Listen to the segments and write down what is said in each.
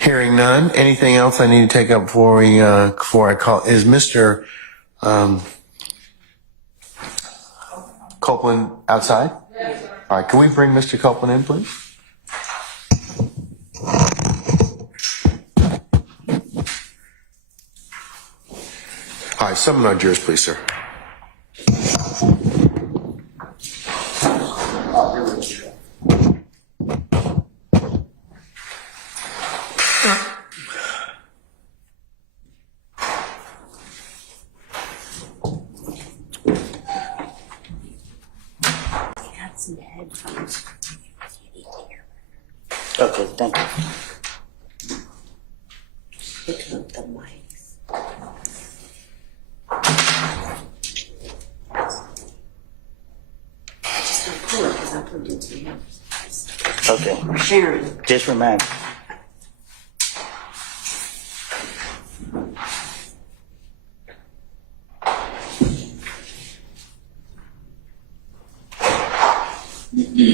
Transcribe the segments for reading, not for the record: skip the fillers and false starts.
Hearing none. Anything else I need to take up before I call? Is Mr. Copeland outside? Yes, sir. All right. Can we bring Mr. Copeland in, please? All right. Summon our jurors, please, sir. Okay, thank you. Pick up the mics. Just don't pull it because I put it into him. Okay. We're sharing. Just remind me.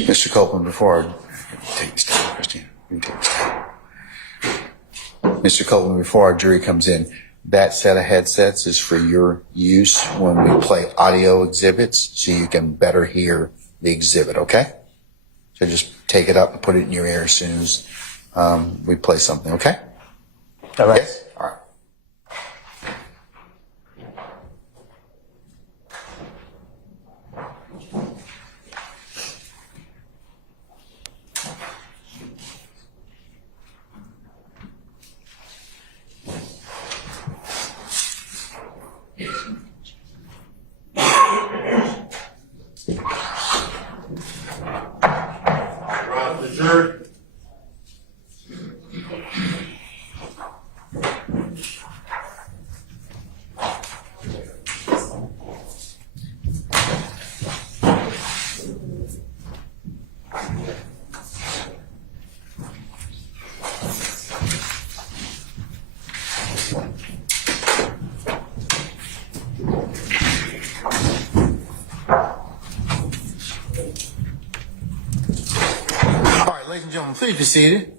Mr. Copeland, before I take this down, Christine, you can take this down. Mr. Copeland, before our jury comes in, that set of headsets is for your use when we play audio exhibits so you can better hear the exhibit, okay? So just take it up and put it in your ear as soon as we play something, okay? All right. Yes? All right. Ladies and gentlemen, please be seated.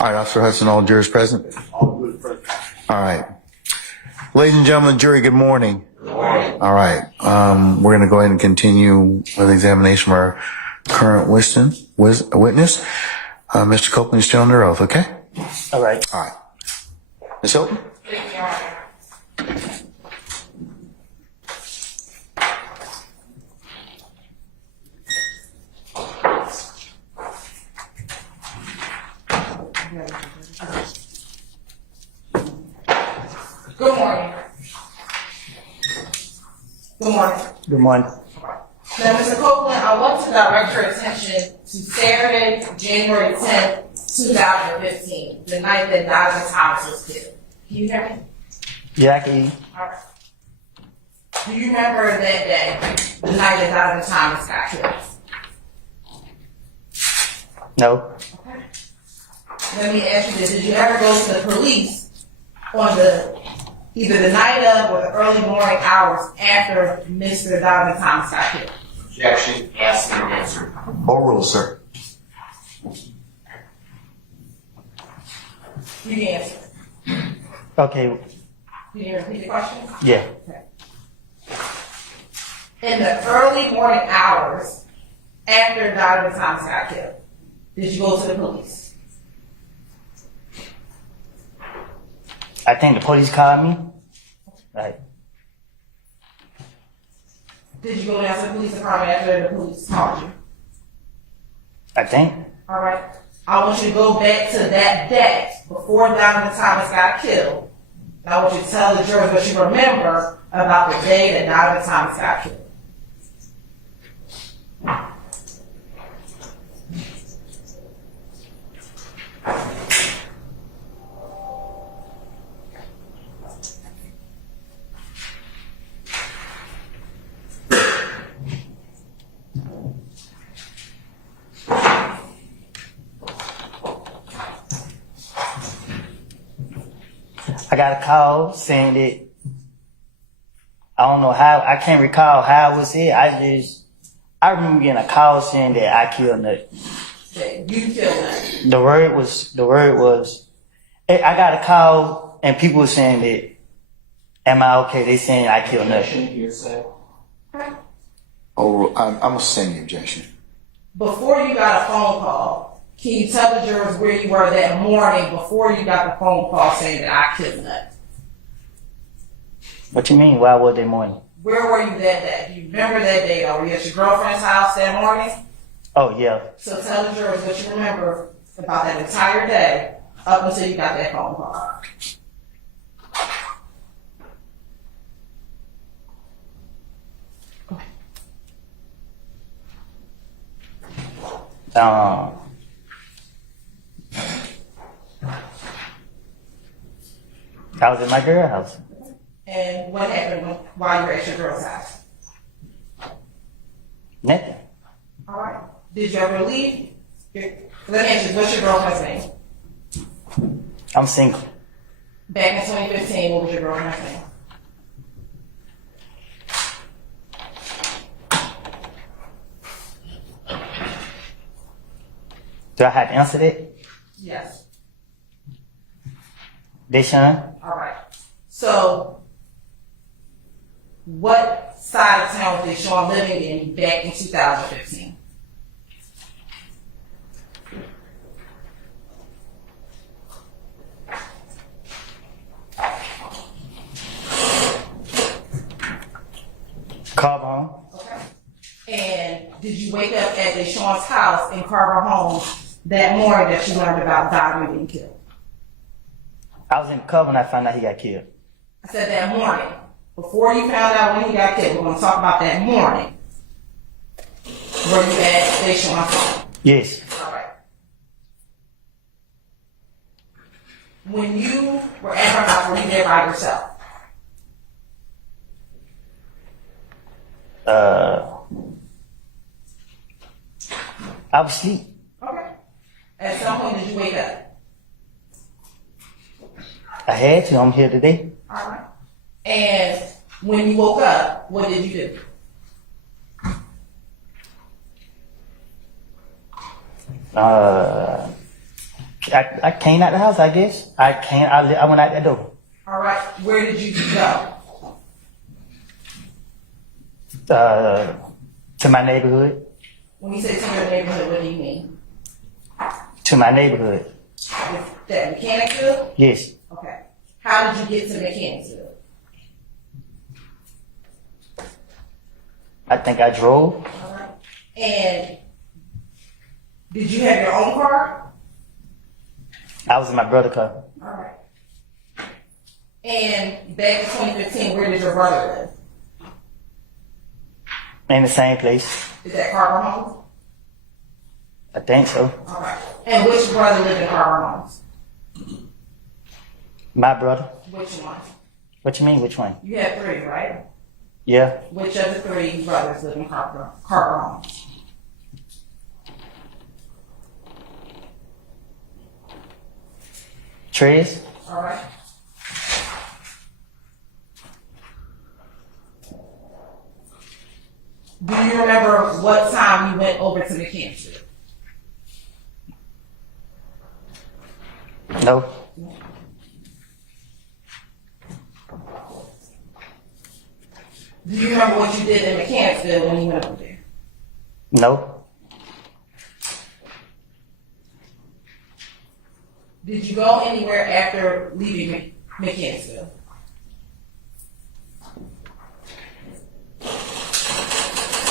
All right, Officer Hudson, all jurors present? All good, present. All right. Ladies and gentlemen, jury, good morning. Good morning. All right. We're going to go ahead and continue with the examination of our current witness. Mr. Copeland, you're still under oath, okay? All right. All right. Ms. Hilton? Thank you, Your Honor. Good morning. Good morning. Good morning. Now, Mr. Copeland, I want to direct your attention to Saturday, January 10th, 2015, the night that Donovan Thomas was killed. Can you hear me? Yeah, I can hear you. All right. Do you remember that day, the night that Donovan Thomas got killed? No. Okay. Let me ask you this. Did you ever go to the police on either the night of or the early morning hours after Mr. Donovan Thomas got killed? Objection, asked and answered. All rules, sir. You can answer. Okay. Can you repeat the question? Yeah. Okay. In the early morning hours after Donovan Thomas got killed, did you go to the police? I think the police called me. Right. Did you go down to the police department after the police called you? I think. All right. I want you to go back to that day before Donovan Thomas got killed. And I want you to tell the jurors what you remember about the day that Donovan Thomas got killed. I got a call saying that I don't know how, I can't recall how it was said. I remember getting a call saying that I killed Nut. Okay. said you killed him. The word was, I got a call and people were saying that, am I okay? They saying I killed nothing. Hearsay. Oh, I'm gonna send the objection. Before you got a phone call, can you tell the jurors where you were that morning before you got the phone call saying that I killed him? What you mean? Why was they morning? Where were you that day? Do you remember that day? Or were you at your girlfriend's house that morning? Oh yeah. So tell the jurors what you remember about that entire day up until you got that phone call. I was in my girl house. And what happened while you were at your girl's house? Nothing. All right. Did you ever leave? Let me ask you, what's your girlfriend's name? I'm single. Back in 2015, what was your girlfriend's name? Do I have to answer that? Yes. Deshaun? All right. So, what side of town was Deshaun living in back in 2015? Carver home? Okay. And did you wake up at Deshaun's house in Carver home that morning that you learned about Donovan being killed? I was in Copeland when I found out he got killed. I said that morning. Before you found out when he got killed, we're going to talk about that morning. Were you at Deshaun's home? Yes. All right. When you were at her house, were you there by yourself? I was asleep. Okay. At some point, did you wake up? I had to. I'm here today. All right. And when you woke up, what did you do? I came out the house, I guess. I went out that door. All right. Where did you go? To my neighborhood. When you say to your neighborhood, what do you mean? To my neighborhood. Is that Mechanicsville? Yes. Okay. How did you get to Mechanicsville? I think I drove. All right. And did you have your own car? I was in my brother's car. All right. And back in 2015, where did your brother live? In the same place. Is that Carver Homes? I think so. All right. And which brother lived in Carver Homes? My brother. Which one? What you mean, which one? You have three, right? Yeah. Which of the three brothers live in Carver Homes? Trez? All right. Do you remember what time you went over to Mechanicsville? No. Do you remember what you did in Mechanicsville when you went over there? No. Did you go anywhere after leaving Mechanicsville?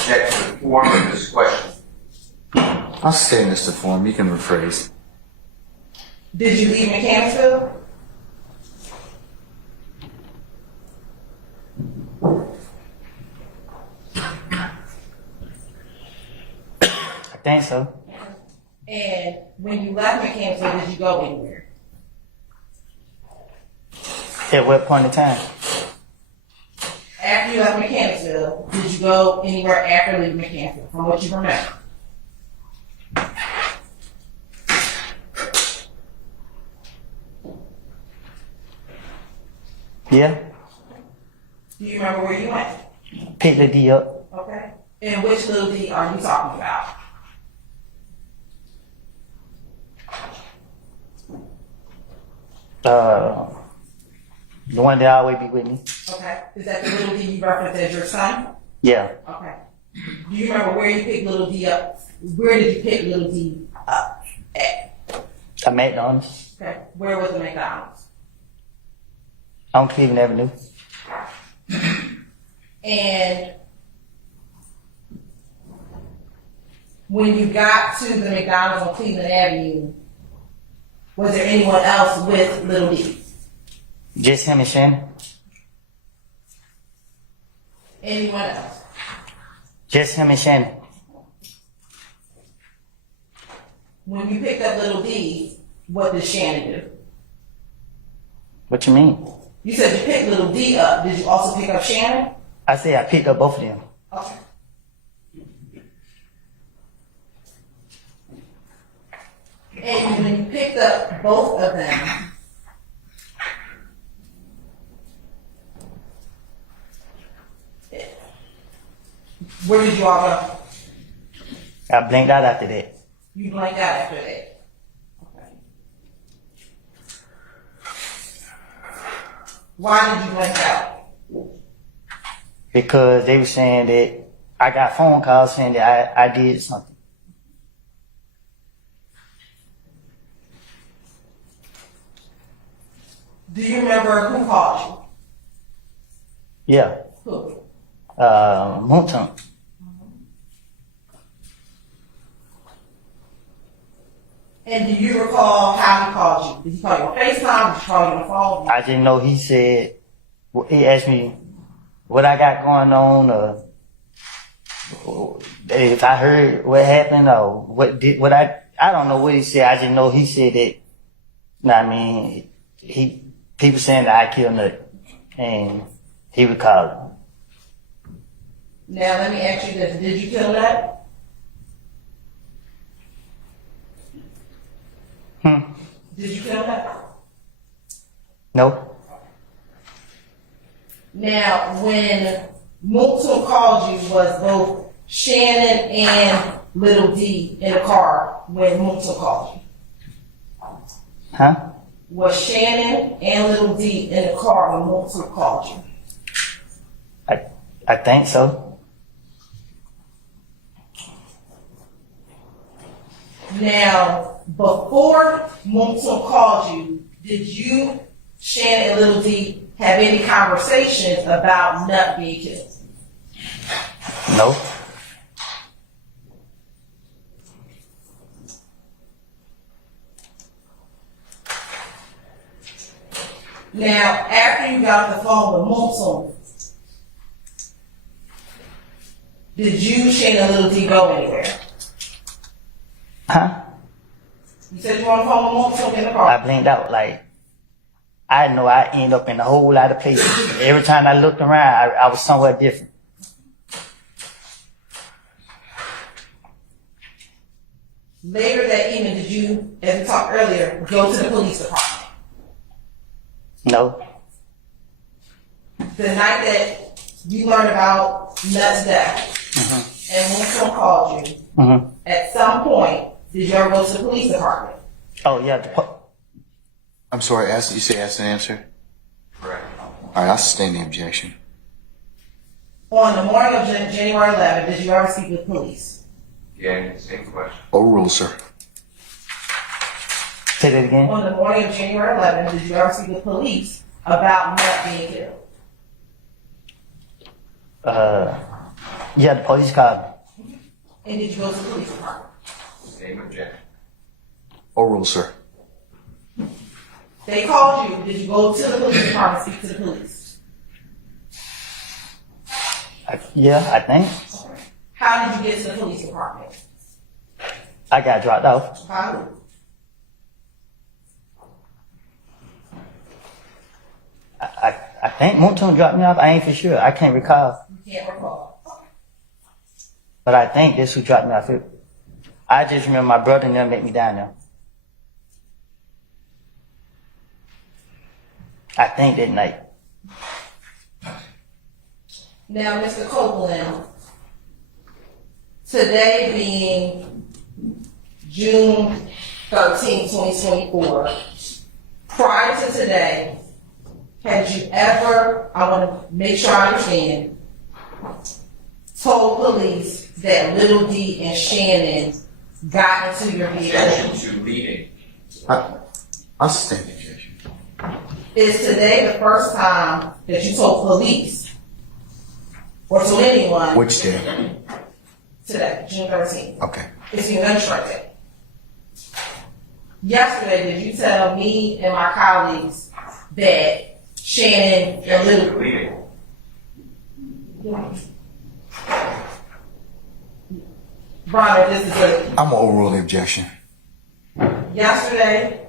Check the form of this question. I'll send this to form. You can rephrase. Did you leave Mechanicsville? I think so. And when you left Mechanicsville, did you go anywhere? At what point in time? After you left Mechanicsville, did you go anywhere after leaving Mechanicsville, from what you remember? Yeah. Do you remember where you went? Pick the D up. Okay. And which little D are you talking about? The one that always be with me. Okay. Is that the little D you referenced as your son? Yeah. Okay. Do you remember where you picked little D up? Where did you pick little D up at? I McDonald's Okay. Where was the McDonald's? on Cleveland Avenue. And when you got to the McDonald's on Cleveland Avenue, was there anyone else with little D? Just him and Shannon. Anyone else? Just him and Shannon. When you picked up little D, what did Shannon do? What you mean? You said you picked little D up. Did you also pick up Shannon? I said I picked up both of them. Okay. And when you picked up both of them, where did you all go? I blinked out after that. You blanked out after that. Okay. Why did you blank out? Because they were saying that I got phone calls saying that I did something. Do you remember who called Yeah. you? Who? Mountain. And do you recall how he called you? Did he call you on FaceTime? Did he call you on the phone? I didn't know he said, he asked me what I got going on, or if I heard what happened, or I don't know what he said. I just know he said that, you know what I mean, people saying that I killed Nut, and he would call him. Now let me ask you this: did you kill that? Did you kill that? No. Now, when Moulton called you, was both Shannon and Little D in the car when Moulton called you? Huh? Was Shannon and Little D in the car when Moulton called you? I think so. Now, before Moulton called you, did you, Shannon and Little D, have any conversations about Nut being killed? No. Now, after you got on the phone with Moulton, did you, Shannon and Little D, go anywhere? Huh? You said you were on the phone with Moulton in the I car. blinked out. Like, I know I end up in a whole lot of places. Every time I looked around, I was somewhere different. Later that evening, did you, as we talked earlier, go to the police department? No. The night that you learned about Nut's death, and Moulton called you, Mm-hmm. at some point, did you ever go to the police department? Oh, yeah. I'm sorry, ask and answer. Correct. All right, I'll sustain the objection. On the morning of January 11th, did you ever speak with police? Again, same question. Overruled, sir. Say that again. On the morning of January 11th, did you ever speak with police about Nut being killed? Yeah, the police called me. And did you go to the police department? Same objection. Overruled, sir. They called you. Did you go to the police department and speak to the police? Yeah, I think. How did you get to the police department? I got dropped off. How? I think Moulton dropped me off. I ain't for sure. I can't recall. You can't recall. But I think this who dropped me off. I just remember my brother and them let me down there. I think that night. Now, Mr. Copeland, today being June 13, 2024, prior to today, had you ever, I want to make sure I understand, told police that Little D and Shannon got into your vehicle? Objection to leading. I'll sustain the objection. Is today the first time that you told police or to anyone? Which day? Today, June 13th. Okay. It's your gunstrike day. Yesterday, did you tell me and my colleagues that Shannon and Objection to Little... leading. Bronner, this is a... I'm gonna overrule the objection. Yesterday,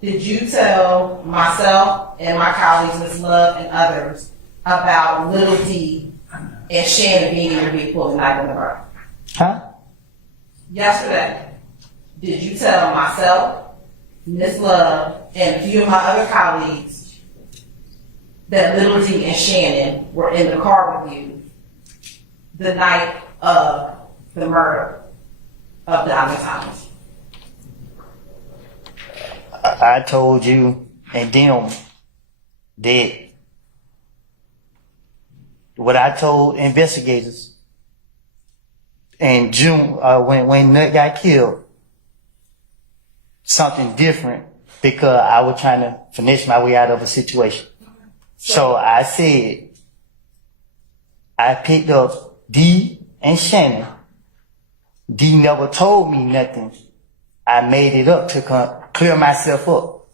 did you tell myself and my colleagues, Ms. Love and others, about Little D and Shannon being in your vehicle the night in the burn? Huh? Yesterday, did you tell myself, Ms. Love, and a few of my other colleagues that Little D and Shannon were in the car with you the night of the murder of Donna Thomas? I told you and them that what I told investigators in June, when Nut got killed, something different, because I was trying to finesse my way out of a situation. So I said, I picked up D and Shannon. D never told me nothing. I made it up to clear myself up.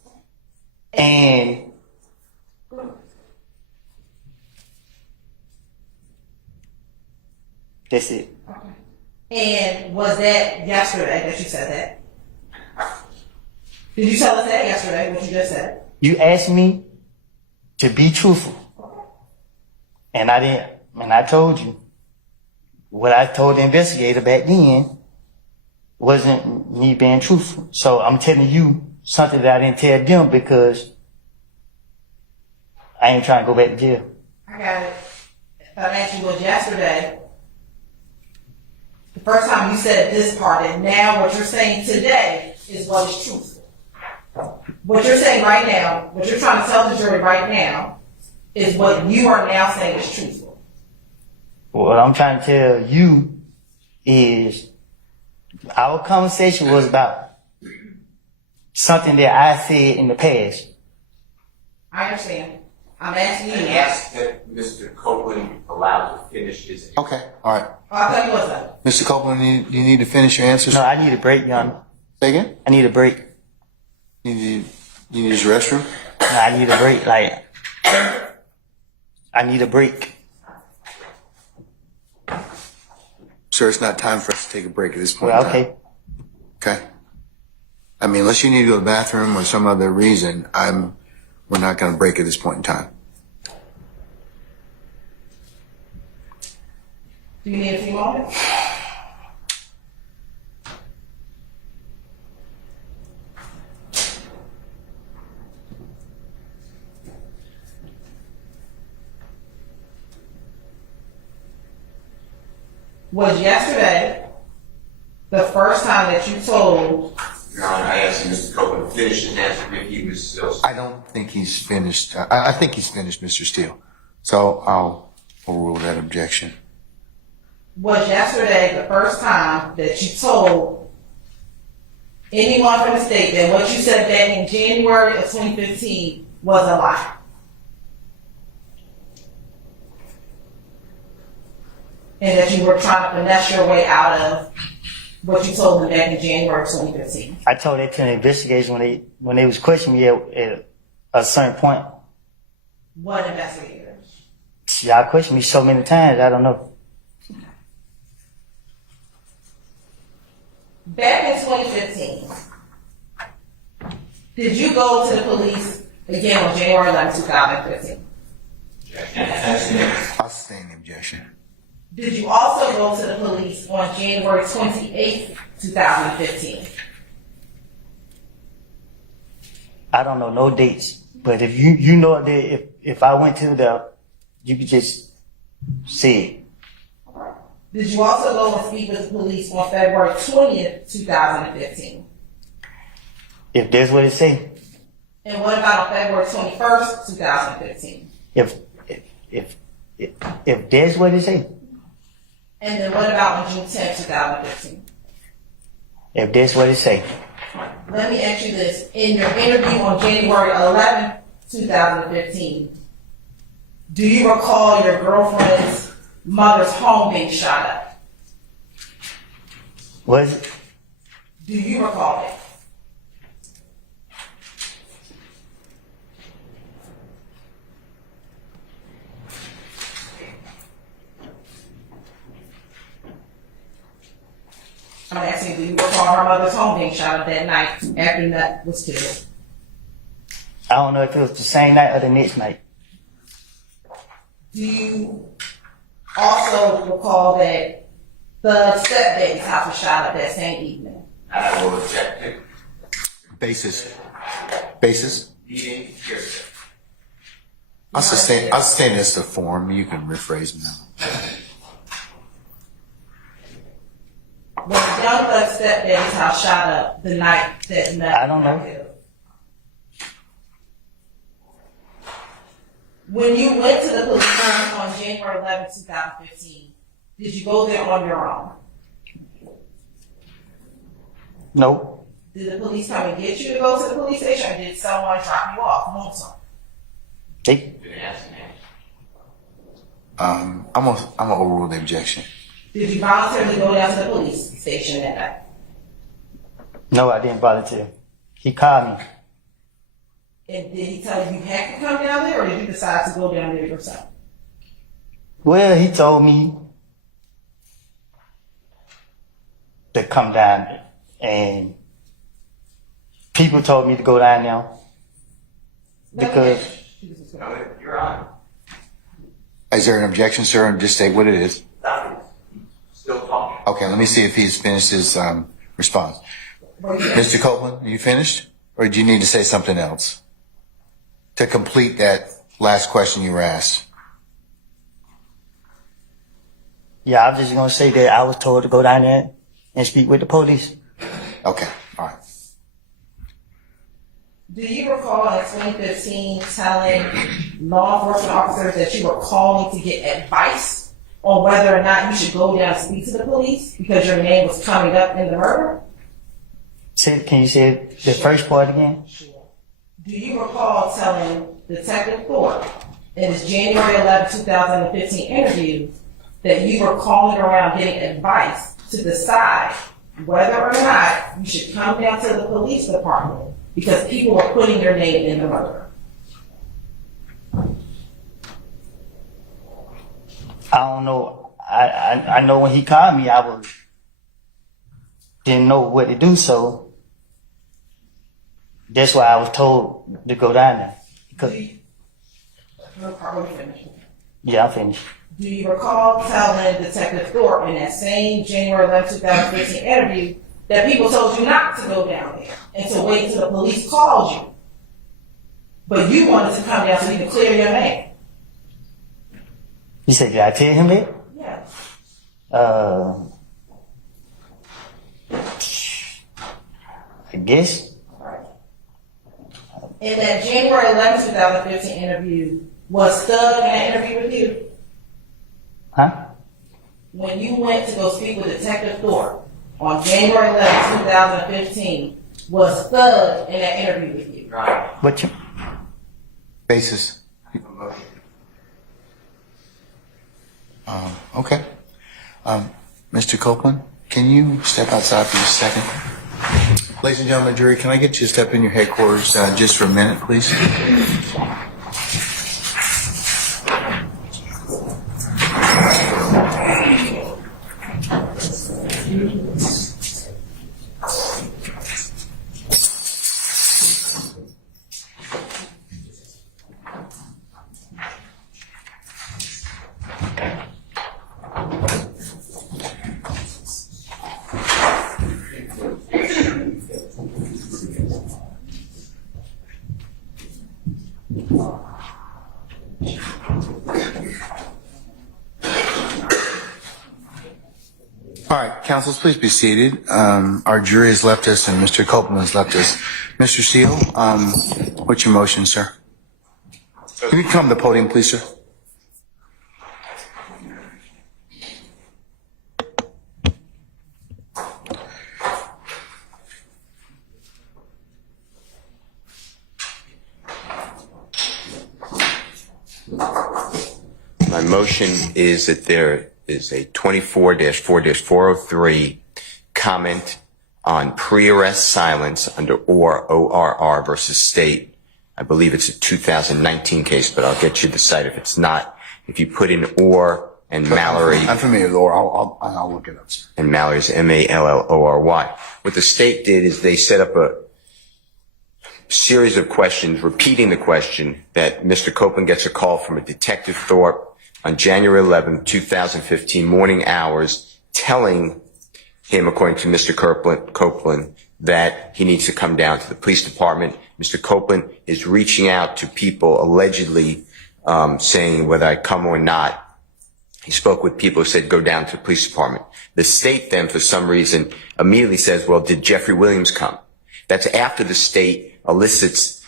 And that's it. And was that yesterday that you said that? Did you tell us that yesterday, what you just said? You asked me to be truthful. And I didn't, and I told you. What I told the investigator back then wasn't me being truthful. So I'm telling you something that I didn't tell them because I ain't trying to go back to jail. I got it. I'm asking you was yesterday. The first time you said this part, and now what you're saying today is what is truthful. What you're saying right now, what you're trying to tell the jury right now, is what you are now saying is truthful. What I'm trying to tell you is our conversation was about something that I said in the past. I understand. I'm asking you. And ask that Mr. Copeland allowed to finish his. Okay. All right. I'll tell you what's up. Mr. Copeland, you need to finish your answers. No, I need a break, young. Say again? I need a break. You need to use the restroom? No, I need a break. Like, I need a break. Sir, it's not time for us to take a break at this point. Well, in time. okay. Okay. I mean, unless you need to go to the bathroom or some other reason, we're not going to break at this point in time. Do you need a few moments? Was yesterday the first time that you told? Your Honor, I asked Mr. Copeland to finish his answer if he was still. I don't think he's finished. I think he's finished, Mr. Steele. So I'll overrule that objection. Was yesterday the first time that you told anyone from the state that what you said back in January of 2015 was a lie? And that you were trying to finesse your way out of what you told them back in January of 2015? I told that to the investigation when they was questioning me at a certain point. What investigators? Y'all questioned me so many times, I don't know. Back in 2015, did you go to the police again on January 11, 2015? I'll sustain the objection. Did you also go to the police on January 28, 2015? I don't know no dates, but if you know that if I went to you could just see it. Did you also go and speak with the police on February 20th, 2015? If that's what it say. And what about on February 21st, 2015? If that's what it say, And then what about on June 10th, 2015? if that's what it say, Let me ask you this. In your interview on January 11th, 2015, do you recall your girlfriend's mother's home being shot up? was it? Do you recall it? I'm asking, do you recall her mother's home being shot up that night after Nut was killed? I don't know if it was the same night or the next night. Do you also recall that the stepdaddy's house was shot up that same evening? I will object to Basis. needing hearsay. I'll sustain this to form. You can rephrase them now. Was young Thug's stepdaddy's house shot up the night that Nut I don't know. got killed? When you went to the police station on January 11, 2015, did you go there on your own? No, Did the police come and get you to go to the police station, or did someone drop you off? Multiple. they, Didn't ask me. I'm gonna overrule the objection. Did you voluntarily go down to the police station that night? no, I didn't volunteer. He called me. And did he tell you you had to come down there, or did you decide to go down there yourself? Well, he told me to come down there, and people told me to go down there because No, you're on. Is there an objection, sir? And just state what it is. Stop it. Still talking. Okay, let me see if he's finished his response. Mr. Copeland, are you finished? Or do you need to say something else to complete that last question you were asked? yeah, I was just gonna say that I was told to go down there and speak with the police. Okay, all right. Do you recall in 2015 telling law enforcement officers that you were calling to get advice on whether or not you should go down and speak to the police because your name was coming up in the murder? Can you say the first part again? Do you recall telling Detective Thorpe in his January 11, 2015 interview that you were calling around getting advice to decide whether or not you should come down to the police department because people were putting your name in the murder? I don't know. I know when he called me, didn't know what to do, so that's why I was told to go down there. Because, yeah, I'm finished. Do you recall telling Detective Thorpe in that same January 11, 2015 interview that people told you not to go down there and to wait till the police called you? But you wanted to come down so you could clear your name. He said, did I tell him that? Yes. I guess. In that January 11, 2015 interview, was Thug in that interview with you? Huh? When you went to go speak with Detective Thorpe on January 11, 2015, was Thug in that interview with you? Right. What you? Basis. Okay. Mr. Copeland, can you step outside for just a second? Ladies and gentlemen, jury, can I get you to step in your headquarters just for a minute, please? All right, councils, please be seated. Our jury has left us and Mr. Copeland has left us. Mr. Seal, What's your motion, sir? Can you come to the podium, please, sir? My motion is that there is a 24-4-403 comment on pre-arrest silence under ORR versus state. I believe it's a 2019 case, but I'll get you the site if it's not. If you put in or and Mallory. I'm familiar with or. I'll look it up, sir. And Mallory's Mallory. What the state did is they set up a series of questions, repeating the question that Mr. Copeland gets a call from a Detective Thorpe on January 11, 2015, morning hours, telling him, according to Mr. Copeland, that he needs to come down to the police department. Mr. Copeland is reaching out to people allegedly saying whether I come or not. He spoke with people who said go down to the police department. The state then, for some reason, immediately says, well, did Jeffrey Williams come? That's after the state elicits,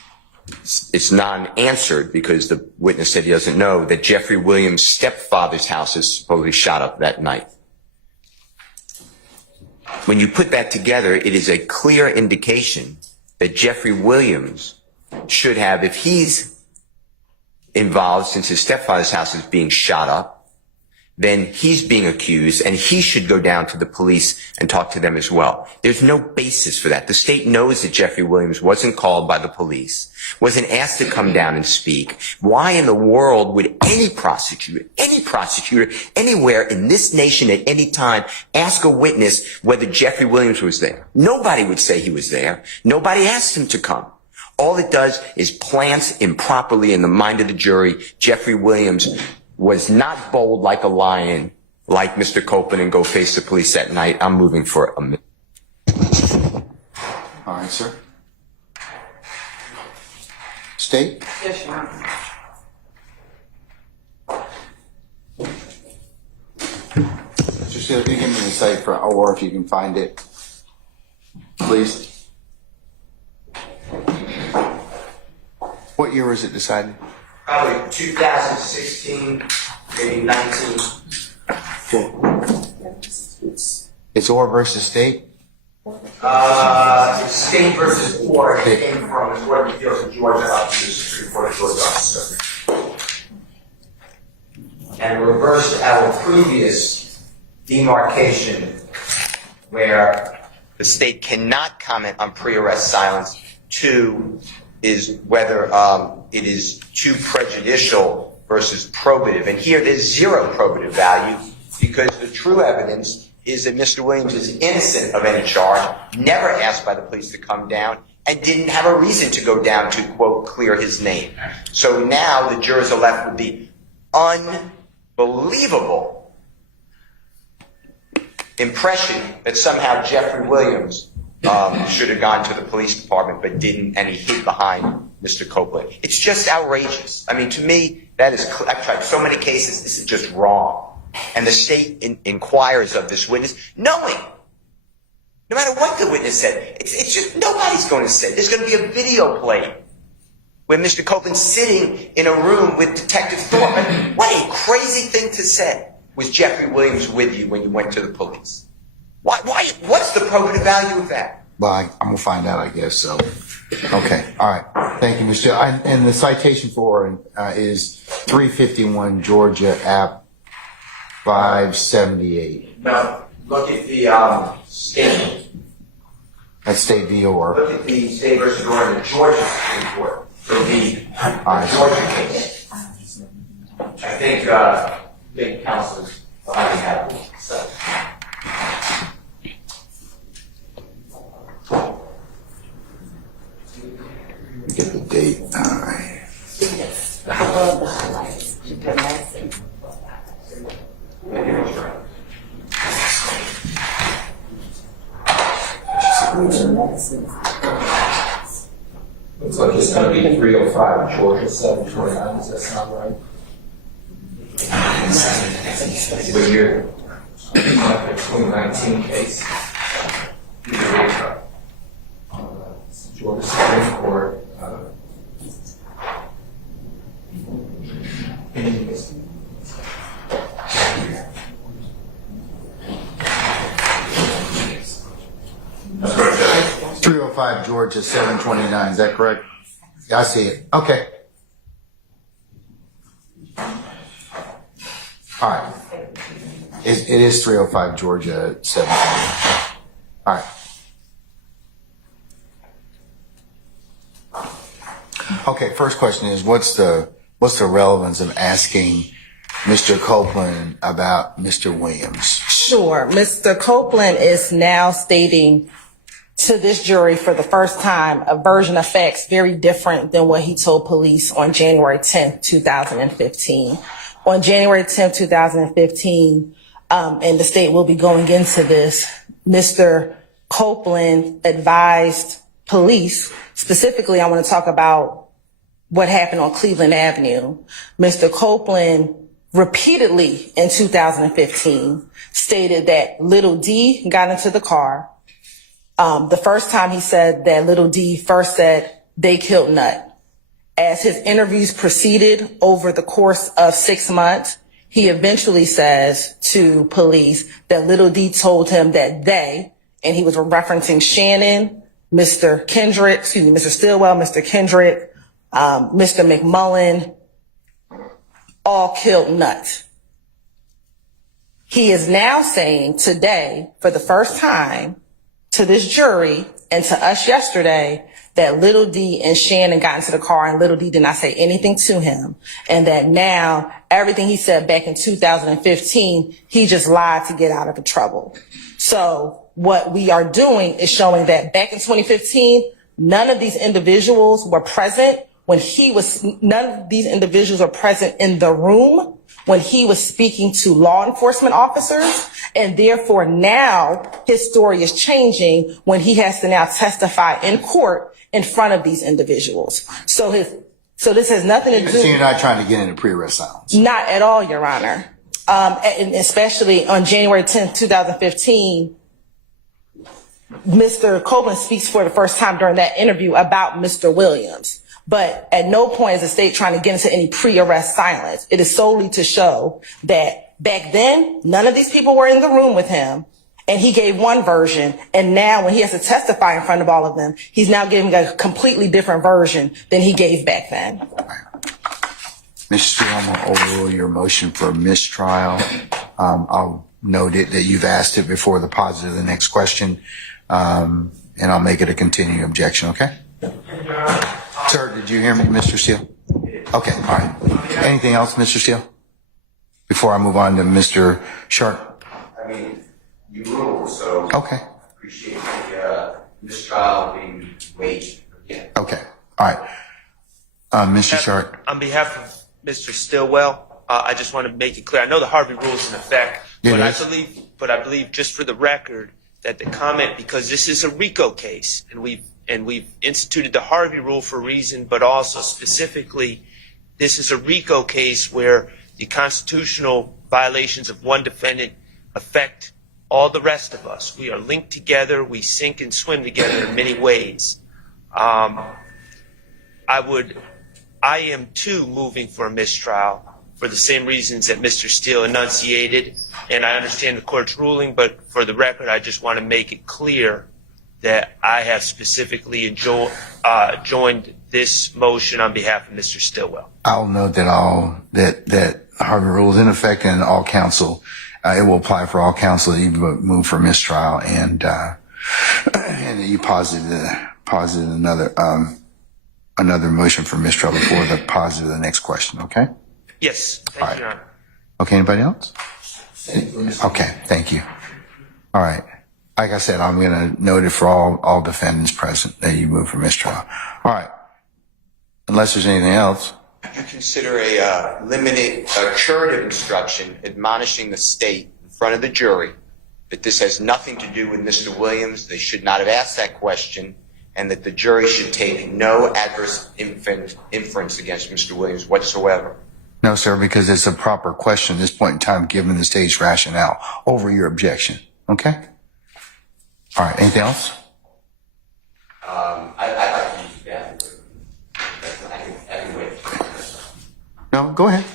it's non-answered because the witness said he doesn't know, that Jeffrey Williams' stepfather's house is supposedly shot up that night. When you put that together, it is a clear indication that Jeffrey Williams should have, if he's involved since his stepfather's house is being shot up, then he's being accused and he should go down to the police and talk to them as well. There's no basis for that. The state knows that Jeffrey Williams wasn't called by the police, wasn't asked to come down and speak. Why in the world would any prosecutor, anywhere in this nation at any time ask a witness whether Jeffrey Williams was there? Nobody would say he was there. Nobody asked him to come. All it does is plants improperly in the mind of the jury. Jeffrey Williams was not bold like a lion, like Mr. Copeland, and go face the police that night. I'm moving for a minute. All right, sir. State? Yes, Your Honor. Just if you give me the site for or if you can find it, please. What year was it decided? Probably 2016, maybe 19. It's or versus state? It's state versus or. It came from the Court of Appeals in Georgia up to the Supreme Court of Georgia officer. And reversed our previous demarcation where the state cannot comment on pre-arrest silence. 2 is whether it is too prejudicial versus probative. And here there's zero probative value because the true evidence is that Mr. Williams is innocent of any charge, never asked by the police to come down, and didn't have a reason to go down to, quote, clear his name. So now the jurors are left with the unbelievable impression that somehow Jeffrey Williams should have gone to the police department but didn't, and he hid behind Mr. Copeland. It's just outrageous. I mean, to me, that is, I've tried so many cases, this is just wrong. And the state inquires of this witness, knowing, no matter what the witness said, it's just, nobody's going to say. There's going to be a video played where Mr. Copeland's sitting in a room with Detective Thorpe. I mean, what a crazy thing to say. Was Jeffrey Williams with you when you went to the police? Why, what's the probative value of that? Well, I'm going to find out, I guess, so. Okay, all right. Thank you, Mr. And the citation for is 351 Georgia App 578. No, look at the state. That's state v. or. Look at the state versus or in the Georgia Supreme Court. So the Georgia case. I think counselors behind that. So. Get the date. All right. I love the highlights. You put nice in. Looks like it's going to be 305 Georgia 729. Does that sound right? What year? Like a 2019 case. Georgia Supreme Court, 305 Georgia 729. Is that correct? Yeah, I see it. Okay. All right. It is 305 Georgia 729. All right. Okay, first question is what's the relevance of asking Mr. Copeland about Mr. Williams? Sure. Mr. Copeland is now stating to this jury for the first time a version of facts very different than what he told police on January 10th, 2015. On January 10th, 2015, and the state will be going into this, Mr. Copeland advised police, specifically I want to talk about what happened on Cleveland Avenue. Mr. Copeland repeatedly in 2015 stated that Little D got into the car. The first time he said that Little D first said they killed Nut. As his interviews proceeded over the course of 6 months, he eventually says to police that Little D told him that they, and he was referencing Shannon, Mr. Stillwell, Mr. Kendrick, Mr. McMullen, all killed Nut. He is now saying today, for the first time, to this jury and to us yesterday, that Little D and Shannon got into the car and Little D did not say anything to him. And that now everything he said back in 2015, he just lied to get out of the trouble. So what we are doing is showing that back in 2015, none of these individuals were present none of these individuals were present in the room when he was speaking to law enforcement officers. And therefore now his story is changing when he has to now testify in court in front of these individuals. So this has nothing to do. So you're not trying to get into pre-arrest silence? Not at all, Your Honor. And especially on January 10th, 2015, Mr. Copeland speaks for the first time during that interview about Mr. Williams. But at no point is the state trying to get into any pre-arrest silence. It is solely to show that back then, none of these people were in the room with him, and he gave one version. And now when he has to testify in front of all of them, he's now giving a completely different version than he gave back then. Mr. Steele, I'm going to overrule your motion for mistrial. I'll note it that you've asked it before the positive of the next question, and I'll make it a continuing objection, okay? Sir, did you hear me, Mr. Steele? Okay, all right. Anything else, Mr. Steele? Before I move on to Mr. Sharp? I mean, you rule, so Okay. I appreciate the mistrial being waged. Yeah. Okay, all right. Mr. Sharp? On behalf of Mr. Stillwell, I just want to make it clear. I know the Harvey rule is in effect, but I believe just for the record that the comment, because this is a RICO case, and we've instituted the Harvey rule for a reason, but also specifically, this is a RICO case where the constitutional violations of one defendant affect all the rest of us. We are linked together. We sink and swim together in many ways. I am too moving for a mistrial for the same reasons that Mr. Steele enunciated, and I understand the court's ruling, but for the record, I just want to make it clear that I have specifically joined this motion on behalf of Mr. Stillwell. I'll note that Harvey rule is in effect and all counsel, it will apply for all counsel that you move for mistrial, and that you posited another motion for mistrial before the positive of the next question, okay? Yes, thank you, Your Honor. Okay, anybody else? Okay, thank you. All right. Like I said, I'm going to note it for all defendants present that you move for mistrial. All right. Unless there's anything else. Would you consider a limited curative instruction admonishing the state in front of the jury that this has nothing to do with Mr. Williams, they should not have asked that question, and that the jury should take no adverse inference against Mr. Williams whatsoever? No, sir, because it's a proper question at this point in time, given the state's rationale over your objection. Okay? All right. Anything else? I'd like to use the bathroom. I can wait. No, go ahead.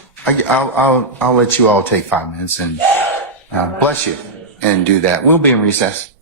I'll let you all take 5 minutes and bless you and do that. We'll be in recess.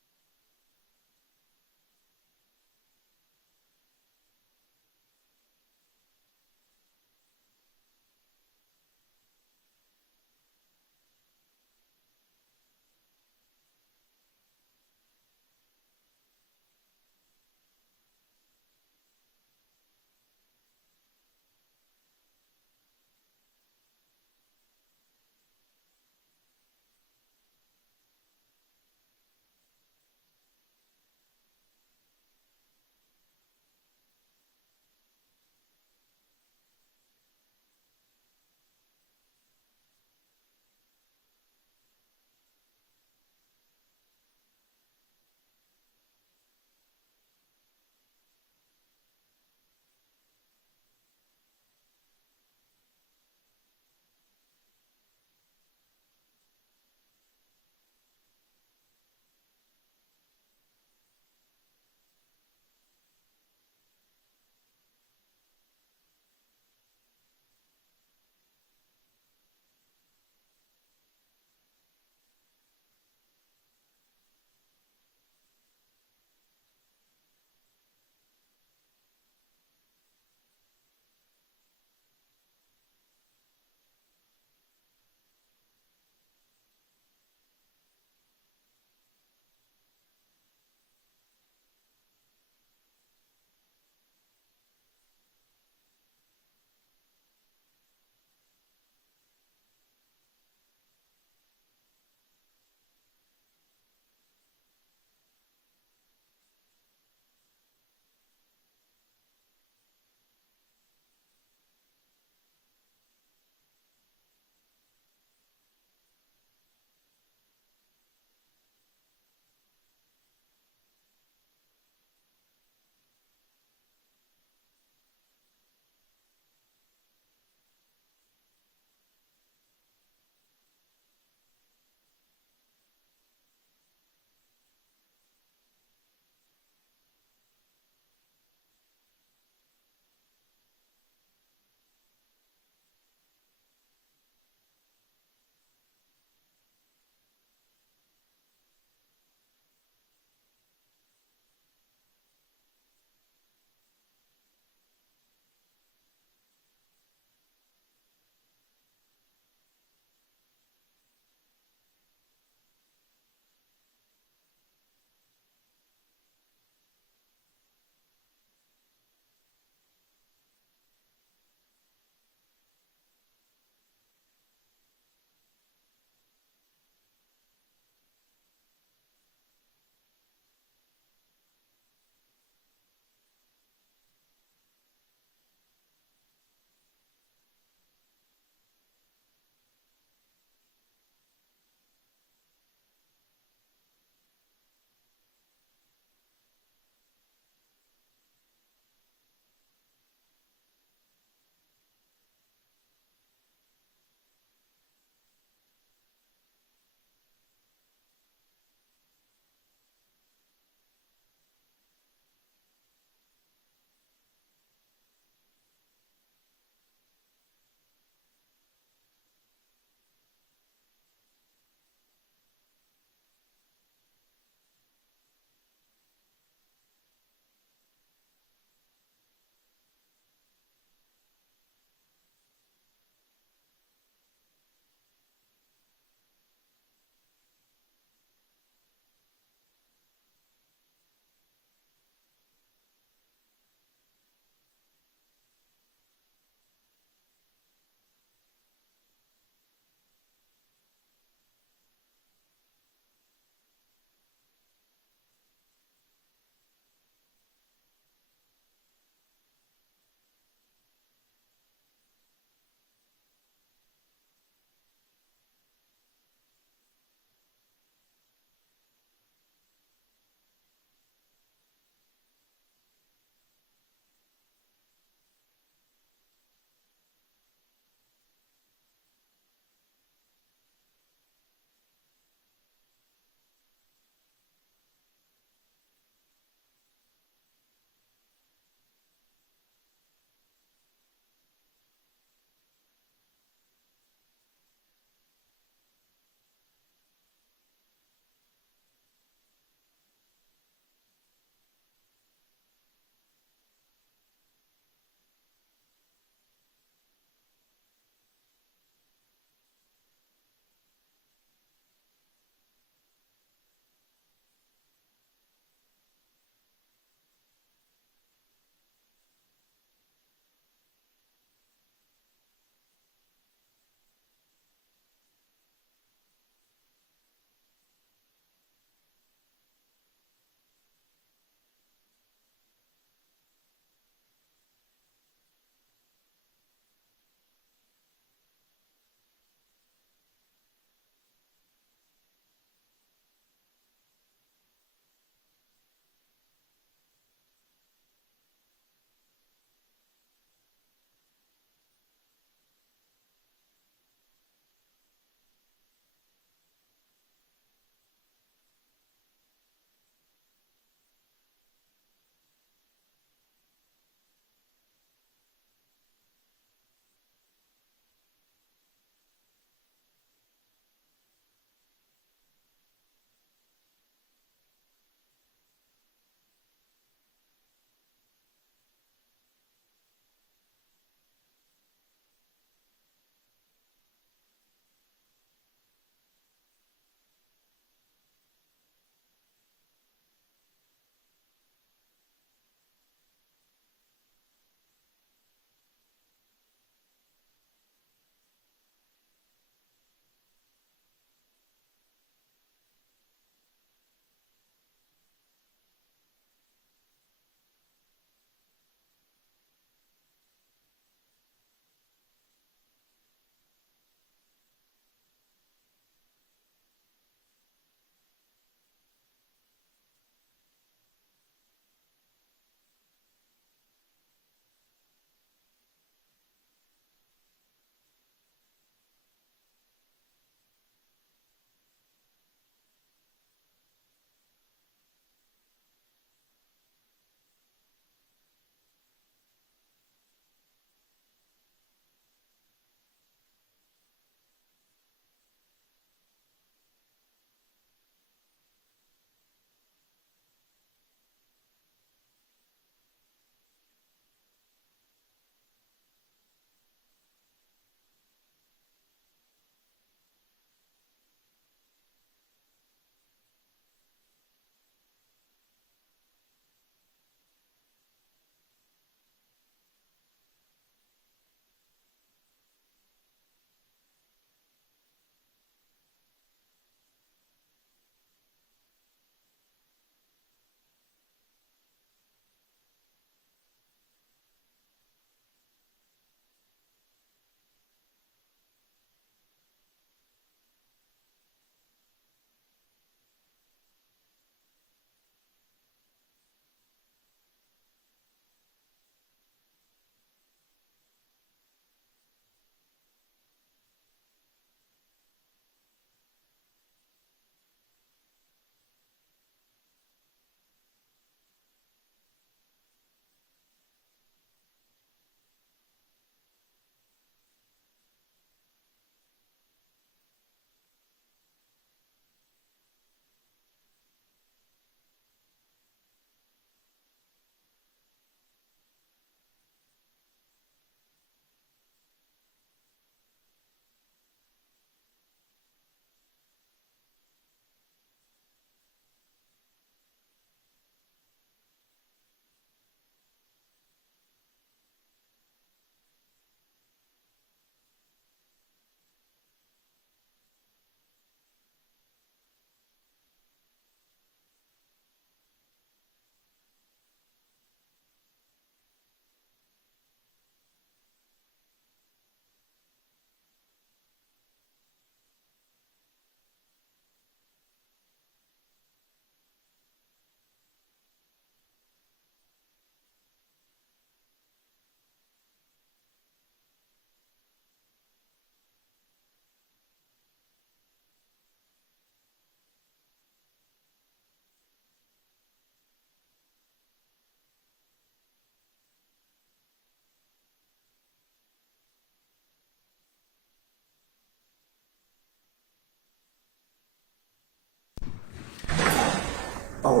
All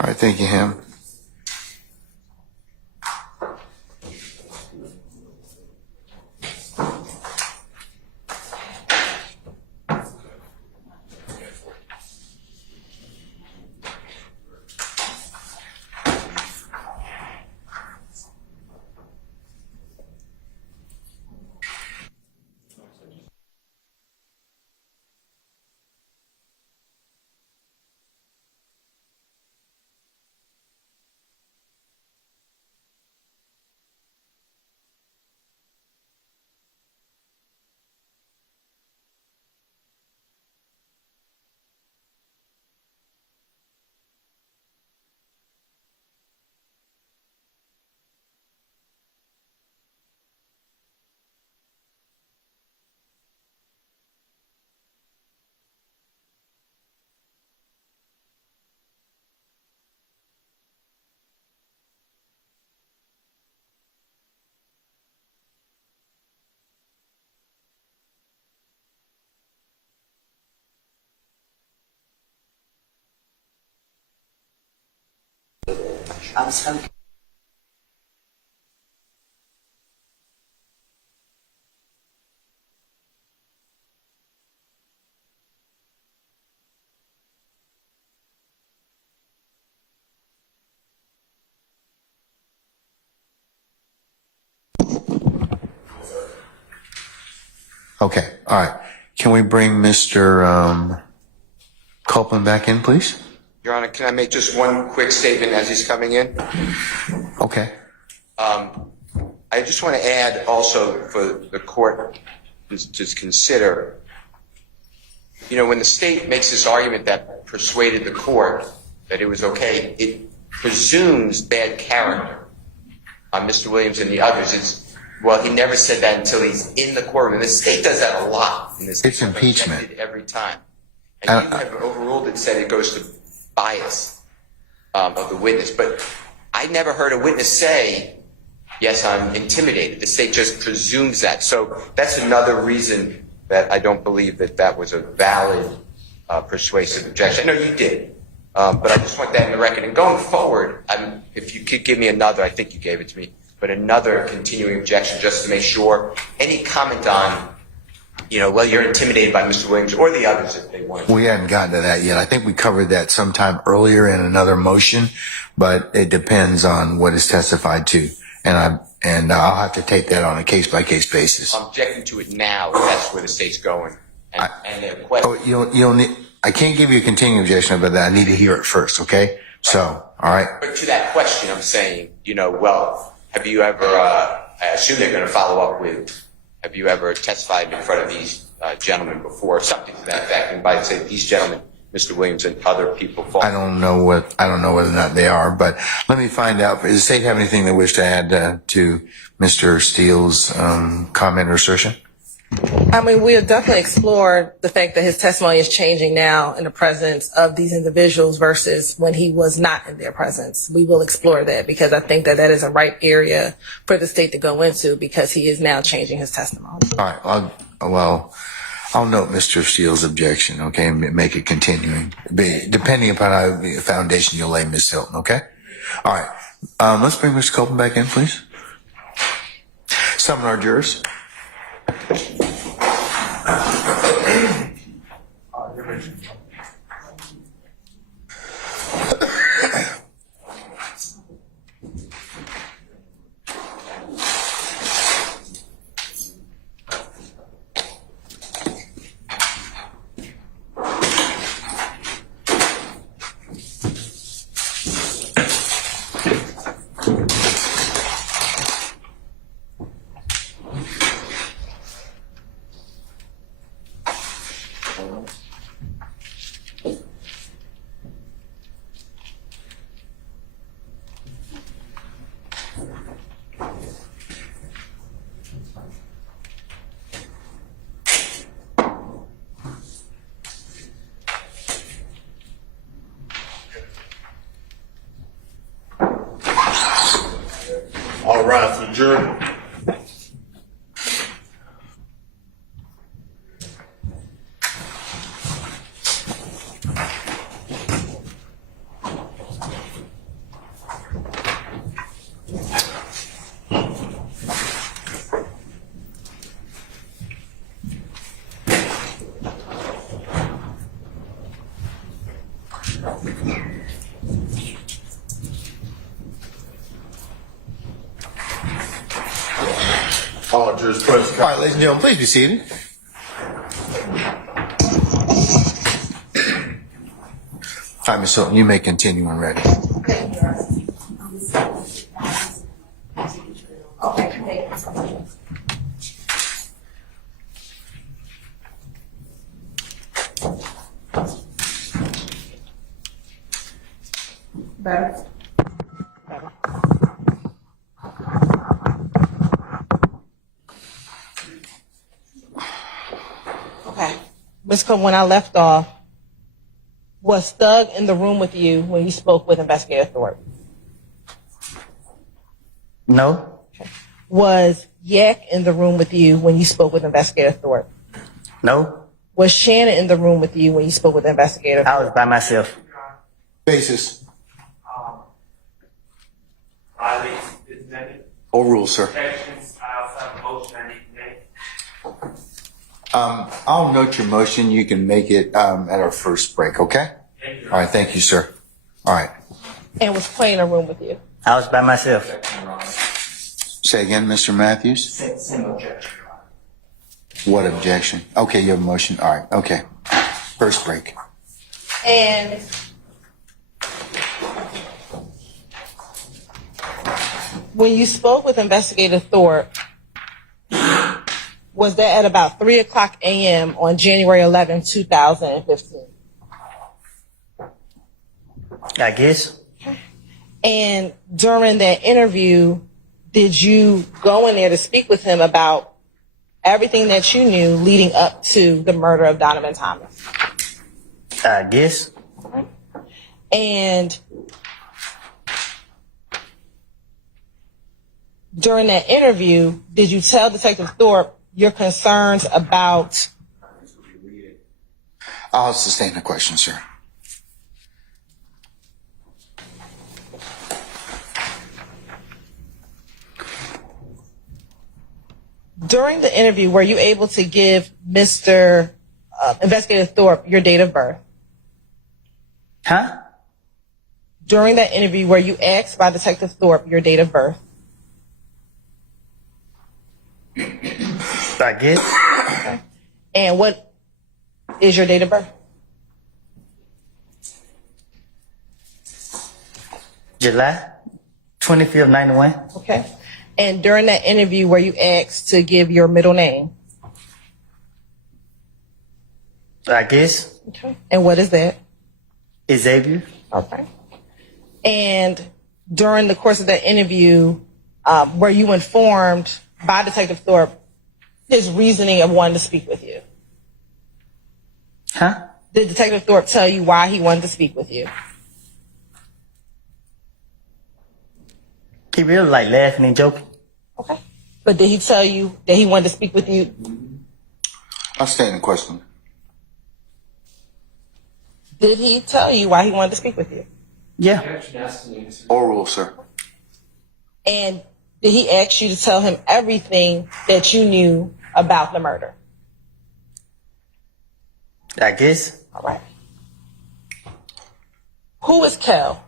right, thank you, Ham. I'm so. Okay, all right. Can we bring Mr. Copeland back in, please? Your Honor, can I make just one quick statement as he's coming in? Okay. I just want to add also for the court to consider, you know, when the state makes this argument that persuaded the court that it was okay, it presumes bad character on Mr. Williams and the others. Well, he never said that until he's in the courtroom. And the state does that a lot in this case. It's impeachment. Every time. And you have overruled it, said it goes to bias of the witness. But I never heard a witness say, yes, I'm intimidated. The state just presumes that. So that's another reason that I don't believe that that was a valid persuasive objection. I know you did, but I just want that in the record. And going forward, if you could give me another, I think you gave it to me, but another continuing objection just to make sure any comment on, you know, well, you're intimidated by Mr. Williams or the others if they want. We hadn't gotten to that yet. I think we covered that sometime earlier in another motion, but it depends on what is testified to. And I'll have to take that on a case-by-case basis. I'm objecting to it now if that's where the state's going. And their question. You'll need, I can't give you a continuing objection, but I need to hear it first, okay? Right. So, all right. But to that question, I'm saying, you know, well, have you ever, I assume they're going to follow up with, have you ever testified in front of these gentlemen before, something to that effect? And by saying these gentlemen, Mr. Williams and other people. I don't know whether or not they are, but let me find out. Does the state have anything they wish to add to Mr. Steele's comment or assertion? I mean, we'll definitely explore the fact that his testimony is changing now in the presence of these individuals versus when he was not in their presence. We will explore that because I think that that is a right area for the state to go into because he is now changing his testimony. All right. I'll note Mr. Steele's objection, okay, and make it continuing, depending upon how foundation you'll lay, Ms. Hilton, okay? All right. Let's bring Mr. Copeland back in, please. Summon our jurors. I'll rise to adjourn. All jurors present. All right, ladies and gentlemen, please be seated. All right, Ms. Hilton, you may continue when ready. Better. Okay. Ms. Copeland, when I left off, was Thug in the room with you when you spoke with Investigator Thorpe? No, Was Yak in the room with you when you spoke with Investigator Thorpe? no, Was Shannon in the room with you when you spoke with Investigator I Thorpe? was by myself. Basis. Violates this amendment. Overruled, sir. Objections. I also have a motion I need to make. I'll note your motion. You can make it at our first break, okay? Thank you. All right, thank you, sir. All right. And was Clay in a room with you? I was by myself. Say again, Mr. Matthews? Same objection, Your Honor. What objection? Okay, you have a motion. All right, okay. First break. And when you spoke with Investigator Thorpe, was that at about 3 o'clock a.m. on January 11, 2015? I guess. And during that interview, did you go in there to speak with him about everything that you knew leading up to the murder of Donovan Thomas? I guess. And during that interview, did you tell Detective Thorpe your concerns about? I'll sustain the question, sir. During the interview, were you able to give Mr. Investigator Thorpe your date of birth? Huh? During that interview, were you asked by Detective Thorpe your date of birth? I guess. Okay. And what is your date of birth? July 25th, 91. Okay. And during that interview, were you asked to give your middle name? I guess. Okay. And what is that? Xavier. Okay. And during the course of that interview, were you informed by Detective Thorpe his reasoning of wanting to speak with you? Huh? Did Detective Thorpe tell you why he wanted to speak with you? He really like laughing and joking. Okay. But did he tell you that he wanted to speak with you? I'll stand the question. Did he tell you why he wanted to speak with you? Yeah. Objection asked and answered. Overruled, sir. And did he ask you to tell him everything that you knew about the murder? I guess. All right. Who is Kel?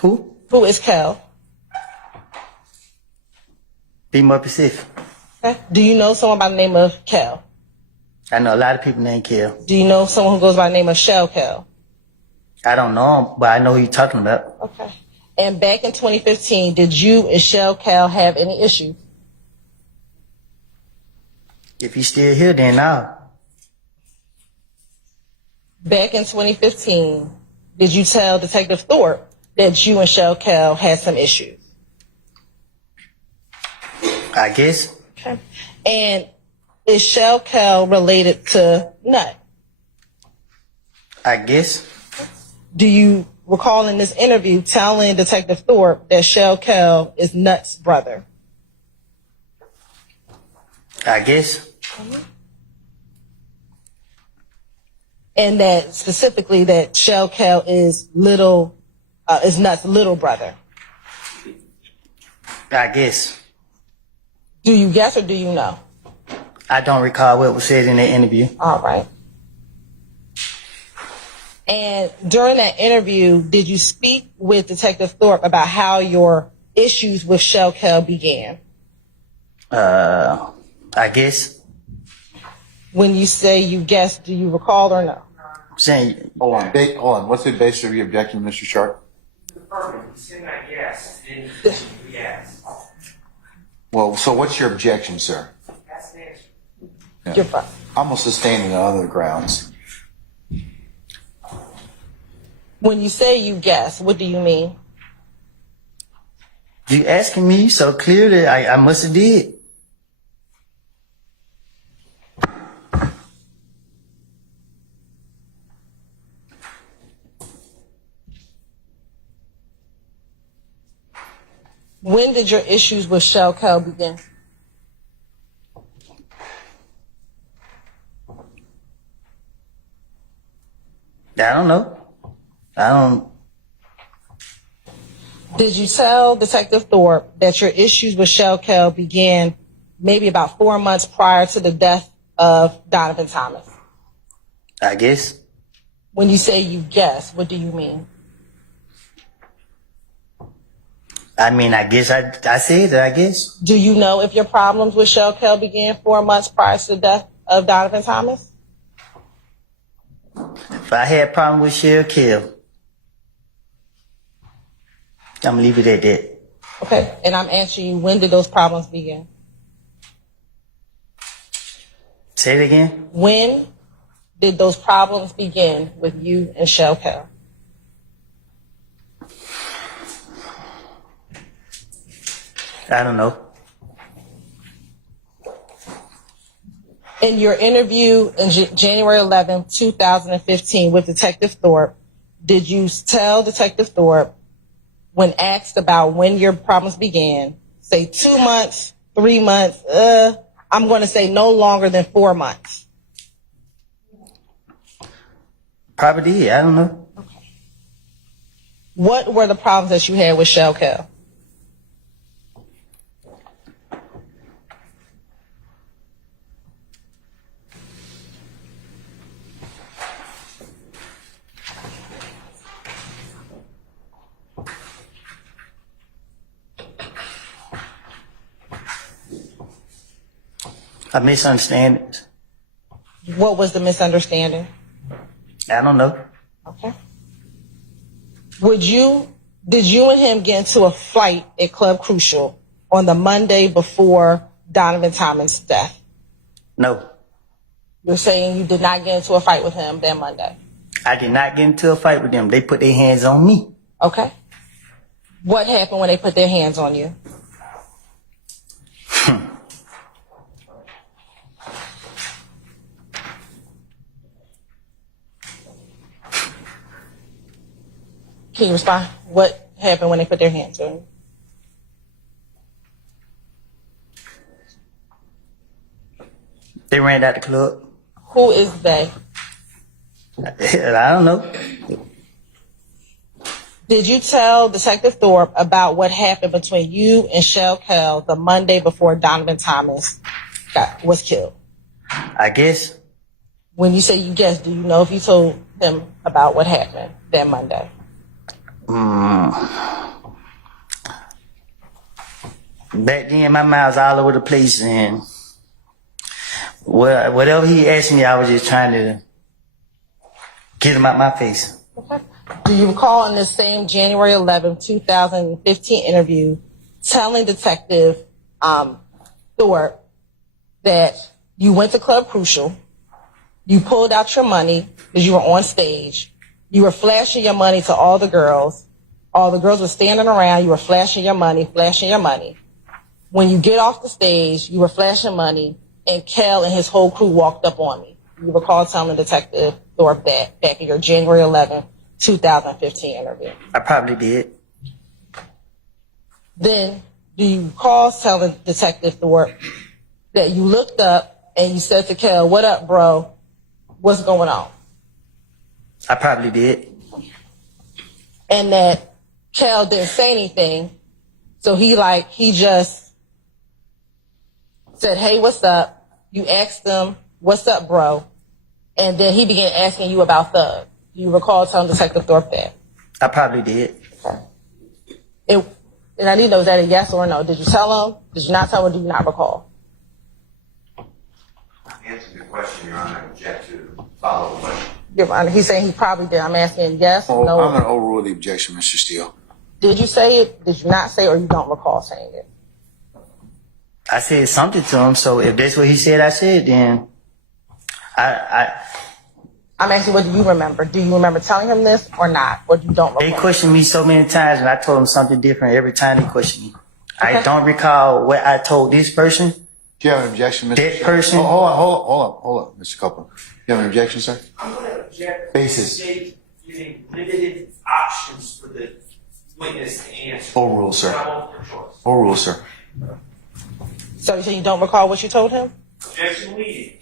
Who? Who is Kel? Be more specific. Okay. Do you know someone by the name of Kel? I know a lot of people named Kel. Do you know someone who goes by the name of Shell Kel? I don't know him, but I know who you're talking about. Okay. And back in 2015, did you and Shell Cal have any issues? If he's still here, then no. Back in 2015, did you tell Detective Thorpe that you and Shell Cal had some issues? I guess. Okay. And is Shell Cal related to Nut? I guess. Do you recall in this interview telling Detective Thorpe that Shell Kell is Nut's brother? I guess. And that specifically that Shell Kell is Nut's little brother. I guess. Do you guess or do you know? I don't recall what was said in that interview. All right. And during that interview, did you speak with Detective Thorpe about how your issues with Shell Kell began? I guess. When you say you guess, do you recall or no? Saying, Hold on. What's the basis of your objection, Mr. Sharp? Perfect. You said I guess. Then you asked. Well, so what's your objection, sir? That's the answer. Yeah. You're fine. I'm gonna sustain it on other grounds. When you say you guess, what do you mean? you asking me so clearly, I must have did. When did your issues with Shell Kell begin? I don't know. Did you tell Detective Thorpe that your issues with Shell Kell began maybe about 4 months prior to the death of Donovan Thomas? I guess. When you say you guess, what do you mean? I mean, I guess I said it, I guess. Do you know if your problems with Shell Kell began 4 months prior to the death of Donovan Thomas? If I had a problem with Shell Kell, I'm gonna leave it at that. Okay, and I'm asking you, when did those problems begin? Say it again. When did those problems begin with you and Shell Kell? I don't know. In your interview in January 11, 2015 with Detective Thorpe, did you tell Detective Thorpe, when asked about when your problems began, say 2 months, 3 months, I'm going to say no longer than 4 months? Probably did. I don't know. Okay. What were the problems that you had with Shell Kell? I misunderstand it. What was the misunderstanding? I don't know. Okay. Did you and him get into a fight at Club Crucial on the Monday before Donovan Thomas' death? No. You're saying you did not get into a fight with him that Monday? I did not get into a fight with them. They put their hands on me. Okay. What happened when they put their hands on you? Can you respond? What happened when they put their hands on you? They ran out the club. Who is they? I don't know. Did you tell Detective Thorpe about what happened between you and Shell Kell the Monday before Donovan Thomas was killed? I guess. When you say you guess, do you know if you told him about what happened that Monday? Back then, my mind was all over the place, and whatever he asked me, I was just trying to get him out my face. Okay. Do you recall in the same January 11, 2015 interview telling Detective Thorpe that you went to Club Crucial, you pulled out your money because you were on stage, you were flashing your money to all the girls were standing around, you were flashing your money. When you get off the stage, you were flashing money, and Kell and his whole crew walked up on me. You recall telling Detective Thorpe that back in your January 11, 2015 interview. I probably did. Then, do you recall telling Detective Thorpe that you looked up and you said to Kel, "What up, bro? What's going on?" I probably did. And that Kel didn't say anything, so he just said, "Hey, what's up?" You asked him, "What's up, bro?" And then he began asking you about Thug. Do you recall telling Detective Thorpe that? I probably did. And I need to know, is that a yes or a no? Did you tell him? Did you not tell him? Or do you not recall? Answer the question, Your Honor. I object to follow the question. Your Honor, he's saying he probably did. I'm asking yes, Oh, no. I'm going to overrule the objection, Mr. Steele. Did you say it? Did you not say it, or you don't recall saying it? I said something to him, so if that's what he said I said, then I'm asking, what do you remember? Do you remember telling him this or not? Or you don't recall? they questioned me so many times, and I told them something different every time they questioned me. Okay. I don't recall what I told this person. Do you have an objection, Mr. That Steele? person- Oh, hold on, Mr. Copeland. You have an objection, sir? I'm going to object to Basis. the state giving limited options for the witness to answer. Overrule, sir. I want their choice. Overrule, sir. So you say you don't recall what you told him? Objection leading.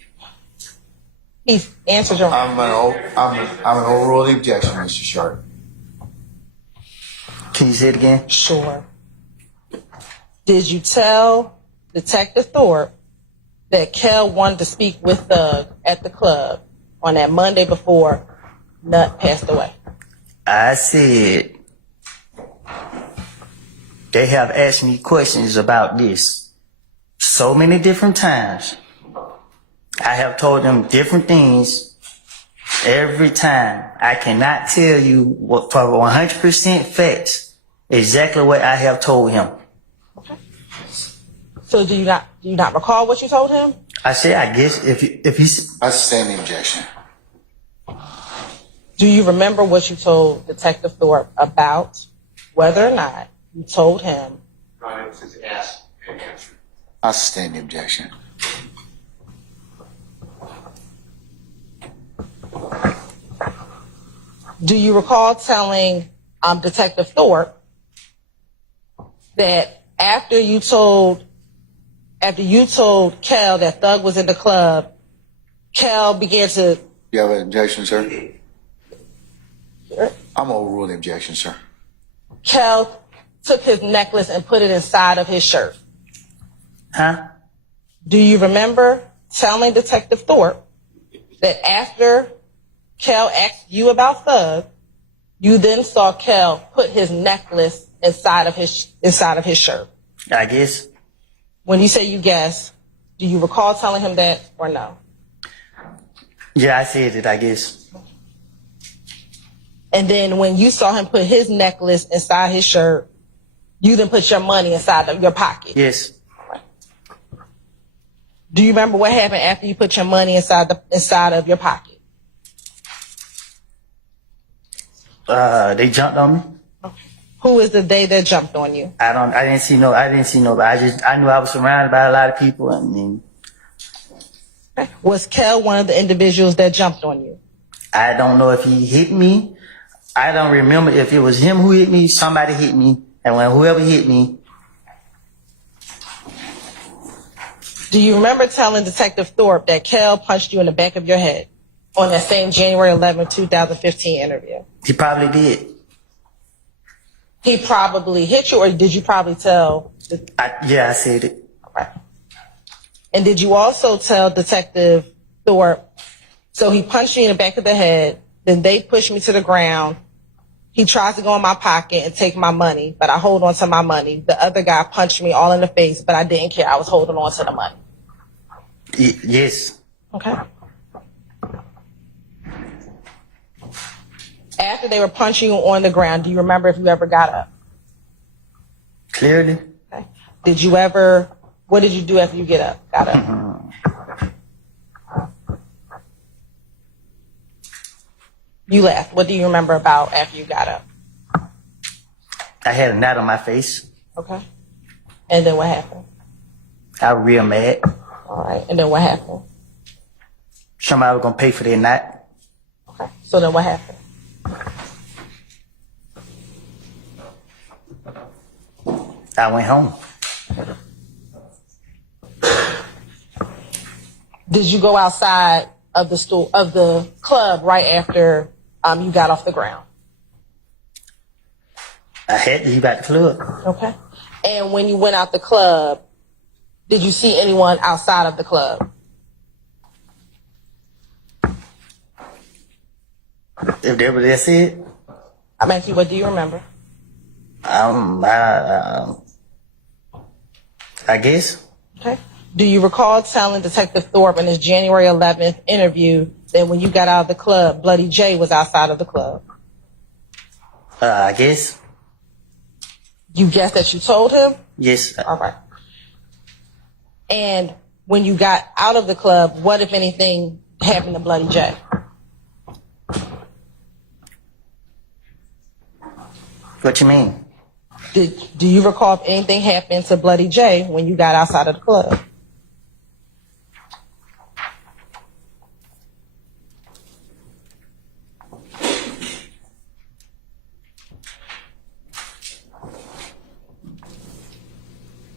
He answered your. I'm gonna overrule the objection, Mr. Sharp. Can you say it again? Sure. Did you tell Detective Thorpe that Kel wanted to speak with Thug at the club on that Monday before Nut passed away? I said they have asked me questions about this so many different times. I have told them different things every time. I cannot tell you what, for 100% facts exactly what I have told him. So do you not recall what you told him? I said, I guess if he's, I sustain the objection. Do you remember what you told Detective Thorpe about whether or not you told him? Your Honor, it says ask and answer. I sustain the objection. Do you recall telling Detective Thorpe that after you told Kel that Thug was in the club, Kel began to... You have an objection, sir? I'm gonna overrule the objection, sir. Kel took his necklace and put it inside of his shirt. huh? Do you remember telling Detective Thorpe that after Kel asked you about Thug, you then saw Kel put his necklace inside of his shirt? I guess. When you say you guess, do you recall telling him that or no? Yeah, I said it, I guess. And then when you saw him put his necklace inside his shirt, you then put your money inside of your pocket. Yes. Do you remember what happened after you put your money inside of your pocket? They jumped on me. Who is the they that jumped on you? I didn't see nobody. I knew I was surrounded by a lot of people. I mean, Was Kel one of the individuals that jumped on you? I don't know if he hit me. I don't remember if it was him who hit me, somebody hit me, and when whoever hit me. Do you remember telling Detective Thorpe that Kel punched you in the back of your head on that same January 11, 2015 interview? He probably did. He probably hit you, or did you probably tell? Yeah, I said it. Right. And did you also tell Detective Thorpe, so he punched me in the back of the head, then they pushed me to the ground. He tries to go in my pocket and take my money, but I hold on to my money. The other guy punched me all in the face, but I didn't care. I was holding on to the money. Yes. Okay. After they were punching you on the ground, do you remember if you ever got up? Clearly. Okay. What did you do after you got up? You laughed. What do you remember about after you got up? I had a knot on my face. Okay. And then what happened? I was real mad. All right. And then what happened? Somebody was going to pay for their knot. Okay. So then what happened? I went home. Did you go outside of the club right after you got off the ground? I had to leave out the club. Okay. And when you went out the club, did you see anyone outside of the club? If that's it, I'm asking you, what do you remember? I guess. Okay. Do you recall telling Detective Thorpe in his January 11th interview that when you got out of the club, Bloody J was outside of the club? I guess. You guess that you told him? Yes. All right. And when you got out of the club, what, if anything, happened to Bloody J? What you mean? Do you recall if anything happened to Bloody J when you got outside of the club?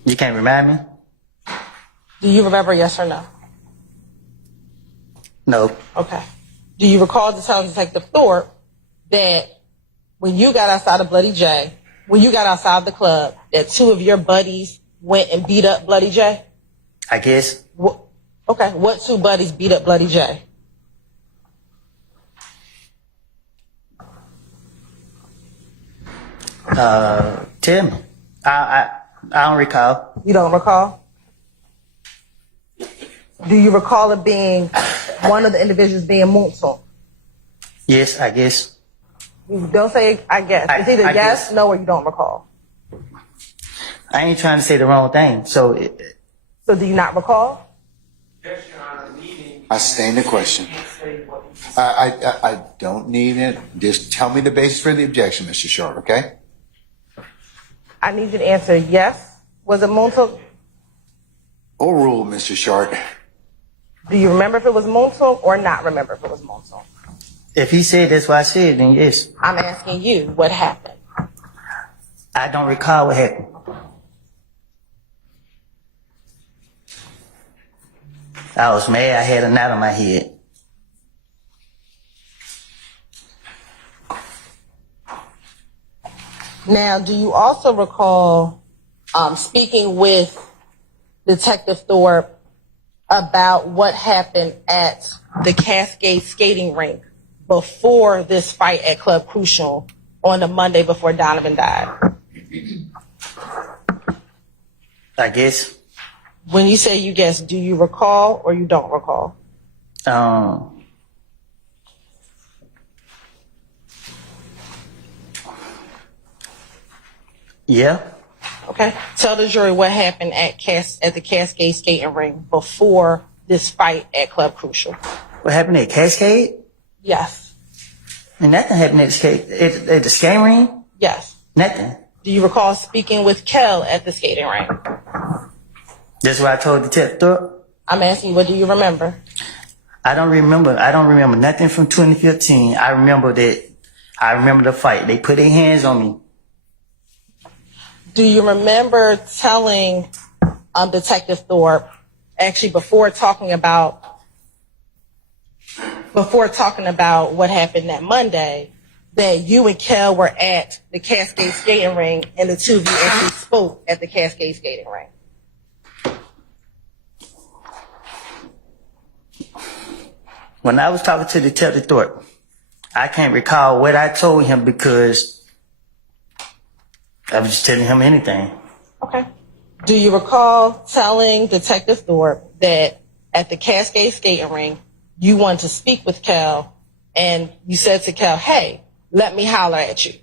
You can't remind me? Do you remember, yes or no? No. Okay. Do you recall telling Detective Thorpe that when you got outside of Bloody J, when you got outside of the club, that two of your buddies went and beat up Bloody J? I guess. Okay. What two buddies beat up Bloody J? Tell me. I don't recall. You don't recall? Do you recall it being one of the individuals being Moonsault? Yes, I guess. You don't say, I guess. It's either I yes, guess. no, or you don't recall. I ain't trying to say the wrong thing. So do you not recall? I stand the question. I don't need it. Just tell me the basis for the objection, Mr. Short, okay? I need you to answer yes. Was it Moonsault? Overruled, Mr. Short. Do you remember if it was Moonsault or not remember if it was Moonsault? if he said that's what I said, then yes. I'm asking you what happened. I don't recall what happened. I was mad. I had a knot on my head. Now, do you also recall speaking with Detective Thorpe about what happened at the Cascade skating rink before this fight at Club Crucial on the Monday before Donovan died? I guess. When you say you guess, do you recall or you don't recall? Yeah. Okay. Tell the jury what happened at the Cascade skating rink before this fight at Club Crucial. What happened at Cascade? Yes. And nothing happened at the skating rink? Yes. Nothing. Do you recall speaking with Kel at the skating rink? That's what I told Detective Thorpe. I'm asking you, what do you remember? I don't remember nothing from 2015. I remember the fight. They put their hands on me. Do you remember telling Detective Thorpe, actually before talking about what happened that Monday, that you and Kel were at the Cascade skating rink and the two of you actually spoke at the Cascade skating rink? When I was talking to Detective Thorpe, I can't recall what I told him because I was just telling him anything. Okay. Do you recall telling Detective Thorpe that at the Cascade skating rink, you wanted to speak with Kel and you said to Kel, hey, let me holler at you?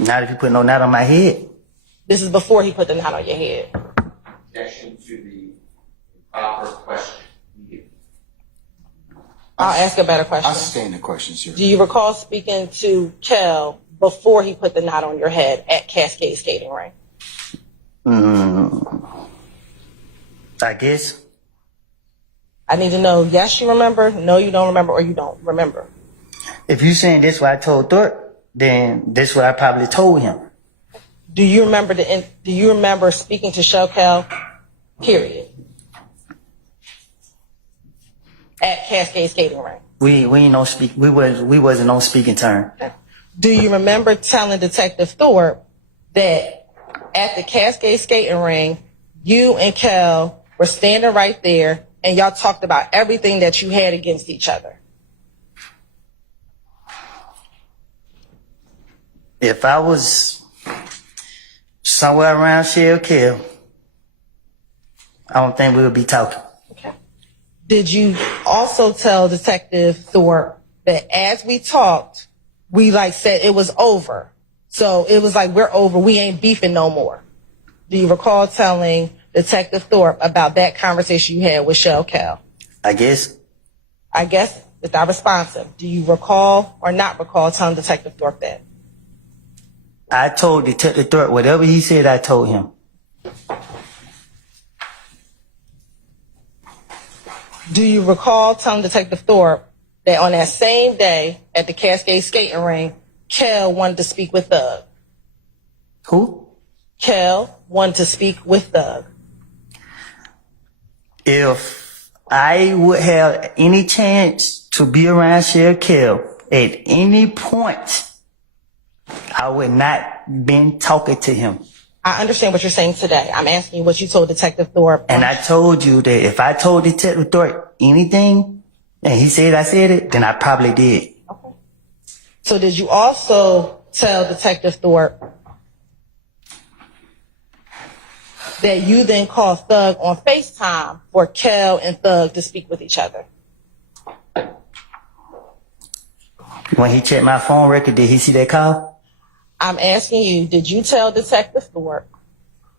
Not if you put no knot on my head. This is before he put the knot on your head. Objection to the proper question. I'll ask a better question. I stand the question, sir. Do you recall speaking to Kel before he put the knot on your head at Cascade skating rink? I guess. I need to know, yes, you remember, no, you don't remember, or you don't remember. If you saying this what I told Thorpe, then this is what I probably told him. Do you remember speaking to Shokel? Period. At Cascade Skating Rink. We ain't no speak. We wasn't on speaking term. Do you remember telling Detective Thorpe that at the Cascade Skating Ring, you and Kel were standing right there and y'all talked about everything that you had against each other? If I was somewhere around Shell Kel, I don't think we would be talking. Okay. Did you also tell Detective Thorpe that as we talked, we said it was over? So it was like, we're over, we ain't beefing no more. Do you recall telling Detective Thorpe about that conversation you had with Shell Cal? I guess. It's not responsive. Do you recall or not recall telling Detective Thorpe that? I told Detective Thorpe whatever he said, I told him. Do you recall telling Detective Thorpe that on that same day at the Cascade Skating Ring, Kel wanted to speak with Thug? Who? Kel wanted to speak with Thug. If I would have any chance to be around Shell Kel at any point, I would not been talking to him. I understand what you're saying today. I'm asking you what you told Detective Thorpe. And I told you that if I told Detective Thorpe anything, and he said I said it, then I probably did. Okay. So did you also tell Detective Thorpe that you then called Thug on FaceTime for Kel and Thug to speak with each other? When he checked my phone record, did he see that call? I'm asking you, did you tell Detective Thorpe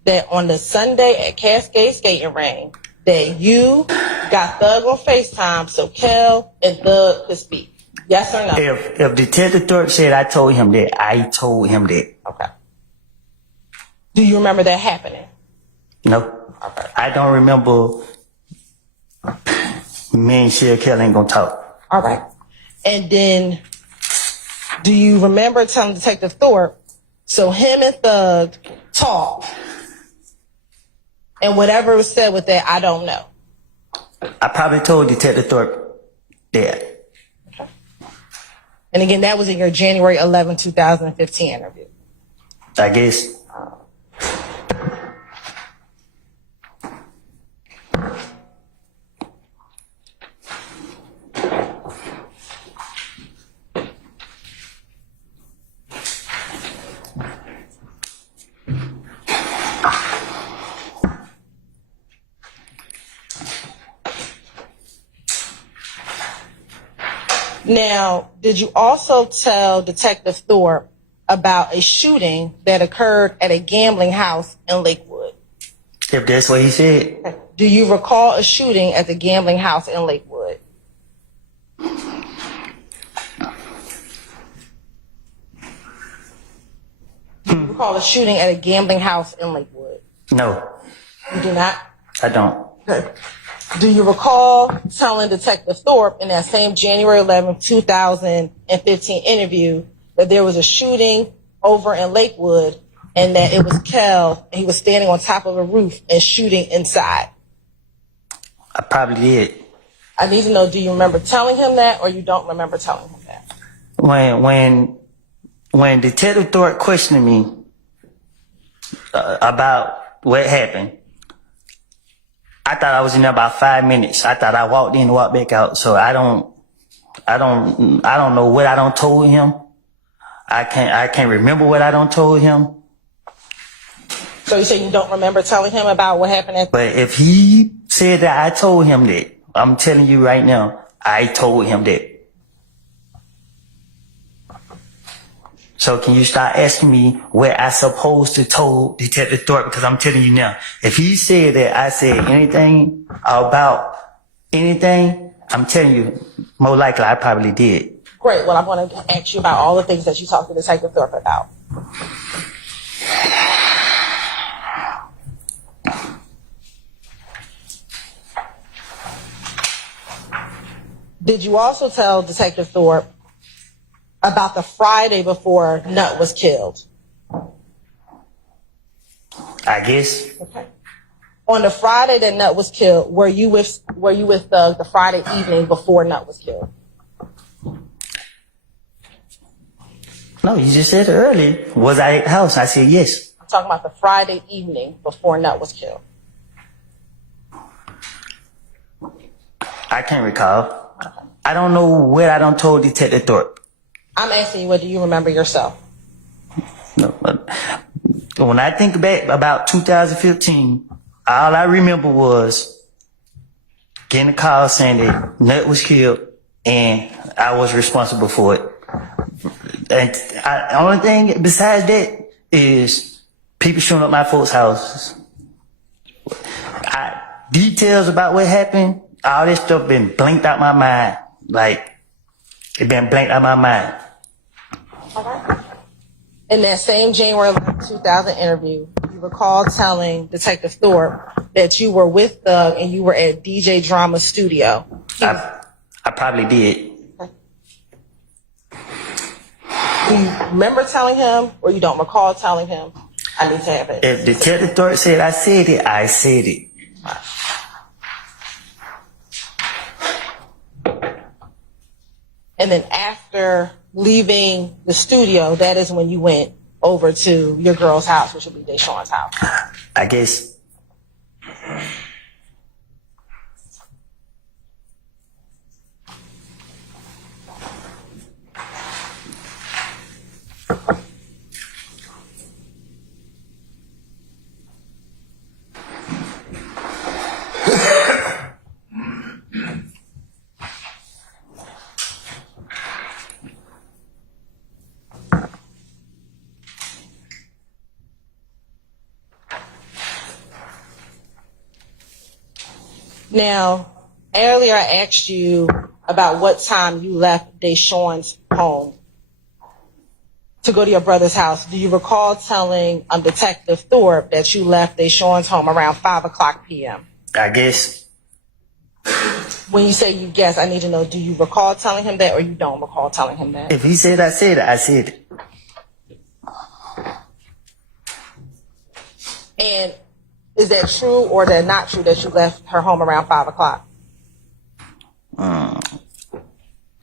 that on the Sunday at Cascade Skating Ring that you got Thug on FaceTime so Kel and Thug could speak? Yes or no? If Detective Thorpe said I told him that, I told him that. Okay. Do you remember that happening? No. Okay. I don't remember me and Shell Kel ain't gonna talk. All right. And then, do you remember telling Detective Thorpe, so him and Thug talked, and whatever was said with that, I don't know? I probably told Detective Thorpe that. Okay. And again, that was in your January 11, 2015 interview. I guess. Now, did you also tell Detective Thorpe about a shooting that occurred at a gambling house in Lakewood? If that's what he said. Do you recall a shooting at the gambling house in Lakewood? Do you recall a shooting at a gambling house in Lakewood? No, You do not? I don't. Okay. Do you recall telling Detective Thorpe in that same January 11, 2015 interview that there was a shooting over in Lakewood and that it was Kel and he was standing on top of a roof and shooting inside? I probably did. I need to know, do you remember telling him that or you don't remember telling him that? When Detective Thorpe questioned me about what happened, I thought I was in there about 5 minutes. I thought I walked in and walked back out. So I don't know what I don't told him. I can't remember what I don't told him. So you say you don't remember telling him about what happened at? But if he said that I told him that, I'm telling you right now, I told him that. So can you start asking me what I supposed to told Detective Thorpe? Because I'm telling you now, if he said that I said anything about anything, I'm telling you, more likely I probably did. Great. Well, I'm going to ask you about all the things that you talked to Detective Thorpe about. Did you also tell Detective Thorpe about the Friday before Nut was killed? I guess. Okay. On the Friday that Nut was killed, were you with Thug the Friday evening before Nut was killed? No, you just said it earlier. Was I at the house? I said yes. I'm talking about the Friday evening before Nut was killed. I can't recall. I don't know what I done told Detective Thorpe. I'm asking you, what do you remember yourself? No, when I think back about 2015, all I remember was getting a call saying that Nut was killed and I was responsible for it. And the only thing besides that is people showing up at my folks' houses. Details about what happened, all this stuff been blanked out my mind. Like, it been blanked out my mind. Okay. In that same January 2000 interview, you recall telling Detective Thorpe that you were with Thug and you were at DJ Drama's studio. I probably did. Do you remember telling him, or you don't recall telling him? I need to have it. If Detective Thorpe said I said it, I said it. And then after leaving the studio, that is when you went over to your girl's house, which would be Deshaun's house. I guess. Now, earlier I asked you about what time you left Deshaun's home to go to your brother's house. Do you recall telling Detective Thorpe that you left Deshaun's home around 5:00 p.m.? I guess. When you say you guess, I need to know, do you recall telling him that or you don't recall telling him that? If he said I said it, I said it. And is that true or that not true that you left her home around 5:00?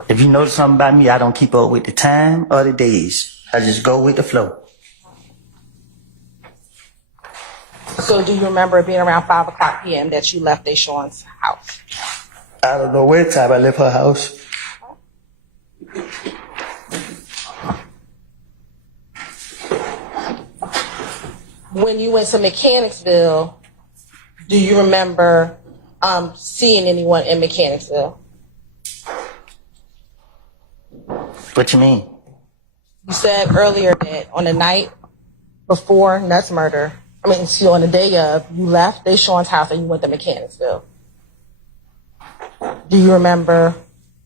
If you notice something about me, I don't keep up with the time or the days. I just go with the flow. So do you remember it being around 5:00 p.m. that you left Deshaun's house? I don't know what time I left her house. When you went to Mechanicsville, do you remember seeing anyone in Mechanicsville? What you mean? You said earlier that on the night before Nut's murder, on the day of, you left Deshaun's house and you went to Mechanicsville. Do you remember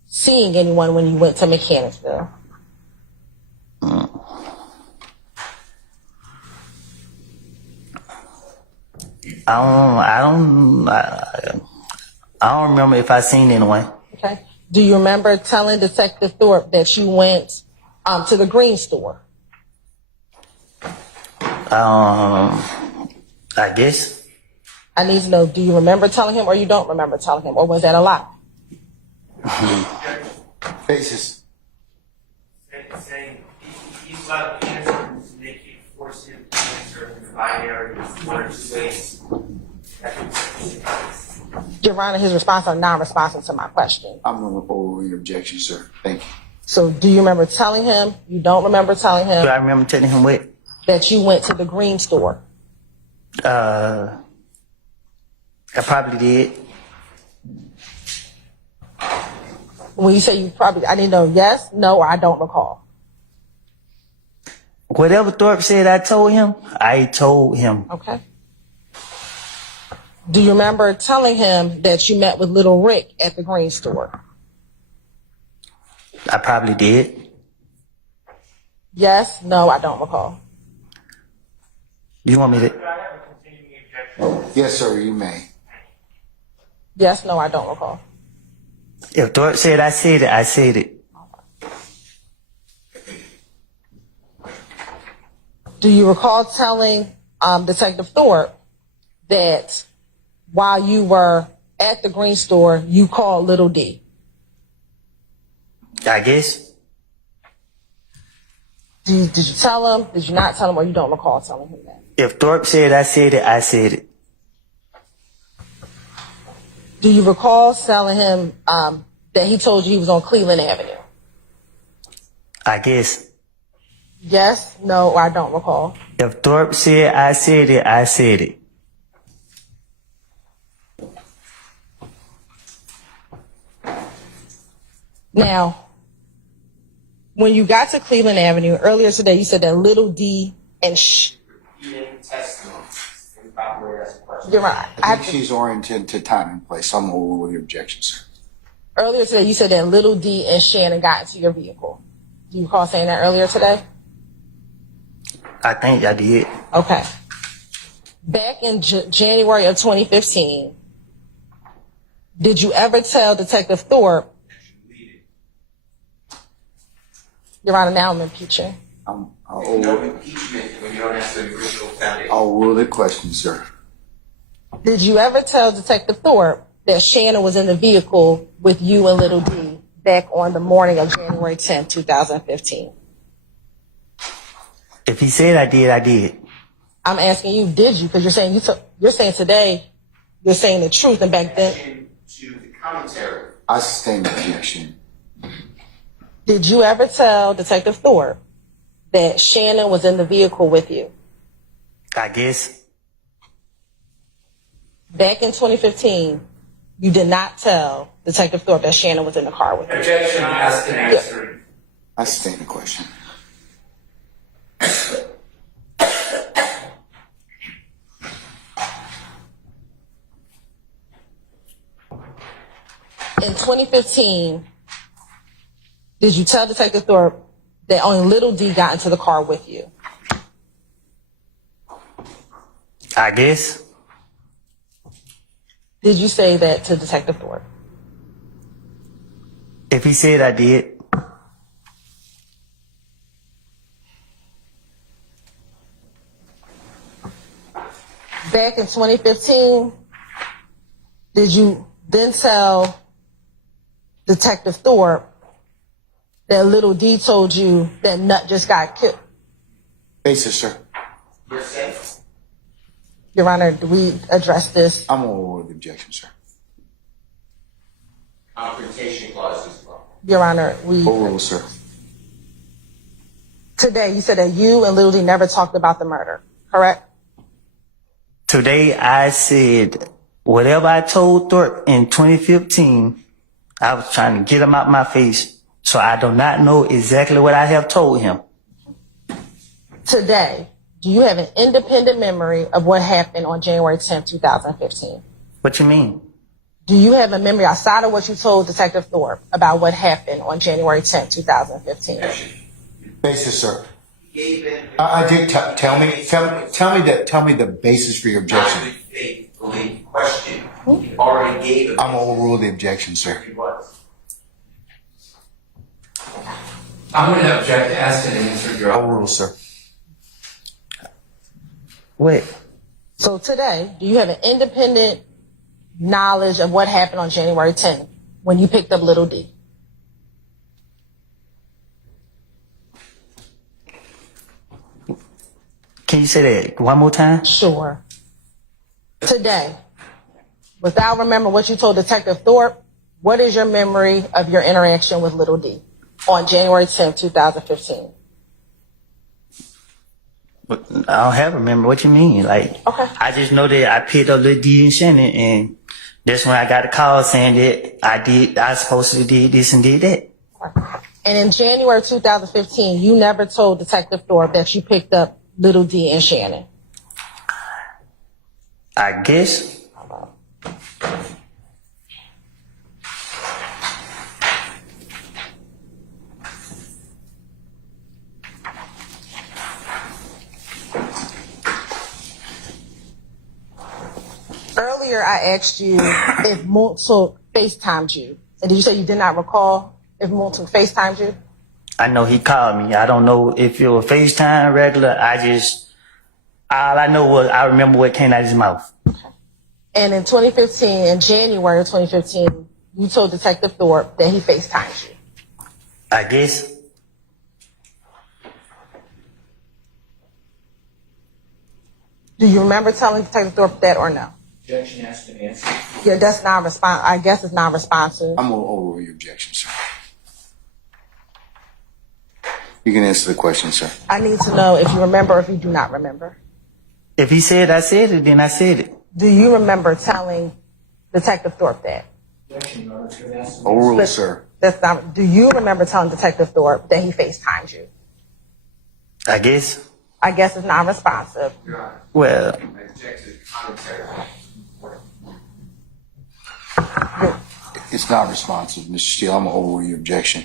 seeing anyone when you went to Mechanicsville? I don't remember if I seen anyone. Okay. Do you remember telling Detective Thorpe that you went to the green store? I guess. I need to know, do you remember telling him or you don't remember telling him? Or was that a lie? Faces. Saying he's left answers and they keep forcing him to answer in the binary one or two ways. Your Honor, his response are non-responsive to my question. I'm going to over your objection, sir. Thank you. So do you remember telling him? You don't remember telling him Do I remember telling him what? that you went to the green store? I probably did. When you say you probably, I need to know yes, no, or I don't recall. Whatever Thorpe said I told him, I told him. Okay. Do you remember telling him that you met with Little Rick at the green store? I probably did. Yes, no, I don't recall. You want me to? I have a continuing objection. Yes, sir, you may. Yes, no, I don't recall. If Thorpe said I said it, I said it. Do you recall telling Detective Thorpe that while you were at the green store, you called Little D? I guess. Did you tell him? Did you not tell him, or you don't recall telling him that? If Thorpe said I said it, I said it. Do you recall telling him that he told you he was on Cleveland Avenue? I guess. Yes, no, or I don't recall. If Thorpe said I said it, I said it. Now, when you got to Cleveland Avenue earlier today, you said that Little D and You're right. I think she's oriented to time and place. I'm over with your objection, sir. Earlier today, you said that Little D and Shannon got into your vehicle. Do you recall saying that earlier today? I think I did. Okay. Back in January of 2015, did you ever tell Detective Thorpe? Your Honor, now I'm impeaching. I'll rule the question, sir. Did you ever tell Detective Thorpe that Shannon was in the vehicle with you and Little D back on the morning of January 10th, 2015? If he said I did, I did. I'm asking you, did you? Because you're saying today, you're saying the truth, and back then. To the commentary. I sustain the objection. Did you ever tell Detective Thorpe that Shannon was in the vehicle with you? I guess. Back in 2015, you did not tell Detective Thorpe that Shannon was in the car with you. Objection, asked and answered. I sustain the question. In 2015, did you tell Detective Thorpe that only Little D got into the car with you? I guess. Did you say that to Detective Thorpe? If he said I did. Back in 2015, did you then tell Detective Thorpe that Little D told you that Nut just got killed? Basis, sir. Your Honor, do we address this? I'm over with the objection, sir. Confrontation clause as well. Your Honor, we... Overruled, sir. Today, you said that you and Little D never talked about the murder, correct? Today I said whatever I told Thorpe in 2015, I was trying to get him out my face. So I do not know exactly what I have told him. Today, do you have an independent memory of what happened on January 10th, 2015? What you mean? Do you have a memory outside of what you told Detective Thorpe about what happened on January 10th, 2015? Basis, sir. I did tell me the basis for your objection. Question. You already gave I'm overruled the objection, sir. I'm going to object to asked and answered, Your Honor. Overruled, sir. Wait. So today, do you have an independent knowledge of what happened on January 10th when you picked up Little D? Can you say that one more time? Sure. Today, without remembering what you told Detective Thorpe, what is your memory of your interaction with Little D on January 10th, 2015? But I don't have a memory. What you mean? Like, Okay. I just know that I picked up Lil D and Shannon, and that's when I got a call saying that I supposed to did this and did that. And in January 2015, you never told Detective Thorpe that you picked up Little D and Shannon. I guess. Earlier, I asked you if Moontook FaceTimed you. And did you say you did not recall if Moontook FaceTimed you? I know he called me. I don't know if it was FaceTime regular. All I know was I remember what came out of his mouth. And in 2015, in January of 2015, you told Detective Thorpe that he FaceTimed you. I guess. Do you remember telling Detective Thorpe that or no? Objection asked and answered. Yeah, that's non-responsive. I guess it's non-responsive. I'm going to overrule your objection, sir. You can answer the question, sir. I need to know if you remember or if you do not remember. If he said I said it, then I said it. Do you remember telling Detective Thorpe that? Objection, Your Honor, it's been asked and Overrule, But- sir. That's not. Do you remember telling Detective Thorpe that he FaceTimed you? I guess. I guess it's non-responsive. Your Honor, Well, I object to the commentary. It's not responsive, Mr. Steele. I'm going to overrule your objection.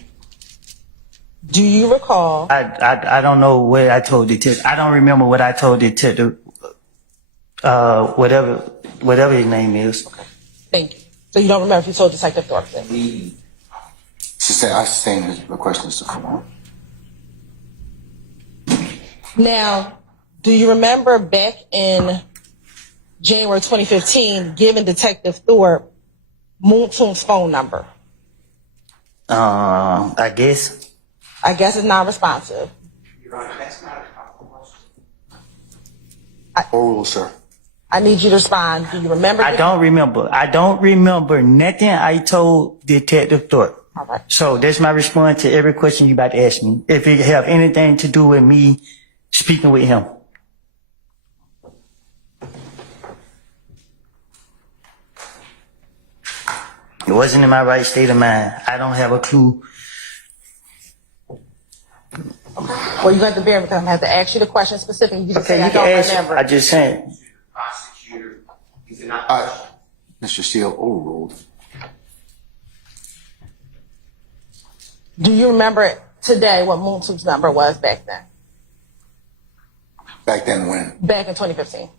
Do you recall? I don't know what I told Detective. I don't remember what I told Detective. Whatever his name is. Thank you. So you don't remember if you told Detective Thorpe that? I sustain the question is the form. Now, do you remember back in January 2015 giving Detective Thorpe Moontoon's phone number? I guess. I guess it's non-responsive. Your Honor, that's not a proper question. Overrule, sir. I need you to respond. Do you remember? I don't remember. I don't remember nothing I told Detective Thorpe. All right. So that's my response to every question you about to ask me. If it have anything to do with me speaking with him. It wasn't in my right state of mind. I don't have a clue. Well, you got to bear with him. I have to ask you the question specifically. You just Okay, say, I you can don't ask. remember. I just said. Prosecutor, is it not? Mr. Steele, overruled. Do you remember today what Moontoon's number was back then? Back then when? Back in 2015.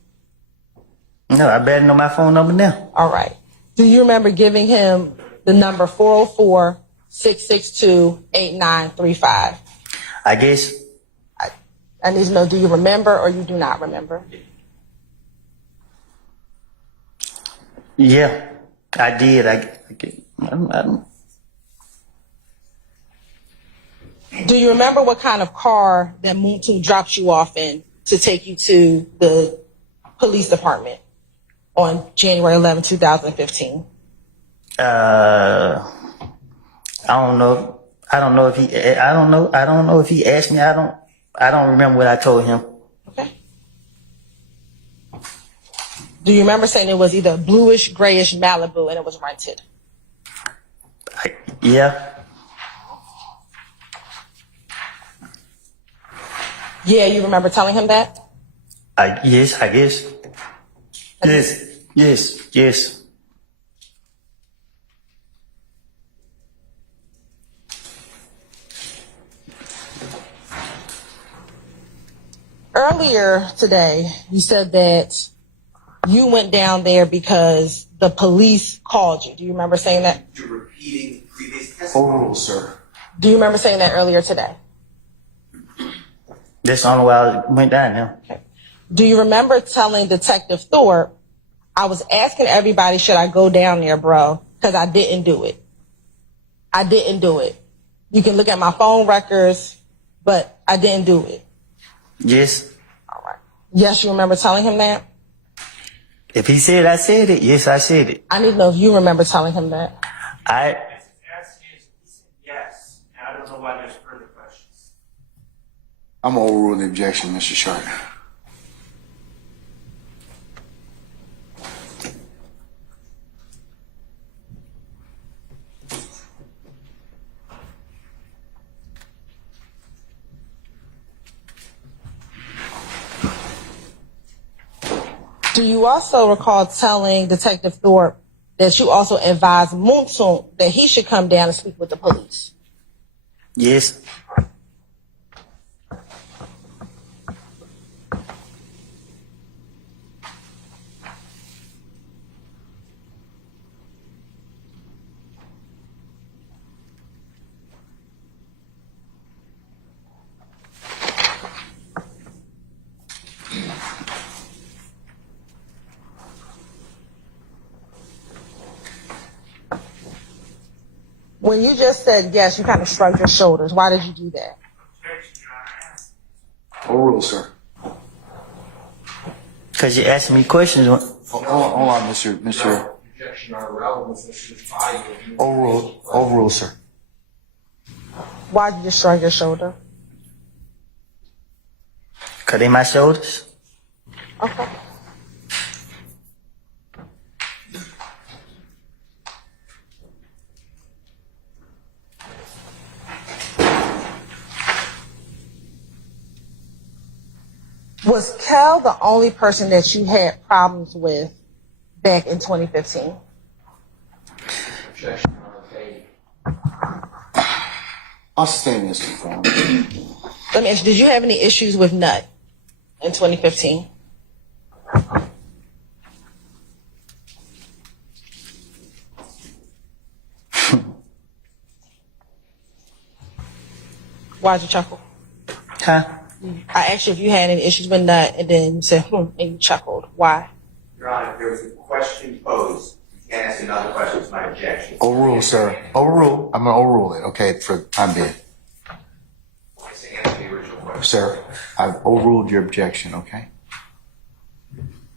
No, I better know my phone number now. All right. Do you remember giving him the number 404-662-8935? I guess. I need to know, do you remember or you do not remember? Yeah, I did. I don't. Do you remember what kind of car that Moontoon dropped you off in to take you to the police department on January 11, 2015? I don't know. I don't know if he. I don't know. I don't know if he asked me. I don't remember what I told him. Okay. Do you remember saying it was either bluish, grayish Malibu and it was rented? Yeah. Yeah, you remember telling him that? Yes, I guess. Yes. Earlier today, you said that you went down there because the police called you. Do you remember saying that? You're repeating previous testimony. Overruled, sir. Do you remember saying that earlier today? That's the only way I went down there. Okay. Do you remember telling Detective Thorpe, I was asking everybody, should I go down there, bro? Because I didn't do it. I didn't do it. You can look at my phone records, but I didn't do it. Yes. All right. Yes, you remember telling him that? If he said I said it, yes, I said it. I need to know if you remember telling him that. As is, he said yes, and I don't know why there's further questions. I'm going to overrule the objection, Mr. Sharp. Do you also recall telling Detective Thorpe that you also advised Moontoon that he should come down and speak with the police? Yes. When you just said yes, you kind of shrugged your shoulders. Why did you do that? Overruled, sir. Because you asked me questions. Hold on, Mr. Objection on relevance, this should buy you. Overruled, sir. Why did you just shrug your shoulder? Because they my shoulders. Okay. Was Kel the only person that you had problems with back in 2015? Objection on the page. I'll stay in this form. Let me ask you, did you have any issues with Nut in 2015? Why'd you chuckle? Huh? I asked you if you had any issues with Nut, and then you said, and you chuckled. Why? Your Honor, there was a question posed. You can't ask another question. It's my objection. Overruled, sir. Overruled. I'm going to overrule it, okay, for the time being. Just answer the original question. Sir, I've overruled your objection, okay?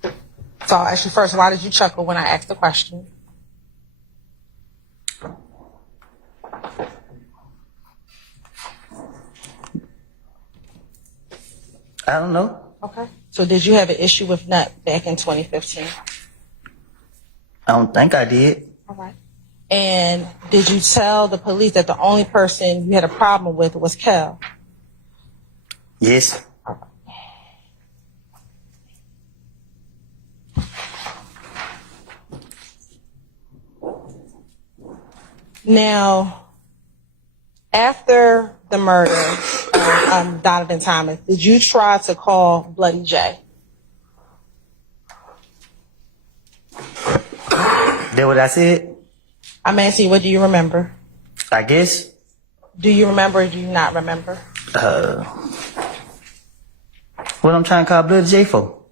So I'll ask you first, why did you chuckle when I asked the question? I don't know. Okay. So did you have an issue with Nut back in 2015? I don't think I did. All right. And did you tell the police that the only person you had a problem with was Kel? Yes. Now, after the murder of Donovan Thomas, did you try to call Bloody J? That what I said? I'm asking you, what do you remember? I guess. Do you remember or do you not remember? What I'm trying to call Bloody J for?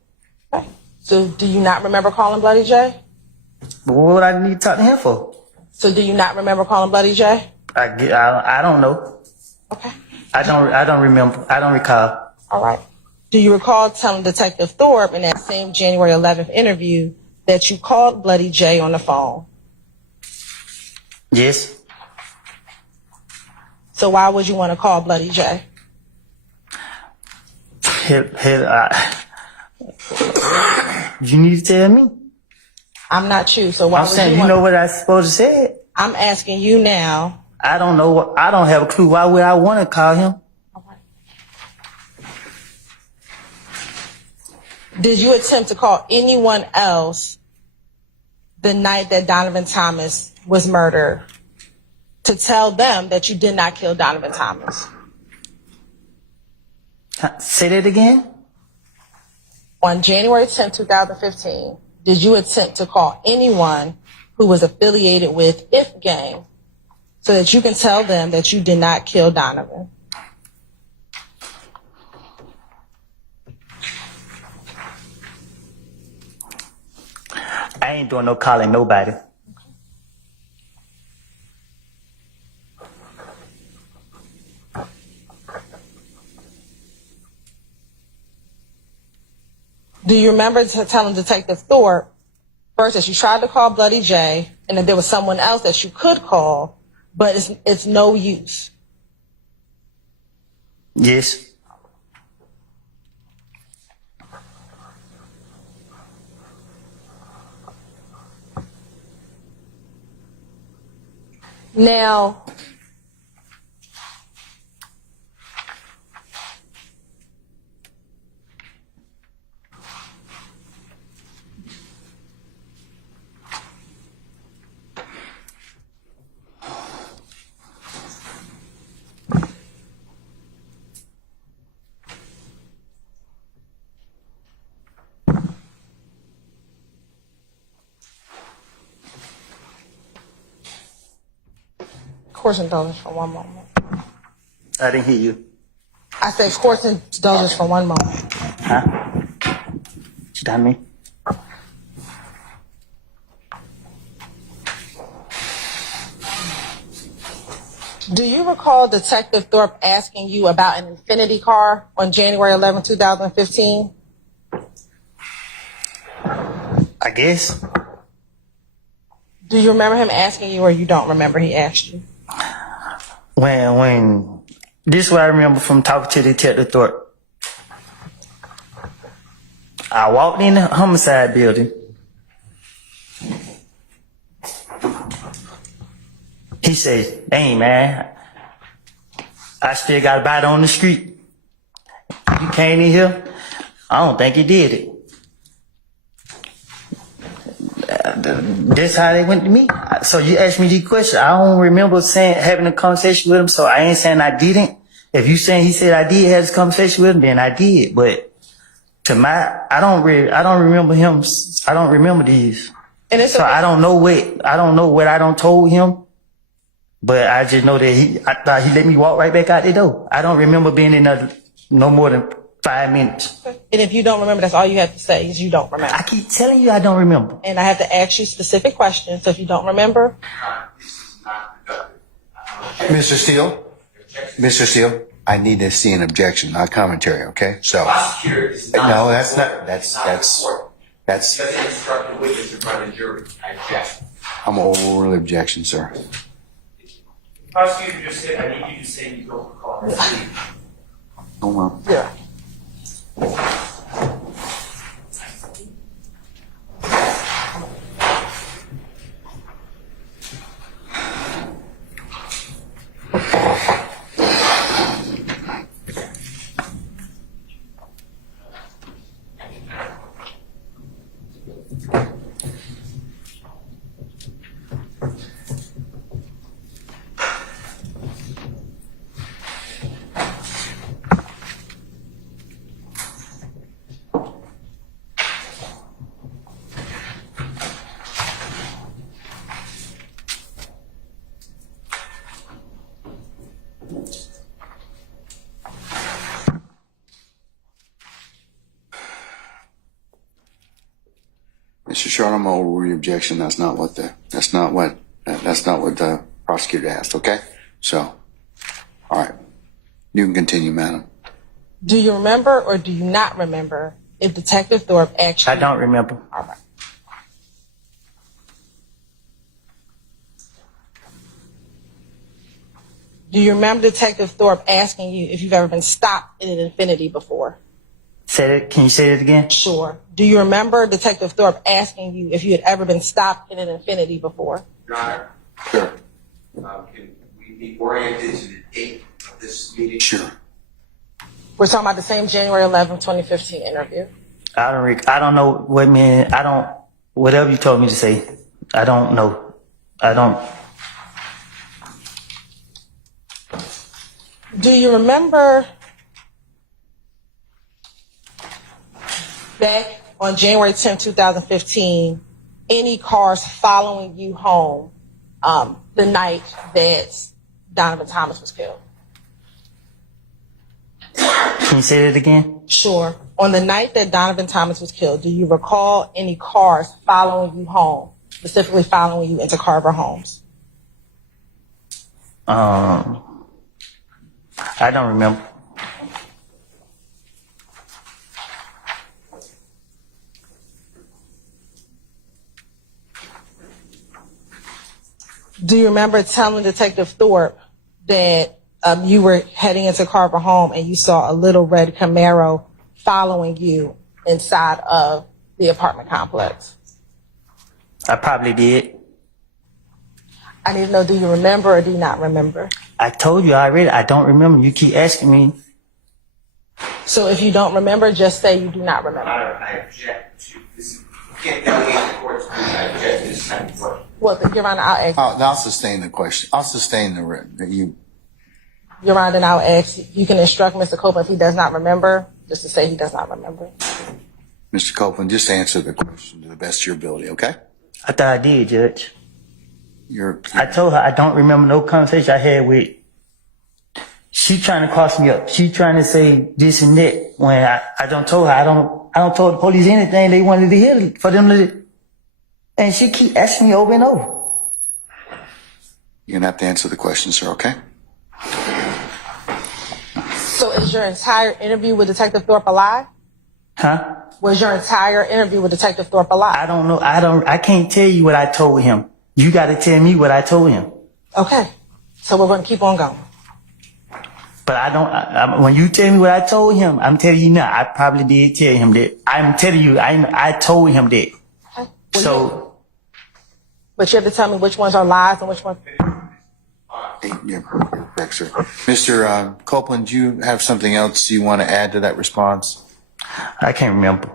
Okay. So do you not remember calling Bloody J? But what would I need to talk to him for? So do you not remember calling Bloody J? I don't know. Okay. I don't remember. I don't recall. All right. Do you recall telling Detective Thorpe in that same January 11th interview that you called Bloody J on the phone? Yes. So why would you want to call Bloody J? You need to tell me. I'm not you, so why I'm would saying, you you know what I supposed to say? I'm asking you now. I don't know. I don't have a clue. Why would I want to call him? All right. Did you attempt to call anyone else the night that Donovan Thomas was murdered to tell them that you did not kill Donovan Thomas? Say that again? On January 10, 2015, did you attempt to call anyone who was affiliated with If Gang so that you can tell them that you did not kill Donovan? I ain't doing no calling nobody. Do you remember telling Detective Thorpe first that you tried to call Bloody J and that there was someone else that you could call, but it's no use? Yes. Now, course indulgence for one moment. I didn't hear you. I said course indulgence for one moment. Huh? What that mean? Do you recall Detective Thorpe asking you about an Infinity car on January 11, 2015? I guess. Do you remember him asking you, or you don't remember he asked you? When this is what I remember from talking to Detective Thorpe. I walked in the homicide building. He said, "Hey man, I still got a body on the street. You came in here? I don't think he did it." That's how they went to me. So you asked me these questions. I don't remember having a conversation with him, so I ain't saying I didn't. If you saying he said I did have this conversation with him, then I did. But I don't remember him. I don't remember these. And it's so I don't know what I don't told him. But I just know that I thought he let me walk right back out the door. I don't remember being in there no more than 5 minutes. And if you don't remember, that's all you have to say is you don't remember. I keep telling you I don't remember. And I have to ask you specific questions. So if you don't remember. Mr. Steele? Mr. Steele, I need to see an objection, not commentary, okay? So, no, that's not, that's, Doesn't instruct the witness in front of the jury. I object. I'm an oral objection, sir. Prosecutor just said, I need you to say you don't recall. Oh, well. Yeah. Mr. Short, I'm gonna overrule your objection. That's not what the prosecutor asked, okay? So, all right. You can continue, madam. Do you remember or do you not remember if Detective Thorpe actually... I don't remember. All right. Do you remember Detective Thorpe asking you if you've ever been stopped in an Infinity before? Can you say it again? Sure. Do you remember Detective Thorpe asking you if you had ever been stopped in an Infinity before? Your Honor, Sure. can we be oriented to the date of this meeting? Sure. We're talking about the same January 11, 2015 interview. I don't know what man. Whatever you told me to say, I don't know. I don't. Do you remember back on January 10, 2015, any cars following you home the night that Donovan Thomas was killed? Can you say that again? Sure. On the night that Donovan Thomas was killed, do you recall any cars following you home, specifically following you into Carver Homes? I don't remember. Do you remember telling Detective Thorpe that you were heading into Carver Home and you saw a little red Camaro following you inside of the apartment complex? I probably did. I need to know, do you remember or do you not remember? I told you already. I don't remember. You keep asking me. So if you don't remember, just say you do not remember. I object to this. You can't delegate the court's ruling. I object to this kind of work. Well, Your Honor, I'll ask. I'll sustain the question. I'll sustain you. Your Honor, then I'll ask. You can instruct Mr. Copeland if he does not remember, just to say he does not remember. Mr. Copeland, just answer the question to the best of your ability, okay? I thought I did, Judge. You're I told her I don't remember no conversation I had with. She trying to cross me up. She trying to say this and that when I don't told her I don't tell the police anything they wanted to hear for them to. And she keep asking me over and over. gonna have to answer the question, sir, okay? So is your entire interview with Detective Thorpe a lie? Huh? Was your entire interview with Detective Thorpe a lie? I don't know. I can't tell you what I told him. You got to tell me what I told him. Okay. So we're going to keep on going. But I don't, when you tell me what I told him, I'm telling you now, I probably did tell him that. I'm telling you, I told him that. Okay. So. But you have to tell me which ones are lies and which ones. Yeah, correct, sir. Mr. Copeland, do you have something else you want to add to that response? I can't remember.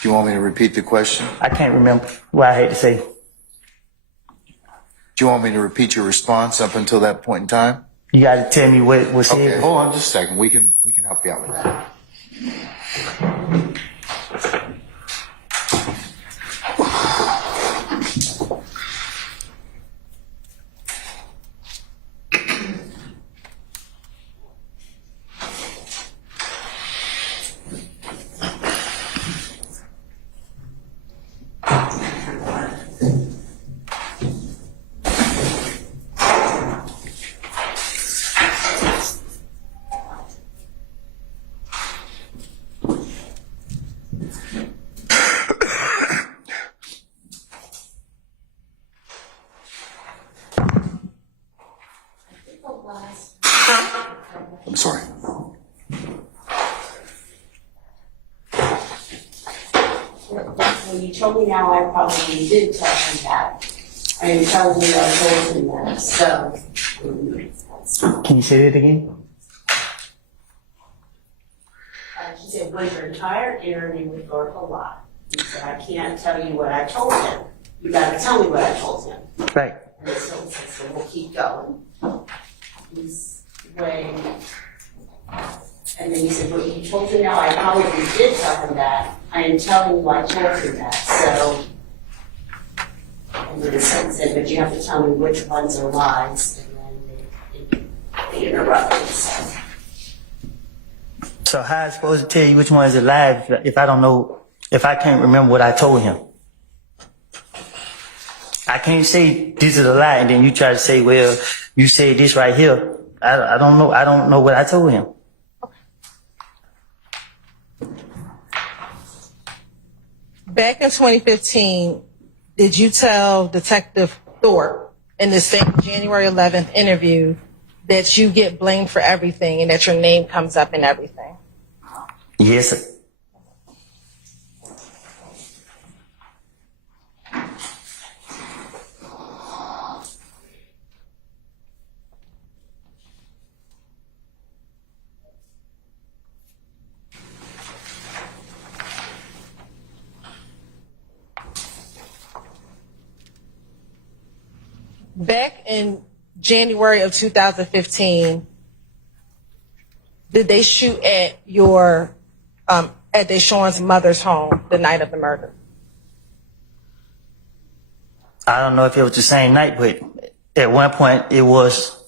Do you want me to repeat the question? I can't remember what I had to say. Do you want me to repeat your response up until that point in time? You got to tell me what was said. Okay, hold on just a second. We can help you out with that. I'm sorry. When you told me now, I probably did tell him that. I am telling you I told him that, so. Can you say that again? She said, was your entire interview with Thorpe a lie? He said, I can't tell you what I told him. You gotta tell me what I told him. Right. And so we'll keep going. He's weighing. And then he said, well, you told him now, I probably did tell him that. I am telling you I told him that, so. And then the son said, but you have to tell me which ones are lies. And then they interrupted, so. So how am I supposed to tell you which one is a lie if I don't know, if I can't remember what I told him? I can't say this is a lie and then you try to say, well, you say this right here. I don't know. I don't know what I told him. Back in 2015, did you tell Detective Thorpe in the same January 11th interview that you get blamed for everything and that your name comes up in everything? Yes, sir. Back in January of 2015, did they shoot at your at Deshaun's mother's home the night of the murder? I don't know if it was the same night, but at one point it was.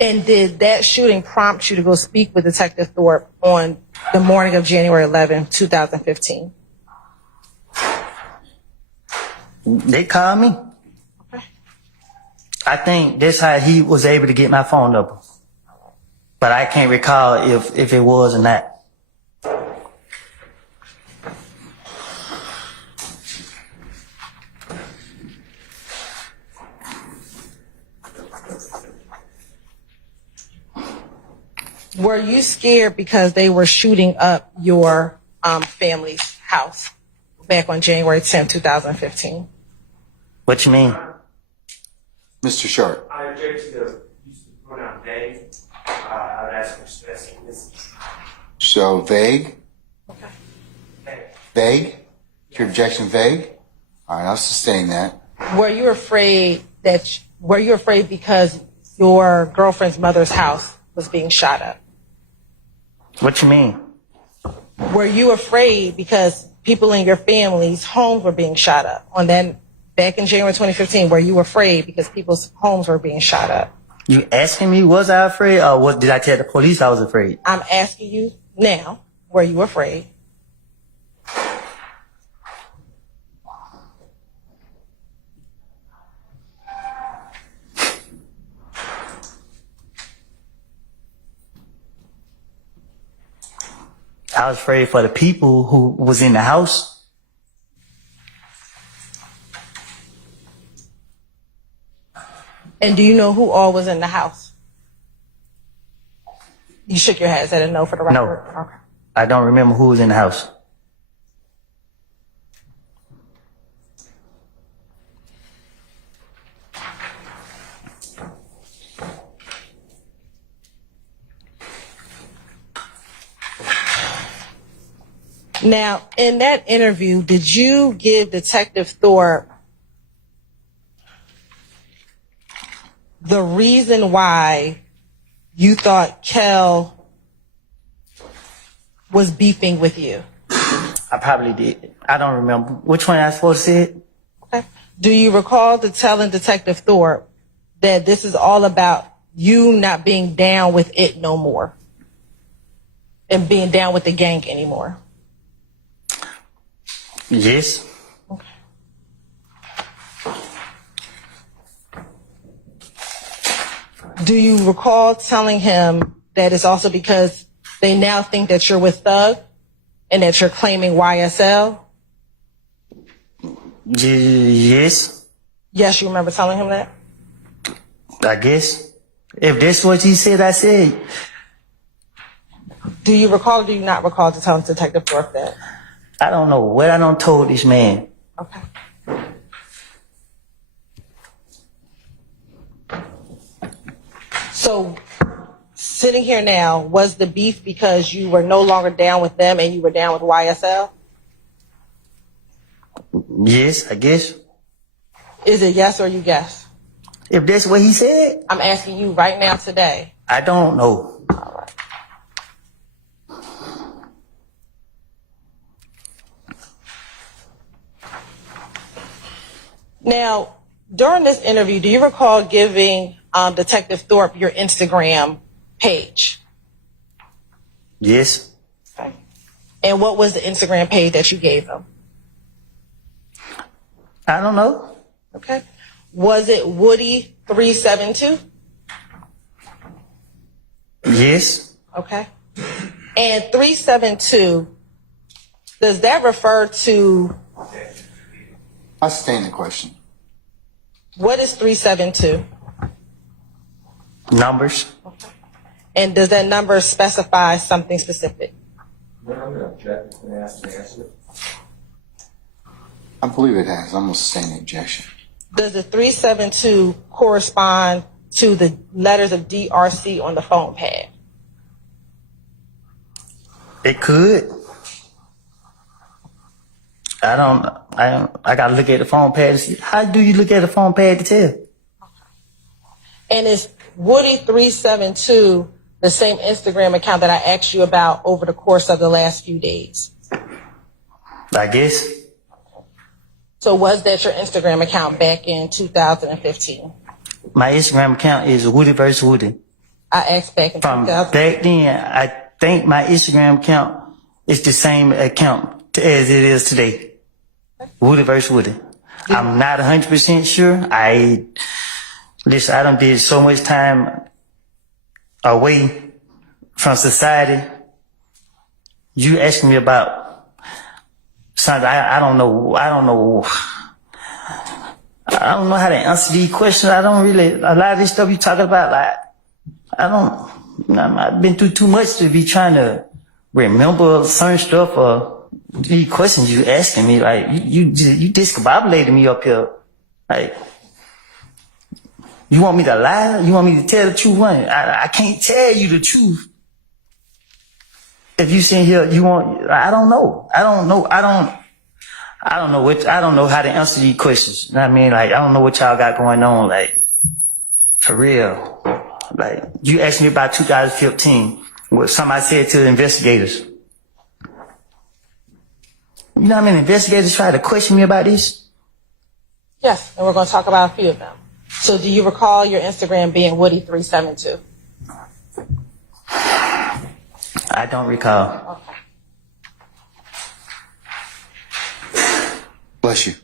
And did that shooting prompt you to go speak with Detective Thorpe on the morning of January 11, 2015? They called me. Okay. I think that's how he was able to get my phone number. But I can't recall if it was or not. Were you scared because they were shooting up your family's house back on January 10, 2015? What you mean? Mr. Sharp. I object to the use of the pronoun they. I would ask for specificity. So vague? They. Vague? Is your objection vague? All right, I'll sustain that. Were you afraid because your girlfriend's mother's house was being shot up? What you mean? Were you afraid because people in your family's homes were being shot up on that back in January 2015? Were you afraid because people's homes were being shot up? You asking me, was I afraid, or did I tell the police I was afraid? I'm asking you now, were you afraid? I was afraid for the people who was in the house. And do you know who all was in the house? You shook your head. Is that a no for the record? No. Okay. I don't remember who was in the house. Now, in that interview, did you give Detective Thorpe the reason why you thought Kel was beefing with you? I probably did. I don't remember. Which one I supposed to say it? Okay. Do you recall telling Detective Thorpe that this is all about you not being down with it no more and being down with the gang anymore? Yes. Okay. Do you recall telling him that it's also because they now think that you're with Thug and that you're claiming YSL? Yes. Yes, you remember telling him that? I guess. If that's what he said, I said. Do you recall or do you not recall to tell Detective Thorpe that? I don't know what I done told this man. Okay. So, sitting here now, was the beef because you were no longer down with them and you were down with YSL? Yes, I guess. Is it yes or you guess? If that's what he said, I'm asking you right now today. I don't know. All right. Now, during this interview, do you recall giving Detective Thorpe your Instagram page? Yes. Okay. And what was the Instagram page that you gave him? I don't know. Okay. Was it Woody372? Yes. Okay. And 372, does that refer to, I stand the question. what is 372? Numbers. And does that number specify something specific? No, I'm gonna object and ask to answer it. I believe it has. I'm going to sustain the objection. Does the 372 correspond to the letters of DRC on the phone pad? It could. I gotta look at the phone pad and see. How do you look at the phone pad to tell? And is Woody372 the same Instagram account that I asked you about over the course of the last few days? I guess. So was that your Instagram account back in 2015? My Instagram account is Woody vs. Woody. I asked back in From 2000. back then, I think my Instagram account is the same account as it is today. Woody vs. Woody. I'm not 100% sure. I done did so much time away from society. You asking me about something I don't know. I don't know how to answer these questions. A lot of this stuff you talking about, like, I've been through too much to be trying to remember certain stuff or these questions you asking me. Like, you discombobulated me up here. Like, you want me to lie? You want me to tell the truth? I can't tell you the truth. If you sit here, I don't know. I don't know how to answer these questions. You know what I mean? Like, I don't know what y'all got going on. Like, for real. Like, you asked me about 2015, what somebody said to the investigators. You know how many investigators tried to question me about this? Yes, and we're going to talk about a few of them. So do you recall your Instagram being Woody372? I don't recall. Okay. Bless you.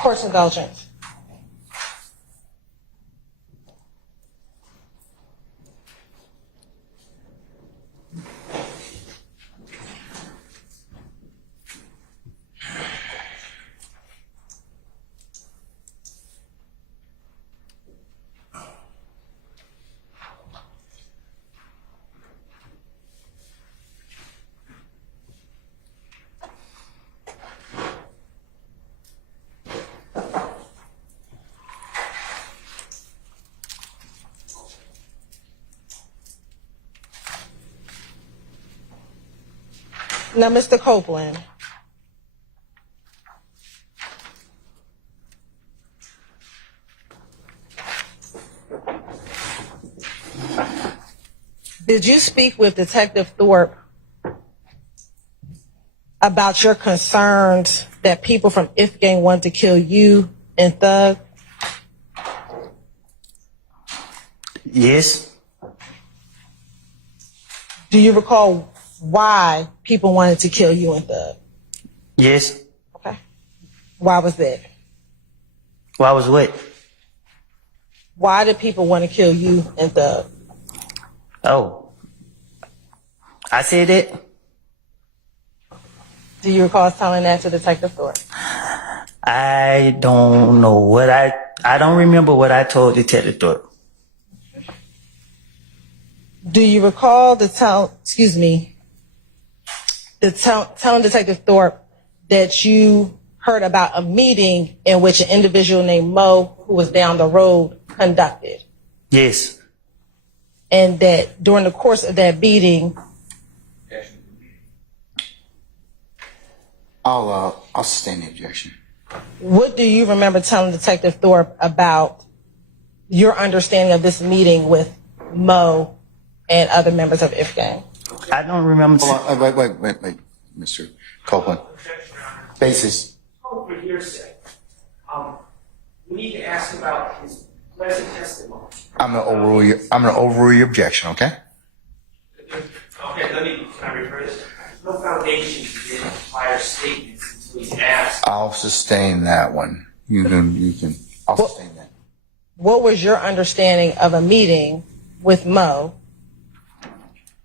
Court's indulgence. Now, Mr. Copeland, did you speak with Detective Thorpe about your concerns that people from If Gang want to kill you and Thug? Yes. Do you recall why people wanted to kill you and Thug? Yes. Okay. Why was that? Why was what? Why did people want to kill you and Thug? Oh. I said it. Do you recall telling that to Detective Thorpe? I don't know what I don't remember what I told Detective Thorpe. Do you recall telling Detective Thorpe that you heard about a meeting in which an individual named Mo, who was down the road, conducted? Yes. And that during the course of that meeting, I'll sustain the objection. what do you remember telling Detective Thorpe about your understanding of this meeting with Mo and other members of If Gang? I don't remember. Hold on, wait, Mr. Copeland. Basis. For hearsay, we need to ask about his present testimony. I'm gonna overrule your objection, okay? Okay, can I rephrase? There's no foundation to give prior statements until he's asked. I'll sustain that one. You can. I'll sustain that. What was your understanding of a meeting with Mo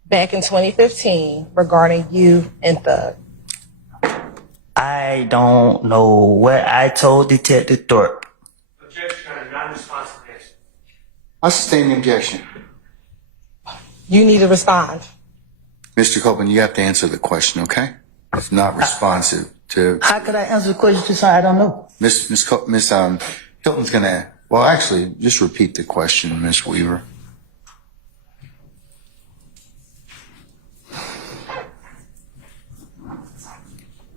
back in 2015 regarding you and Thug? I don't know what I told Detective Thorpe. Objection on a non-responsive answer. I'll sustain the objection. You need to respond. Mr. Copeland, you have to answer the question, okay? It's not responsive to How could I answer the question to something I don't know? Miss Hilton's gonna. Well, actually, just repeat the question, Miss Weaver.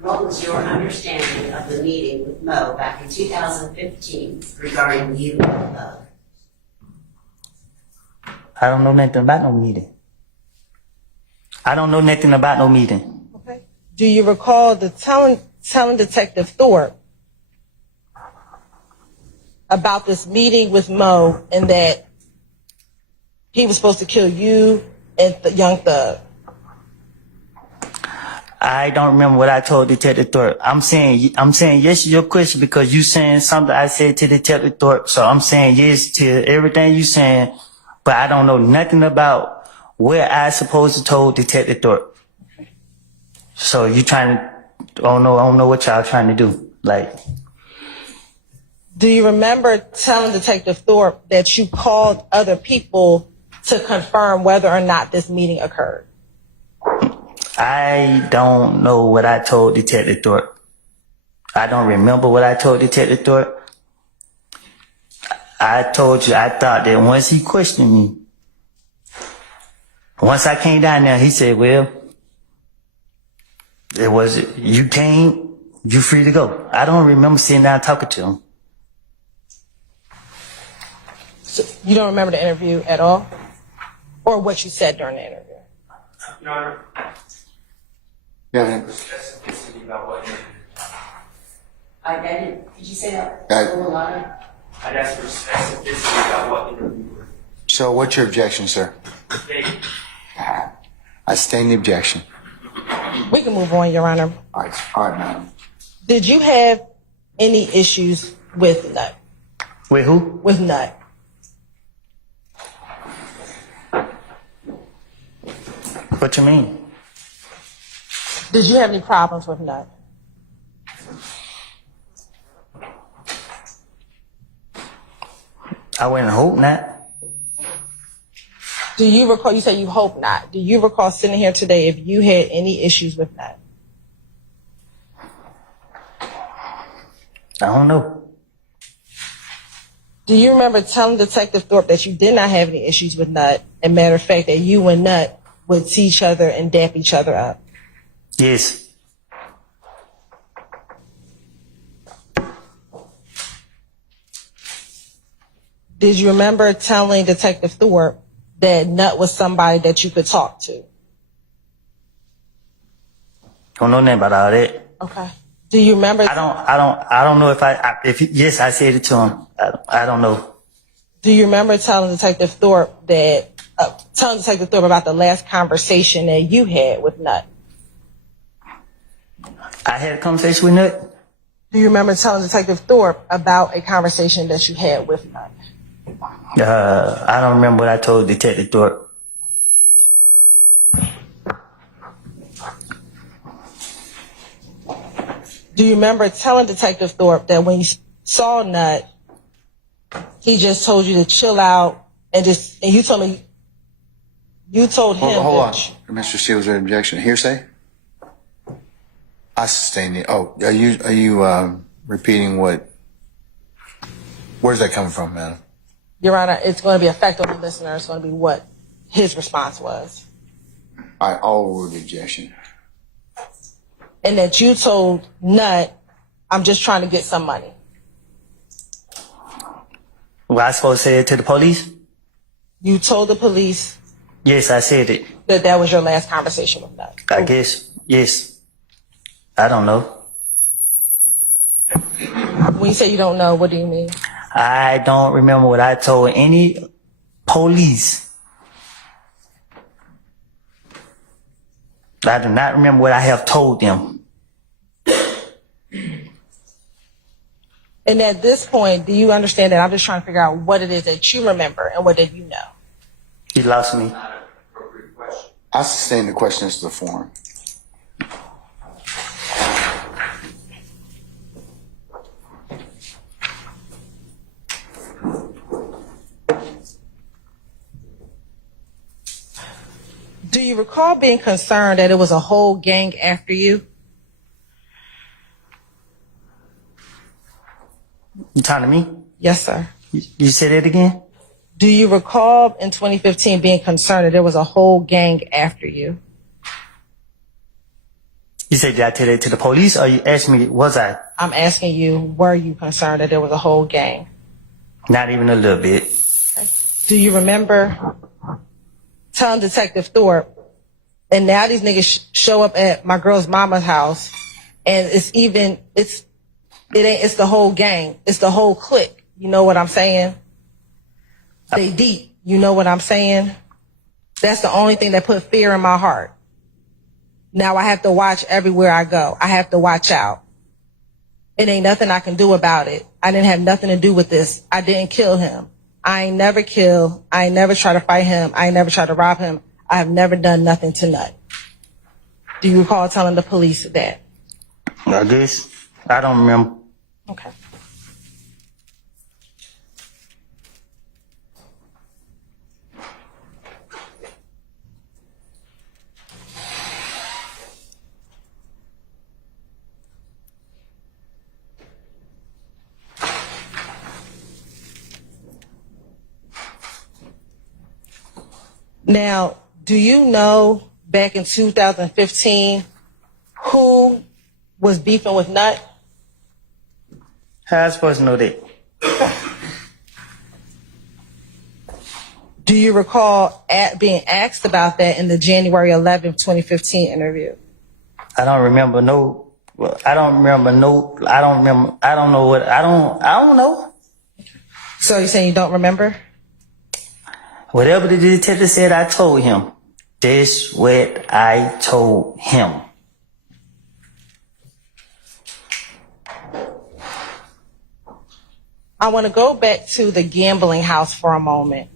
What was your understanding of the meeting with Mo back in 2015 regarding you and Thug? I don't know nothing about no meeting. I don't know nothing about no meeting. Okay. Do you recall telling Detective Thorpe about this meeting with Mo and that he was supposed to kill you and Young Thug? I don't remember what I told Detective Thorpe. I'm saying yes to your question because you saying something I said to Detective Thorpe. So I'm saying yes to everything you saying, but I don't know nothing about where I supposed to told Detective Thorpe. So you trying to, I don't know what y'all trying to do. Like, do you remember telling Detective Thorpe that you called other people to confirm whether or not this meeting occurred? I don't know what I told Detective Thorpe. I don't remember what I told Detective Thorpe. I told you, I thought that once he questioned me, once I came down there, he said, well, you came, you free to go. I don't remember sitting down talking to him. So you don't remember the interview at all? Or what you said during the interview? Your Honor, Yeah. specificity about what interview. Did you say that? I'd ask for specificity about what interview. So, what's your objection, sir? I sustain the objection. We can move on, Your Honor. All right, madam. Did you have any issues with Nut? With who? With Nut. What you mean? Did you have any problems with Nut? I wouldn't hope not. Do you recall, you say you hope not. Do you recall sitting here today if you had any issues with Nut? I don't know. Do you remember telling Detective Thorpe that you did not have any issues with Nut? And matter of fact, that you and Nut would see each other and dap each other up? Yes. Did you remember telling Detective Thorpe that Nut was somebody that you could talk to? Don't know nothing about all that. Okay. Do you remember? I don't know yes, I said it to him. I don't know. Do you remember telling Detective Thorpe about the last conversation that you had with Nut? I had a conversation with Nut. Do you remember telling Detective Thorpe about a conversation that you had with Nut? I don't remember what I told Detective Thorpe. Do you remember telling Detective Thorpe that when you saw Nut, he just told you to chill out and you told him. Hold on. Mr. Steele's objection. Hearsay? I sustain it. Oh, are you repeating where's that coming from, madam? Your Honor, it's going to be effect on the listener. It's going to be what his response was. I overrule the objection. And that you told Nut, I'm just trying to get some money. Well, I supposed to say it to the police? You told the police. Yes, I said it. That was your last conversation with Nut. I guess, yes. I don't know. When you say you don't know, what do you mean? I don't remember what I told any police. I do not remember what I have told them. And at this point, do you understand that I'm just trying to figure out what it is that you remember and what did you know? You lost me. I sustain the question as to the form. Do you recall being concerned that it was a whole gang after you? You talking to me? Yes, sir. You said it again? Do you recall in 2015 being concerned that there was a whole gang after you? You said, did I tell it to the police, or you asked me, was I? I'm asking you, were you concerned that there was a whole gang? Not even a little bit. Do you remember telling Detective Thorpe, and now these niggas show up at my girl's mama's house, and it's the whole gang. It's the whole clique. You know what I'm saying? They deep. You know what I'm saying? That's the only thing that put fear in my heart. Now I have to watch everywhere I go. I have to watch out. It ain't nothing I can do about it. I didn't have nothing to do with this. I didn't kill him. I ain't never kill. I ain't never try to fight him. I ain't never try to rob him. I have never done nothing to Nut. Do you recall telling the police that? I guess. I don't remember. Okay. Now, do you know back in 2015 who was beefing with Nut? How I supposed to know that? Do you recall being asked about that in the January 11th, 2015 interview? I don't remember no. I don't know. So you're saying you don't remember? Whatever the detective said, I told him. That's what I told him. I want to go back to the gambling house for a moment.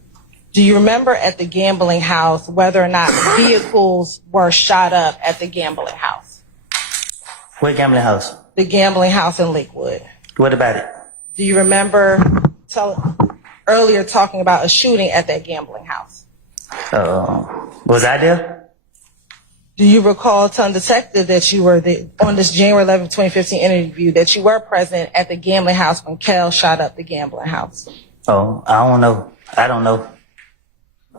Do you remember at the gambling house whether or not vehicles were shot up at the gambling house? What gambling house? The gambling house in Lakewood. What about it? Do you remember earlier talking about a shooting at that gambling house? Was I there? Do you recall telling the detective that you were on this January 11, 2015 interview that you were present at the gambling house when Kel shot up the gambling house? Oh, I don't know. I don't know.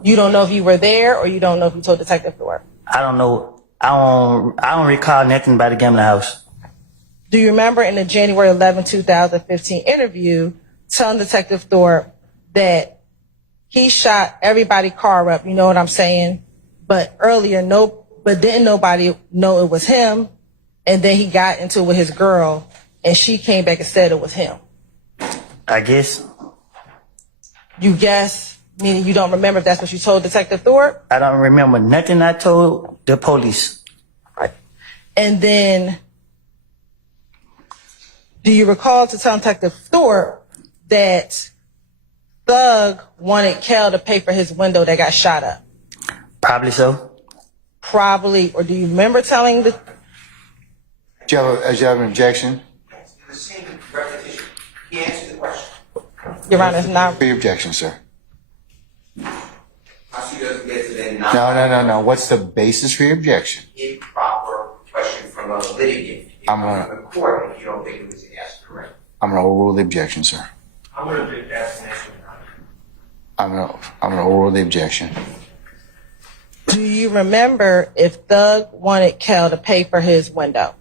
You don't know if you were there, or you don't know if you told Detective Thorpe? I don't know. I don't recall nothing about the gambling house. Do you remember in the January 11, 2015 interview telling Detective Thorpe that he shot everybody's car up, you know what I'm saying? But didn't nobody know it was him, and then he got into it with his girl, and she came back and said it was him? I guess. You guess, meaning you don't remember if that's what you told Detective Thorpe? I don't remember nothing I told the police. Right. And then, do you recall to tell Detective Thorpe that Thug wanted Kel to pay for his window that got shot up? Probably so. Probably, or do you remember telling the... Do you have an objection? The same repetition. He answered the question. Your Honor, it's not... For your objection, sir. Prosecutor doesn't get to then No. What's the basis for your objection? improper question from a litigant. I'm gonna- The court, if you don't think it was asked correctly. I'm going to overrule the objection, sir. I'm gonna be asking that, Your Honor. I'm going to overrule the objection. Do you remember if Thug wanted Kel to pay for his window?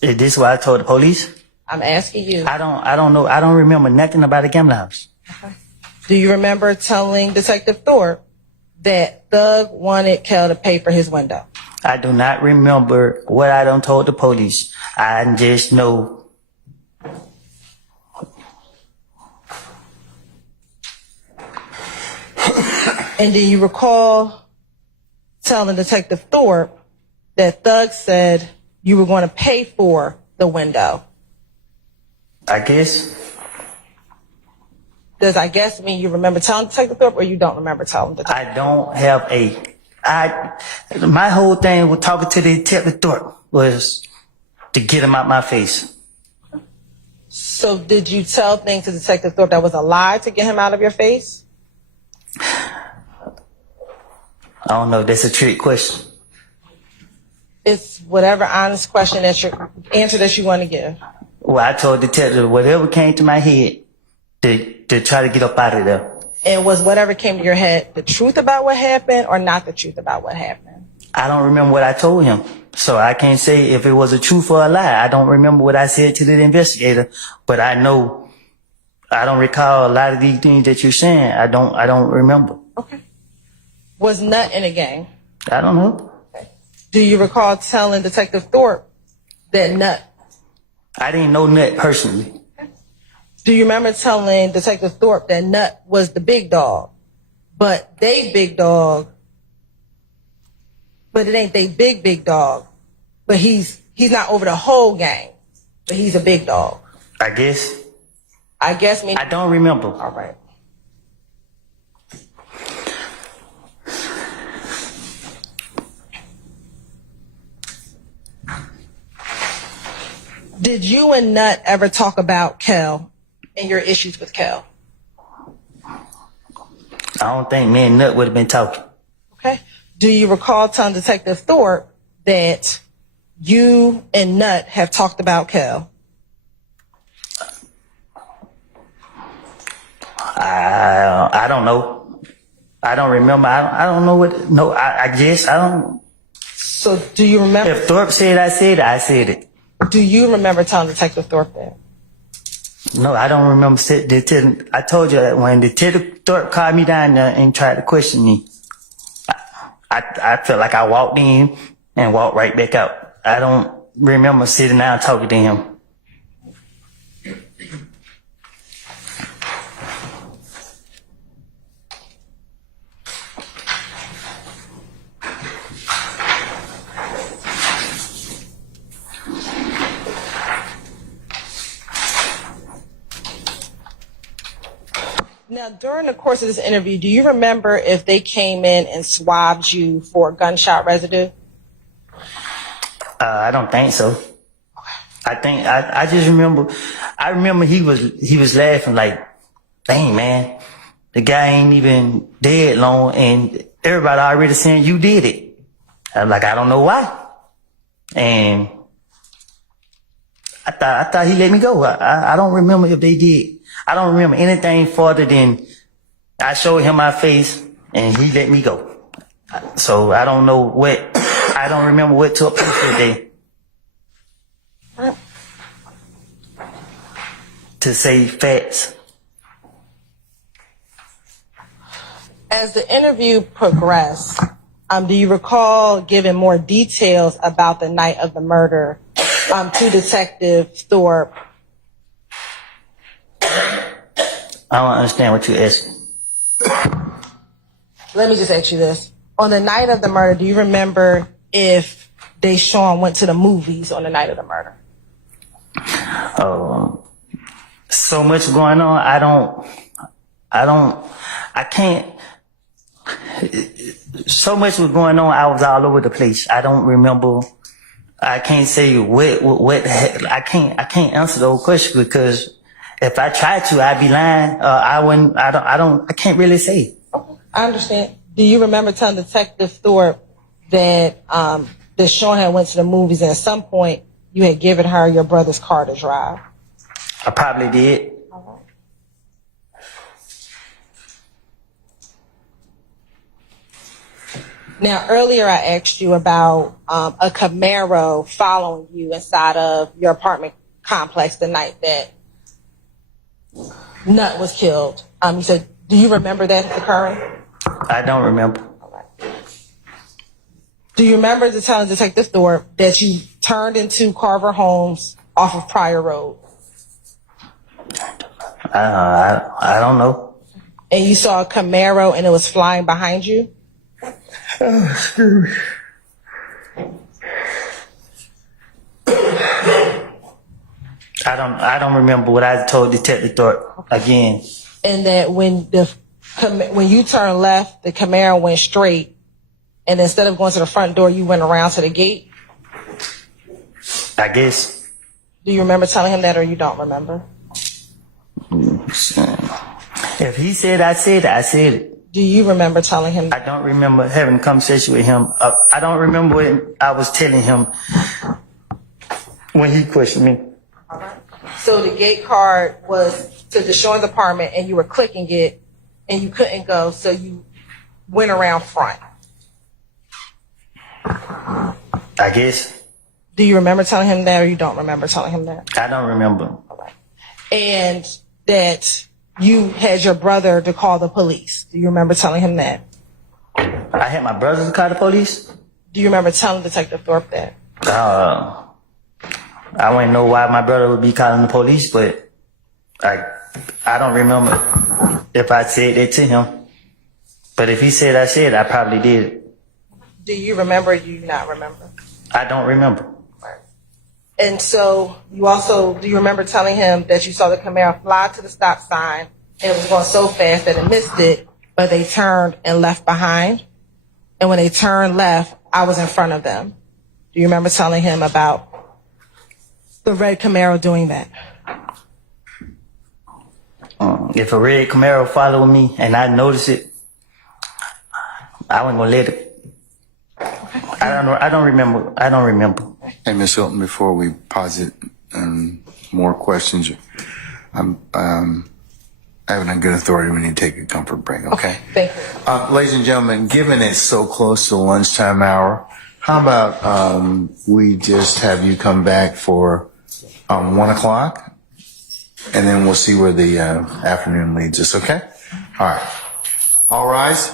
Is this what I told the police? I'm asking you. I don't know. I don't remember nothing about the gambling house. Do you remember telling Detective Thorpe that Thug wanted Kel to pay for his window? I do not remember what I done told the police. I just know. And do you recall telling Detective Thorpe that Thug said you were going to pay for the window? I guess. Does I guess mean you remember telling Detective Thorpe, or you don't remember telling Detective? I don't have my whole thing with talking to the Detective Thorpe was to get him out my face. So did you tell things to Detective Thorpe that was a lie to get him out of your face? I don't know. That's a trick question. It's whatever honest question answer that you want to give. Well, I told the detective whatever came to my head to try to get up out of there. And was whatever came to your head the truth about what happened, or not the truth about what happened? I don't remember what I told him, so I can't say if it was a truth or a lie. I don't remember what I said to the investigator, but I know I don't recall a lot of these things that you're saying. I don't remember. Okay. Was Nut in a gang? I don't know. Do you recall telling Detective Thorpe that Nut? I didn't know Nut personally. Do you remember telling Detective Thorpe that Nut was the big dog, but they big dog, but it ain't they big dog, but he's not over the whole gang, but he's a big dog? I guess. I guess mean I don't remember. All right. Did you and Nut ever talk about Kel and your issues with Kel? I don't think me and Nut would have been talking. Okay. Do you recall telling Detective Thorpe that you and Nut have talked about Kel? I don't know. I don't remember. I don't know what. No, I guess I don't. So do you remember? If Thorpe said I said it. Do you remember telling Detective Thorpe that? No, I don't remember. I told you that when Detective Thorpe called me down there and tried to question me, I felt like I walked in and walked right back out. I don't remember sitting down talking to him. Now, during the course of this interview, do you remember if they came in and swabbed you for gunshot residue? I don't think so. I just remember. I remember he was laughing like, "Dang man, the guy ain't even dead long, and everybody already saying you did it." I'm like, I don't know why, and I thought he let me go. I don't remember if they did. I don't remember anything further than I showed him my face and he let me go. So I don't know what. I don't remember what took place that day. To say facts. As the interview progressed, do you recall giving more details about the night of the murder to Detective Thorpe? I don't understand what you're asking. Let me just ask you this. On the night of the murder, do you remember if Deshaun went to the movies on the night of the murder? So much going on. I can't. So much was going on. I was all over the place. I don't remember. I can't say what. I can't answer those questions because if I tried to, I'd be lying. I wouldn't. I can't really say. Okay, I understand. Do you remember telling Detective Thorpe that Deshaun had went to the movies and at some point you had given her your brother's car to drive? I probably did. All right. Now, earlier I asked you about a Camaro following you inside of your apartment complex the night that Nut was killed. You said, do you remember that occurring? I don't remember. All right. Do you remember telling Detective Thorpe that you turned into Carver Homes off of Pryor Road? I don't know. And you saw a Camaro and it was flying behind you? Oh, excuse me. I don't remember what I told Detective Thorpe again. And that when you turned left, the Camaro went straight, and instead of going to the front door, you went around to the gate? I guess. Do you remember telling him that, or you don't remember? If he said I said it, I said it. Do you remember telling him that? I don't remember having a conversation with him. I don't remember what I was telling him when he questioned me. All right. So the gate card was to Deshaun's apartment, and you were clicking it, and you couldn't go, so you went around front. I guess. Do you remember telling him that, or you don't remember telling him that? I don't remember. All right. And that you had your brother to call the police. Do you remember telling him that? I had my brother to call the police? Do you remember telling Detective Thorpe that? I wouldn't know why my brother would be calling the police, but I don't remember if I said it to him. But if he said I said, I probably did. Do you remember or do you not remember? I don't remember. And so do you remember telling him that you saw the Camaro fly to the stop sign and it was going so fast that it missed it, but they turned and left behind? And when they turned left, I was in front of them. Do you remember telling him about the red Camaro doing that? If a red Camaro followed me and I noticed it, I wasn't gonna let it. I don't remember. Hey, Ms. Hilton, before we posit more questions, I have a good authority. We need to take a comfort break, okay? Thank you. Ladies and gentlemen, given it's so close to lunchtime hour, how about we just have you come back for 1 o'clock, and then we'll see where the afternoon leads us, okay? All right. All rise.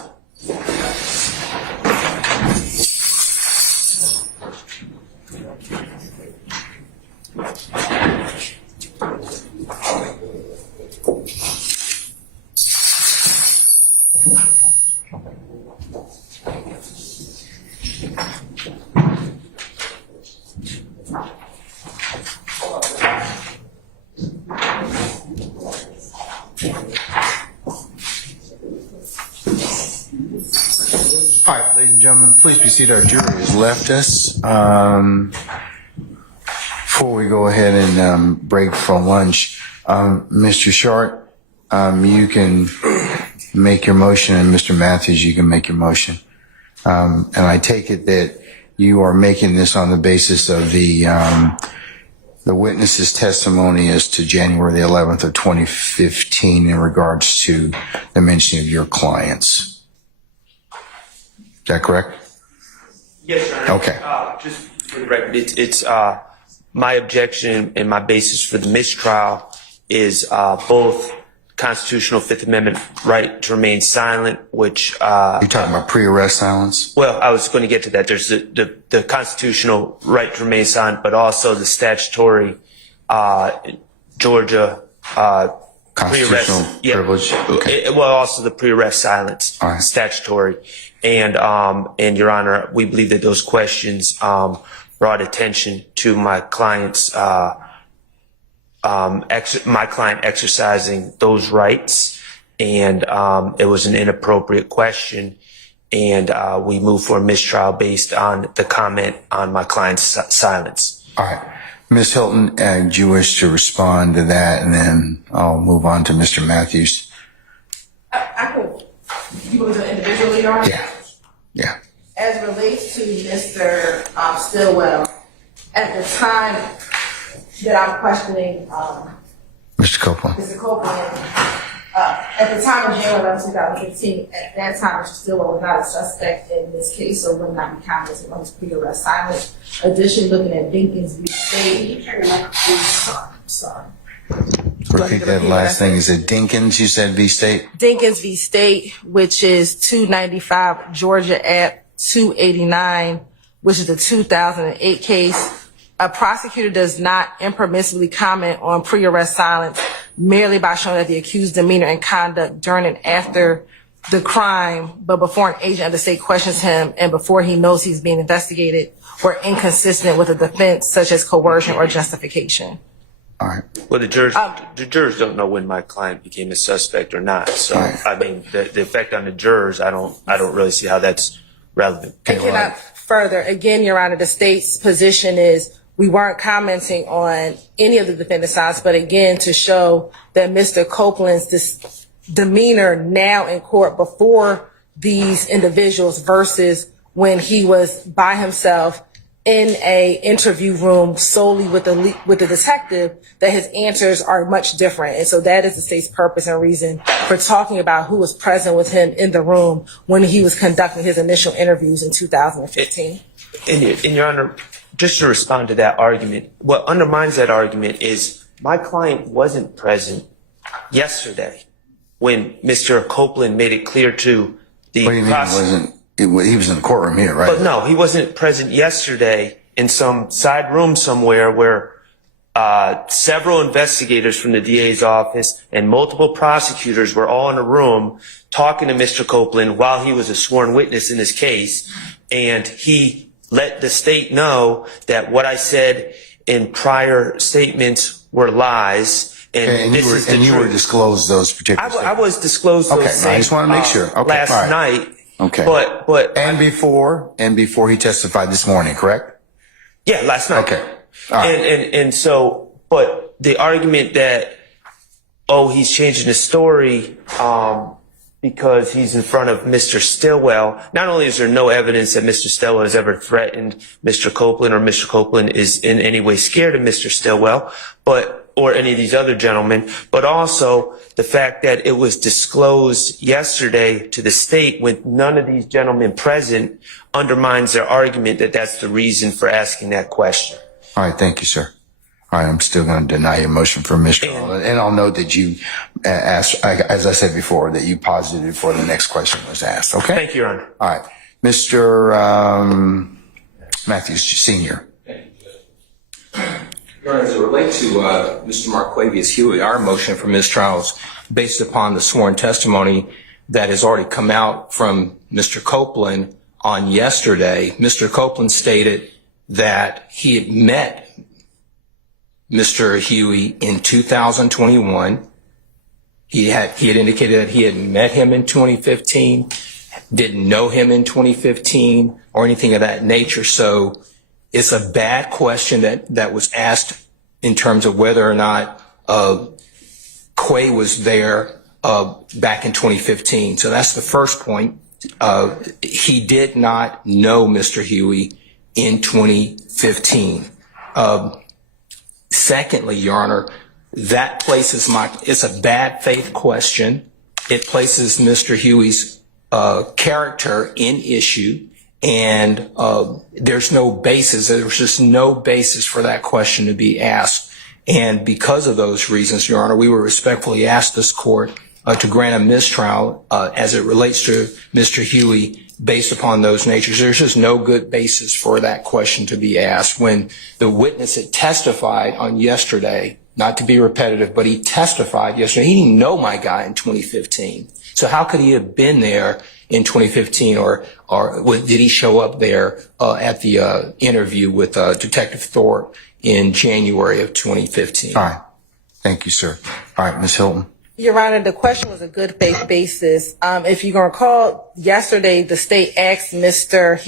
All right, ladies and gentlemen, please be seated. Our jury has left us. Before we go ahead and break for lunch, Mr. Short, you can make your motion, and Mr. Matthews, you can make your motion. And I take it that you are making this on the basis of the witness's testimony as to January the 11th of 2015 in regards to the mentioning of your clients. Is that correct? Yes, Your Honor. Okay. Just for the record, it's my objection and my basis for the mistrial is both constitutional Fifth Amendment right to remain silent, which You're talking about pre-arrest silence? well, I was going to get to that. There's the constitutional right to remain silent, but also the statutory Georgia Constitutional pre-arrest privilege? Okay. well, also the pre-arrest silence, All right. statutory, and Your Honor, we believe that those questions brought attention to my client's my client exercising those rights, and it was an inappropriate question, and we moved for a mistrial based on the comment on my client's silence. All right. Ms. Hilton, do you wish to respond to that, and then I'll move on to Mr. Matthews? I could. You want to do it individually, Your Honor? Yeah. As relates to Mr. Stillwell, at the time that I'm questioning Mr. Copeland. Mr. Copeland, at the time of January 11, 2015, at that time, Mr. Stillwell was not a suspect in this case, so would not be counted as one pre-arrest silence. Additionally, looking at Dinkins v. State. Sorry. Repeat that last thing. Is it Dinkins, you said, v. State? Dinkins v. State, which is 295 Georgia App 289, which is the 2008 case. A prosecutor does not impermissibly comment on pre-arrest silence merely by showing that the accused's demeanor and conduct during and after the crime, but before an agent of the state questions him and before he knows he's being investigated, were inconsistent with a defense such as coercion or justification. All right. Well, the jurors don't know when my client became a suspect or not. So, Right. I mean, the effect on the jurors, I don't really see how that's relevant. And cannot further, again, Your Honor, the state's position is we weren't commenting on any of the defendant's sides, but again, to show that Mr. Copeland's demeanor now in court before these individuals versus when he was by himself in a interview room solely with the detective, that his answers are much different. And so that is the state's purpose and reason for talking about who was present with him in the room when he was conducting his initial interviews in 2015. And Your Honor, just to respond to that argument, what undermines that argument is my client wasn't present yesterday when Mr. Copeland made it clear to the What do you mean prosecutor. he was in the courtroom here, right? But no, he wasn't present yesterday in some side room somewhere where several investigators from the DA's office and multiple prosecutors were all in a room talking to Mr. Copeland while he was a sworn witness in this case. And he let the state know that what I said in prior statements were lies. And, Okay, you were disclosed those particular I statements. was disclosed those Okay, same, I just want to make sure. Okay, last all right. night. Okay. But And before he testified this morning, correct? yeah, last night. Okay. All right. And so, but the argument that, oh, he's changing his story, because he's in front of Mr. Stillwell. Not only is there no evidence that Mr. Stillwell has ever threatened Mr. Copeland or Mr. Copeland is in any way scared of Mr. Stillwell, or any of these other gentlemen, but also the fact that it was disclosed yesterday to the state with none of these gentlemen present undermines their argument that that's the reason for asking that question. All right. Thank you, sir. All right. I'm still going to deny your motion for mistrial. And I'll note that you asked, as I said before, that you posited before the next question was asked. Okay. Thank you, Your Honor. All right. Mr. Matthews, Sr. Your Honor, as it relates to Mr. Marquavius Huey, our motion for mistrial is based upon the sworn testimony that has already come out from Mr. Copeland on yesterday. Mr. Copeland stated that he had met Mr. Huey in 2021. He had indicated that he had met him in 2015, didn't know him in 2015 or anything of that nature. So it's a bad question that was asked in terms of whether or not Quay was there back in 2015. So that's the first point. He did not know Mr. Huey in 2015. Secondly, Your Honor, that places it's a bad faith question. It places Mr. Huey's character in issue, and there's no basis. There's just no basis for that question to be asked. And because of those reasons, Your Honor, we would respectfully ask this court to grant a mistrial as it relates to Mr. Huey based upon those natures. There's just no good basis for that question to be asked when the witness had testified on yesterday, not to be repetitive, but he testified yesterday. He didn't know my guy in 2015. So how could he have been there in 2015 or did he show up there at the interview with Detective Thorpe in January of 2015? All right. Thank you, sir. All right, Ms. Hilton. Your Honor, the question was a good faith basis. If you can recall, yesterday the state asked Mr.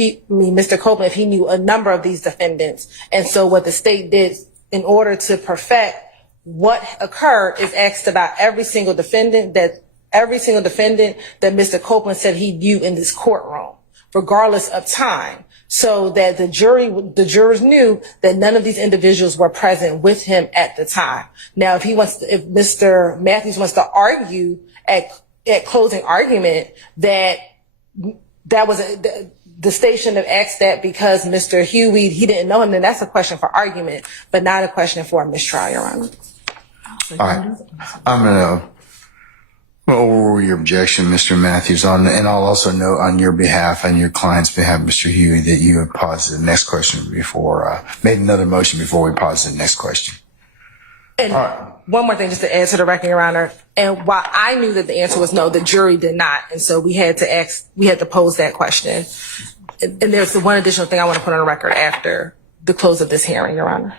Copeland if he knew a number of these defendants. And so what the state did in order to perfect what occurred is asked about every single defendant that Mr. Copeland said he knew in this courtroom, regardless of time. So that the jurors knew that none of these individuals were present with him at the time. Now, if Mr. Matthews wants to argue at closing argument that was the state shouldn't have asked that because Mr. Huey, he didn't know him, then that's a question for argument, but not a question for a mistrial, Your Honor. All right. I'm going to overrule your objection, Mr. Matthews, and I'll also note on your behalf, on your client's behalf, Mr. Huey, that you have paused the next question before, made another motion before we paused the next question. And one more thing just to add to the record, Your Honor. And while I knew that the answer was no, the jury did not. And so we had to pose that question. And there's one additional thing I want to put on the record after the close of this hearing, Your Honor.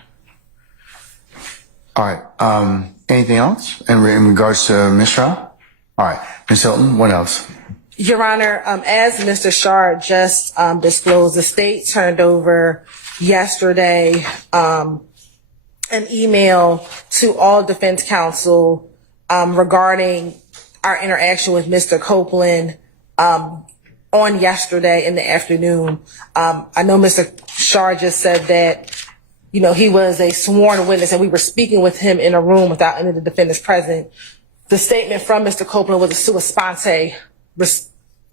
All right. Anything else in regards to mistrial? All right. Ms. Hilton, what else? Your Honor, as Mr. Shard just disclosed, the state turned over yesterday an email to all defense counsel regarding our interaction with Mr. Copeland on yesterday in the afternoon. I know Mr. Shard just said that, he was a sworn witness and we were speaking with him in a room without any of the defendants present. The statement from Mr. Copeland was a sua sponte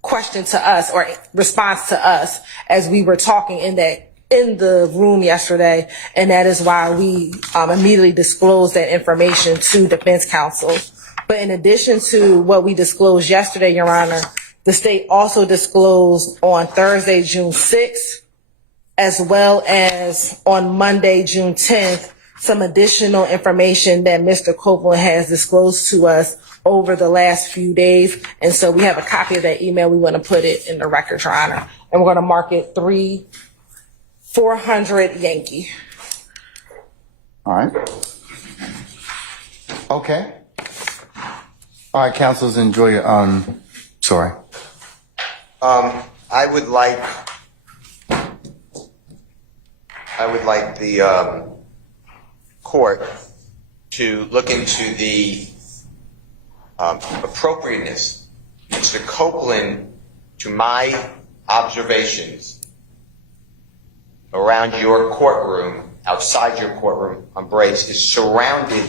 question to us or response to us as we were talking in the room yesterday, and that is why we immediately disclosed that information to defense counsel. But in addition to what we disclosed yesterday, Your Honor, the state also disclosed on Thursday, June 6th, as well as on Monday, June 10th, some additional information that Mr. Copeland has disclosed to us over the last few days. And so we have a copy of that email. We want to put it in the record, Your Honor. And we're going to mark it 400 Yankee. All right. Okay. All right, counsels, enjoy your, sorry. I would like the court to look into the appropriateness. Mr. Copeland, to my observations around your courtroom, outside your courtroom on Brace, is surrounded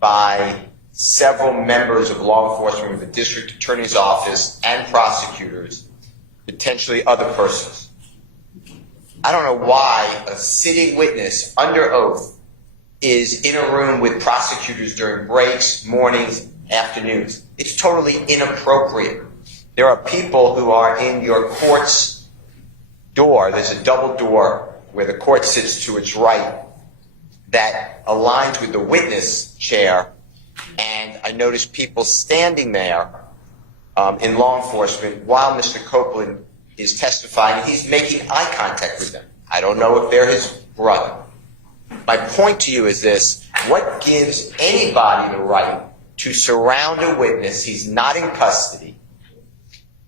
by several members of law enforcement, the district attorney's office, and prosecutors, potentially other persons. I don't know why a sitting witness under oath is in a room with prosecutors during breaks, mornings, afternoons. It's totally inappropriate. There are people who are in your court's door. There's a double door where the court sits to its right that aligns with the witness chair. And I noticed people standing there in law enforcement while Mr. Copeland is testifying. He's making eye contact with them. I don't know if they're his brother. My point to you is this: what gives anybody the right to surround a witness? He's not in custody,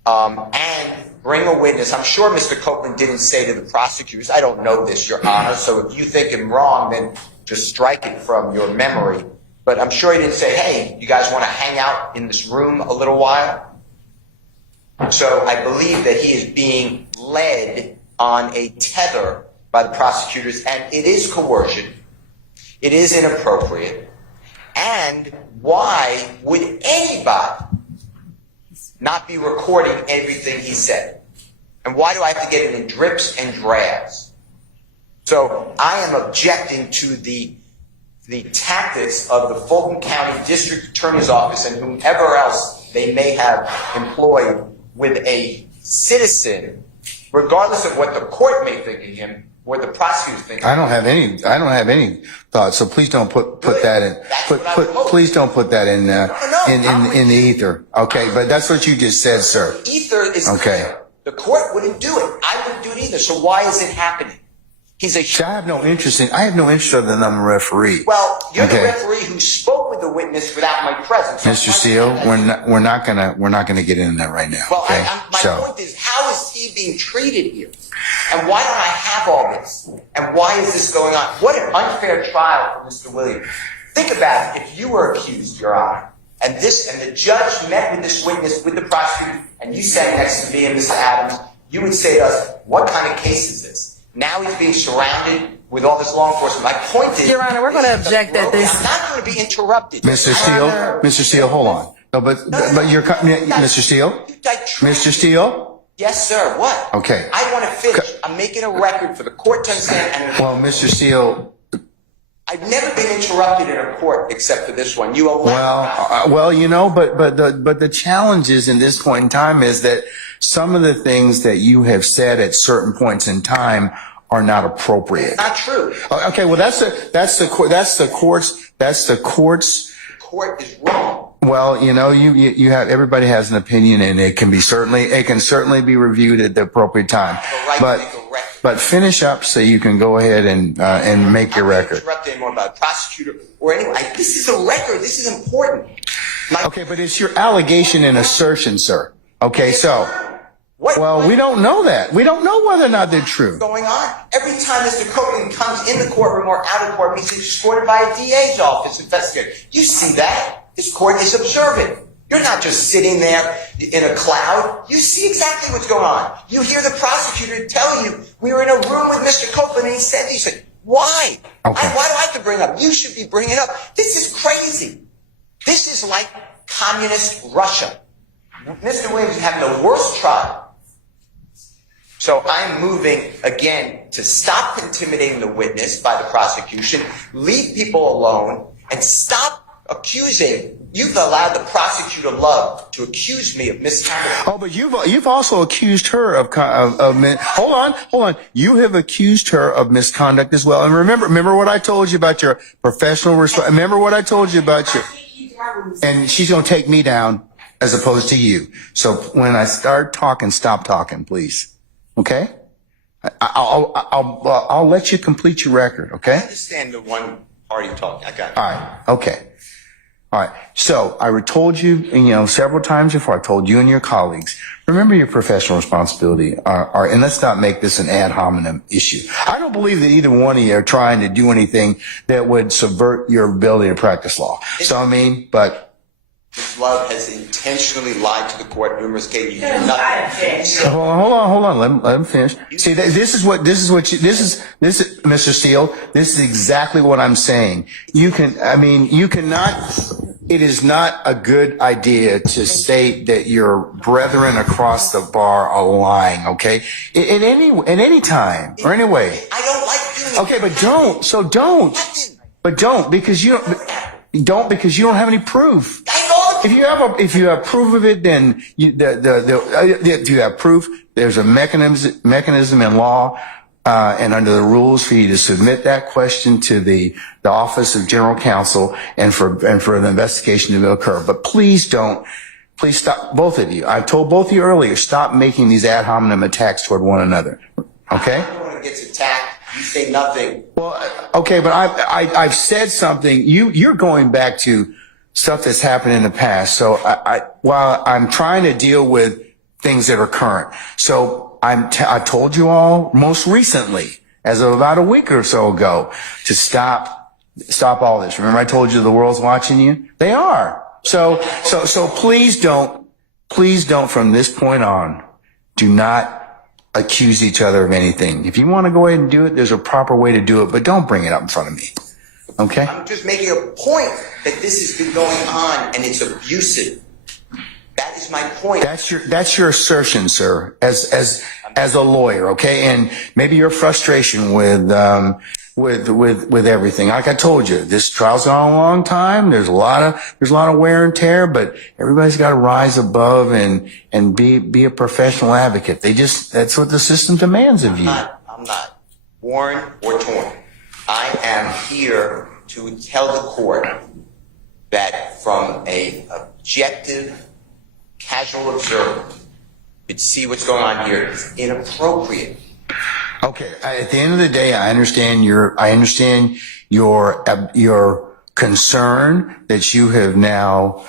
and bring a witness. I'm sure Mr. Copeland didn't say to the prosecutors, I don't know this, Your Honor, so if you think I'm wrong, then just strike it from your memory. But I'm sure he didn't say, hey, you guys want to hang out in this room a little while? So I believe that he is being led on a tether by the prosecutors, and it is coercion. It is inappropriate. And why would anybody not be recording everything he said? And why do I have to get it in drips and drabs? So I am objecting to the tactics of the Fulton County District Attorney's Office and whomever else they may have employed with a citizen, regardless of what the court may think of him, what the prosecutors think. I don't have any thoughts. So please don't put that in. Please don't put that in in the ether. Okay, but that's what you just said, sir. Ether is okay. Clear. The court wouldn't do it. I wouldn't do it either. So why is it happening? He's a. I have no interest other than I'm a referee. Well, you're the referee who spoke with the witness without my presence. Mr. Steele, we're not gonna get into that right now. Well, okay? my point is, how is he being treated here? And why don't I have all this? And why is this going on? What an unfair trial for Mr. Williams. Think about it. If you were accused, Your Honor, and the judge met with this witness, with the prosecutor, and you sat next to me and Mr. Adams, you would say to us, what kind of case is this? Now he's being surrounded with all this law enforcement. My point is, Your Honor, we're going to object that this. I'm not going to be interrupted. Mr. Steele, hold on. No, but you're Mr. Steele. Mr. Steele. Yes, sir. What? Okay. I want to finish. I'm making a record for the court to understand. Well, Mr. Steele. I've never been interrupted in a court except for this one. You well, you know, but the challenges in this point in time is that some of the things that you have said at certain points in time are not appropriate. It's not true. Okay, well that's the court's. The court is wrong. Well, you know, you have, everybody has an opinion, and it can certainly be reviewed at the appropriate time. But finish up so you can go ahead and make your record. I'm not interrupting anyone about a prosecutor or anyone. This is a record. This is important. Okay, but it's your allegation and assertion, sir. Okay, so. Well, we don't know that. We don't know whether or not they're true. What's going on? Every time Mr. Copeland comes in the courtroom or out of court, he's escorted by a DA's office investigator. You see that? This court is observant. You're not just sitting there in a cloud. You see exactly what's going on. You hear the prosecutor tell you, we were in a room with Mr. Copeland, and he said, why? Okay. Why do I have to bring it up? You should be bringing it up. This is crazy. This is like communist Russia. Mr. Williams is having the worst trial. So I'm moving, again, to stop intimidating the witness by the prosecution, leave people alone, and stop accusing. You've allowed the prosecutor Love to accuse me of misconduct. Oh, but you've also accused her of hold on. You have accused her of misconduct as well. And remember what I told you about your professional remember what I told you about your, and she's going to take me down as opposed to you. So when I start talking, stop talking, please. Okay? I'll let you complete your record, okay? I understand the one party talking. I got it. All right. Okay. All right. So I told you, several times before, I told you and your colleagues, remember your professional responsibility and let's not make this an ad hominem issue. I don't believe that either one of you are trying to do anything that would subvert your ability to practice law. But Ms. Love has intentionally lied to the court numerous cases. You do nothing. Hold on. Let him finish. See, this is Mr. Steele. This is exactly what I'm saying. It is not a good idea to state that your brethren across the bar are lying, okay? At any time or any way. I don't like doing it. Okay, but don't. So don't. But don't because you don't have any proof. If you have proof of it, then if you have proof, there's a mechanism in law and under the rules for you to submit that question to the Office of General Counsel and for an investigation to occur. But please stop, both of you. I told both of you earlier, stop making these ad hominem attacks toward one another. Okay? Everyone gets attacked. You say nothing. Well, okay, but I've said something. You're going back to stuff that's happened in the past. So while I'm trying to deal with things that are current. So I told you all most recently, as of about a week or so ago, to stop all this. Remember I told you the world's watching you? They are. So please don't from this point on, do not accuse each other of anything. If you want to go ahead and do it, there's a proper way to do it, but don't bring it up in front of me. Okay? I'm just making a point that this has been going on and it's abusive. That is my point. That's your assertion, sir, as a lawyer, okay? And maybe your frustration with everything. Like I told you, this trial's gone a long time. There's a lot of wear and tear, but everybody's got to rise above and be a professional advocate. That's what the system demands of you. I'm not worn or torn. I am here to tell the court that from a objective, casual observer, could see what's going on here is inappropriate. Okay. At the end of the day, I understand your concern that you have now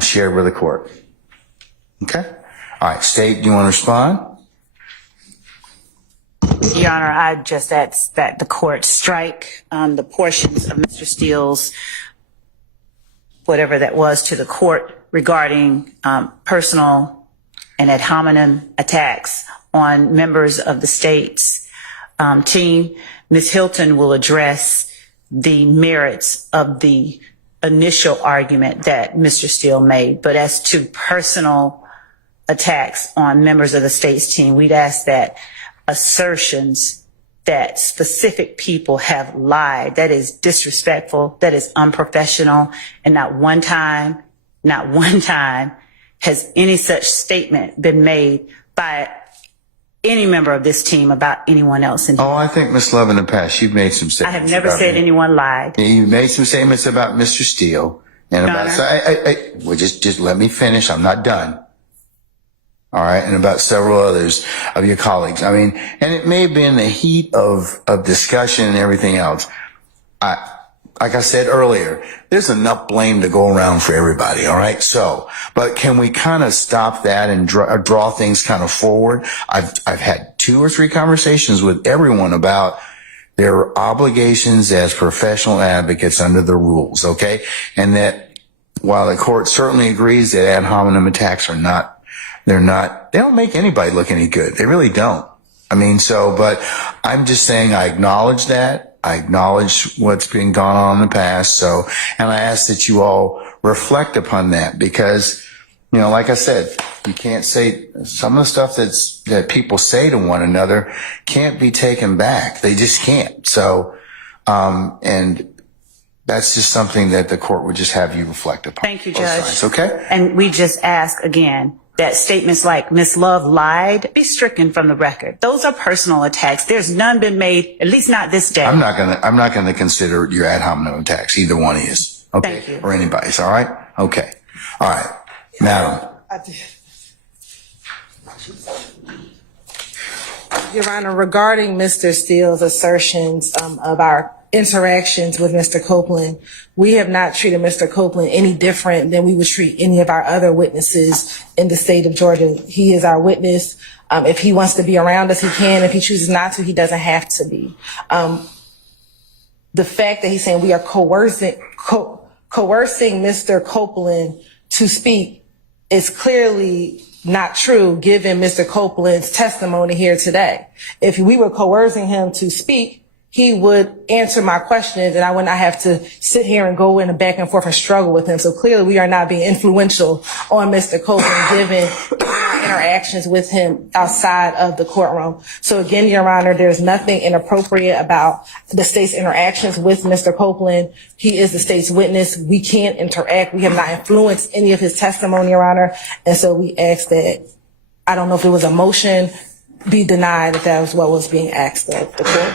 shared with the court. Okay. All right. State, do you want to respond? Your Honor, I just ask that the court strike the portions of Mr. Steele's, whatever that was, to the court regarding personal and ad hominem attacks on members of the state's team. Ms. Hilton will address the merits of the initial argument that Mr. Steele made. But as to personal attacks on members of the state's team, we'd ask that assertions that specific people have lied, that is disrespectful, that is unprofessional, and not one time has any such statement been made by any member of this team about anyone else. Oh, I think, Ms. Love, in the past, you've made some statements. I have never said anyone lied. You made some statements about Mr. Steele and about, well, just let me finish. I'm not done. All right. And about several others of your colleagues. I mean, and it may have been the heat of discussion and everything else. Like I said earlier, there's enough blame to go around for everybody. All right. So, but can we kind of stop that and draw things kind of forward? I've had 2 or 3 conversations with everyone about their obligations as professional advocates under the rules. Okay. And that while the court certainly agrees that ad hominem attacks they don't make anybody look any good. They really don't. I mean, but I'm just saying I acknowledge that. I acknowledge what's been gone on in the past. So, and I ask that you all reflect upon that because, like I said, you can't say some of the stuff that people say to one another can't be taken back. They just can't. So, and that's just something that the court would just have you reflect upon. Thank you, Judge. Sides, okay? And we just ask again that statements like Ms. Love lied be stricken from the record. Those are personal attacks. There's none been made, at least not this day. I'm not gonna consider your ad hominem attacks. Either one is. Okay. Thank you. Or anybody's. All right. Okay. All right. Madam. Your Honor, regarding Mr. Steele's assertions of our interactions with Mr. Copeland, we have not treated Mr. Copeland any different than we would treat any of our other witnesses in the state of Georgia. He is our witness. If he wants to be around us, he can. If he chooses not to, he doesn't have to be. The fact that he's saying we are coercing Mr. Copeland to speak is clearly not true given Mr. Copeland's testimony here today. If we were coercing him to speak, he would answer my questions and I would not have to sit here and go in a back and forth and struggle with him. So clearly we are not being influential on Mr. Copeland given our interactions with him outside of the courtroom. So again, Your Honor, there's nothing inappropriate about the state's interactions with Mr. Copeland. He is the state's witness. We can't interact. We have not influenced any of his testimony, Your Honor. And so we ask that, I don't know if it was a motion, be denied if that was what was being asked of the court.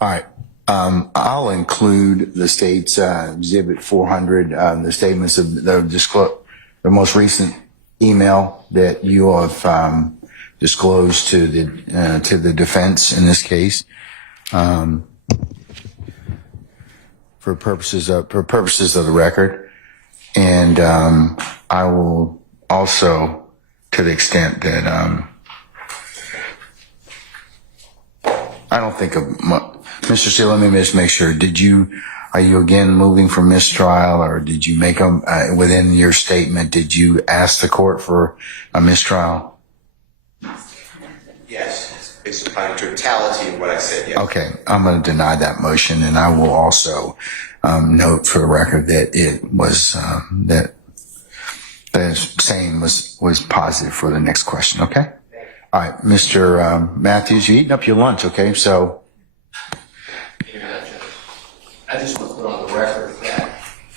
All right. I'll include the state's Exhibit 400, the statements of the most recent email that you have disclosed to the defense in this case, for purposes of the record, and I will also to the extent that I don't think of Mr. Steele. Let me just make sure. Are you again moving for mistrial, or did you make them within your statement? Did you ask the court for a mistrial? Yes, based upon the totality of what I said. Yes. Okay, I'm going to deny that motion, and I will also note for the record that it was that the same was positive for the next question. Okay. All right, Mr. Matthews, you're eating up your lunch. Okay, so. I just want to put on the record that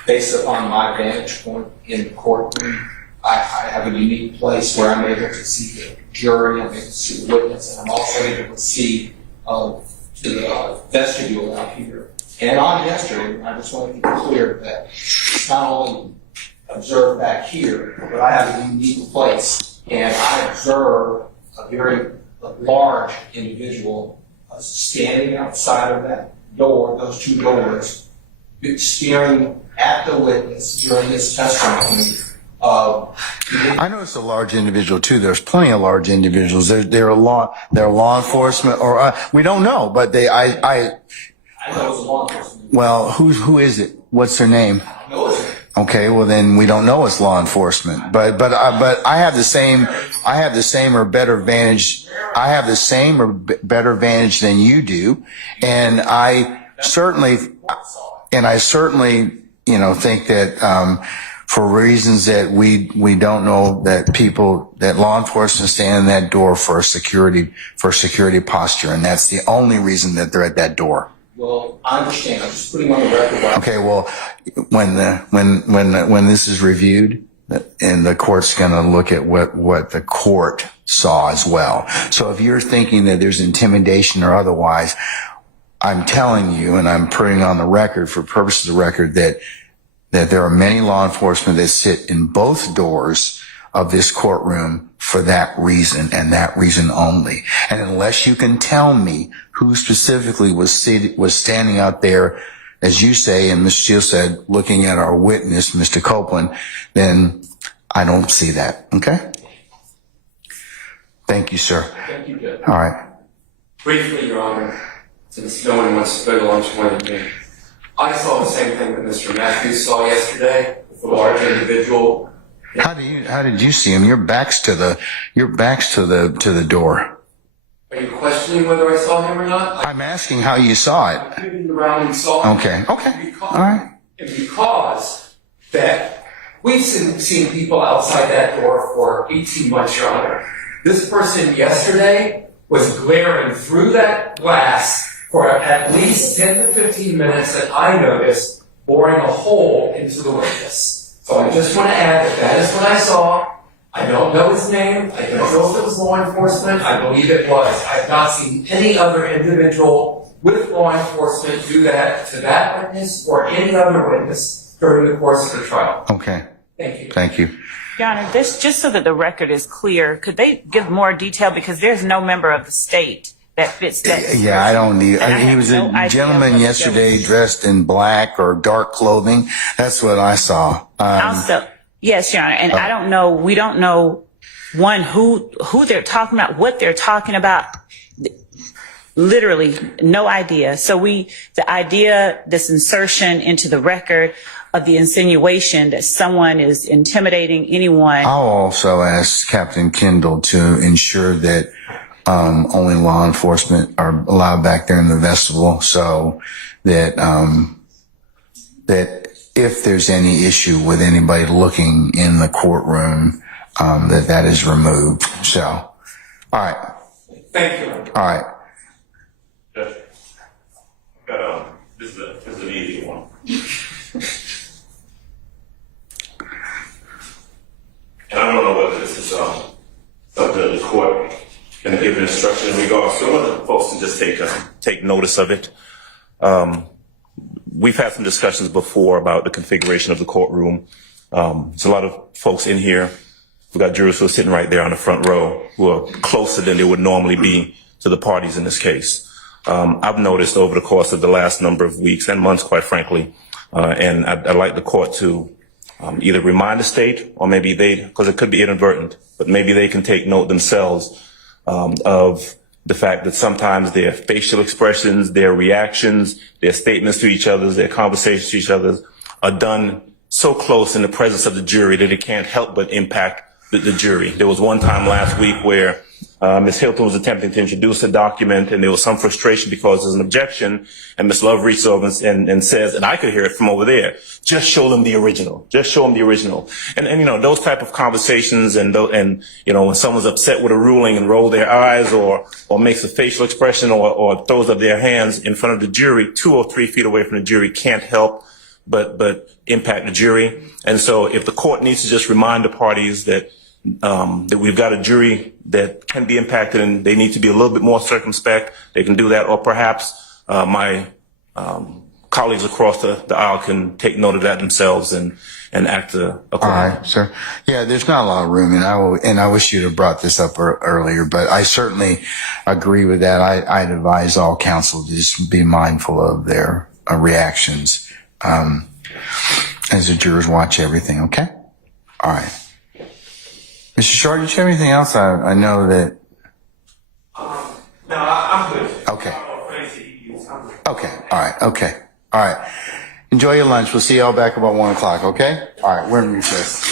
based upon my vantage point in the courtroom, I have a unique place where I'm able to see the jury, I'm able to see the witness, and I'm also able to see the vestibule out here. And on yesterday, I just want to be clear that it's not only observed back here, but I have a unique place, and I observe a very large individual standing outside of that door, those two doors, staring at the witness during this testimony. I know it's a large individual too. There's plenty of large individuals. They're law enforcement, or we don't know, but I know it's law enforcement. Well, who is it? What's their name? I know it's Okay, well then we don't know it's law enforcement. But I have the same or better vantage. I have the same or better vantage than you do, and I certainly think that for reasons that we don't know, that law enforcement stand in that door for security posture, and that's the only reason that they're at that door. Well, I understand. I'm just putting on the record. Okay, well, when this is reviewed, and the court's going to look at what the court saw as well. So if you're thinking that there's intimidation or otherwise, I'm telling you, and I'm putting on the record for purposes of the record, that there are many law enforcement that sit in both doors of this courtroom for that reason and that reason only. And unless you can tell me who specifically was standing out there, as you say, and Mr. Steele said, looking at our witness, Mr. Copeland, then I don't see that. Okay? Thank you, sir. Thank you, Judge. All right. Briefly, Your Honor, since no one wants to go to lunch with me, I saw the same thing that Mr. Matthews saw yesterday with the large individual. How did you see him? Your back's to the door. Are you questioning whether I saw him or not? I'm asking how you saw it. I moved around and saw him. Okay. Because, All right. And because that we've seen people outside that door for 18 months, Your Honor. This person yesterday was glaring through that glass for at least 10 to 15 minutes that I noticed, boring a hole into the witness. So I just want to add that is what I saw. I don't know his name. I don't know if it was law enforcement. I believe it was. I've not seen any other individual with law enforcement do that to that witness or any other witness during the course of the trial. Okay. Thank you. Thank you. Your Honor, this, just so that the record is clear, could they give more detail, because there's no member of the state that fits that. Yeah, I don't need. He was no a idea gentleman what yesterday that dressed in black or dark clothing. That's what I saw. Also, yes, Your Honor, and I don't know. We don't know who they're talking about, what they're talking about. Literally, no idea. So the idea, this insertion into the record of the insinuation that someone is intimidating anyone. I'll also ask Captain Kendall to ensure that only law enforcement are allowed back there in the vestibule, so that that if there's any issue with anybody looking in the courtroom, that is removed. So, all right. Thank you. All right. This is an easy one. And I don't know whether this is something the court can give an instruction in regards to. I want the folks to just take notice of it. We've had some discussions before about the configuration of the courtroom. There's a lot of folks in here. We've got jurors who are sitting right there on the front row who are closer than they would normally be to the parties in this case. I've noticed over the course of the last number of weeks and months, quite frankly, and I'd like the court to either remind the state, or maybe because it could be inadvertent, but maybe they can take note themselves of the fact that sometimes their facial expressions, their reactions, their statements to each other, their conversations to each other are done so close in the presence of the jury that it can't help but impact the jury. There was one time last week where Ms. Hilton was attempting to introduce a document, and there was some frustration because there's an objection, and Ms. Love reaches over and says, and I could hear it from over there, just show them the original. Just show them the original. And you know, those type of conversations and you know, when someone's upset with a ruling and roll their eyes or makes a facial expression or throws up their hands in front of the jury, 2 or 3 feet away from the jury, can't help but impact the jury. And so if the court needs to just remind the parties that we've got a jury that can be impacted and they need to be a little bit more circumspect, they can do that. Or perhaps my colleagues across the aisle can take note of that themselves and act accordingly. All right, sir. Yeah, there's not a lot of room, and I wish you'd have brought this up earlier, but I certainly agree with that. I'd advise all counsel to just be mindful of their reactions as the jurors watch everything, okay? All right. Mr. Short, did you have anything else? I know that... No, I'm good. Okay. Okay, all right, okay. All right. Enjoy your lunch. We'll see y'all back about 1 o'clock, okay? All right, we're in recess.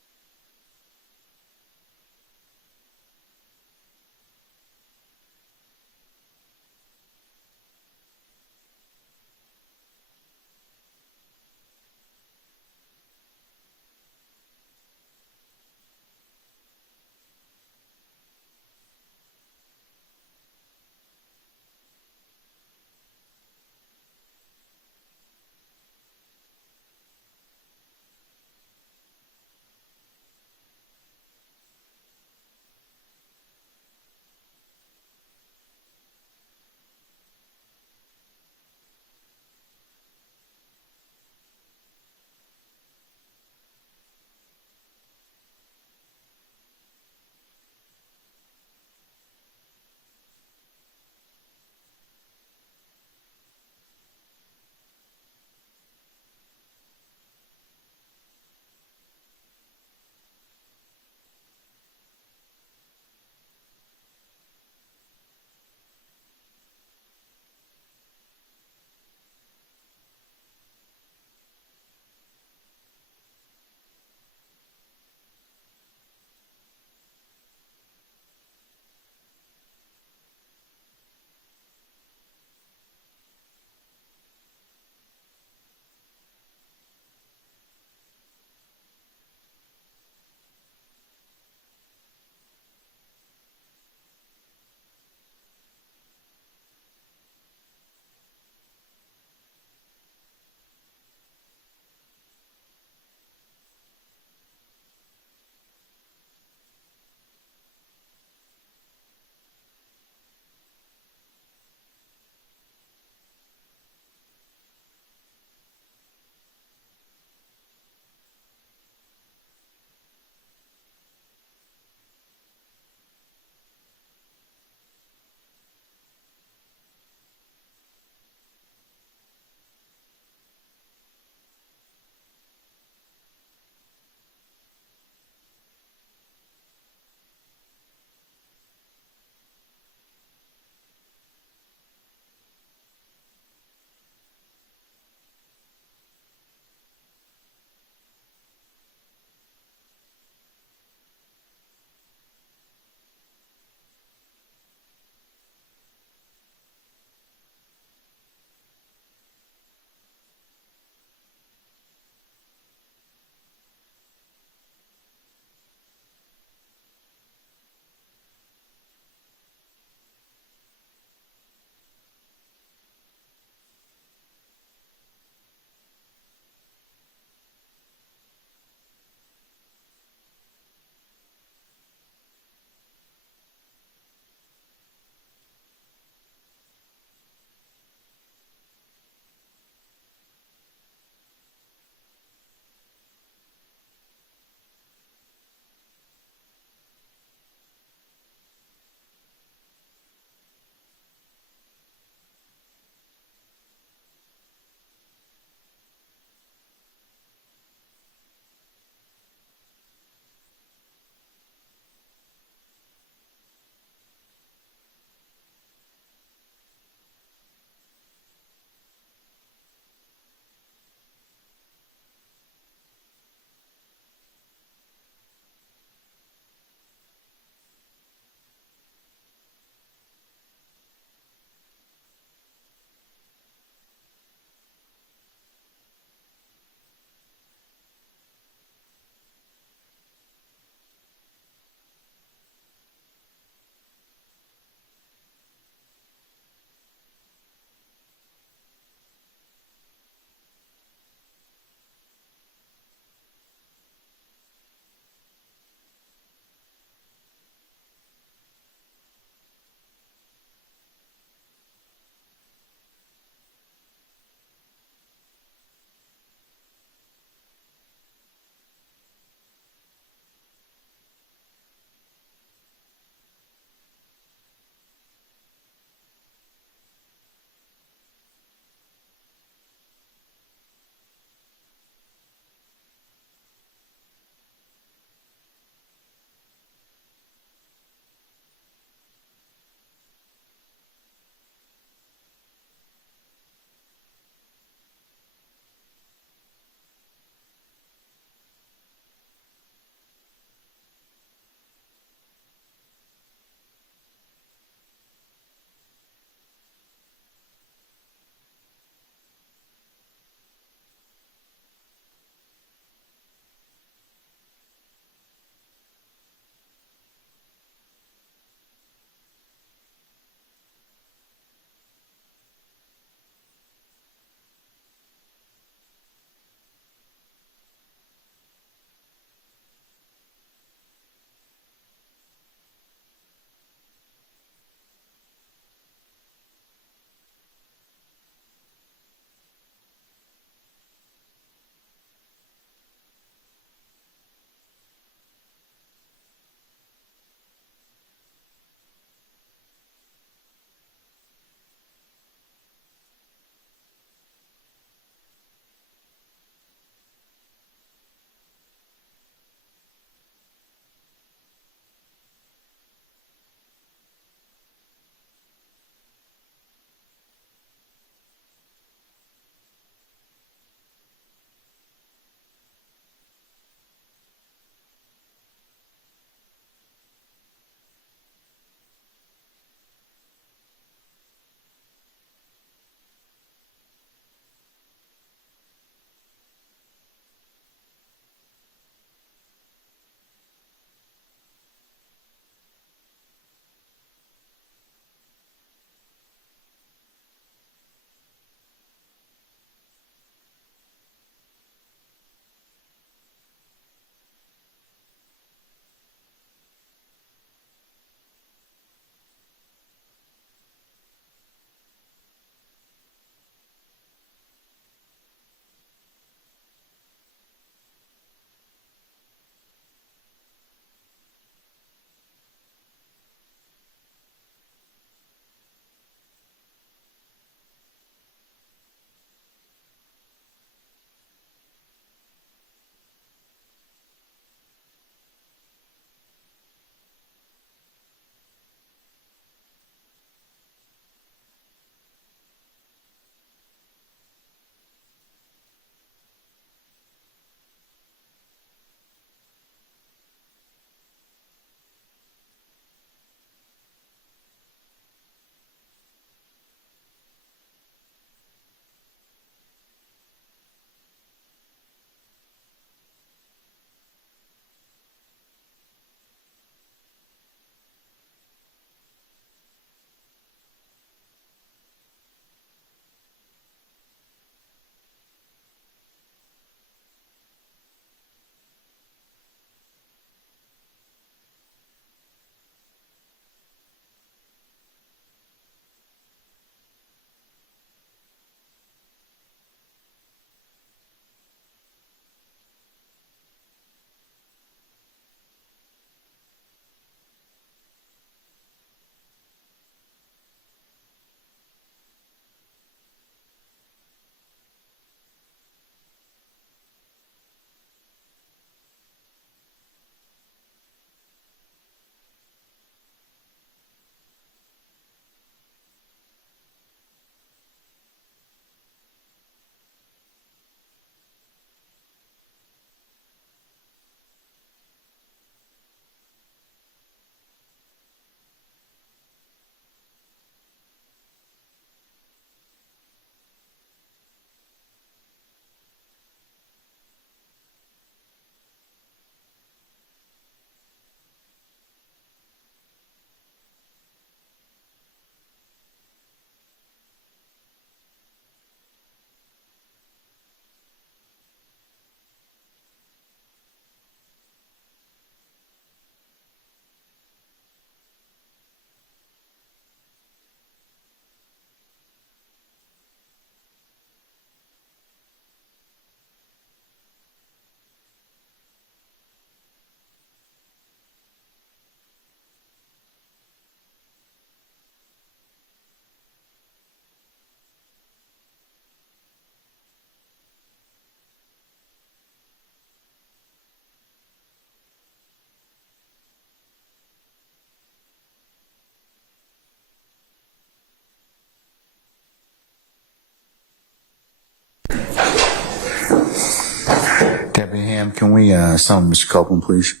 Ma'am, can we summon Mr. Copeland, please?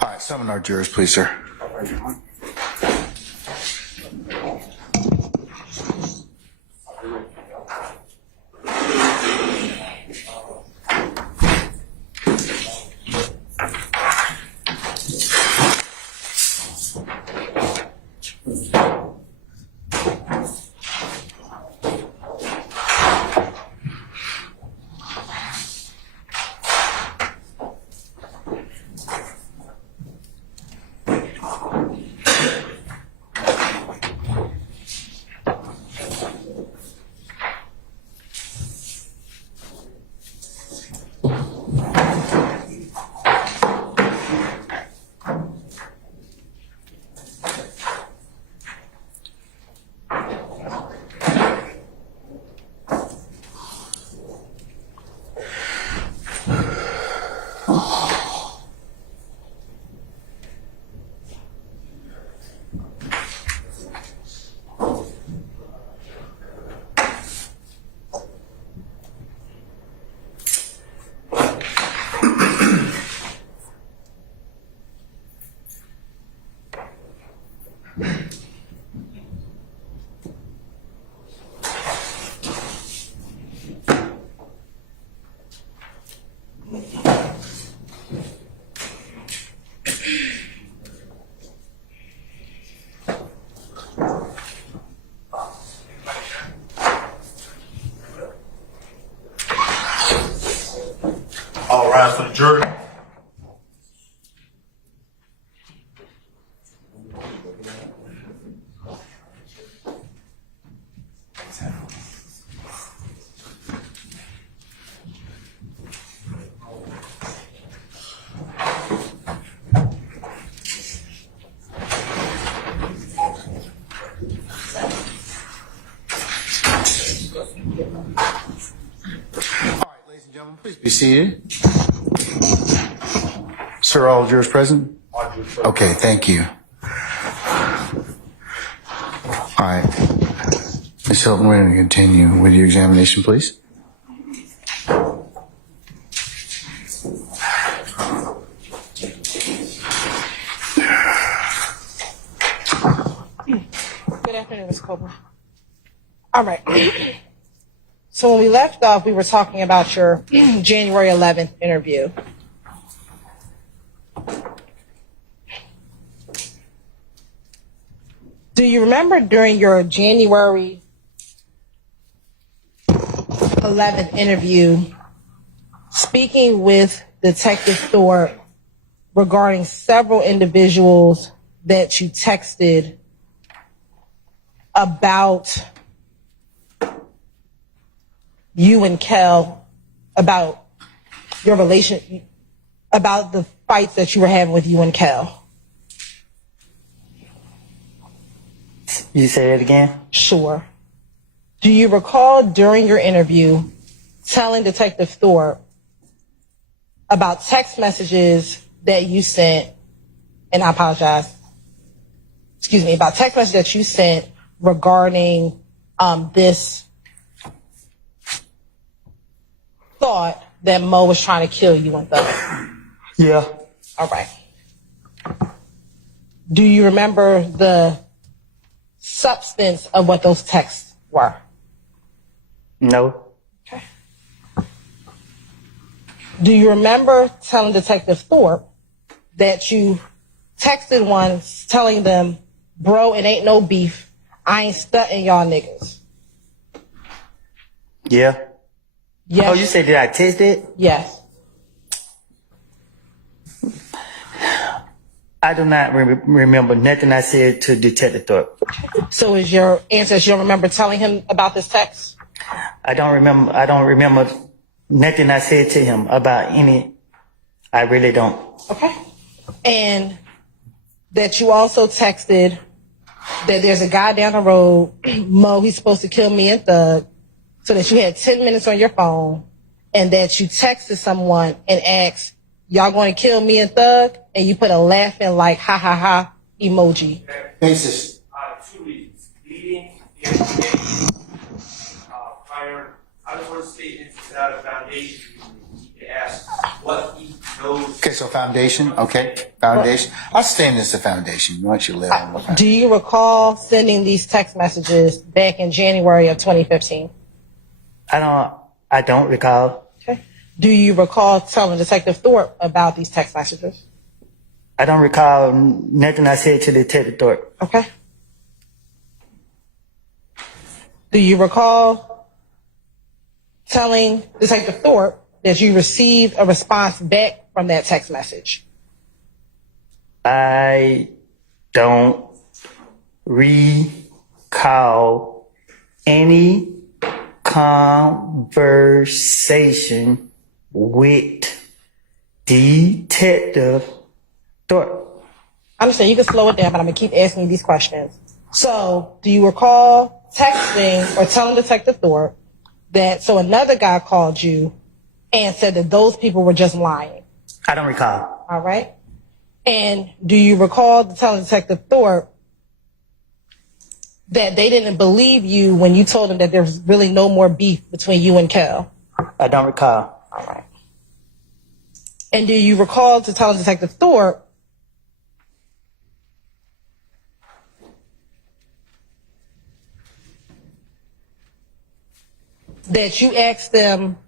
All right, summon our jurors, please, sir. All rise for the jury. Ladies and gentlemen, please be seated. Sir, all jurors present? Okay, thank you. All right. Ms. Hilton, we're going to continue with your examination, please. Good afternoon, Ms. Copeland. All right. So when we left off, we were talking about your January 11th interview. Do you remember during your January 11th interview speaking with Detective Thorpe regarding several individuals that you texted about you and Kel, about your relation, about the fights that you were having with you and Kel? You say that again? Sure. Do you recall during your interview telling Detective Thorpe about text messages that you sent, and I apologize, excuse me, about text messages that you sent regarding this thought that Mo was trying to kill you and Thug? Yeah. All right. Do you remember the substance of what those texts were? No. Okay. Do you remember telling Detective Thorpe that you texted one telling them, bro, it ain't no beef. I ain't stunting y'all niggas? Yeah. Yes. Oh, you said did I text it? Yes. I do not remember nothing I said to Detective Thorpe. So is your answer, you don't remember telling him about this text? I don't remember nothing I said to him about any I really don't. Okay. And that you also texted that there's a guy down the road, Mo, he's supposed to kill me and Thug, so that you had 10 minutes on your phone, and that you texted someone and asked, y'all going to kill me and Thug? And you put a laughing like ha ha ha emoji. Basis. 2 reasons. Leading and prior out-of-court statements without a foundation. You ask what he knows. Okay, so foundation. Okay, foundation. I'll stand as the foundation. Why don't you live on the foundation? Do you recall sending these text messages back in January of 2015? I don't recall. Okay. Do you recall telling Detective Thorpe about these text messages? I don't recall nothing I said to Detective Thorpe. Okay. Do you recall telling Detective Thorpe that you received a response back from that text message? I don't recall any conversation with Detective Thorpe. I understand you can slow it down, but I'm going to keep asking you these questions. So, do you recall texting or telling Detective Thorpe that so another guy called you and said that those people were just lying? I don't recall. All right. And do you recall telling Detective Thorpe that they didn't believe you when you told them that there's really no more beef between you and Kel? I don't recall. All right. And do you recall to tell Detective Thorpe that you asked them,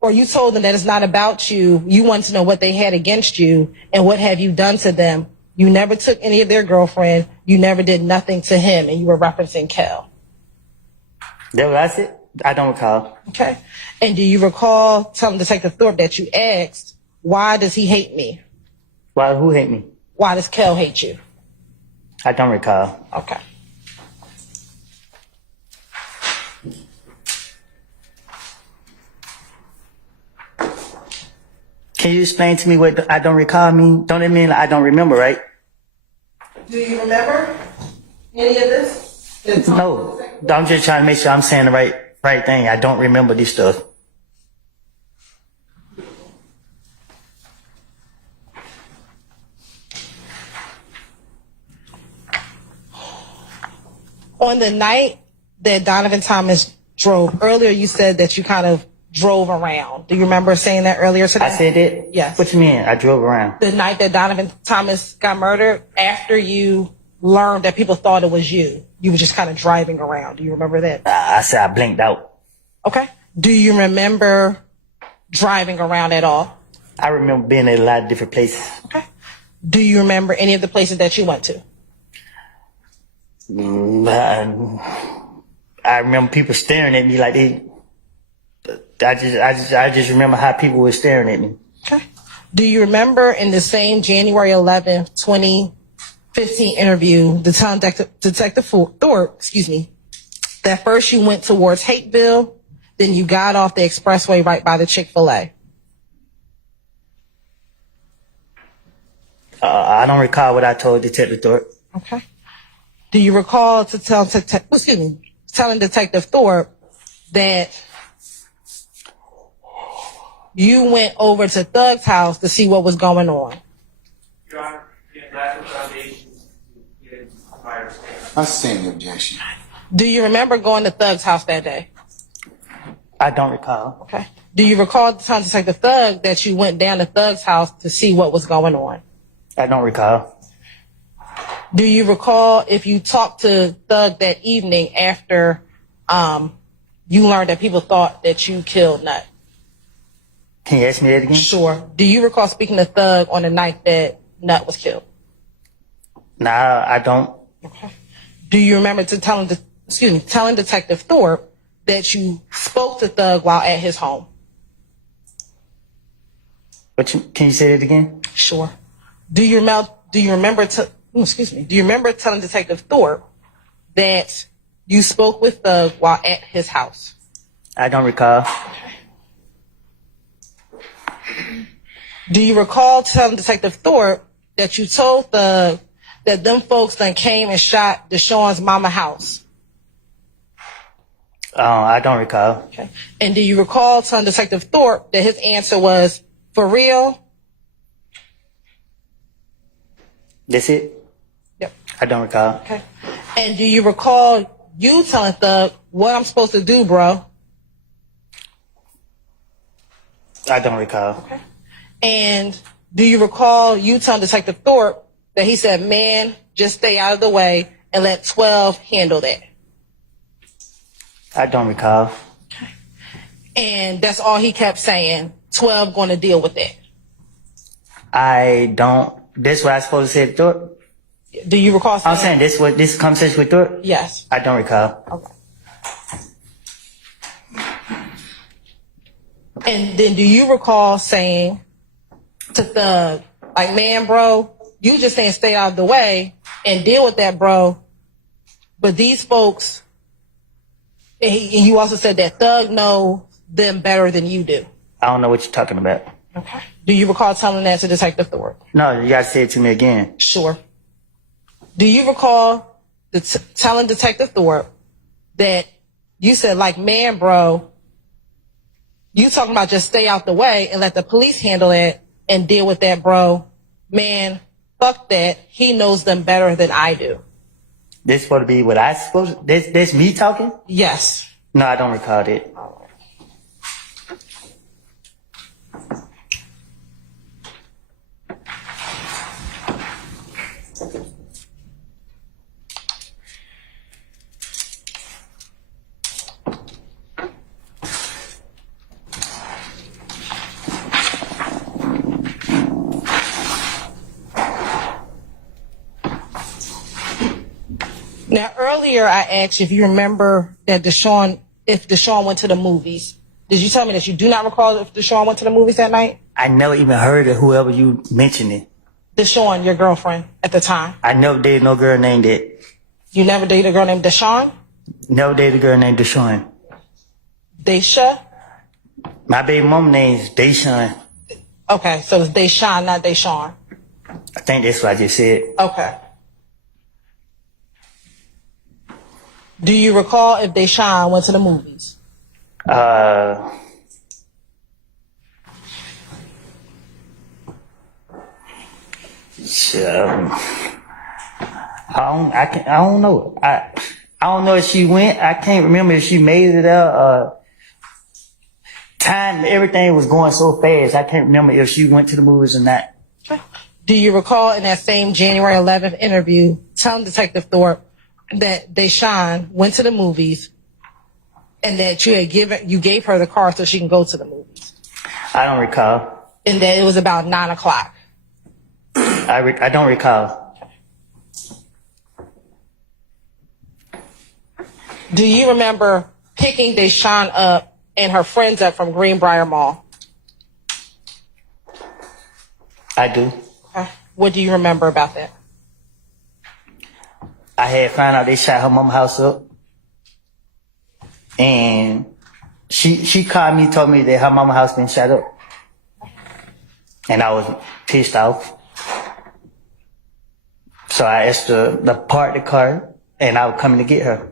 or you told them that it's not about you, you want to know what they had against you, and what have you done to them? You never took any of their girlfriend, you never did nothing to him, and you were referencing Kel. That's it? I don't recall. Okay. And do you recall telling Detective Thorpe that you asked, why does he hate me? Why? Who hate me? Why does Kel hate you? I don't recall. Okay. Can you explain to me what I don't recall mean? Don't it mean I don't remember, right? Do you remember any of this? No. I'm just trying to make sure I'm saying the right thing. I don't remember this stuff. On the night that Donovan Thomas drove, earlier you said that you kind of drove around. Do you remember saying that earlier today? I said it? Yes. What you mean? I drove around. The night that Donovan Thomas got murdered, after you learned that people thought it was you, you were just kind of driving around. Do you remember that? I said I blinked out. Okay. Do you remember driving around at all? I remember being at a lot of different places. Okay. Do you remember any of the places that you went to? I remember people staring at me like they. I just remember how people were staring at me. Okay. Do you remember in the same January 11th, 2015 interview, the time Detective Thorpe, that first you went towards Hateville, then you got off the expressway right by the Chick-fil-A? I don't recall what I told Detective Thorpe. Okay. Do you recall to telling Detective Thorpe that you went over to Thug's house to see what was going on? Your Honor, lack of foundation in prior statements. I stand the objection. Do you remember going to Thug's house that day? I don't recall. Okay. Do you recall telling Detective Thug that you went down to Thug's house to see what was going on? I don't recall. Do you recall if you talked to Thug that evening after you learned that people thought that you killed Nut? Can you ask me that again? Sure. Do you recall speaking to Thug on the night that Nut was killed? Nah, I don't. Okay. Do you remember telling Detective Thorpe that you spoke to Thug while at his home? Can you say it again? Sure. Do you remember telling Detective Thorpe that you spoke with Thug while at his house? I don't recall. Do you recall telling Detective Thorpe that you told Thug that them folks done came and shot Deshaun's mama house? I don't recall. Okay. And do you recall telling Detective Thorpe that his answer was, for real? That's it? Yep. I don't recall. Okay. And do you recall you telling Thug what I'm supposed to do, bro? I don't recall. Okay. And do you recall you telling Detective Thorpe that he said, man, just stay out of the way and let 12 handle that? I don't recall. And that's all he kept saying, 12 going to deal with that. I don't. This what I supposed to say to Thorpe? Do you recall saying? I'm saying this conversation with Thorpe? Yes. I don't recall. Okay. And then do you recall saying to Thug, like, man, bro, you just saying stay out of the way and deal with that, bro. But these folks, and you also said that Thug know them better than you do. I don't know what you're talking about. Okay. Do you recall telling that to Detective Thorpe? No, you gotta say it to me again. Sure. Do you recall telling Detective Thorpe that you said, like, man, bro, you talking about just stay out the way and let the police handle it and deal with that, bro. Man, fuck that. He knows them better than I do. This supposed to be what I supposed. This me talking? Yes. No, I don't recall that. Now, earlier I asked you if you remember that if Deshaun went to the movies. Did you tell me that you do not recall if Deshaun went to the movies that night? I never even heard of whoever you mentioned it. Deshaun, your girlfriend at the time. I never dated no girl named that. You never dated a girl named Deshaun? Never dated a girl named Deshaun. Desha? My baby mom name's Deshaun. Okay, so it's Deshaun, not Deshaun. I think that's what I just said. Okay. Do you recall if Deshaun went to the movies? I don't know. I don't know if she went. I can't remember if she made it out. Time, everything was going so fast. I can't remember if she went to the movies or not. Do you recall in that same January 11th interview telling Detective Thorpe that Deshaun went to the movies and that you gave her the car so she can go to the movies? I don't recall. And that it was about 9 o'clock? I don't recall. Do you remember picking Deshaun up and her friends up from Greenbrier Mall? I do. Okay. What do you remember about that? I had found out they shot her mama house up. And she called me, told me that her mama house been shot up. And I was pissed off. So I asked her to park the car and I was coming to get her.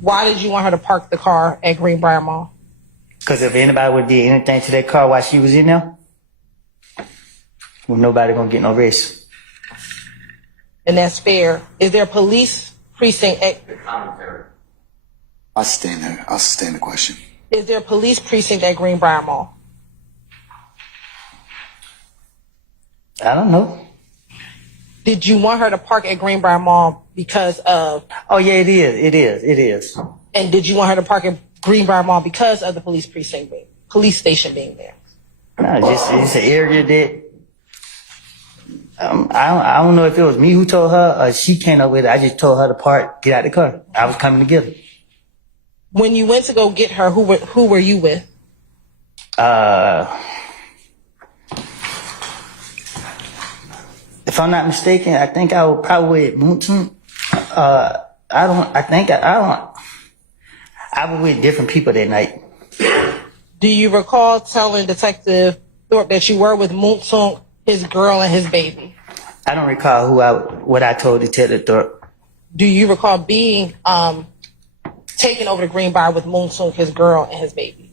Why did you want her to park the car at Greenbrier Mall? Because if anybody would do anything to that car while she was in there, well, nobody gonna get no rest. And that's fair. Is there a police precinct at... I'll stand there. I'll sustain the question. Is there a police precinct at Greenbrier Mall? I don't know. Did you want her to park at Greenbrier Mall because of... Oh, yeah, it is. And did you want her to park at Greenbrier Mall because of the police station being there? No, it's an area that I don't know if it was me who told her or she came up with it. I just told her to park, get out the car. I was coming to get her. When you went to go get her, who were you with? If I'm not mistaken, I think I was probably with Moonton. I was with different people that night. Do you recall telling Detective Thorpe that you were with Moonsung, his girl, and his baby? I don't recall what I told Detective Thorpe. Do you recall being taken over to Greenbrier with Moonsung, his girl, and his baby?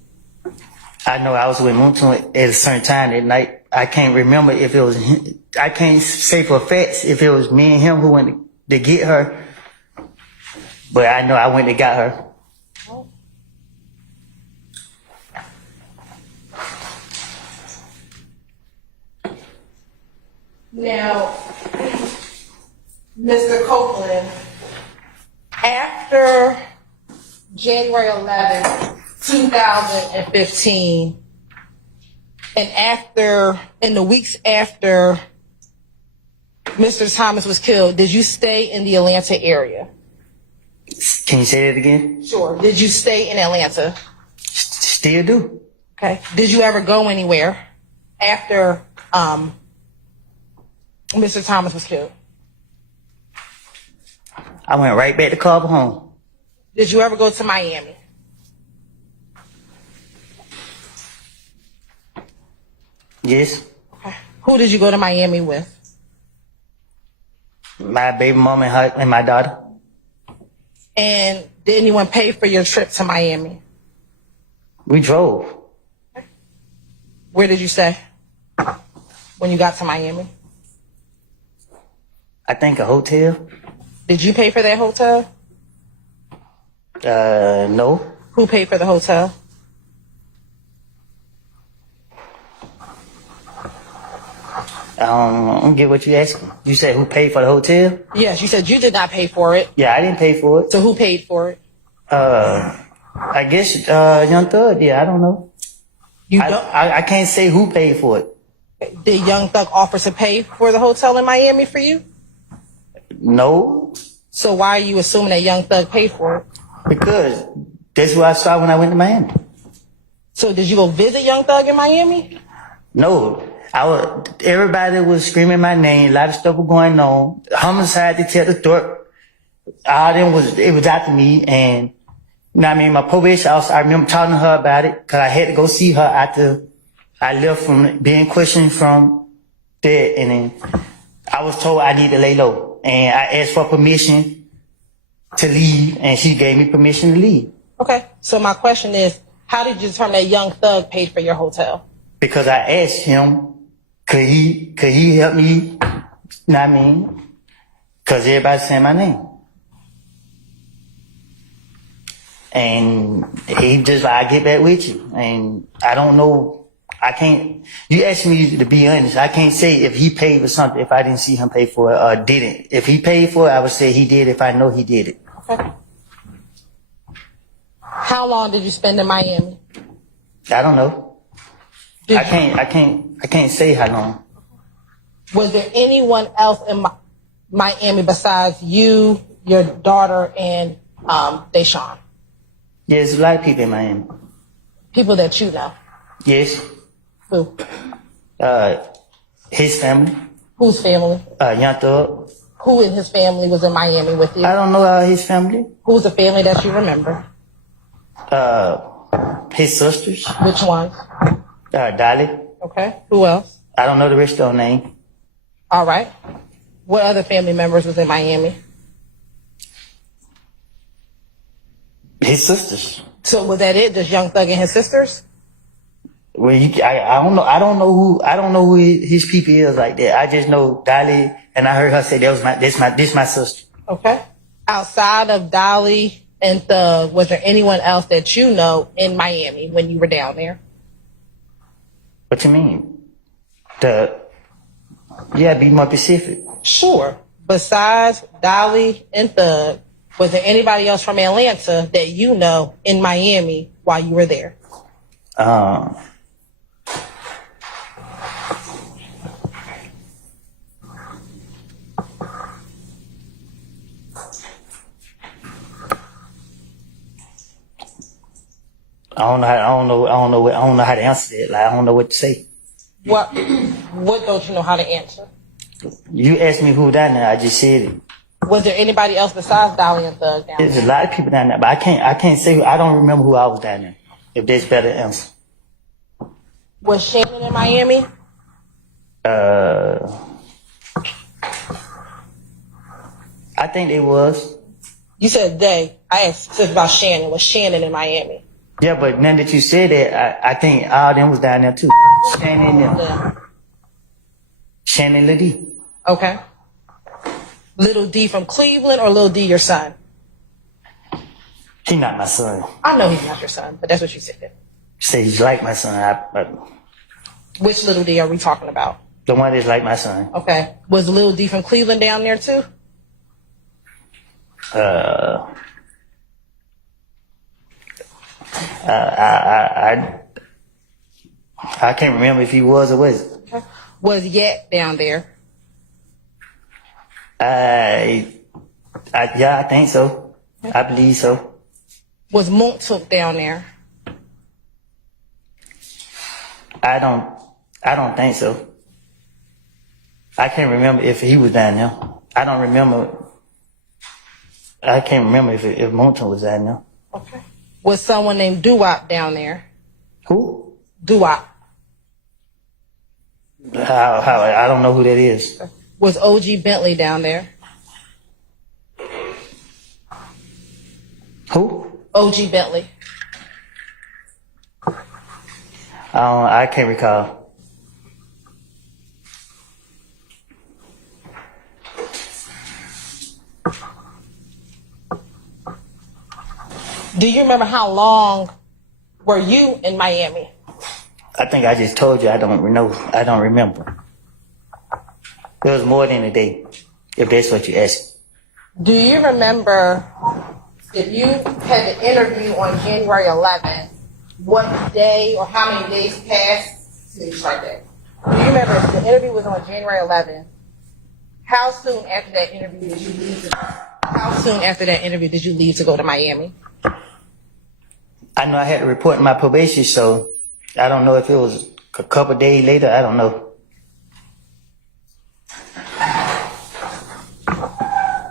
I know I was with Moonsung at a certain time that night. I can't remember if it was him. I can't say for a fact if it was me and him who went to get her. But I know I went and got her. Now, Mr. Copeland, after January 11th, 2015, and in the weeks after Mr. Thomas was killed, did you stay in the Atlanta area? Can you say that again? Sure. Did you stay in Atlanta? Still do. Okay. Did you ever go anywhere after Mr. Thomas was killed? I went right back to Carver home. Did you ever go to Miami? Yes. Okay. Who did you go to Miami with? My baby mom and my daughter. And did anyone pay for your trip to Miami? We drove. Where did you stay when you got to Miami? I think a hotel. Did you pay for that hotel? No. Who paid for the hotel? I don't get what you asking. You said who paid for the hotel? Yes, you said you did not pay for it. Yeah, I didn't pay for it. So who paid for it? I guess Young Thug did. I don't know. You don't? I can't say who paid for it. Did Young Thug offer to pay for the hotel in Miami for you? No. So why are you assuming that Young Thug paid for it? Because that's who I saw when I went to Miami. So did you go visit Young Thug in Miami? No. Everybody was screaming my name. A lot of stuff was going on. Homicide detective Thorpe. It was after me. And, you know what I mean? My probation officer, I remember talking to her about it because I had to go see her after I left from being questioned from there. And then I was told I need to lay low. And I asked for permission to leave, and she gave me permission to leave. Okay. So my question is, how did you determine that Young Thug paid for your hotel? Because I asked him, could he help me? You know what I mean? Because everybody's saying my name. And he just like, I get back with you. And I don't know. You asked me to be honest. I can't say if he paid for something if I didn't see him pay for it or didn't. If he paid for it, I would say he did if I know he did it. Okay. How long did you spend in Miami? I don't know. I can't say how long. Was there anyone else in Miami besides you, your daughter, and Deshaun? Yeah, there's a lot of people in Miami. People that you know? Yes. Who? His family. Whose family? Young Thug. Who in his family was in Miami with you? I don't know his family. Who's the family that you remember? His sisters. Which ones? Dolly. Okay. Who else? I don't know the rest of their name. All right. What other family members was in Miami? His sisters. So was that it? Just Young Thug and his sisters? Well, I don't know. I don't know who his people is like that. I just know Dolly, and I heard her say this my sister. Okay. Outside of Dolly and Thug, was there anyone else that you know in Miami when you were down there? What you mean? Be more specific. Sure. Besides Dolly and Thug, was there anybody else from Atlanta that you know in Miami while you were there? I don't know how to answer that. Like, I don't know what to say. What don't you know how to answer? You asked me who down there. I just said it. Was there anybody else besides Dolly and Thug down there? There's a lot of people down there, but I can't say. I don't remember who I was down there. If that's better answer. Was Shannon in Miami? I think it was. You said they. I asked about Shannon. Was Shannon in Miami? Yeah, but now that you said that, I think all them was down there too. Shannon and them. Shannon Liddy. Okay. Little D from Cleveland or Little D your son? He not my son. I know he's not your son, but that's what you said. Say he's like my son. Which Little D are we talking about? The one that's like my son. Okay. Was Little D from Cleveland down there too? I can't remember if he was or wasn't. Okay. Was Yak down there? Yeah, I think so. I believe so. Was Montauk down there? I don't think so. I can't remember if he was down there. I can't remember if Montauk was down there. Okay. Was someone named Duwop down there? Who? Duwop. How? I don't know who that is. Was OG Bentley down there? Who? OG Bentley. I can't recall. Do you remember how long were you in Miami? I think I just told you I don't remember. It was more than a day, if that's what you asked. Do you remember if you had the interview on January 11th, what day or how many days passed since like that? Do you remember if the interview was on January 11th? How soon after that interview did you leave? How soon after that interview did you leave to go to Miami? I know I had to report my probation, so I don't know if it was a couple days later. I don't know.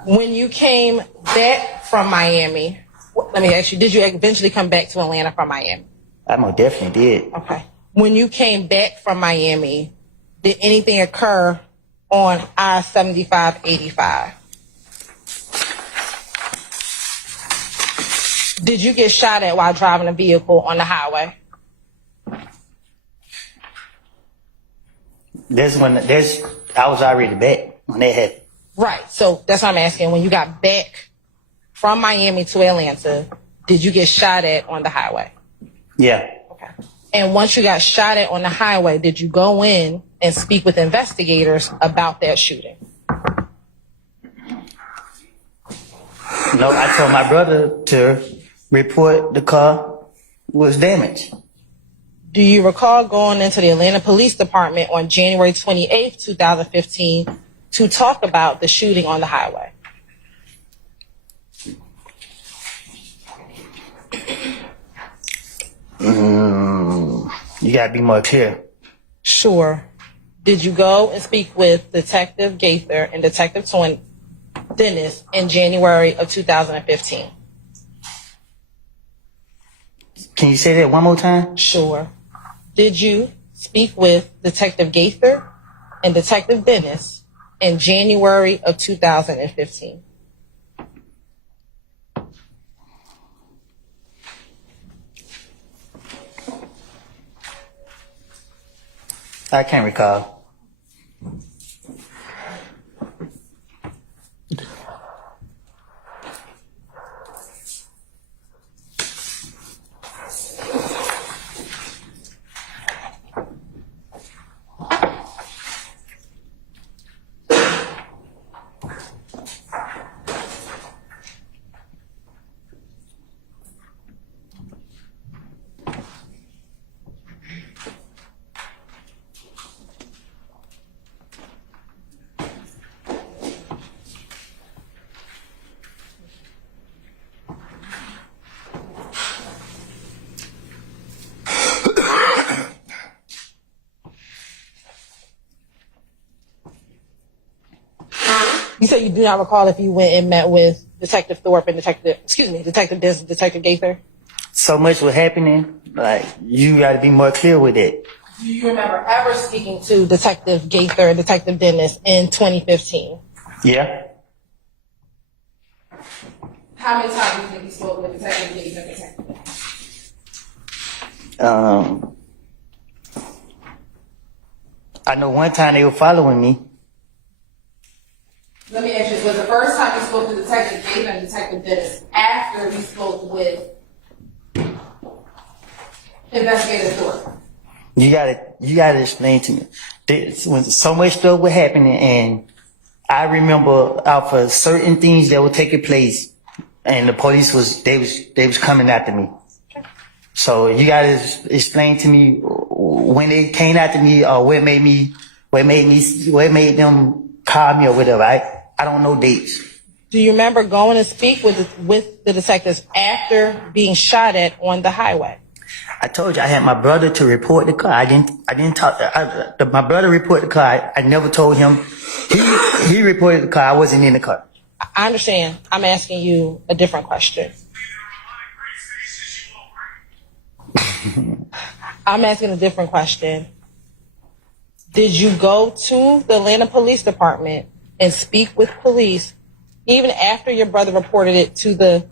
When you came back from Miami, let me ask you, did you eventually come back to Atlanta from Miami? I most definitely did. Okay. When you came back from Miami, did anything occur on I-75-85? Did you get shot at while driving a vehicle on the highway? I was already back when that happened. Right. So that's what I'm asking. When you got back from Miami to Atlanta, did you get shot at on the highway? Yeah. Okay. And once you got shot at on the highway, did you go in and speak with investigators about that shooting? No, I told my brother to report the car was damaged. Do you recall going into the Atlanta Police Department on January 28th, 2015 to talk about the shooting on the highway? You gotta be more clear. Sure. Did you go and speak with Detective Gaither and Detective Dennis in January of 2015? Can you say that one more time? Sure. Did you speak with Detective Gaither and Detective Dennis in January of 2015? I can't recall. You said you do not recall if you went and met with Detective Thorpe and Detective Dennis and Detective Gaither? So much was happening, like, you gotta be more clear with it. Do you remember ever speaking to Detective Gaither and Detective Dennis in 2015? Yeah. How many times do you think you spoke with Detective Gaither and Detective Dennis? I know one time they were following me. Let me ask you, was the first time you spoke to Detective Gaither and Detective Dennis after you spoke with Investigator Thorpe? You gotta explain to me. When so much stuff was happening, and I remember for certain things that were taking place, and the police was coming after me. So you gotta explain to me when they came after me, or what made them call me or whatever. I don't know dates. Do you remember going to speak with the detectives after being shot at on the highway? I told you I had my brother to report the car. I didn't talk. My brother reported the car. I never told him. He reported the car. I wasn't in the car. I understand. I'm asking you a different question. I'm asking a different question. Did you go to the Atlanta Police Department and speak with police even after your brother reported it to the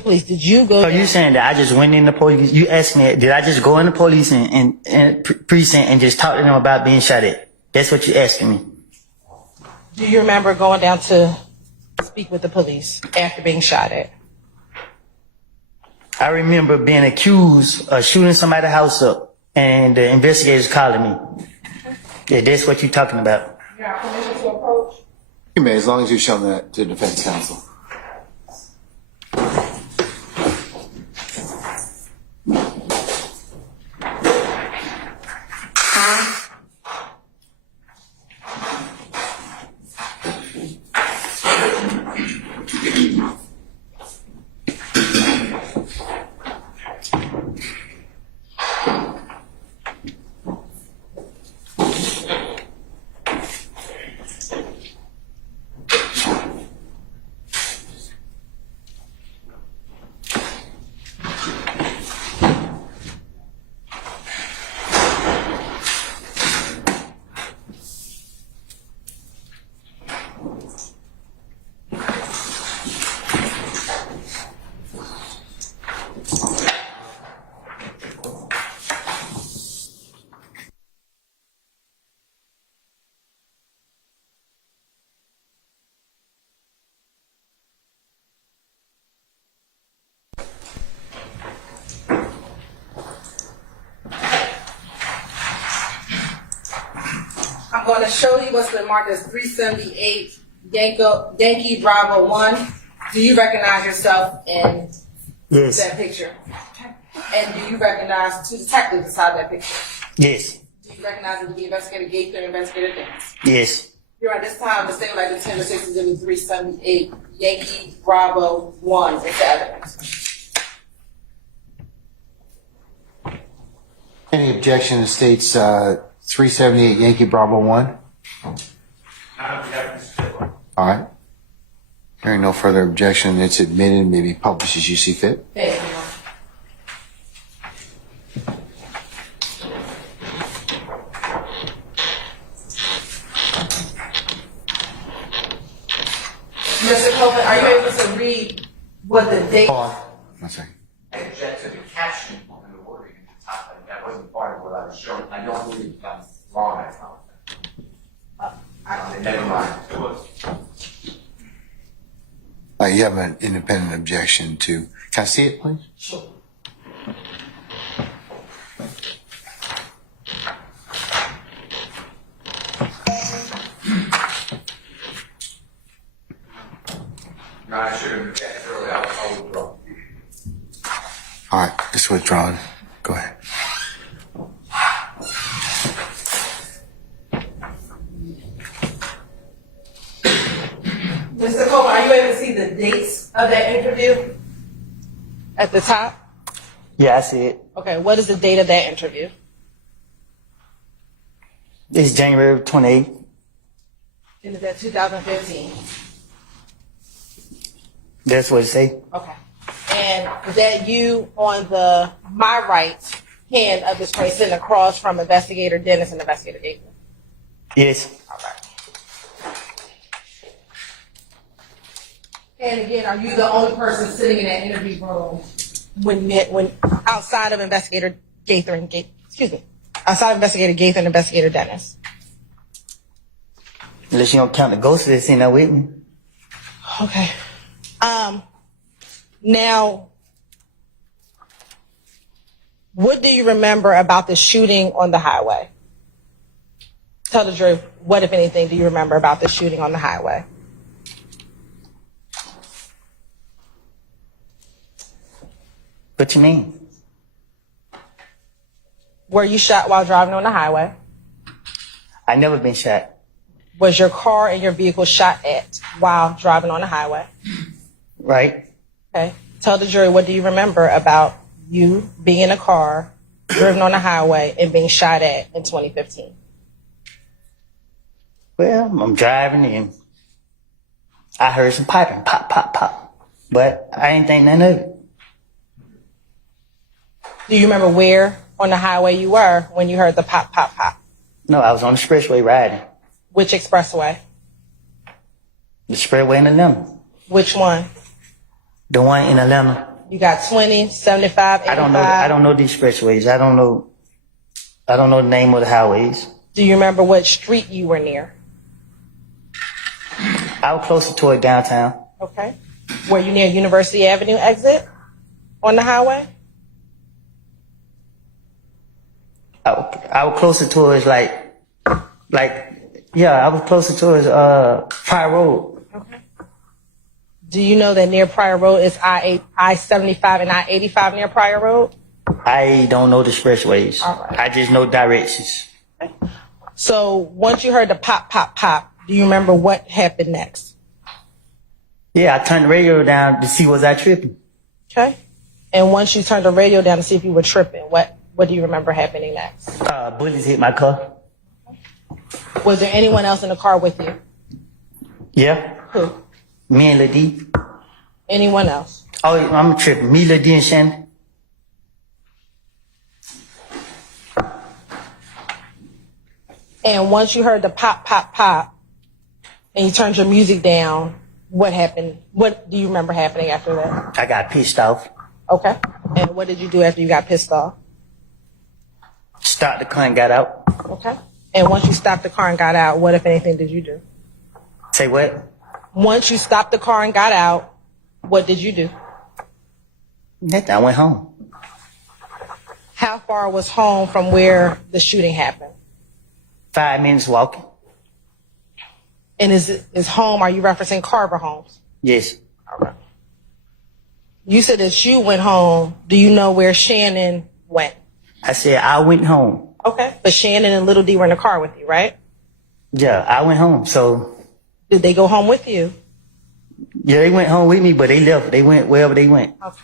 police? Did you go? So you saying that I just went in the police? You asking me, did I just go in the police and precinct and just talk to them about being shot at? That's what you asking me. Do you remember going down to speak with the police after being shot at? I remember being accused of shooting somebody's house up, and the investigators calling me. Yeah, that's what you're talking about. You have permission to approach? You may, as long as you show that to defense counsel. I'm going to show you what's been marked as 378 Yankee Bravo 1. Do you recognize yourself in that picture? And do you recognize two detectives inside that picture? Yes. Do you recognize it to be Investigator Gaither and Investigator Dennis? Yes. Here at this time, the state would like to attend the 378 Yankee Bravo 1 into evidence. Any objection to states 378 Yankee Bravo 1? All right. Hearing no further objection, it's admitted and may be published as you see fit. Thank you. Mr. Copeland, are you able to read what the date? Hold on. 1 second. I object to the caption and the wording at the top, and that wasn't part of what I was showing. I don't believe that's wrong, I found that. Never mind. It was. You have an independent objection to. Can I see it, please? Sure. No, I should have objected earlier. I'll withdraw. All right, it's withdrawn. Go ahead. Mr. Copeland, are you able to see the dates of that interview at the top? Yeah, I see it. Okay, what is the date of that interview? It's January 28th. And is that 2015? That's what it say. Okay. And is that you on the my right hand of this person sitting across from Investigator Dennis and Investigator Gaither? Yes. And again, are you the only person sitting in that interview room when outside of Investigator Gaither and outside of Investigator Gaither and Investigator Dennis? Unless you don't count the ghost that's in there with me. Okay. Now, what do you remember about the shooting on the highway? Tell the jury, what, if anything, do you remember about the shooting on the highway? What you mean? Were you shot while driving on the highway? I never been shot. Was your car and your vehicle shot at while driving on the highway? Right. Okay. Tell the jury, what do you remember about you being in a car, driven on the highway, and being shot at in 2015? Well, I'm driving and I heard some piping, pop, pop, pop. But I ain't think none of it. Do you remember where on the highway you were when you heard the pop, pop, pop? No, I was on the expressway riding. Which expressway? The expressway in Atlanta. Which one? The one in Atlanta. You got 20, 75, 85? I don't know the expressways. I don't know the name of the highways. Do you remember what street you were near? I was closer toward downtown. Okay. Were you near University Avenue exit on the highway? I was closer towards I was closer towards Pryor Road. Okay. Do you know that near Pryor Road is I-75 and I-85 near Pryor Road? I don't know the expressways. All right. I just know directions. So once you heard the pop, pop, pop, do you remember what happened next? Yeah, I turned the radio down to see was I tripping. Okay. And once you turned the radio down to see if you were tripping, what do you remember happening next? Bullets hit my car. Was there anyone else in the car with you? Yeah. Who? Me and Ladie. Anyone else? Oh, I'm tripping. Me, Ladie, and Shannon. And once you heard the pop, pop, pop, and you turned your music down, what happened? What do you remember happening after that? I got pissed off. Okay. And what did you do after you got pissed off? Stopped the car and got out. Okay. And once you stopped the car and got out, what, if anything, did you do? Say what? Once you stopped the car and got out, what did you do? Nothing. I went home. How far was home from where the shooting happened? 5 minutes walking. And is home, are you referencing Carver Homes? Yes. Okay. You said that you went home. Do you know where Shannon went? I said I went home. Okay. But Shannon and Little D were in the car with you, right? Yeah, I went home. So, Did they go home with you? yeah, they went home with me, but they left. They went wherever they went. Okay.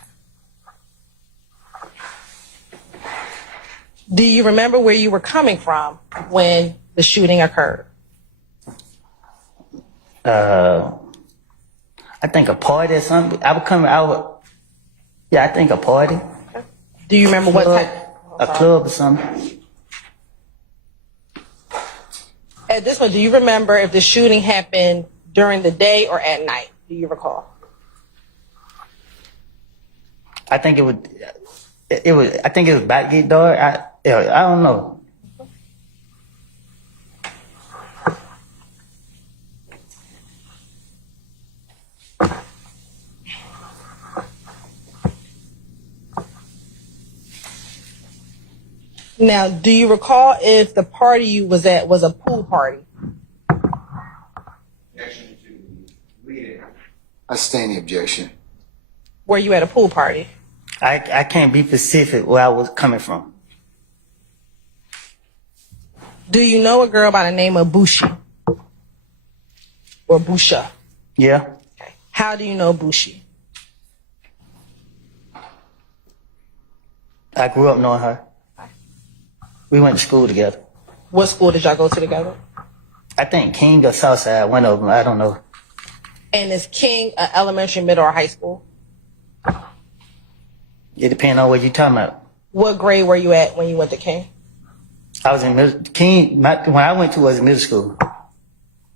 Do you remember where you were coming from when the shooting occurred? I think a party or something. I think a party. Do you remember what type? A club or something. At this point, do you remember if the shooting happened during the day or at night? Do you recall? I think it was about to get dark. I don't know. Now, do you recall if the party you was at was a pool party? Objection to leading. I stand the objection. Were you at a pool party? I can't be specific where I was coming from. Do you know a girl by the name of Bushi? Or Busha? Yeah. Okay. How do you know Bushi? I grew up knowing her. We went to school together. What school did y'all go to together? I think King or Southside, one of them. I don't know. And is King an elementary, middle, or high school? It depends on what you're talking about. What grade were you at when you went to King? I was in King. When I went to was middle school.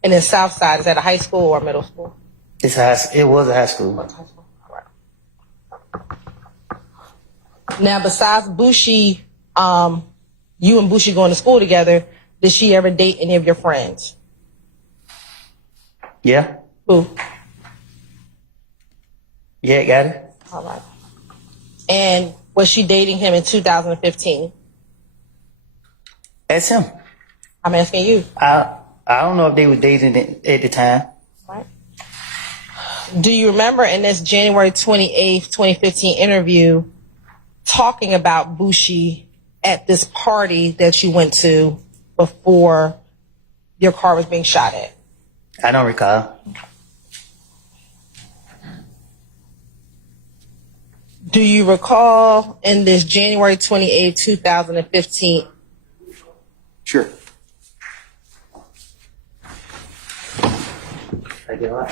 And then South Side, is that a high school or middle school? It was a high school. Now, besides Bushi, you and Bushi going to school together, did she ever date any of your friends? Yeah. Who? Yeah, got it. All right. And was she dating him in 2015? That's him. I'm asking you. I don't know if they were dating at the time. Right. Do you remember in this January 28th, 2015 interview talking about Bushi at this party that you went to before your car was being shot at? I don't recall. Do you recall in this January 28th, 2015? Sure. I get what?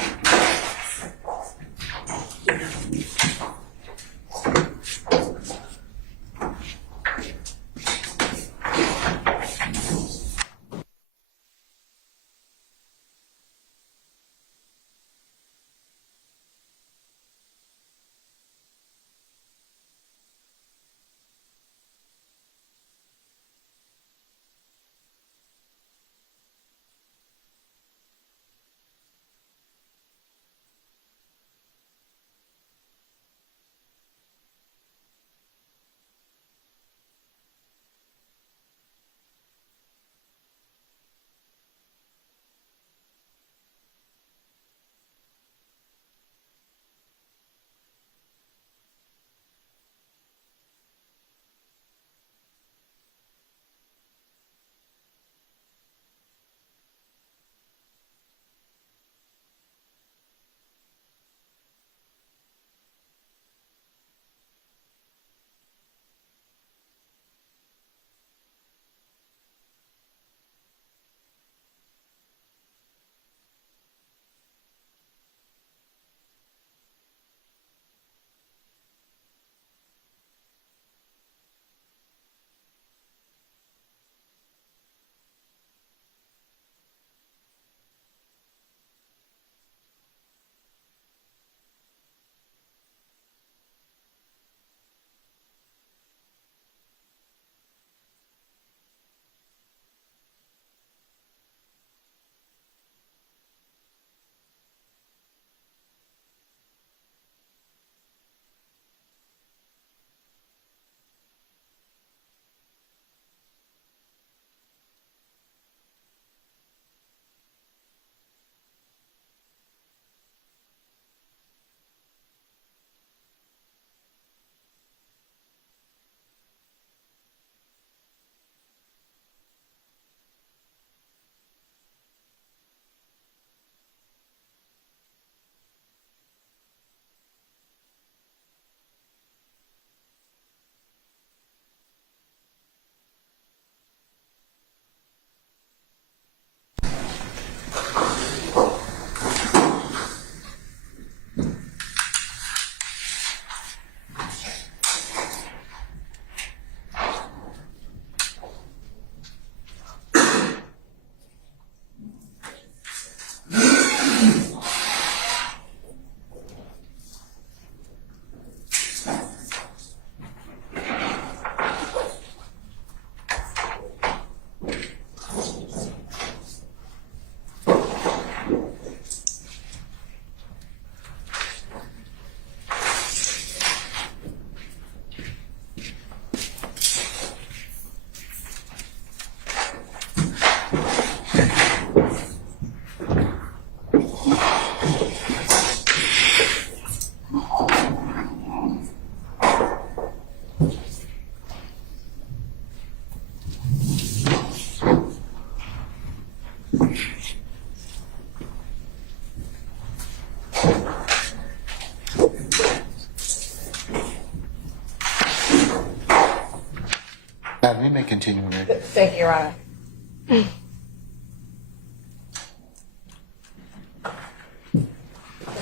Madam, you may continue. Rick. Thank you, Your Honor.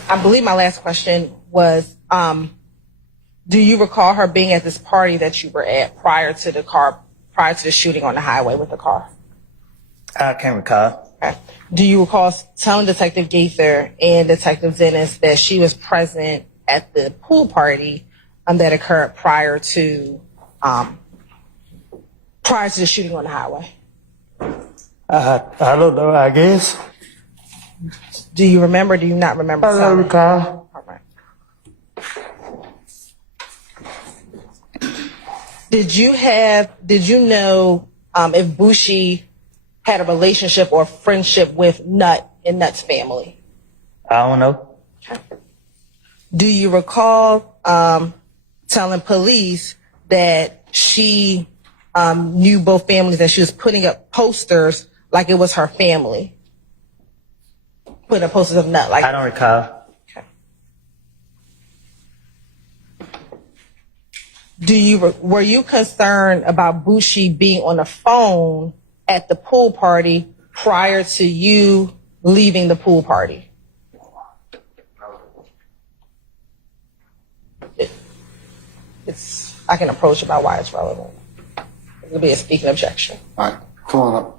I believe my last question was, Do you recall her being at this party that you were at prior to the shooting on the highway with the car? I can't recall. Okay. Do you recall telling Detective Gaither and Detective Dennis that she was present at the pool party that occurred prior to the shooting on the highway? I don't know, I guess. Do you remember? Do you not remember? I don't recall. All right. Did you know if Bushi had a relationship or friendship with Nut and Nut's family? I don't know. Okay. Do you recall telling police that she knew both families and she was putting up posters like it was her family? Putting up posters of Nut. I don't recall. Were you concerned about Bushi being on the phone at the pool party prior to you leaving the pool party? I can approach about why it's relevant. It'll be a speaking objection. All right, come on up.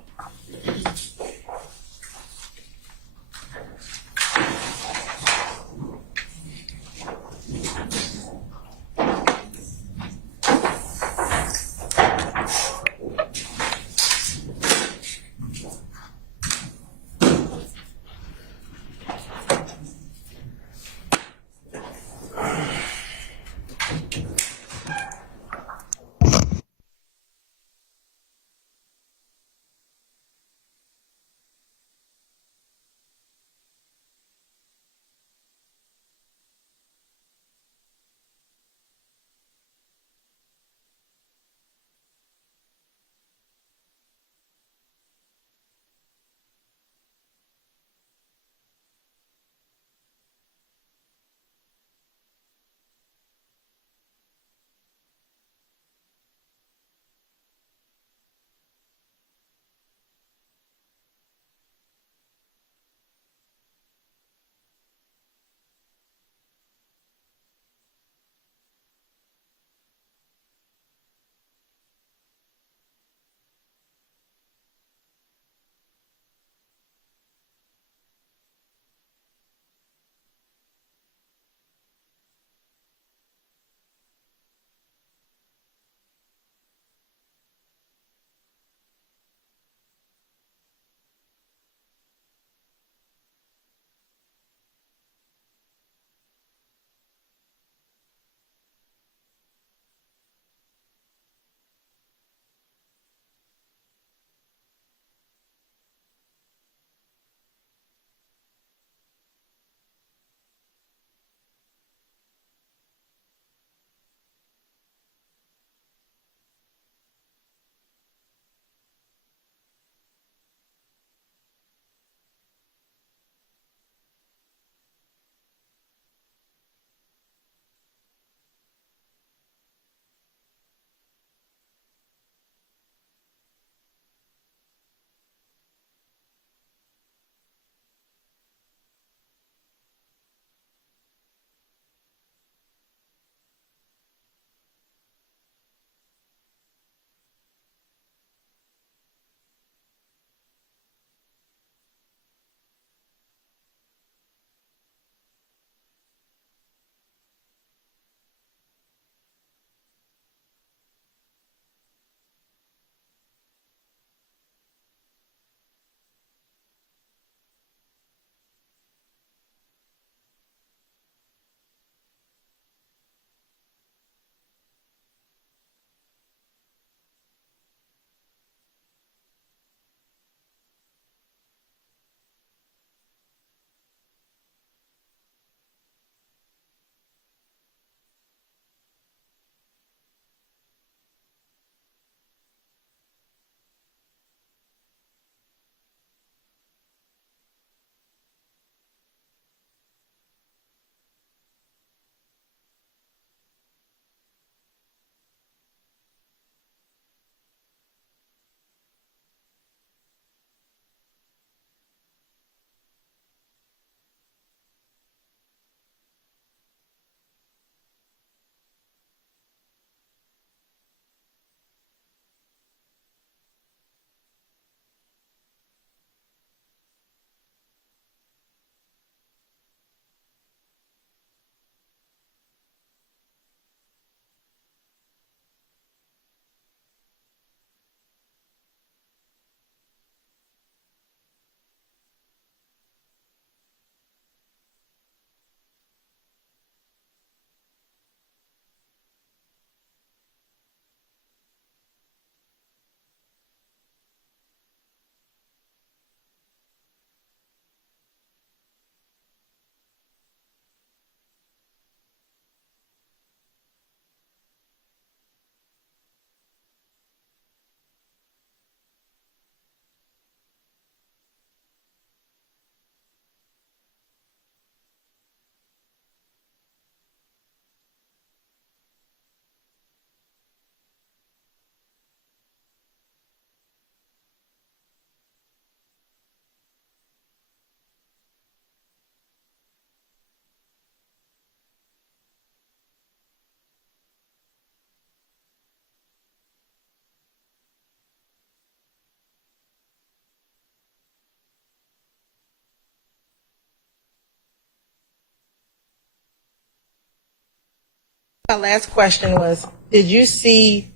My last question was, did you see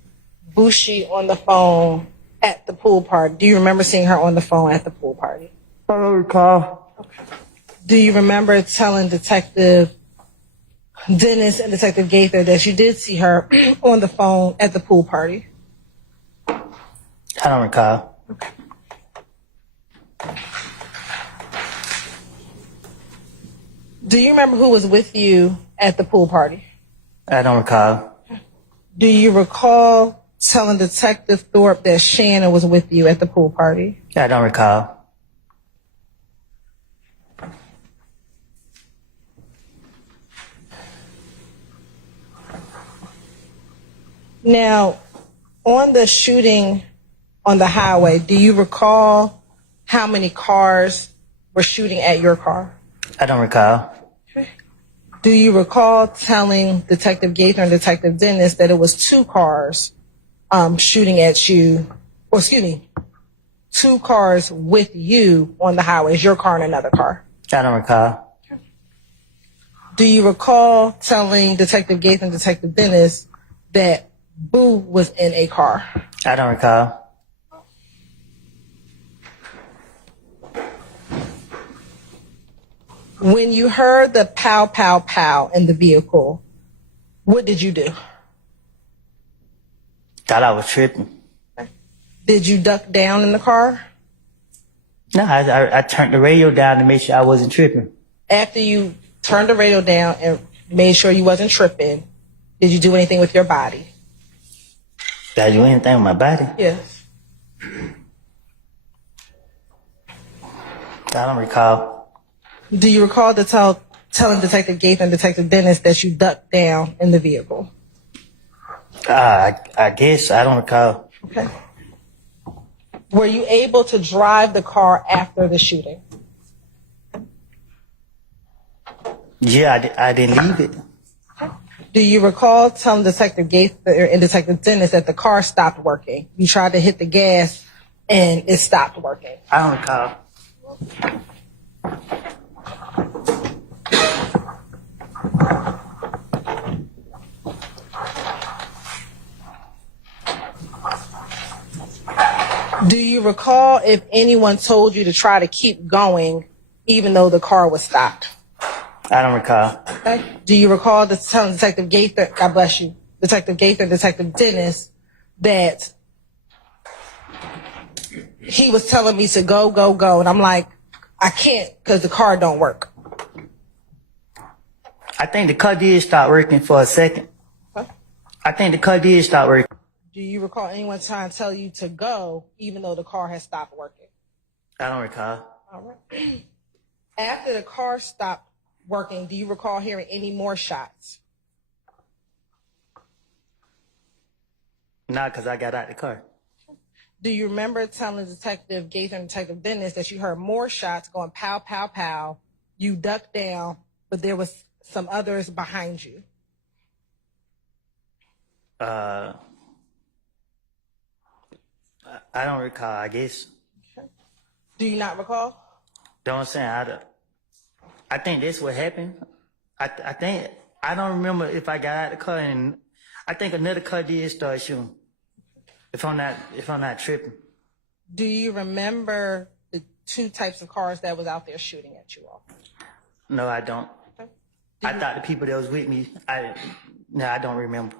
Bushi on the phone at the pool party? Do you remember seeing her on the phone at the pool party? I don't recall. Do you remember telling Detective Dennis and Detective Gaither that you did see her on the phone at the pool party? I don't recall. Do you remember who was with you at the pool party? I don't recall. Do you recall telling Detective Thorpe that Shannon was with you at the pool party? I don't recall. Now, on the shooting on the highway, do you recall how many cars were shooting at your car? I don't recall. Do you recall telling Detective Gaither and Detective Dennis that it was 2 cars shooting at you, or excuse me, 2 cars with you on the highway? Is your car and another car? I don't recall. Do you recall telling Detective Gaither and Detective Dennis that Boo was in a car? I don't recall. When you heard the pow, pow, pow in the vehicle, what did you do? Thought I was tripping. Did you duck down in the car? No, I turned the radio down to make sure I wasn't tripping. After you turned the radio down and made sure you wasn't tripping, did you do anything with your body? Did I do anything with my body? Yes. I don't recall. Do you recall telling Detective Gaither and Detective Dennis that you ducked down in the vehicle? I guess. I don't recall. Okay. Were you able to drive the car after the shooting? Yeah, I didn't leave it. Do you recall telling Detective Gaither and Detective Dennis that the car stopped working? You tried to hit the gas and it stopped working. I don't recall. Do you recall if anyone told you to try to keep going even though the car was stopped? I don't recall. Okay. Do you recall telling Detective Gaither, God bless you, Detective Gaither and Detective Dennis that he was telling me to go, go, go, and I'm like, I can't because the car don't work? I think the car did stop working for a second. Huh? I think the car did stop working. Do you recall anyone trying to tell you to go even though the car has stopped working? I don't recall. All right. After the car stopped working, do you recall hearing any more shots? Not because I got out the car. Do you remember telling Detective Gaither and Detective Dennis that you heard more shots going pow, pow, pow? You ducked down, but there was some others behind you. I don't recall, I guess. Okay. Do you not recall? Don't say I think that's what happened. I think, I don't remember if I got out of the car, and I think another car did start shooting. If I'm not tripping. Do you remember the 2 types of cars that was out there shooting at you all? No, I don't. Okay. I thought the people that was with me, I don't remember.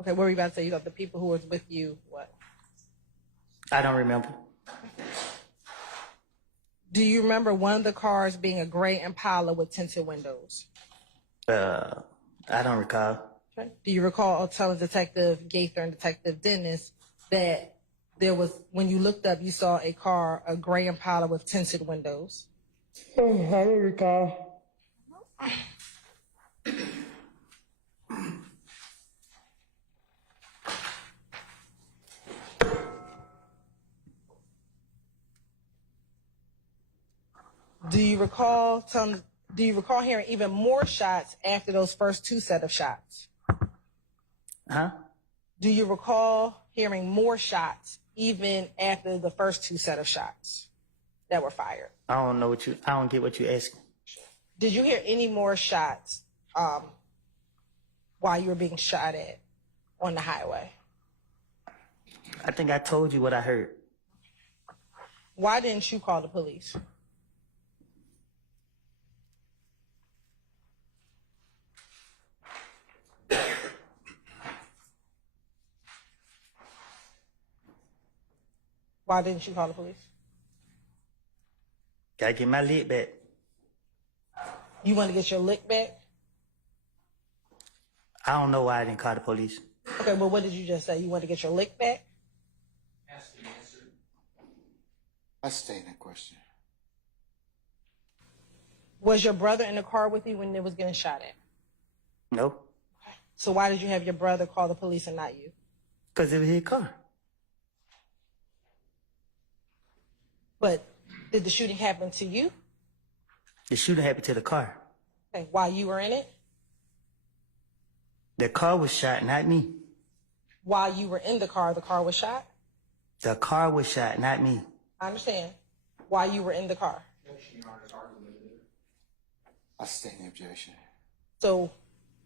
Okay, what were you about to say? You thought the people who was with you, what? I don't remember. Do you remember one of the cars being a gray Impala with tinted windows? I don't recall. Okay. Do you recall telling Detective Gaither and Detective Dennis that there was, when you looked up, you saw a car, a gray Impala with tinted windows? Oh, I don't recall. Do you recall hearing even more shots after those first 2 set of shots? Huh? Do you recall hearing more shots even after the first 2 set of shots that were fired? I don't get what you're asking. Did you hear any more shots while while you were being shot at on the highway? I think I told you what I heard. Why didn't you call the police? Why didn't you call the police? Gotta get my lid back. You want to get your lick back? I don't know why I didn't call the police. Okay, well, what did you just say? You want to get your lick back? Ask the answer. I stay in that question. Was your brother in the car with you when it was getting shot at? No, So why did you have your brother call the police and not you? because it was his car. But did the shooting happen to you? The shooting happened to the car. Okay, while you were in it? The car was shot, not me. While you were in the car was shot? The car was shot, not me. I understand. While you were in the car. I stay in the objection. So,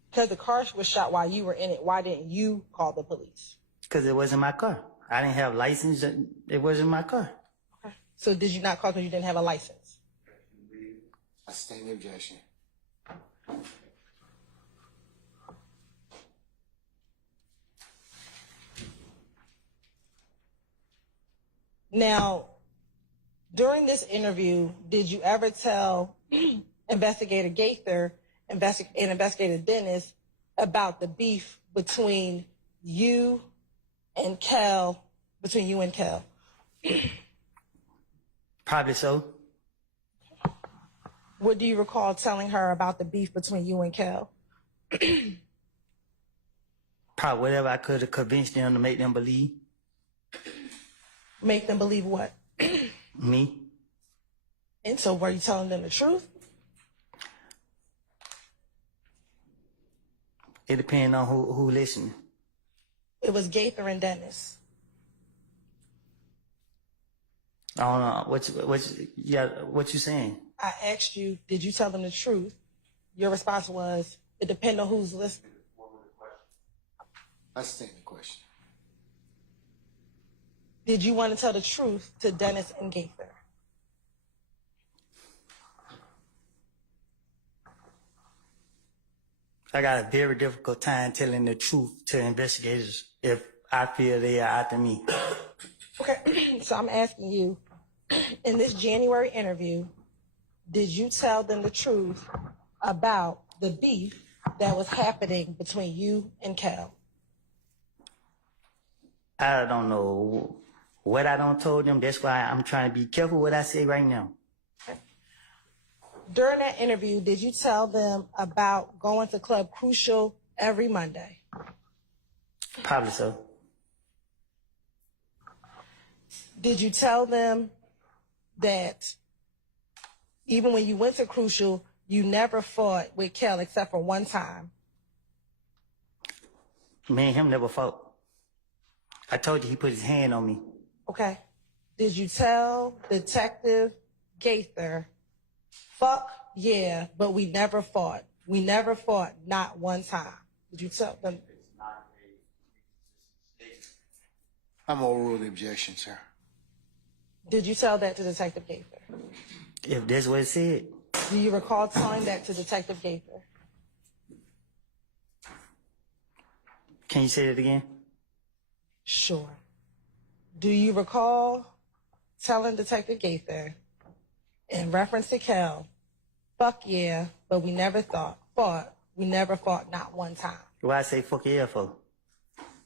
because the car was shot while you were in it, why didn't you call the police? Because it wasn't my car. I didn't have license. It wasn't my car. Okay. So did you not call because you didn't have a license? I stay in the objection. Now, during this interview, did you ever tell Investigator Gaither and Investigator Dennis about the beef between you and Kel, Probably so. What do you recall telling her about the beef between you and Kel? Probably whatever I could have convinced them to make them believe. Make them believe what? Me. And so were you telling them the truth? It depends on who listening. It was Gaither and Dennis. I don't know. What you saying? I asked you, did you tell them the truth? Your response was, it depends on who's listening. I stay in the question. Did you want to tell the truth to Dennis and Gaither? I got a very difficult time telling the truth to investigators if I feel they are after me. Okay, so I'm asking you, in this January interview, did you tell them the truth about the beef that was happening between you and Cal? I don't know what I don't told them. That's why I'm trying to be careful what I say right now. During that interview, did you tell them about going to Club Crucial every Monday? Probably so. Did you tell them that even when you went to Crucial, you never fought with Kel except for one time? Me and him never fought. I told you he put his hand on me. Okay. Did you tell Detective Gaither, fuck yeah, but we never fought? We never fought, not one time. Did you tell them? I'm overrule the objection, sir. Did you tell that to Detective Gaither? If that's what it said. Do you recall telling that to Detective Gaither? Can you say it again? Sure. Do you recall telling Detective Gaither, in reference to Kel, fuck yeah, but we never fought, not one time? Why I say fuck yeah for?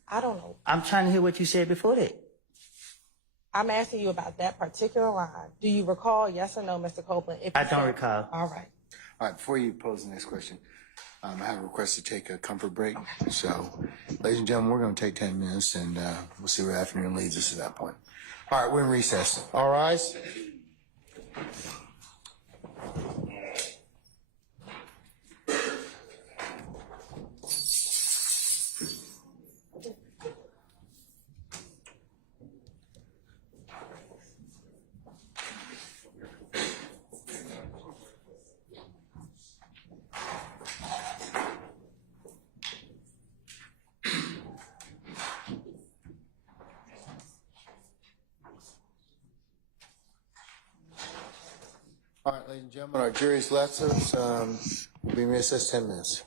I don't know. I'm trying to hear what you said before that. I'm asking you about that particular line. Do you recall, yes or no, Mr. Copeland? If you I don't said- recall. All right. All right, before you pose the next question, I have a request to take a comfort break. So, ladies and gentlemen, we're going to take 10 minutes and we'll see where afternoon leads us at that point. All right, we're in recess. All rise. and gentlemen, our jury's left us. We'll be in recess 10 minutes.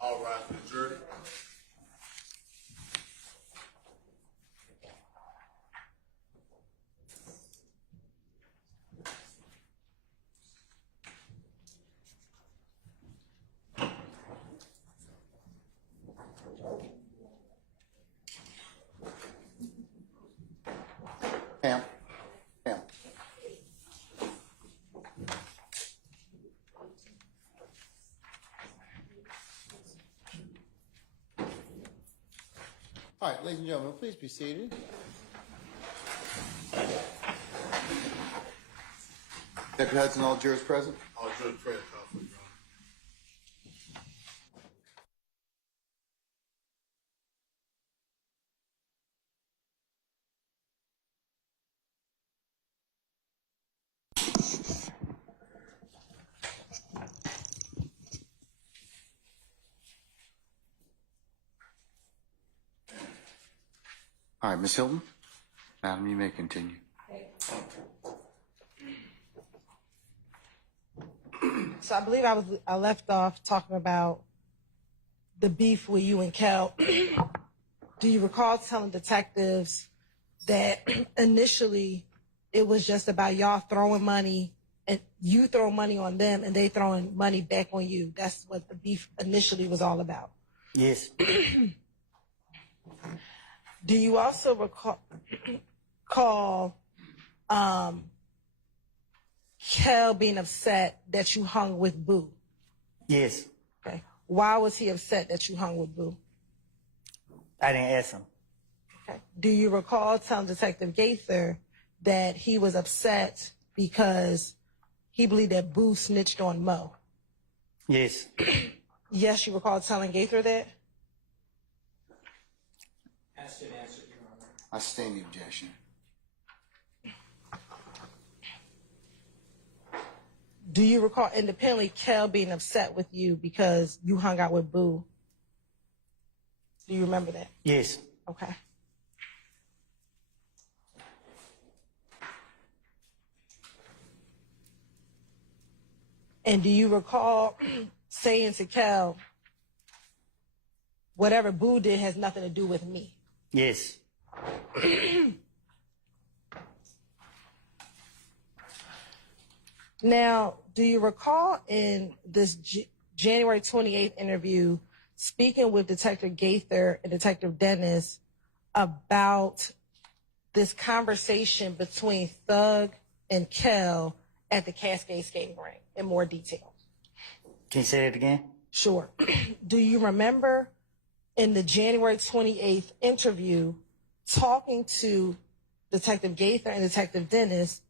All rise for the jury. Pam. Pam. All right, ladies and gentlemen, please be seated. Deputy Hudson, all jurors present? All jurors present, Counsel, Your Honor. All right, Ms. Hilton. Madam, you may continue. So I believe I left off talking about the beef with you and Kel. Do you recall telling detectives that initially it was just about y'all throwing money and you throw money on them and they throwing money back on you? That's what the beef initially was all about. Yes. Do you also recall Kel being upset that you hung with Boo? Yes. Okay. Why was he upset that you hung with Boo? I didn't ask him. Okay. Do you recall telling Detective Gaither that he was upset because he believed that Boo snitched on Mo? Yes. Yes, you recall telling Gaither that? Asked and answered, Your Honor. I sustain the objection. Do you recall independently Kel being upset with you because you hung out with Boo? Do you remember that? Yes. Okay. And do you recall saying to Kel, whatever Boo did has nothing to do with me? Yes. Now, do you recall in this January 28th interview speaking with Detective Gaither and Detective Dennis about this conversation between Thug and Kel at the Cascade skating rink in more detail? Can you say it again? Sure. Do you remember in the January 28th interview talking to Detective Gaither and Detective Dennis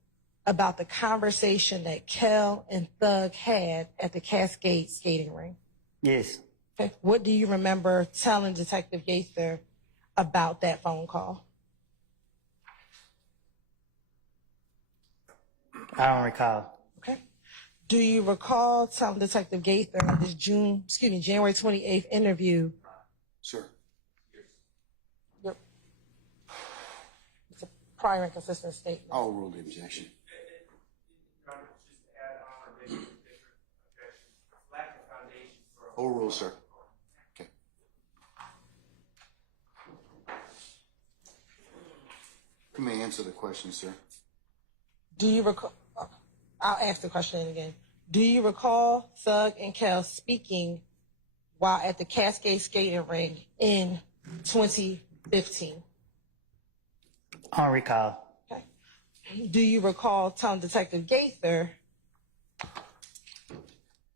about the conversation that Kel and Thug had at the Cascade skating rink? Yes. Okay. What do you remember telling Detective Gaither about that phone call? I don't recall. Okay. Do you recall telling Detective Gaither in this January 28th interview? Sir. Yep. It's a prior and consistent statement. I'll rule the objection. Just to add on, or maybe a different objection, lack of foundation for. Overrule, sir. Okay. You may answer the question, sir. Do you recall? I'll ask the question again. Do you recall Thug and Kel speaking while at the Cascade skating rink in 2015? I don't recall. Okay. Do you recall telling Detective Gaither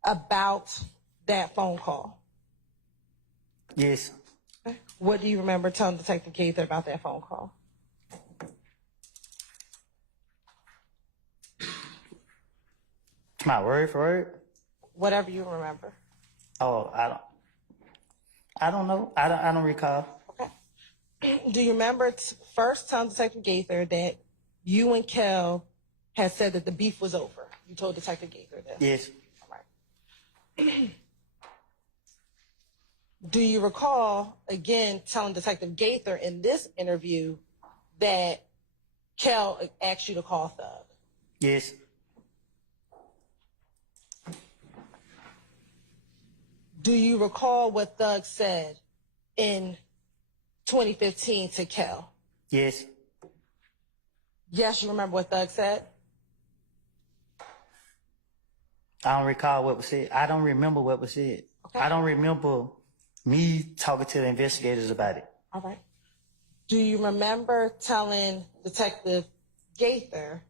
about that phone call? Yes. Okay. What do you remember telling Detective Gaither about that phone call? My word for word? Whatever you remember. Oh, I don't know. I don't recall. Okay. Do you remember first telling Detective Gaither that you and Kel had said that the beef was over? You told Detective Gaither this. Yes. All right. Do you recall, again, telling Detective Gaither in this interview that Kel asked you to call Thug? Yes. Do you recall what Thug said in 2015 to Kel? Yes. Yes, you remember what Thug said? I don't recall what was said. I don't remember what was said. Okay. I don't remember me talking to the investigators about it. All right. Do you remember telling Detective Gaither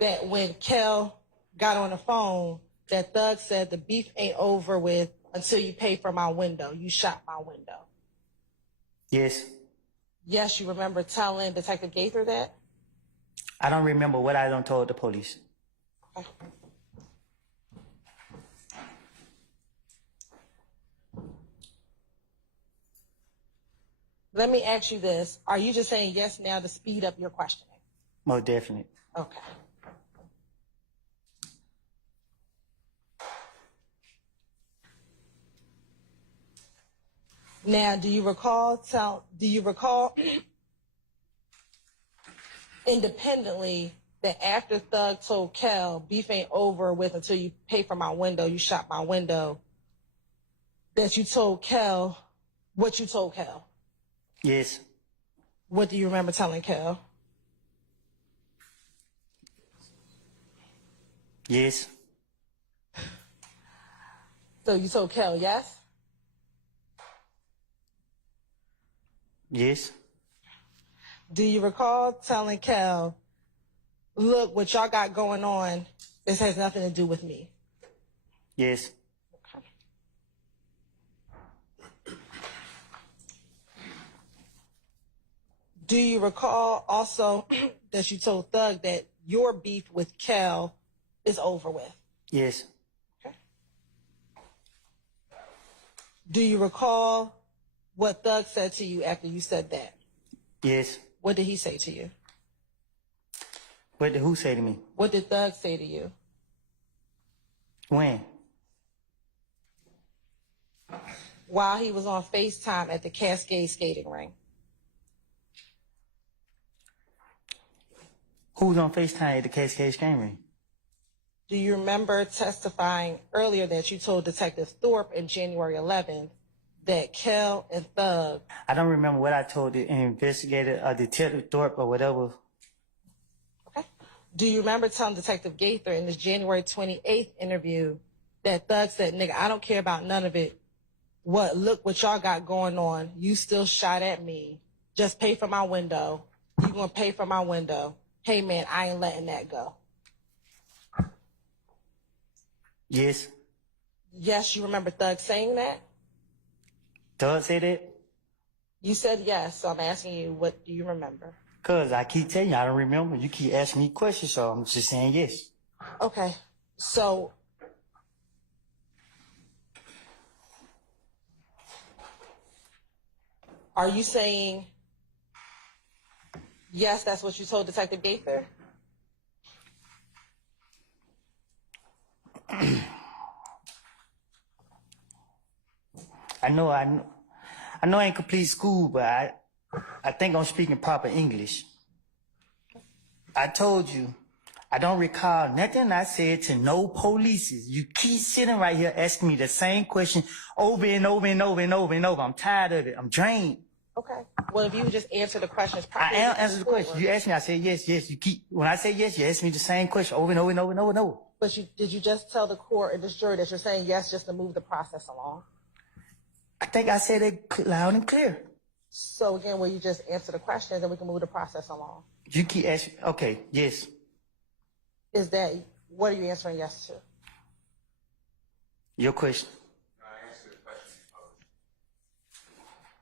that when Kel got on the phone, that Thug said the beef ain't over with until you pay for my window? You shot my window. Yes. Yes, you remember telling Detective Gaither that? I don't remember what I done told the police. Okay. Let me ask you this. Are you just saying yes now to speed up your questioning? Most definite. Okay. Now, do you recall independently that after Thug told Kel, beef ain't over with until you pay for my window, you shot my window, that you told Kel what you told Kel? Yes. What do you remember telling Kel? Yes. So you told Kel, yes? Yes. Do you recall telling Kel, look, what y'all got going on, this has nothing to do with me? Yes. Okay. Do you recall also that you told Thug that your beef with Kel is over with? Yes. Okay. Do you recall what Thug said to you after you said that? Yes. What did he say to you? What did who say to me? What did Thug say to you? When? While he was on FaceTime at the Cascade skating ring. Who was on FaceTime at the Cascade camera? Do you remember testifying earlier that you told Detective Thorpe in January 11th that Kel and Thug... I don't remember what I told the investigator or Detective Thorpe or whatever. Okay. Do you remember telling Detective Gaither in this January 28th interview that Thug said, nigga, I don't care about none of it. Look what y'all got going on. You still shot at me. Just pay for my window. You gonna pay for my window. Hey man, I ain't letting that go. Yes. Yes, you remember Thug saying that? Thug say that? You said yes, so I'm asking you, what do you remember? Cause I keep telling you I don't remember. You keep asking me questions, so I'm just saying yes. Okay, so are you saying yes, that's what you told Detective Gaither? I know I ain't complete school, but I think I'm speaking proper English. I told you, I don't recall nothing I said to no polices. You keep sitting right here asking me the same question over and over and over and over and over. I'm tired of it. I'm drained. Okay. Well, if you would just answer the questions I properly. am answering the question. You asked me, I said yes, yes. When I say yes, you ask me the same question over and over and over and over and over. But did you just tell the court and this jury that you're saying yes just to move the process along? I think I said it loud and clear. So again, will you just answer the questions and we can move the process along? You keep asking, okay, yes. What are you answering yes to? Your question. I answered the question you posed.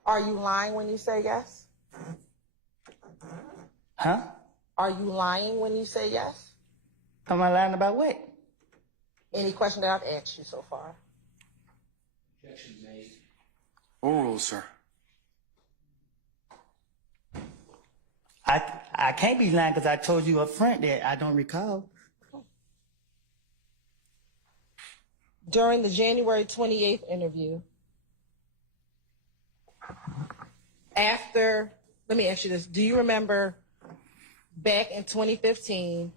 Are you lying when you say yes? Huh? Are you lying when you say yes? Am I lying about what? Any question that I've asked you so far? Objection made. Overruled, sir. I can't be lying because I told you up front that I don't recall. During the January 28th interview, let me ask you this. Do you remember back in 2015,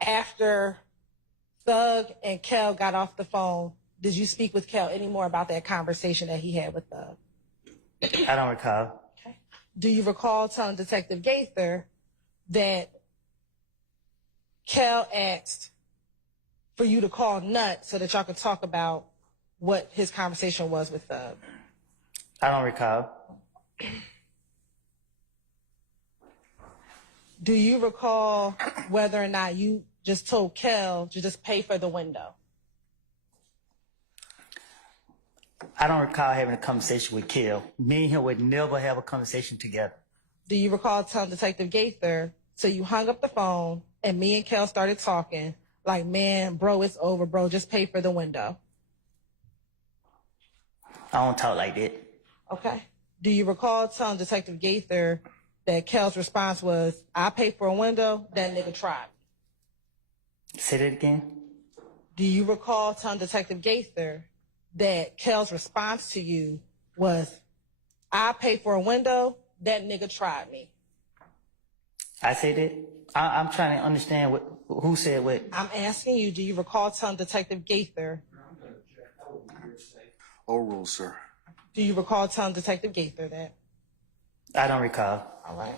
after Thug and Kel got off the phone, did you speak with Kel any more about that conversation that he had with Thug? I don't recall. Okay. Do you recall telling Detective Gaither that Kel asked for you to call Nut so that y'all could talk about what his conversation was with Thug? I don't recall. Do you recall whether or not you just told Kel to just pay for the window? I don't recall having a conversation with Kel. Me and him would never have a conversation together. Do you recall telling Detective Gaither, so you hung up the phone and me and Kel started talking like, man, bro, it's over, bro, just pay for the window? I don't talk like that. Okay. Do you recall telling Detective Gaither that Kel's response was, I pay for a window, that nigga tried me? Say that again. Do you recall telling Detective Gaither that Kel's response to you was, I pay for a window, that nigga tried me? I said that. I'm trying to understand who said what. I'm asking you, do you recall telling Detective Gaither? Overruled, sir. Do you recall telling Detective Gaither that? I don't recall. All right.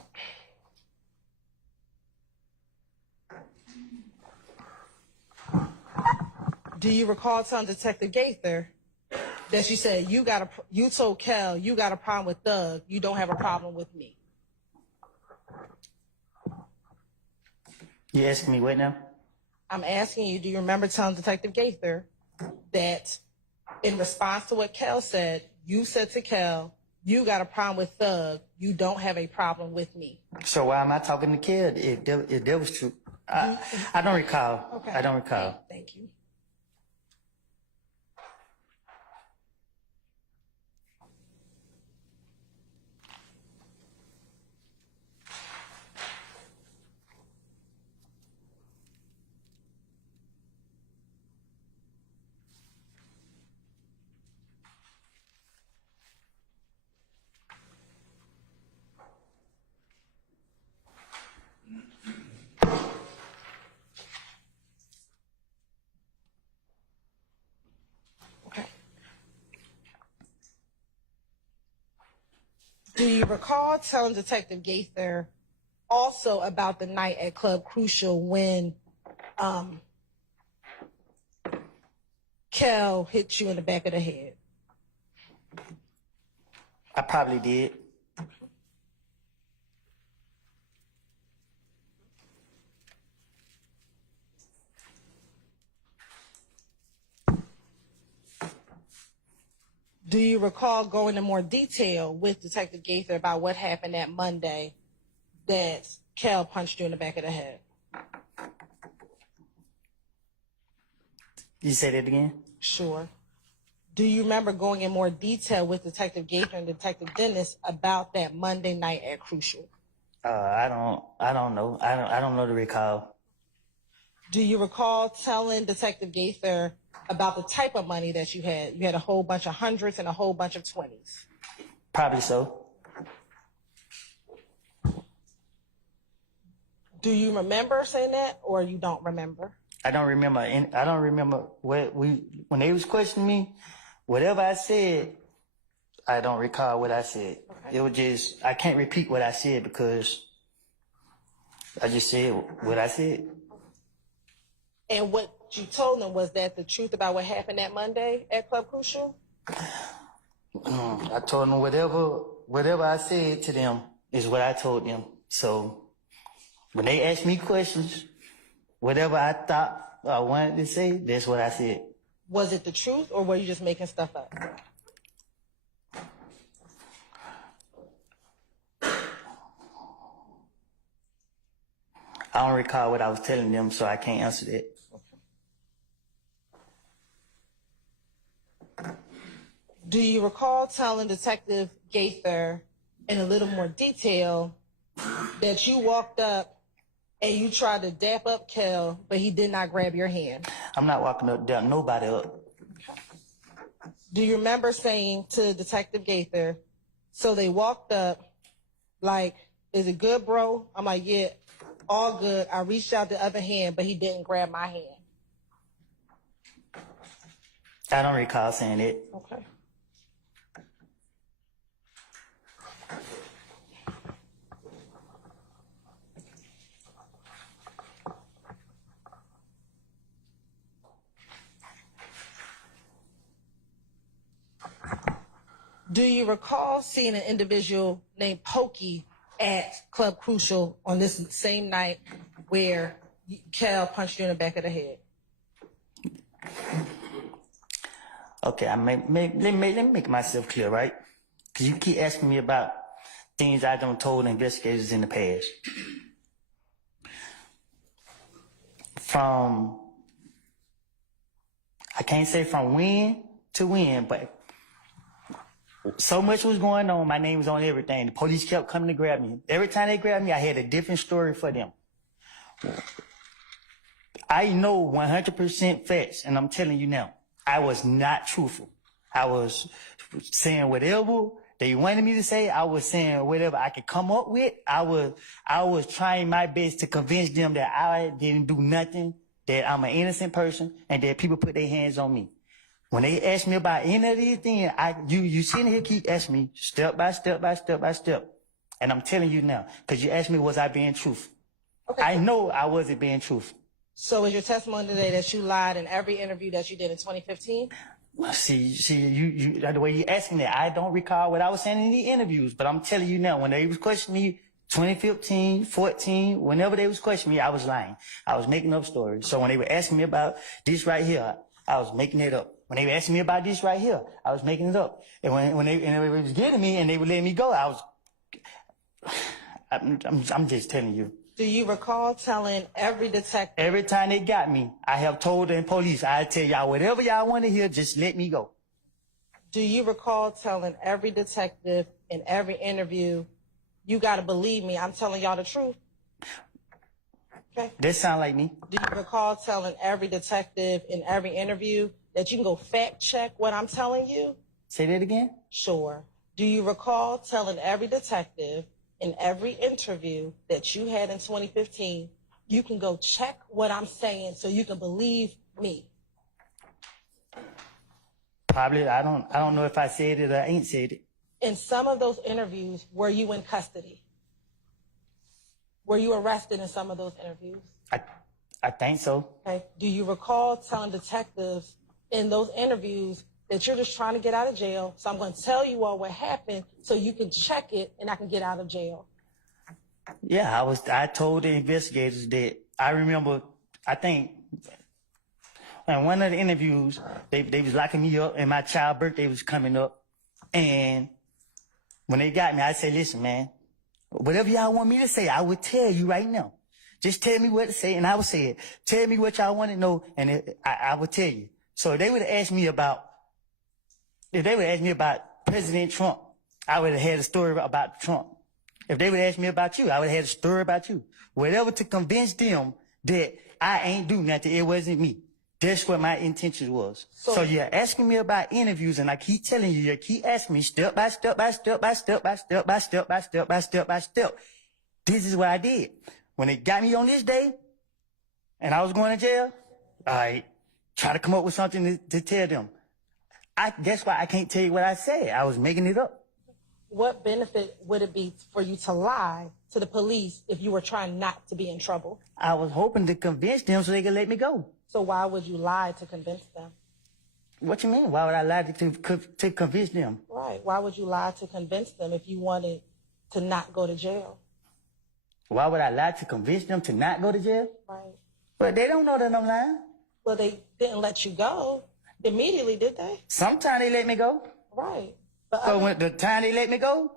Do you recall telling Detective Gaither that you said you told Kel you got a problem with Thug, you don't have a problem with me? You asking me what now? I'm asking you, do you remember telling Detective Gaither that in response to what Kel said, you said to Kel, you got a problem with Thug, you don't have a problem with me? So why am I talking to Kel if that was true? I don't recall. Okay. I don't recall. Thank you. Okay. Do you recall telling Detective Gaither also about the night at Club Crucial when Kel hit you in the back of the head? I probably did. Do you recall going into more detail with Detective Gaither about what happened that Monday that Kel punched you in the back of the head? You say that again? Sure. Do you remember going in more detail with Detective Gaither and Detective Dennis about that Monday night at Crucial? I don't know. I don't know to recall. Do you recall telling Detective Gaither about the type of money that you had? You had a whole bunch of hundreds and a whole bunch of 20s. Probably so. Do you remember saying that, or you don't remember? I don't remember. I don't remember when they was questioning me. Whatever I said, I don't recall what I said. Okay. It was just I can't repeat what I said because I just said what I said. And what you told them was that the truth about what happened that Monday at Club Crucial? I told them whatever I said to them is what I told them. So when they asked me questions, whatever I thought I wanted to say, that's what I said. Was it the truth, or were you just making stuff up? I don't recall what I was telling them, so I can't answer that. Do you recall telling Detective Gaither in a little more detail that you walked up and you tried to dap up Kel, but he did not grab your hand? I'm not walking up, down nobody up. Do you remember saying to Detective Gaither, so they walked up, like, is it good, bro? I'm like, yeah, all good. I reached out the other hand, but he didn't grab my hand. I don't recall saying it. Okay. Do you recall seeing an individual named Pokey at Club Crucial on this same night where Kel punched you in the back of the head? Okay, let me make myself clear, right? Because you keep asking me about things I done told investigators in the past. I can't say from when to when, but so much was going on. My name was on everything. The police kept coming to grab me. Every time they grabbed me, I had a different story for them. I know 100% facts, and I'm telling you now, I was not truthful. I was saying whatever they wanted me to say. I was saying whatever I could come up with. I was trying my best to convince them that I didn't do nothing, that I'm an innocent person, and that people put their hands on me. When they ask me about any of these things, you sitting here keep asking me step by step by step by step. And I'm telling you now, because you asked me, was I being truthful? Okay. I know I wasn't being truthful. So is your testimony today that you lied in every interview that you did in 2015? Well, see, you the way you asking that, I don't recall what I was saying in the interviews, but I'm telling you now, when they was questioning me, 2015, 14, whenever they was questioning me, I was lying. I was making up stories. So when they were asking me about this right here, I was making it up. When they were asking me about this right here, I was making it up. And when they was getting me and they would let me go, I'm just telling you. Do you recall telling every detective? Every time they got me, I have told the police, I tell y'all whatever y'all want to hear, just let me go. Do you recall telling every detective in every interview, you got to believe me, I'm telling y'all the truth? Okay. That sound like me. Do you recall telling every detective in every interview that you can go fact check what I'm telling you? Say that again? Sure. Do you recall telling every detective in every interview that you had in 2015, you can go check what I'm saying so you can believe me? Probably. I don't know if I said it or I ain't said it. In some of those interviews, were you in custody? Were you arrested in some of those interviews? I think so. Okay. Do you recall telling detectives in those interviews that you're just trying to get out of jail, so I'm going to tell you all what happened so you can check it and I can get out of jail? Yeah, I told the investigators that I remember, I think, in one of the interviews, they was locking me up and my child's birthday was coming up. And when they got me, I said, listen, man, whatever y'all want me to say, I would tell you right now. Just tell me what to say and I would say it. Tell me what y'all want to know and I would tell you. So if they would have asked me about President Trump, I would have had a story about Trump. If they would ask me about you, I would have had a story about you. Whatever to convince them that I ain't do nothing, it wasn't me. That's what my intention was. So you're asking me about interviews and I keep telling you, you keep asking me step by step by step by step by step by step by step by step by step. This is what I did. When they got me on this day and I was going to jail, I try to come up with something to tell them. That's why I can't tell you what I said. I was making it up. What benefit would it be for you to lie to the police if you were trying not to be in trouble? I was hoping to convince them so they could let me go. So why would you lie to convince them? What you mean? Why would I lie to convince them? Right. Why would you lie to convince them if you wanted to not go to jail? Why would I lie to convince them to not go to jail? Right. But they don't know that I'm lying. Well, they didn't let you go immediately, did they? Sometime they let me go. Right. But when the time they let me go,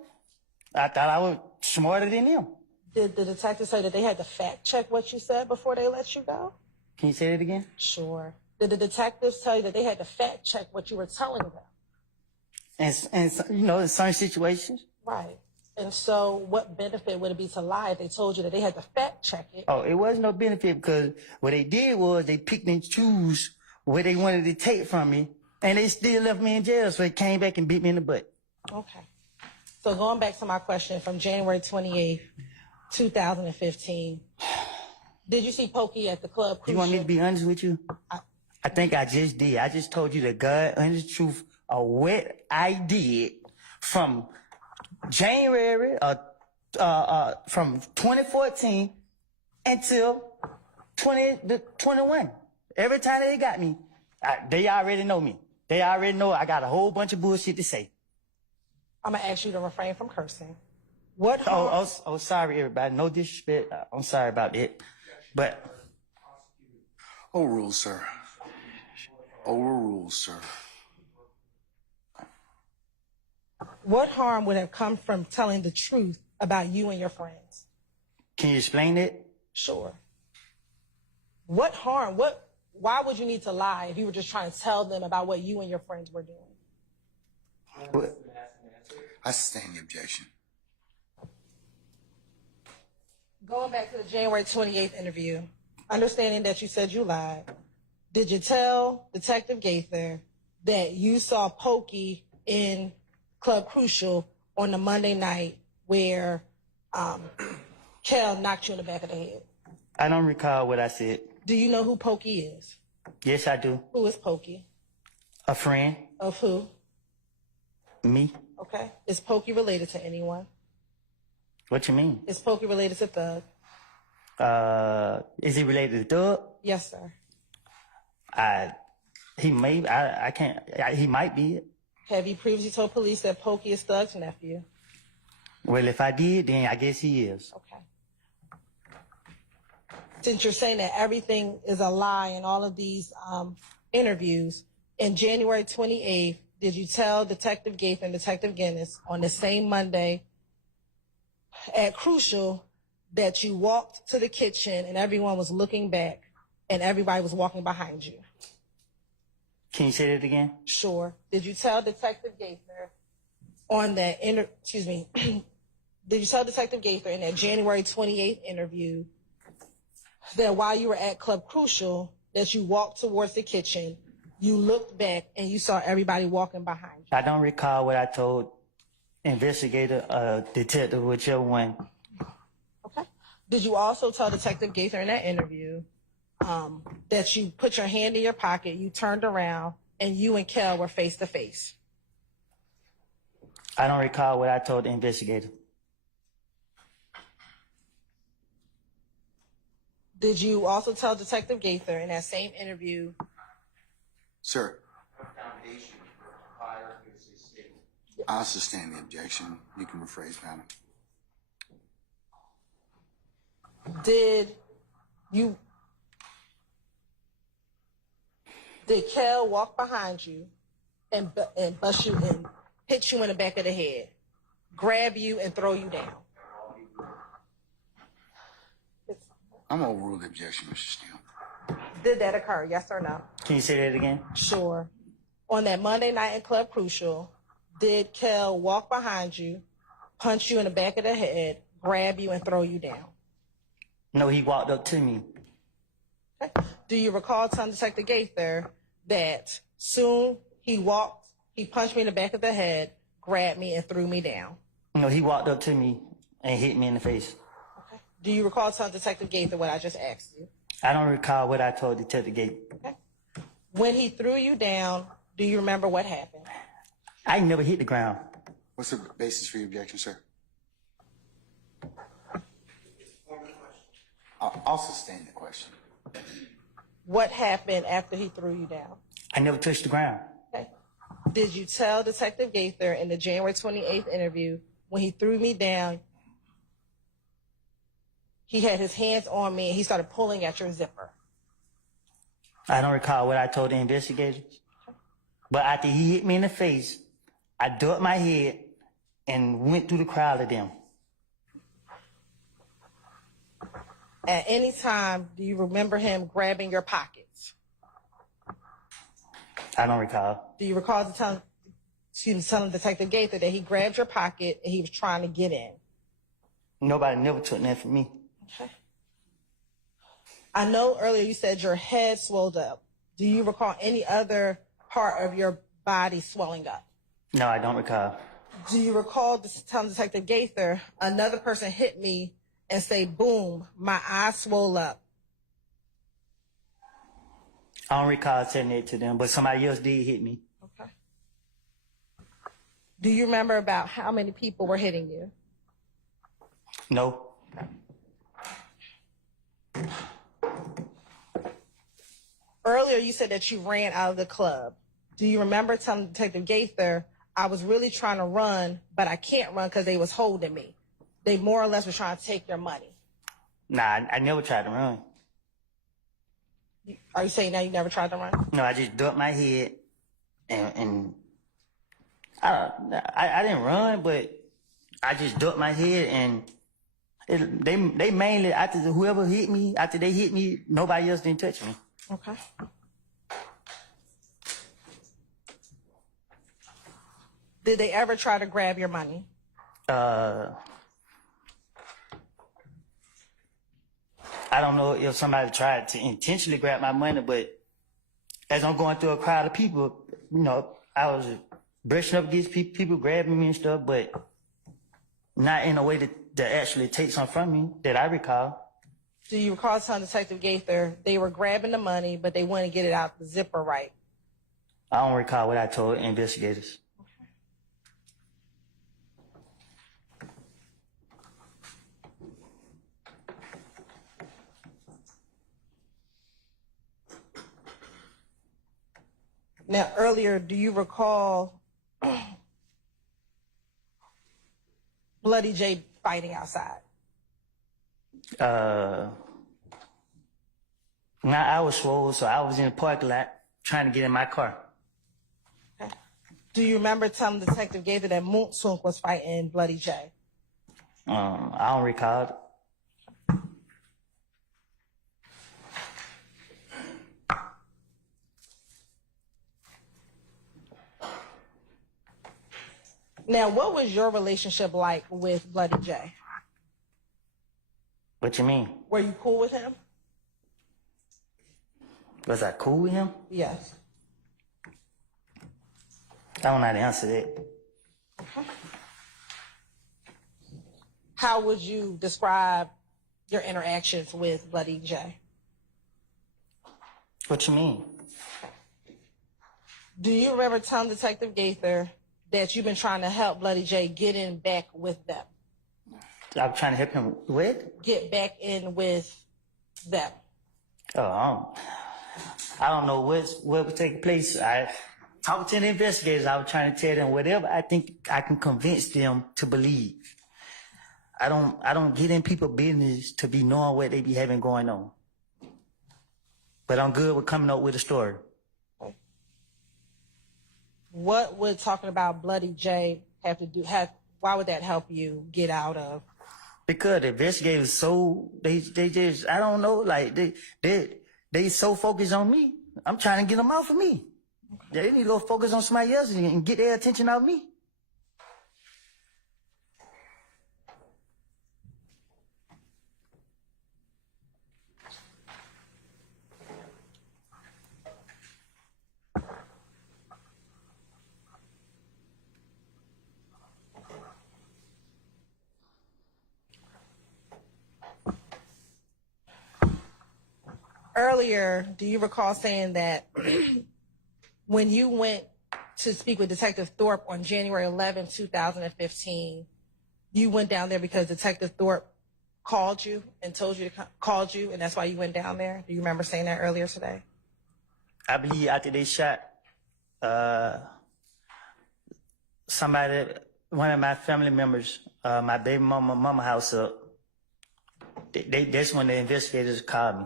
I thought I was smarter than them. Did the detective say that they had to fact check what you said before they let you go? Can you say that again? Sure. Did the detectives tell you that they had to fact check what you were telling them? and you know, in certain situations. Right. And so what benefit would it be to lie if they told you that they had to fact check it? Oh, it was no benefit because what they did was they picked and choose where they wanted to take from me, and they still left me in jail. So they came back and beat me in the butt. Okay. So going back to my question from January 28th, 2015, did you see Pokey at the club? You want me to be honest with you? I think I just did. I just told you the God, honest truth of what I did from January from 2014 until 2021. Every time they got me, they already know me. They already know I got a whole bunch of bullshit to say. I'm gonna ask you to refrain from cursing. What harm? Oh, sorry, everybody. No disrespect. I'm sorry about it. But Overruled, sir. Overruled, sir. What harm would have come from telling the truth about you and your friends? Can you explain it? Sure. What harm? Why would you need to lie if you were just trying to tell them about what you and your friends were doing? I sustain the objection. Going back to the January 28th interview, understanding that you said you lied, did you tell Detective Gaither that you saw Pokey in Club Crucial on the Monday night where Kel knocked you in the back of the head? I don't recall what I said. Do you know who Pokey is? Yes, I do. Who is Pokey? A friend. Of who? Me. Okay. Is Pokey related to anyone? What you mean? Is Pokey related to Thug? Is he related to Thug? Yes, sir. He may. I can't. He might be. Have you previously told police that Pokey is Thug's nephew? Well, if I did, then I guess he is. Okay. Since you're saying that everything is a lie in all of these interviews, in January 28th, did you tell Detective Gaither and Detective Guinness on the same Monday at Crucial that you walked to the kitchen and everyone was looking back and everybody was walking behind you? Can you say that again? Sure. Did you tell Detective Gaither on that did you tell Detective Gaither in that January 28th interview that while you were at Club Crucial that you walked towards the kitchen, you looked back and you saw everybody walking behind you? I don't recall what I told investigator, detective, whichever one. Okay. Did you also tell Detective Gaither in that interview that you put your hand in your pocket, you turned around, and you and Kel were face to face? I don't recall what I told the investigator. Did you also tell Detective Gaither in that same interview? Sir, Foundation for prior hearsay statement. I sustain the objection. You can rephrase that. Did Kel walk behind you and bust you and hit you in the back of the head, grab you and throw you down? I'm going to overrule the objection, Mr. Steele. Did that occur, yes or no? Can you say that again? Sure. On that Monday night in Club Crucial, did Kel walk behind you, punch you in the back of the head, grab you and throw you down? No, he walked up to me. Okay. Do you recall telling Detective Gaither that soon he punched me in the back of the head, grabbed me and threw me down? No, he walked up to me and hit me in the face. Okay. Do you recall telling Detective Gaither what I just asked you? I don't recall what I told Detective Gaither. Okay. When he threw you down, do you remember what happened? I never hit the ground. What's the basis for your objection, sir? I'll sustain the question. What happened after he threw you down? I never touched the ground. Okay. Did you tell Detective Gaither in the January 28th interview when he threw me down, he had his hands on me and he started pulling at your zipper? I don't recall what I told the investigators. But after he hit me in the face, I ducked my head and went through the crowd of them. At any time, do you remember him grabbing your pockets? I don't recall. Do you recall telling Detective Gaither that he grabbed your pocket and he was trying to get in. Nobody never took that from me. Okay. I know earlier you said your head swelled up. Do you recall any other part of your body swelling up? No, I don't recall. Do you recall telling Detective Gaither, another person hit me and say, boom, my eye swole up? I don't recall telling it to them, but somebody else did hit me. Okay. Do you remember about how many people were hitting you? No. Earlier, you said that you ran out of the club. Do you remember telling Detective Gaither, I was really trying to run, but I can't run because they was holding me? They more or less were trying to take your money. Nah, I never tried to run. Are you saying now you never tried to run? No, I just ducked my head and I didn't run, but I just ducked my head and they mainly, after whoever hit me, after they hit me, nobody else didn't touch me. Okay. Did they ever try to grab your money? I don't know if somebody tried to intentionally grab my money, but as I'm going through a crowd of people, you know, I was brushing up against people grabbing me and stuff, but not in a way that actually take something from me that I recall. Do you recall telling Detective Gaither they were grabbing the money, but they wouldn't get it out the zipper right? I don't recall what I told investigators. Now, earlier, do you recall Bloody J fighting outside? Now I was swole, so I was in the parking lot trying to get in my car. Okay. Do you remember telling Detective Gaither that Moonsunk was fighting Bloody J? I don't recall. Now, what was your relationship like with Bloody J? What you mean? Were you cool with him? Was I cool with him? Yes. I don't know how to answer that. Okay. How would you describe your interactions with Bloody J? What you mean? Do you remember telling Detective Gaither that you've been trying to help Bloody J get in back with them? I'm trying to help him with? Get back in with them. Oh, I don't know what was taking place. I talked to the investigators. I was trying to tell them whatever I think I can convince them to believe. I don't get in people's business to be knowing what they be having going on. But I'm good with coming up with a story. What would talking about Bloody J have to do? Why would that help you get out of? Because the investigators they just, I don't know, like they so focused on me. I'm trying to get them off of me. They need to go focus on somebody else and get their attention off me. Earlier, do you recall saying that when you went to speak with Detective Thorpe on January 11, 2015, you went down there because Detective Thorpe called you and told you to called you, and that's why you went down there? Do you remember saying that earlier today? I believe after they shot somebody, one of my family members, my baby mama house up, that's when the investigators called me.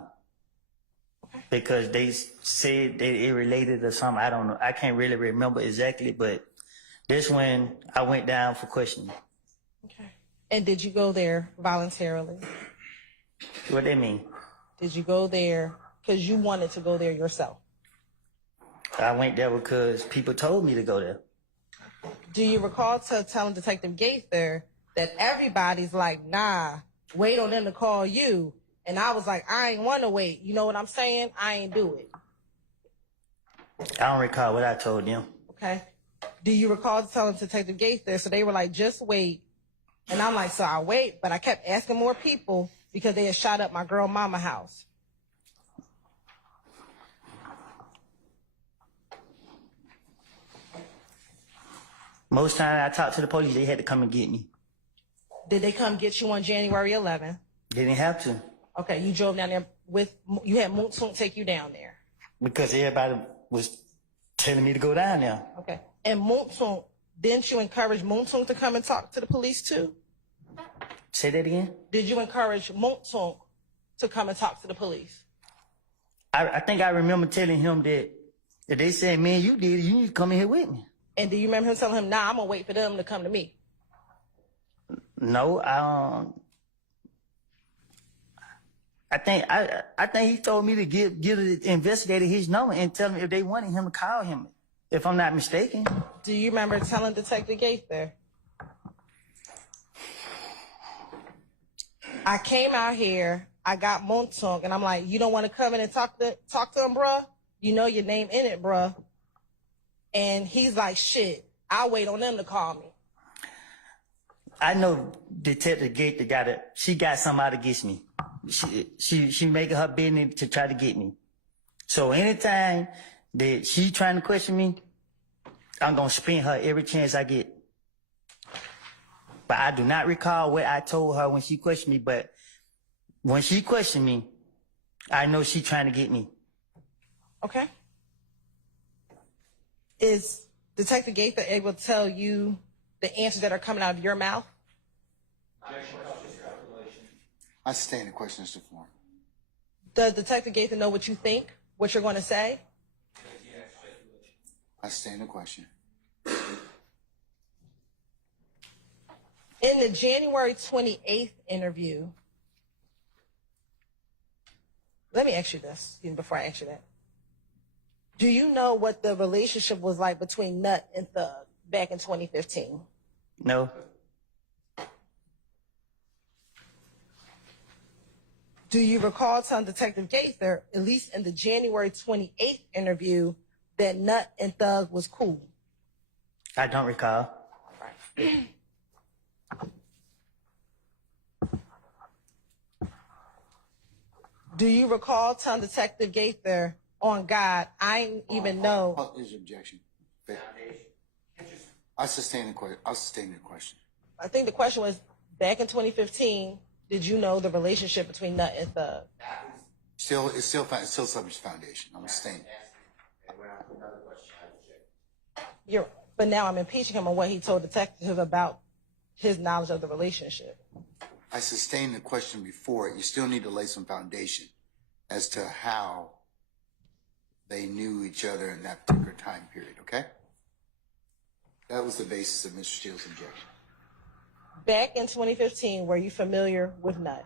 Because they said that it related to something. I don't know. I can't really remember exactly, but that's when I went down for questioning. Okay. And did you go there voluntarily? What they mean? Did you go there because you wanted to go there yourself? I went there because people told me to go there. Do you recall telling Detective Gaither that everybody's like, nah, wait on them to call you? And I was like, I ain't want to wait. You know what I'm saying? I ain't do it. I don't recall what I told them. Okay. Do you recall telling Detective Gaither? So they were like, just wait. And I'm like, so I wait, but I kept asking more people because they had shot up my girl mama house. Most times I talked to the police, they had to come and get me. Did they come get you on January 11th? They didn't have to. Okay, you drove down there you had Moonsoon take you down there. Because everybody was telling me to go down there. Okay. And Moonsoon, didn't you encourage Moonsoon to come and talk to the police too? Say that again? Did you encourage Moonsoon to come and talk to the police? I think I remember telling him that they said, man, you did it, you need to come in here with me. And do you remember him telling him, nah, I'm going to wait for them to come to me? No, I think he told me to give the investigator his number and tell him if they wanted him to call him, if I'm not mistaken. Do you remember telling Detective Gaither? I came out here, I got Montauk, and I'm like, you don't want to come in and talk to him, bruh? You know your name in it, bruh. And he's like, shit, I'll wait on them to call me. I know Detective Gaither she got somebody against me. She making her business to try to get me. So anytime that she trying to question me, I'm gonna spin her every chance I get. But I do not recall what I told her when she questioned me, but when she questioned me, I know she trying to get me. Okay. Is Detective Gaither able to tell you the answers that are coming out of your mouth? I stand the question as to form. Does Detective Gaither know what you think, what you're going to say? I stand the question. In the January 28th interview, let me ask you this even before I ask you that. Do you know what the relationship was like between Nut and Thug back in 2015? No. Do you recall telling Detective Gaither, at least in the January 28th interview, that Nut and Thug was cool? I don't recall. Do you recall telling Detective Gaither, on God, I didn't even know? Is your objection? I sustain the question. I think the question was, back in 2015, did you know the relationship between Nut and Thug? It's still subject to foundation. I'm staying. But now I'm impeaching him on what he told detectives about his knowledge of the relationship. I sustained the question before. You still need to lay some foundation as to how they knew each other in that particular time period, okay? That was the basis of Mr. Steele's objection. Back in 2015, were you familiar with Nut?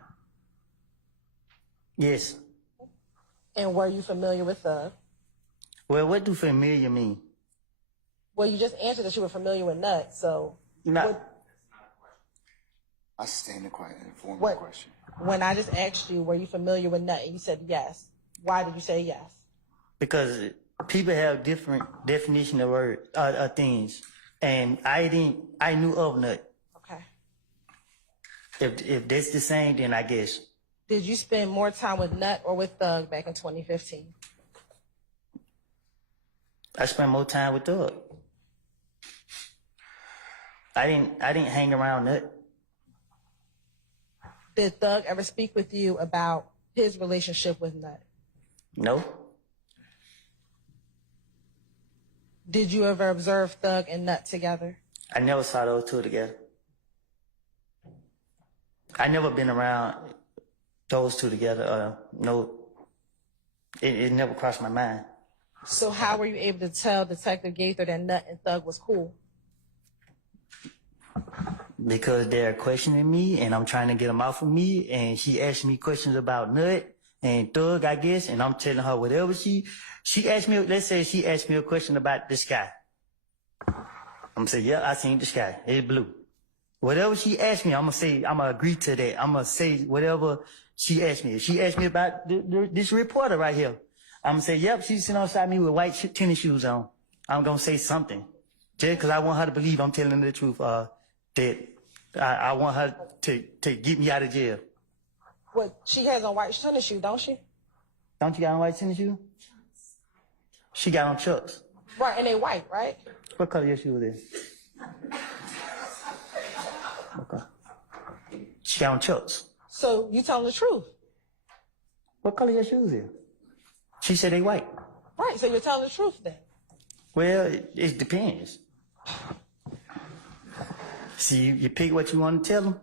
Yes. And were you familiar with Thug? Well, what do familiar mean? Well, you just answered that you were familiar with Nut, so... I sustain the question. When I just asked you, were you familiar with Nut, and you said yes. Why did you say yes? Because people have different definition of words, things. And I knew of Nut. Okay. If that's the same, then I guess. Did you spend more time with Nut or with Thug back in 2015? I spent more time with Thug. I didn't hang around Nut. Did Thug ever speak with you about his relationship with Nut? No. Did you ever observe Thug and Nut together? I never saw those two together. I never been around those two together. No, it never crossed my mind. So how were you able to tell Detective Gaither that Nut and Thug was cool? Because they're questioning me, and I'm trying to get them off of me, and she asked me questions about Nut and Thug, I guess, and I'm telling her whatever she asked me. Let's say she asked me a question about this guy. I'm I'm gonna say, yeah, I seen the sky. It's blue. Whatever she asked me, I'm gonna agree to that. I'm gonna say whatever she asked me. If she asked me about this reporter right here, I'm gonna say, yep, she's sitting outside me with white tennis shoes on. I'm gonna say something. Just cause I want her to believe I'm telling the truth, that I want her to get me out of jail. What, she has on white tennis shoes, don't she? Don't you got on white tennis shoes? She got on Chucks. Right, and they white, right? What color your shoes is? Okay. She got on Chucks. So you telling the truth. What color your shoes is? She said they white. Right, so you're telling the truth then. Well, it depends. See, you pick what you want to tell them.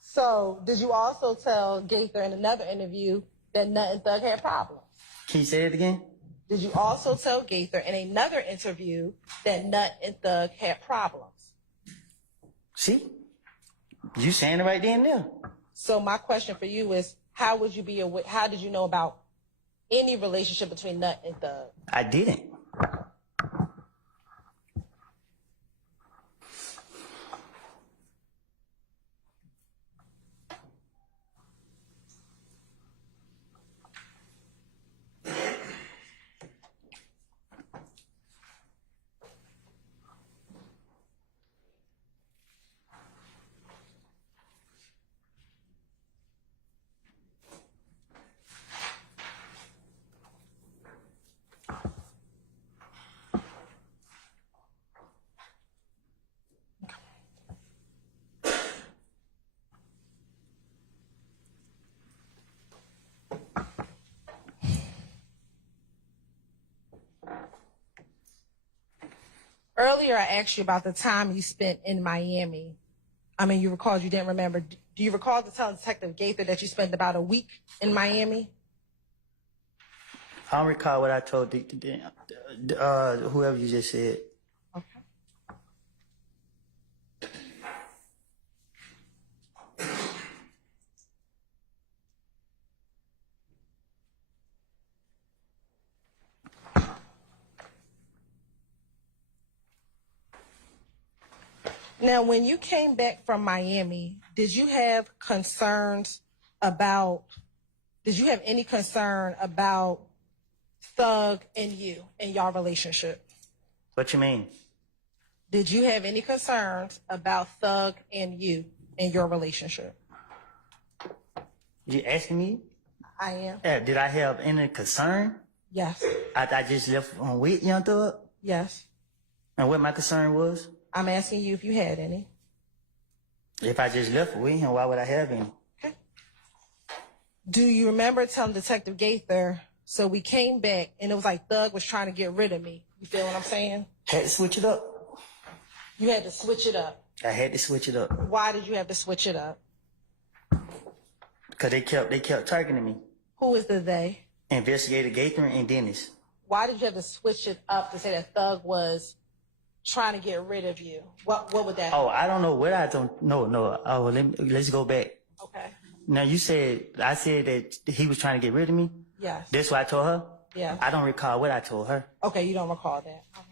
So did you also tell Gaither in another interview that Nut and Thug had problems? Can you say it again? Did you also tell Gaither in another interview that Nut and Thug had problems? See? You saying it right there and there. So my question for you is, how did you know about any relationship between Nut and Thug? I didn't. Earlier, I asked you about the time you spent in Miami. I mean, you recalled you didn't remember. Do you recall telling Detective Gaither that you spent about a week in Miami? I don't recall what I told whoever you just said. Okay. Now, when you came back from Miami, did you have any concern about Thug and you and y'all relationship? What you mean? Did you have any concerns about Thug and you and your relationship? You asking me? I am. Did I have any concern? Yes. I just left on with Young Thug? Yes. And what my concern was? I'm asking you if you had any. If I just left with him, why would I have any? Okay. Do you remember telling Detective Gaither, so we came back and it was like Thug was trying to get rid of me? You feel what I'm saying? Had to switch it up. You had to switch it up. I had to switch it up. Why did you have to switch it up? Because they kept targeting me. Who is the they? Investigator Gaither and Dennis. Why did you have to switch it up to say that Thug was trying to get rid of you? What would that? Oh, I don't know what I don't. No. Oh, let's go back. Okay. Now I said that he was trying to get rid of me. Yes. That's what I told her. Yeah. I don't recall what I told her. Okay, you don't recall that. Okay.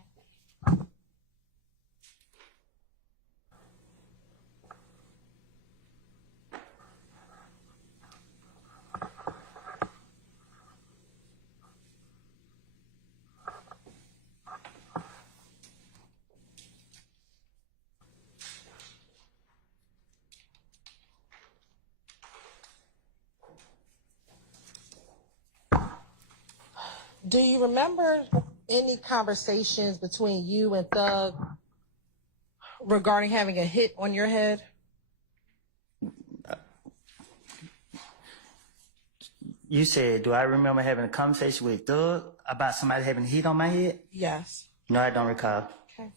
Do you remember any conversations between you and Thug regarding having a hit on your head? You said, do I remember having a conversation with Thug about somebody having a hit on my head? Yes. No, I don't recall. Okay.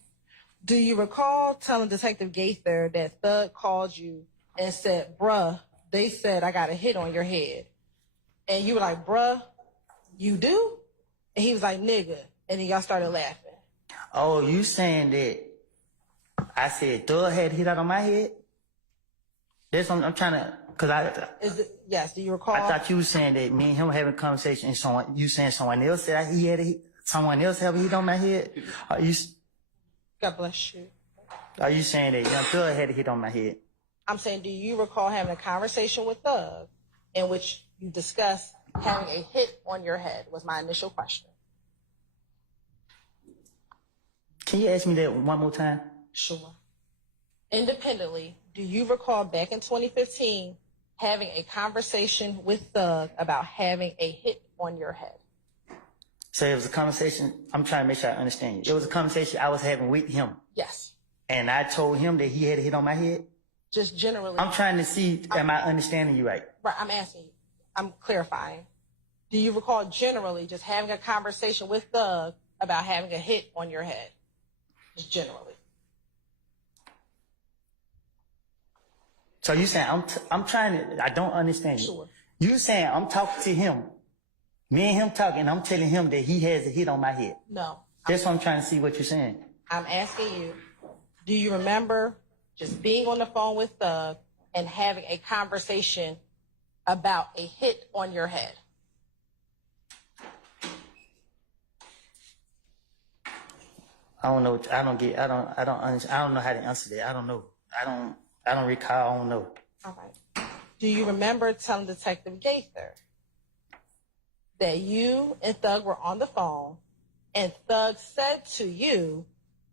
Do you recall telling Detective Gaither that Thug called you and said, bruh, they said I got a hit on your head? And you were like, bruh, you do? And he was like, nigga. And then y'all started laughing. Oh, you saying that I said Thug had hit out on my head? That's what I'm trying to, yes, do you recall? I thought you were saying that me and him having a conversation and you saying someone else said he had someone else have a hit on my head? God bless you. Are you saying that Young Thug had a hit on my head? I'm saying, do you recall having a conversation with Thug in which you discussed having a hit on your head? Was my initial question. Can you ask me that one more time? Sure. Independently, do you recall back in 2015 having a conversation with Thug about having a hit on your head? So it was a conversation. I'm trying to make sure I understand you. It was a conversation I was having with him. Yes. And I told him that he had a hit on my head. Just generally. I'm trying to see, am I understanding you right? Right, I'm asking you. I'm clarifying. Do you recall generally just having a conversation with Thug about having a hit on your head? Just generally. So you saying I'm trying to, I don't understand you. Sure. You saying I'm talking to him, me and him talking, I'm telling him that he has a hit on my head. No. That's what I'm trying to see what you're saying. I'm asking you, do you remember just being on the phone with Thug and having a conversation about a hit on your head? I don't know. I don't know how to answer that. I don't know. I don't recall. I don't know. All right. Do you remember telling Detective Gaither that you and Thug were on the phone and Thug said to you,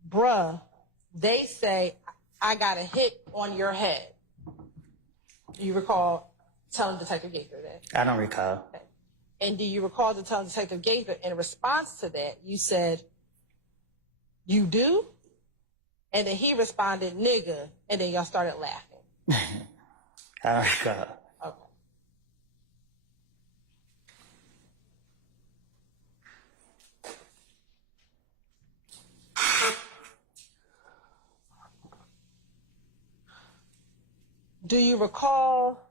bruh, they say I got a hit on your head? Do you recall telling Detective Gaither that? I don't recall. Okay. And do you recall to tell Detective Gaither in response to that, you said, you do? And then he responded, nigga, and then y'all started laughing. I don't recall. Okay. Do you recall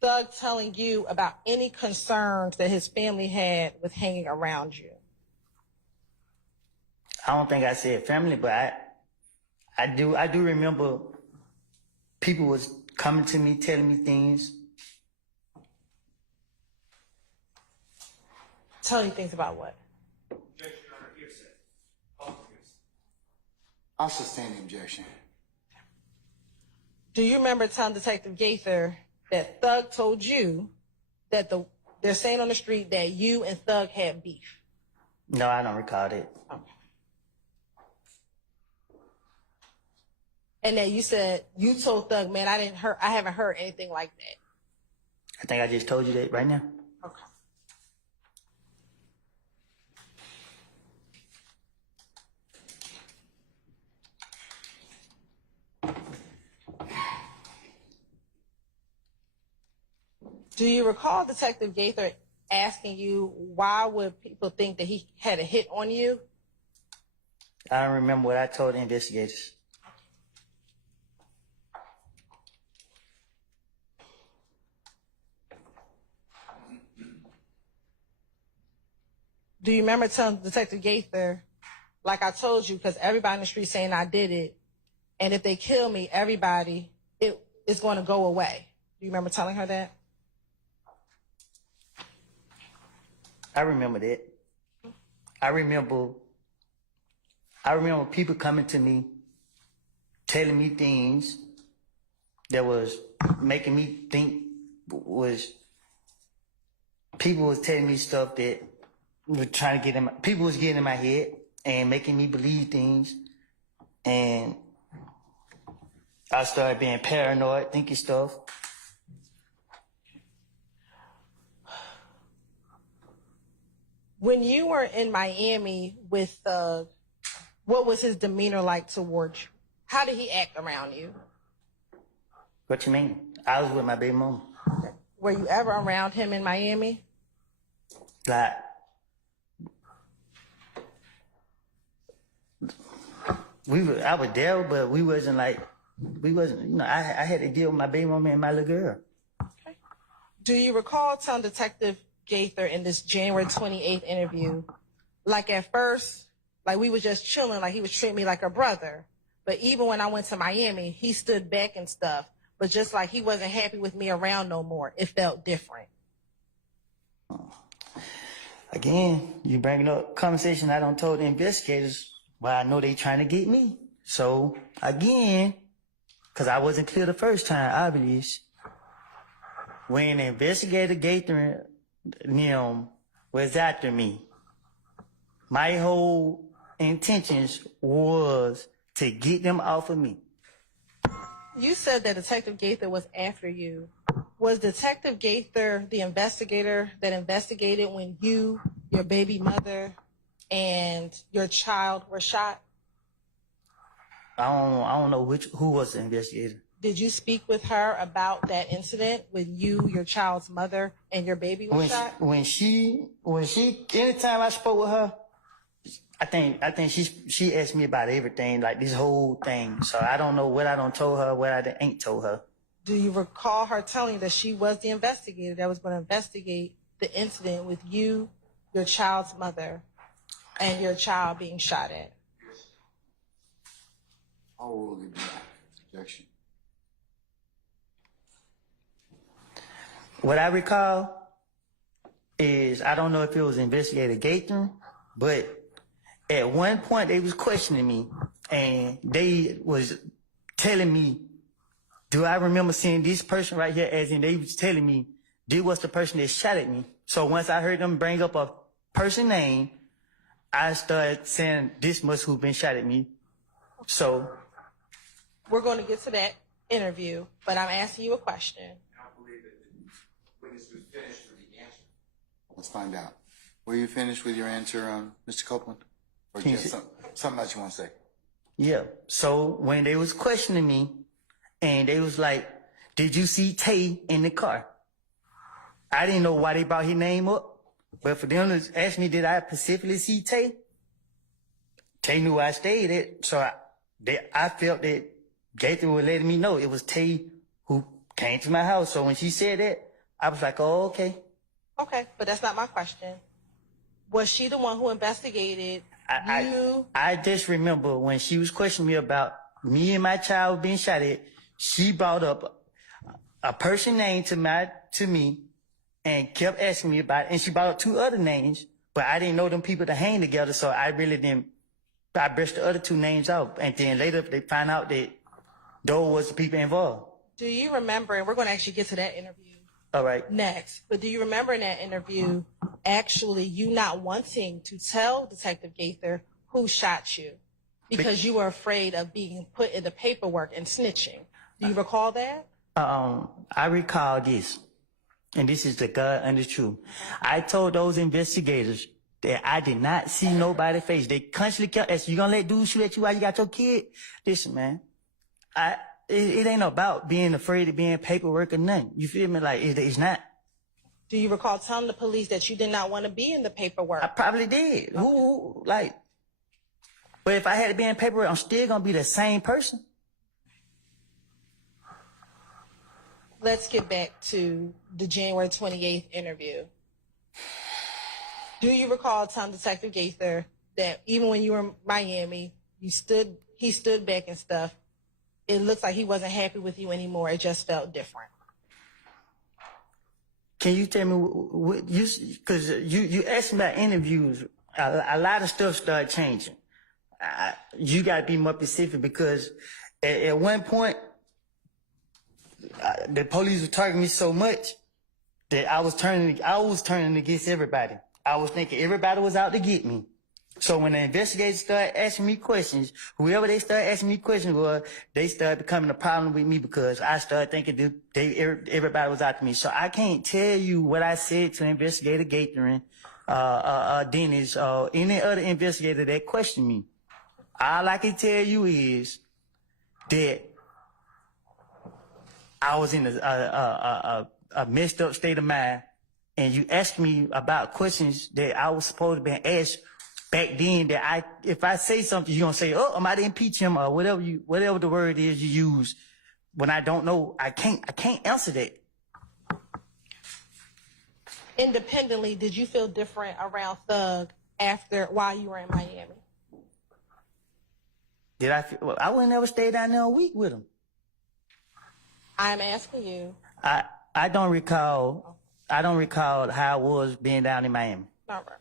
Thug telling you about any concerns that his family had with hanging around you? I don't think I said family, but I do remember people was coming to me, telling me things. Telling you things about what? I'll sustain the objection. Do you remember telling Detective Gaither that Thug told you that they're saying on the street that you and Thug had beef? No, I don't recall that. Okay. And that you said, you told Thug, man, I haven't heard anything like that. I think I just told you that right now. Okay. Do you recall Detective Gaither asking you why would people think that he had a hit on you? I don't remember what I told the investigators. Do you remember telling Detective Gaither, like I told you, because everybody in the street saying I did it, and if they kill me, everybody, it's going to go away. Do you remember telling her that? I remember that. I remember people coming to me, telling me things that was making me think people was telling me stuff that was trying to people was getting in my head and making me believe things. And I started being paranoid, thinking stuff. When you were in Miami with what was his demeanor like towards you? How did he act around you? What you mean? I was with my baby mom. Were you ever around him in Miami? Like, I was there, but we wasn't, I had to deal with my baby mama and my little girl. Okay. Do you recall telling Detective Gaither in this January 28th interview, like at first, like we was just chilling, like he was treating me like a brother. But even when I went to Miami, he stood back and stuff. But just like he wasn't happy with me around no more. It felt different. Again, you bringing up conversation I done told the investigators, well, I know they trying to get me. So again, because I wasn't clear the first time, obviously, when investigator Gaither was after me, my whole intentions was to get them off of me. You said that Detective Gaither was after you. Was Detective Gaither the investigator that investigated when you, your baby mother, and your child were shot? I don't know who was the investigator. Did you speak with her about that incident when you, your child's mother, and your baby were shot? When she, anytime I spoke with her, I think she asked me about everything, like this whole thing. So I don't know what I done told her, what I ain't told her. Do you recall her telling you that she was the investigator that was going to investigate the incident with you, your child's mother, and your child being shot at? How old will he be? Objection. What I recall is, I don't know if it was Investigator Gaither, but at one point they was questioning me and they was telling me, do I remember seeing this person right here? As in, they was telling me, this was the person that shot at me. So once I heard them bring up a person name, I started saying, this must have been shot at me. So we're going to get to that interview, but I'm asking you a question. I don't believe that the witness was finished with the answer. Let's find out. Were you finished with your answer, Mr. Copeland? Or just something else you want to say? yeah. So when they was questioning me and they was like, did you see Tay in the car? I didn't know why they brought his name up, but for them to ask me, did I specifically see Tay? Tay knew I stayed at, so I felt that Gaither was letting me know it was Tay who came to my house. So when she said that, I was like, oh, okay. Okay, but that's not my question. Was she the one who investigated you? I just remember when she was questioning me about me and my child being shot at, she brought up a person name to me and kept asking me about it. And she brought up two other names, but I didn't know them people to hang together, so I really didn't. I brushed the other two names out. And then later they found out that those was the people involved. Do you remember, and we're going to actually get to that interview All right. next, but do you remember in that interview actually you not wanting to tell Detective Gaither who shot you because you were afraid of being put in the paperwork and snitching? Do you recall that? I recall this, and this is the God honest truth. I told those investigators that I did not see nobody's face. They constantly kept asking, you gonna let dudes shoot at you while you got your kid? Listen, man, it ain't about being afraid of being paperwork or nothing. You feel me? Like, it's not. Do you recall telling the police that you did not want to be in the paperwork? I probably did. Okay. But if I had to be in paperwork, I'm still gonna be the same person. Let's get back to the January 28th interview. Do you recall telling Detective Gaither that even when you were in Miami, he stood back and stuff? It looks like he wasn't happy with you anymore. It just felt different. Can you tell me what because you asked me about interviews. A lot of stuff started changing. You got to be more specific because at one point, the police were targeting me so much that I was turning against everybody. I was thinking everybody was out to get me. So when the investigators started asking me questions, whoever they started asking me questions was, they started becoming a problem with me because I started thinking everybody was out to me. So I can't tell you what I said to Investigator Gaither, Dennis, or any other investigator that questioned me. All I can tell you is that I was in a messed up state of mind, and you asked me about questions that I was supposed to be asked back then. That if I say something, you're gonna say, "Oh, I might impeach him," or whatever the word is you use. When I don't know, I can't answer that. Independently, did you feel different around Thug while you were in Miami? Did I feel? Well, I wouldn't ever stay down there a week with him. I'm asking you. I don't recall how I was being down in Miami. All right.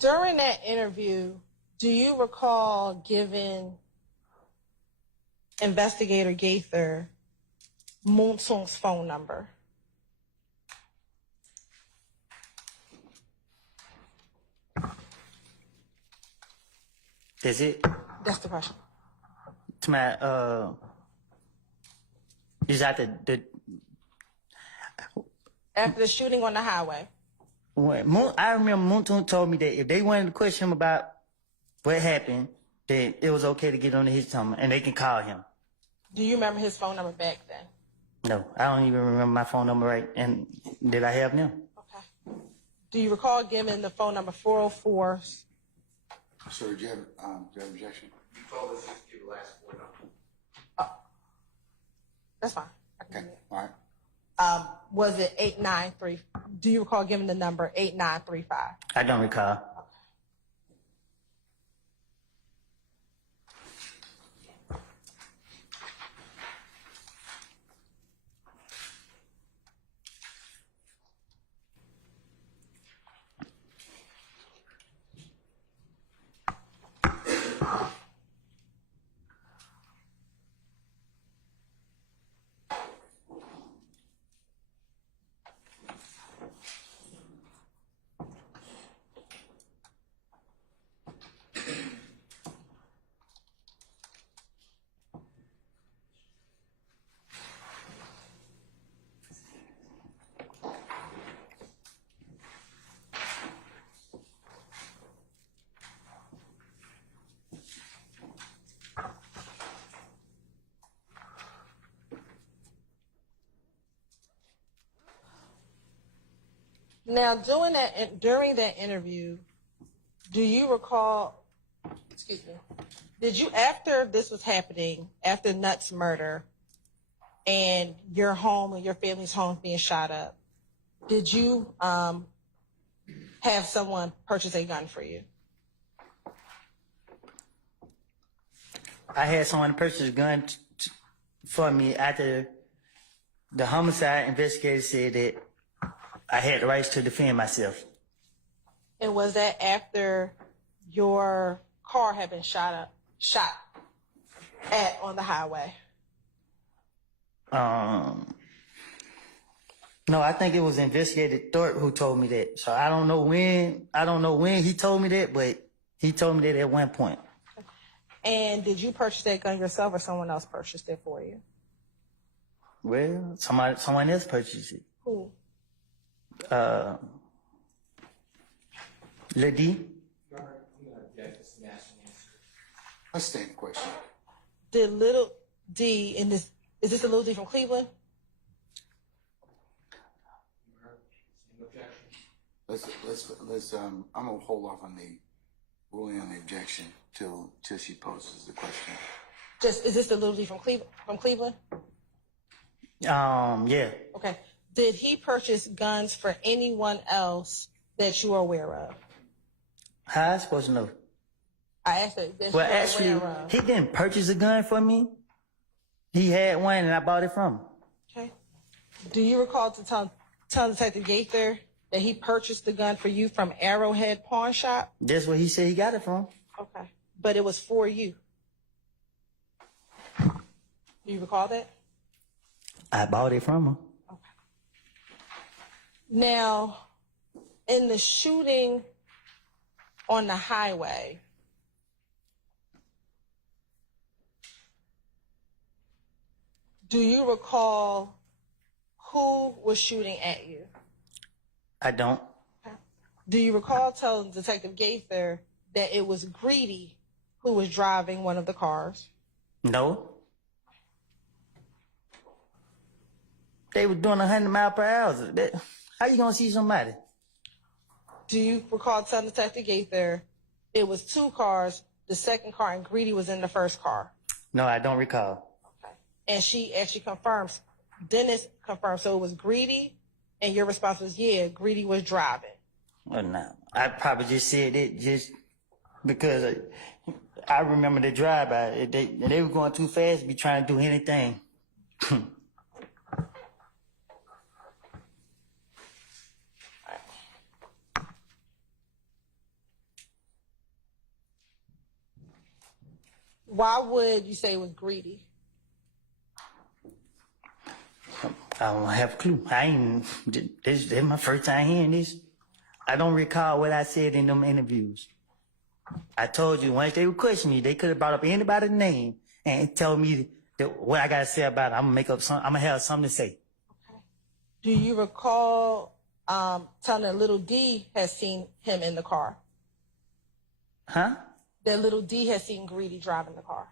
During that interview, do you recall giving Investigator Gaither Moonsong's phone number? Is it? That's the question. To my, is that After the shooting on the highway. I remember Moontoon told me that if they wanted to question him about what happened, that it was okay to get on his number and they can call him. Do you remember his phone number back then? No, I don't even remember my phone number right. And did I have them? Okay. Do you recall giving the phone number 404? Sir, do you have objection? You told us just to give the last 4 numbers. That's fine. Okay, all right. Was it 8935? Do you recall giving the number 8935? I don't recall. Now, during that interview, do you recall, excuse me, did you, after this was happening, after Nutt's murder and your home and your family's home being shot up, did you have someone purchase a gun for you? I had someone purchase a gun for me after the homicide investigator said that I had the rights to defend myself. And was that after your car had been shot at on the highway? No, I think it was Investigator Thorpe who told me that. So I don't know when he told me that, but he told me that at one point. And did you purchase that gun yourself or someone else purchased it for you? Well, someone else purchased it. Who? Lady. Let's stay in the question. Did Little D in this, is this a Little D from Cleveland? Let's I'm gonna hold off on the ruling on the objection till she poses the question. Is this the Little D from Cleveland? Yeah. Okay. Did he purchase guns for anyone else that you are aware of? How I supposed to know? I asked that. Well, actually, he didn't purchase a gun for me. He had one and I bought it from him. Okay. Do you recall to tell Detective Gaither that he purchased the gun for you from Arrowhead Pawn Shop? That's what he said he got it from. Okay. But it was for you. Do you recall that? I bought it from him. Okay. Now, in the shooting on the highway, do you recall who was shooting at you? I don't. Okay. Do you recall telling Detective Gaither that it was Greedy who was driving one of the cars? No. They were doing 100 miles per hour. How you gonna see somebody? Do you recall telling Detective Gaither it was 2 cars, the second car, and Greedy was in the first car? No, I don't recall. Okay. And she actually confirms, Dennis confirmed, so it was Greedy, and your response was, yeah, Greedy was driving. Well, no. I probably just said it just because I remember the drive-by. They were going too fast to be trying to do anything. Why would you say it was greedy? I don't have a clue. This is my first time hearing this. I don't recall what I said in them interviews. I told you once they would question me, they could have brought up anybody's name and tell me what I gotta say about it. I'm gonna have something to say. Okay. Do you recall telling that Little D has seen him in the car? Huh? That Little D has seen Greedy driving the car.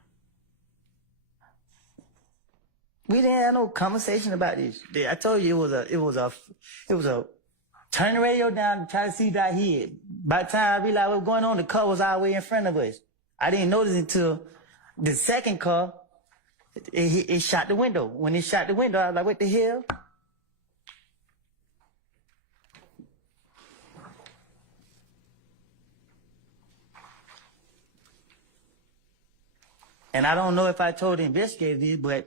We didn't have no conversation about this. I told you it was a turn the radio down to try to see that hit. By the time I realized what was going on, the car was all the way in front of us. I didn't notice until the second car, it shot the window. When it shot the window, I was like, what the hell? And I don't know if I told the investigator this, but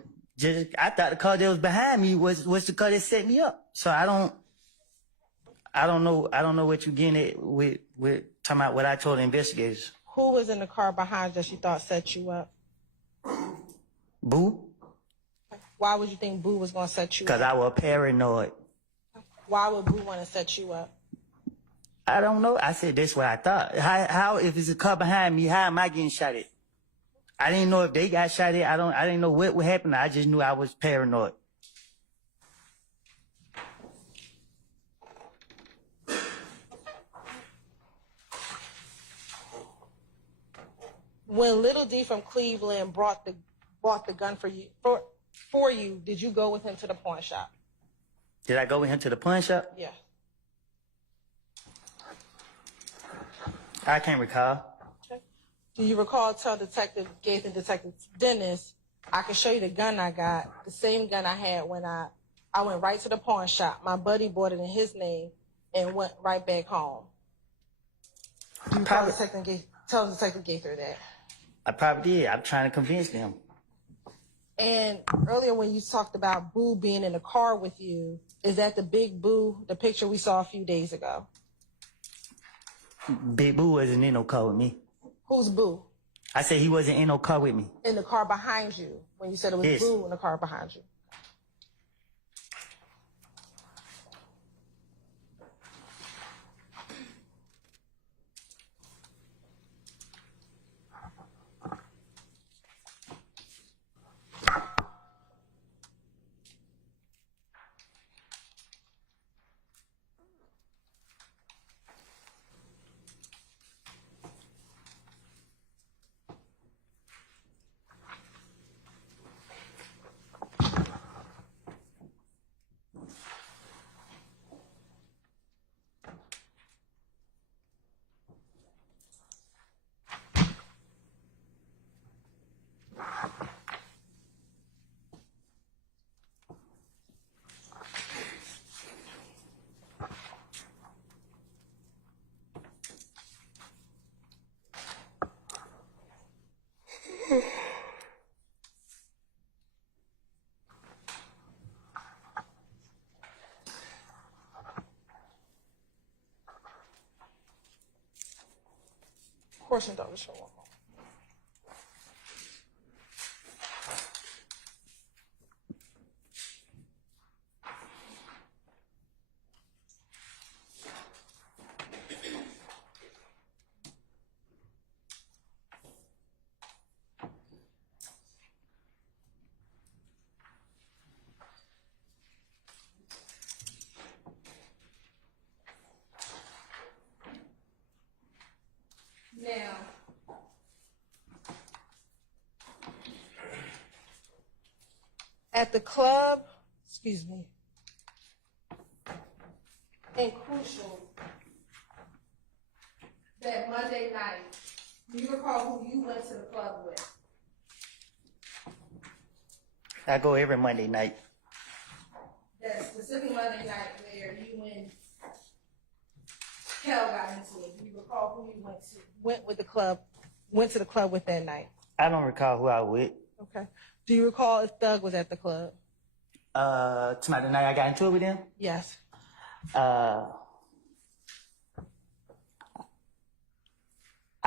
I thought the car that was behind me was the car that set me up. So I don't know what you're getting at with talking about what I told the investigators. Who was in the car behind that you thought set you up? Boo? Why would you think Boo was going to set you up? Because I was paranoid. Why would Boo want to set you up? I don't know. I said that's what I thought. How if it's a car behind me, how am I getting shot at? I didn't know if they got shot at. I didn't know what happened. I just knew I was paranoid. When Little D from Cleveland bought the gun for you, did you go with him to the pawn shop? Did I go with him to the pawn shop? Yeah. I can't recall. Okay. Do you recall telling Detective Gates and Detective Dennis, I can show you the gun I got, the same gun I had when I went right to the pawn shop. My buddy bought it in his name and went right back home. Do you tell Detective Gaither that? I probably did. I'm trying to convince them. And earlier when you talked about Boo being in the car with you, is that the big Boo, the picture we saw a few days ago? Big Boo wasn't in no car with me. Who's Boo? I said he wasn't in no car with me. In the car behind you, when you said it was Yes. Boo in the car behind you. Portion of the show. Now, at the club, excuse me, and Crucial, that Monday night, do you recall who you went to the club with? I go every Monday night. That specific Monday night where you and Kel got into it. Do you recall who you went to the club with that night? I don't recall who I was with. Okay. Do you recall if Thug was at the club? Tonight the night I got into it with him? Yes. I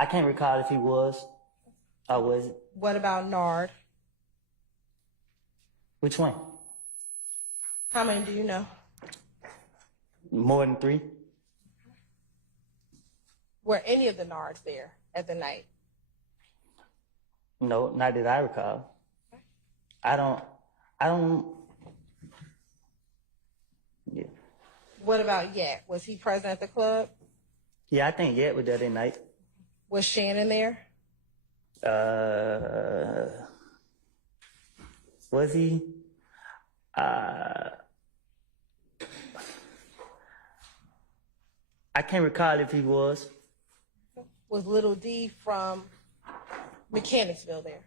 can't recall if he was or wasn't. What about Nard? Which one? How many do you know? More than 3? Were any of the Nards there at the night? No, not that I recall. I don't, yeah. What about Yak? Was he present at the club? Yeah, I think Yet was there that night. Was Shannon there? Was he? I can't recall if he was. Was Little D from Mechanicsville there?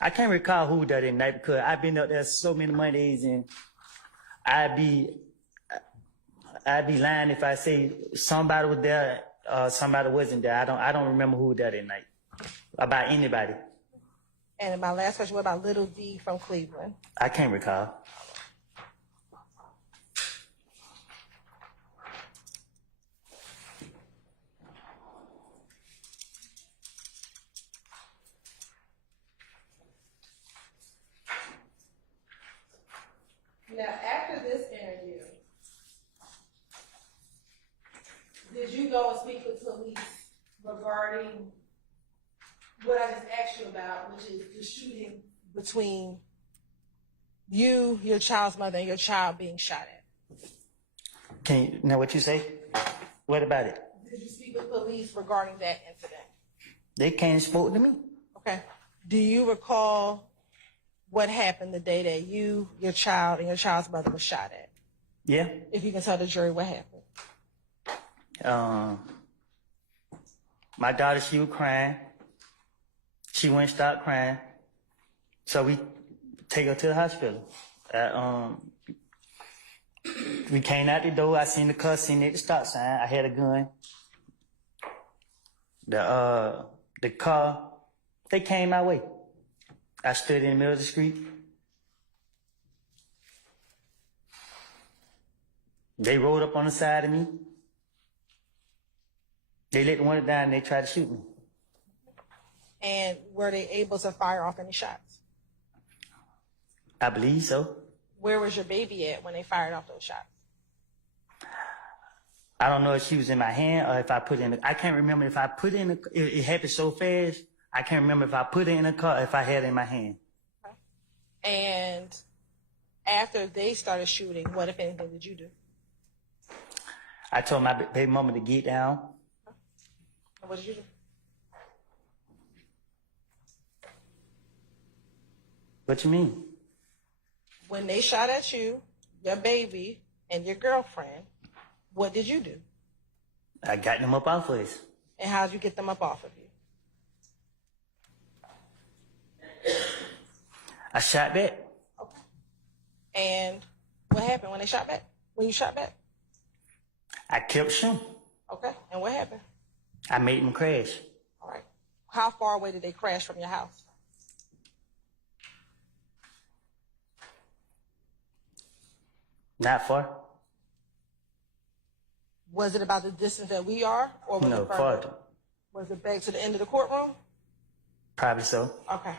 I can't recall who that night because I've been up there so many Mondays and I'd be lying if I say somebody was there, somebody wasn't there. I don't remember who was there that night. About anybody. And my last question, what about Little D from Cleveland? I can't recall. Now, after this interview, did you go and speak with police regarding what I just asked you about, which is the shooting between you, your child's mother, and your child being shot at? Can you know what you say? What about it? Did you speak with police regarding that incident? They came and spoke to me. Okay. Do you recall what happened the day that you, your child, and your child's mother was shot at? Yeah. If you can tell the jury what happened. My daughter, she was crying. She wouldn't stop crying. So we take her to the hospital. We came out the door. I seen the car, seen it at the stop sign. I had a gun. The car, they came my way. I stood in the middle of the street. They rolled up on the side of me. They let the window down and they tried to shoot me. And were they able to fire off any shots? I believe so. Where was your baby at when they fired off those shots? I don't know if she was in my hand or if I put it in the, I can't remember if I put it in the, it happened so fast. I can't remember if I put it in the car or if I had it in my hand. Okay. And after they started shooting, what, if anything, did you do? I told my baby mama to get down. And what did you do? What you mean? When they shot at you, your baby, and your girlfriend, what did you do? I got them up off of us. And how did you get them up off of you? I shot back. Okay. And what happened when they shot back? When you shot back? I kept shooting. Okay. And what happened? I made them crash. All right. How far away did they crash from your house? Not far. Was it about the distance that we are? Or was No, it further? farther. Was it back to the end of the courtroom? Probably so. Okay.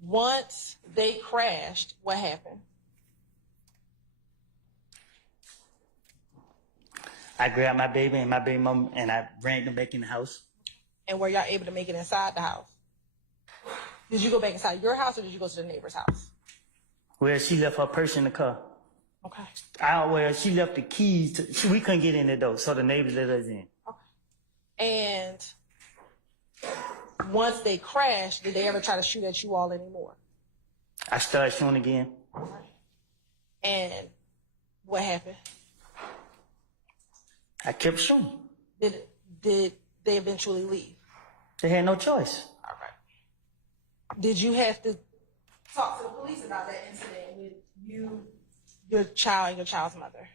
Once they crashed, what happened? I grabbed my baby and my baby mom and I ran them back in the house. And were y'all able to make it inside the house? Did you go back inside your house or did you go to the neighbor's house? Well, she left her purse in the car. Okay. Well, she left the keys. We couldn't get in the door, so the neighbors let us in. Okay. And once they crashed, did they ever try to shoot at you all anymore? I started shooting again. And what happened? I kept shooting. Did they eventually leave? They had no choice. All right. Did you have to talk to the police about that incident with you, your child, and your child's mother?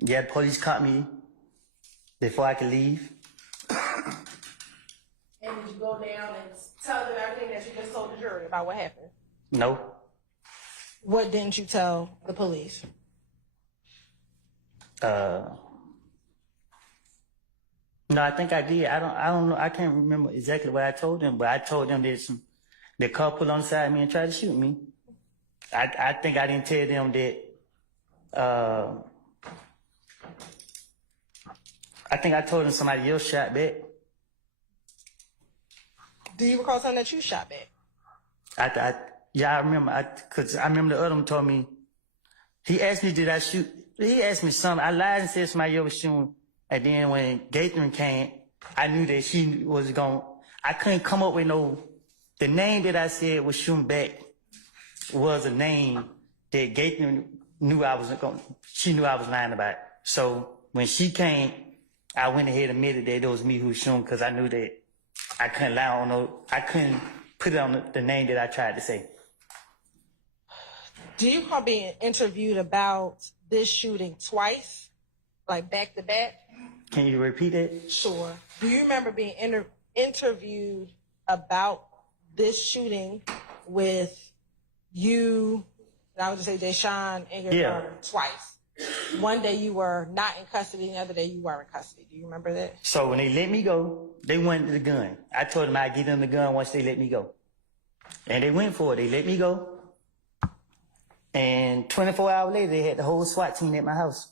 Yeah, the police caught me before I could leave. And did you go down and tell them everything that you just told the jury about what happened? No. What didn't you tell the police? No, I think I did. I don't know. I can't remember exactly what I told them, but I told them the car pulled on the side of me and tried to shoot me. I think I didn't tell them that, I think I told them somebody else shot back. Do you recall something that you shot back? Yeah, I remember. Cause I remember the other one told me, he asked me, did I shoot? He asked me something. I lied and said somebody else was shooting. And then when Gathering came, I knew that she was I couldn't come up with the name that I said was shooting back was a name that Gathering knew she knew I was lying about. So when she came, I went ahead and admitted that it was me who was shooting because I knew that I couldn't lie on I couldn't put it on the name that I tried to say. Do you recall being interviewed about this shooting twice, like back to back? Can you repeat it? Sure. Do you remember being interviewed about this shooting with you, and I would just say Deshaun and your daughter twice? One day you were not in custody, the other day you were in custody. Do you remember that? So when they let me go, they wanted the gun. I told them I'd give them the gun once they let me go. And they went for it. They let me go. And 24 hours later, they had the whole SWAT team at my house.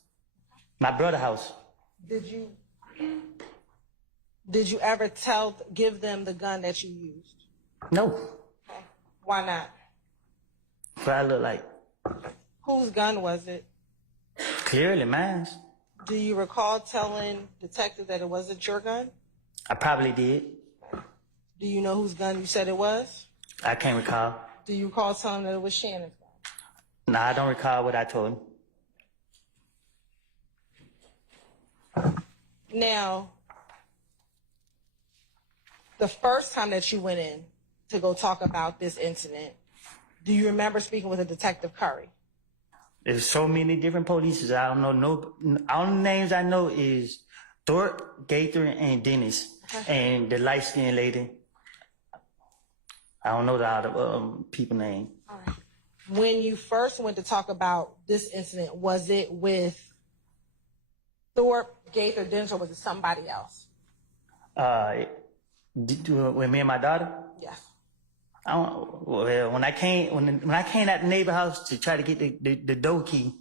My brother's house. Did you ever give them the gun that you used? No. Okay. Why not? But I look like. Whose gun was it? Clearly mine. Do you recall telling detective that it wasn't your gun? I probably did. Do you know whose gun you said it was? I can't recall. Do you recall telling them that it was Shannon's gun? No, I don't recall what I told him. Now, the first time that you went in to go talk about this incident, do you remember speaking with a Detective Curry? There's so many different polices. I don't know. All the names I know is Thorpe, Gaither, and Dennis. Okay. And the light-skinned lady. I don't know the other people name. All right. When you first went to talk about this incident, was it with Thorpe, Gaither, Dennis, or was it somebody else? With me and my daughter? Yes. When I came out the neighbor house to try to get the door key,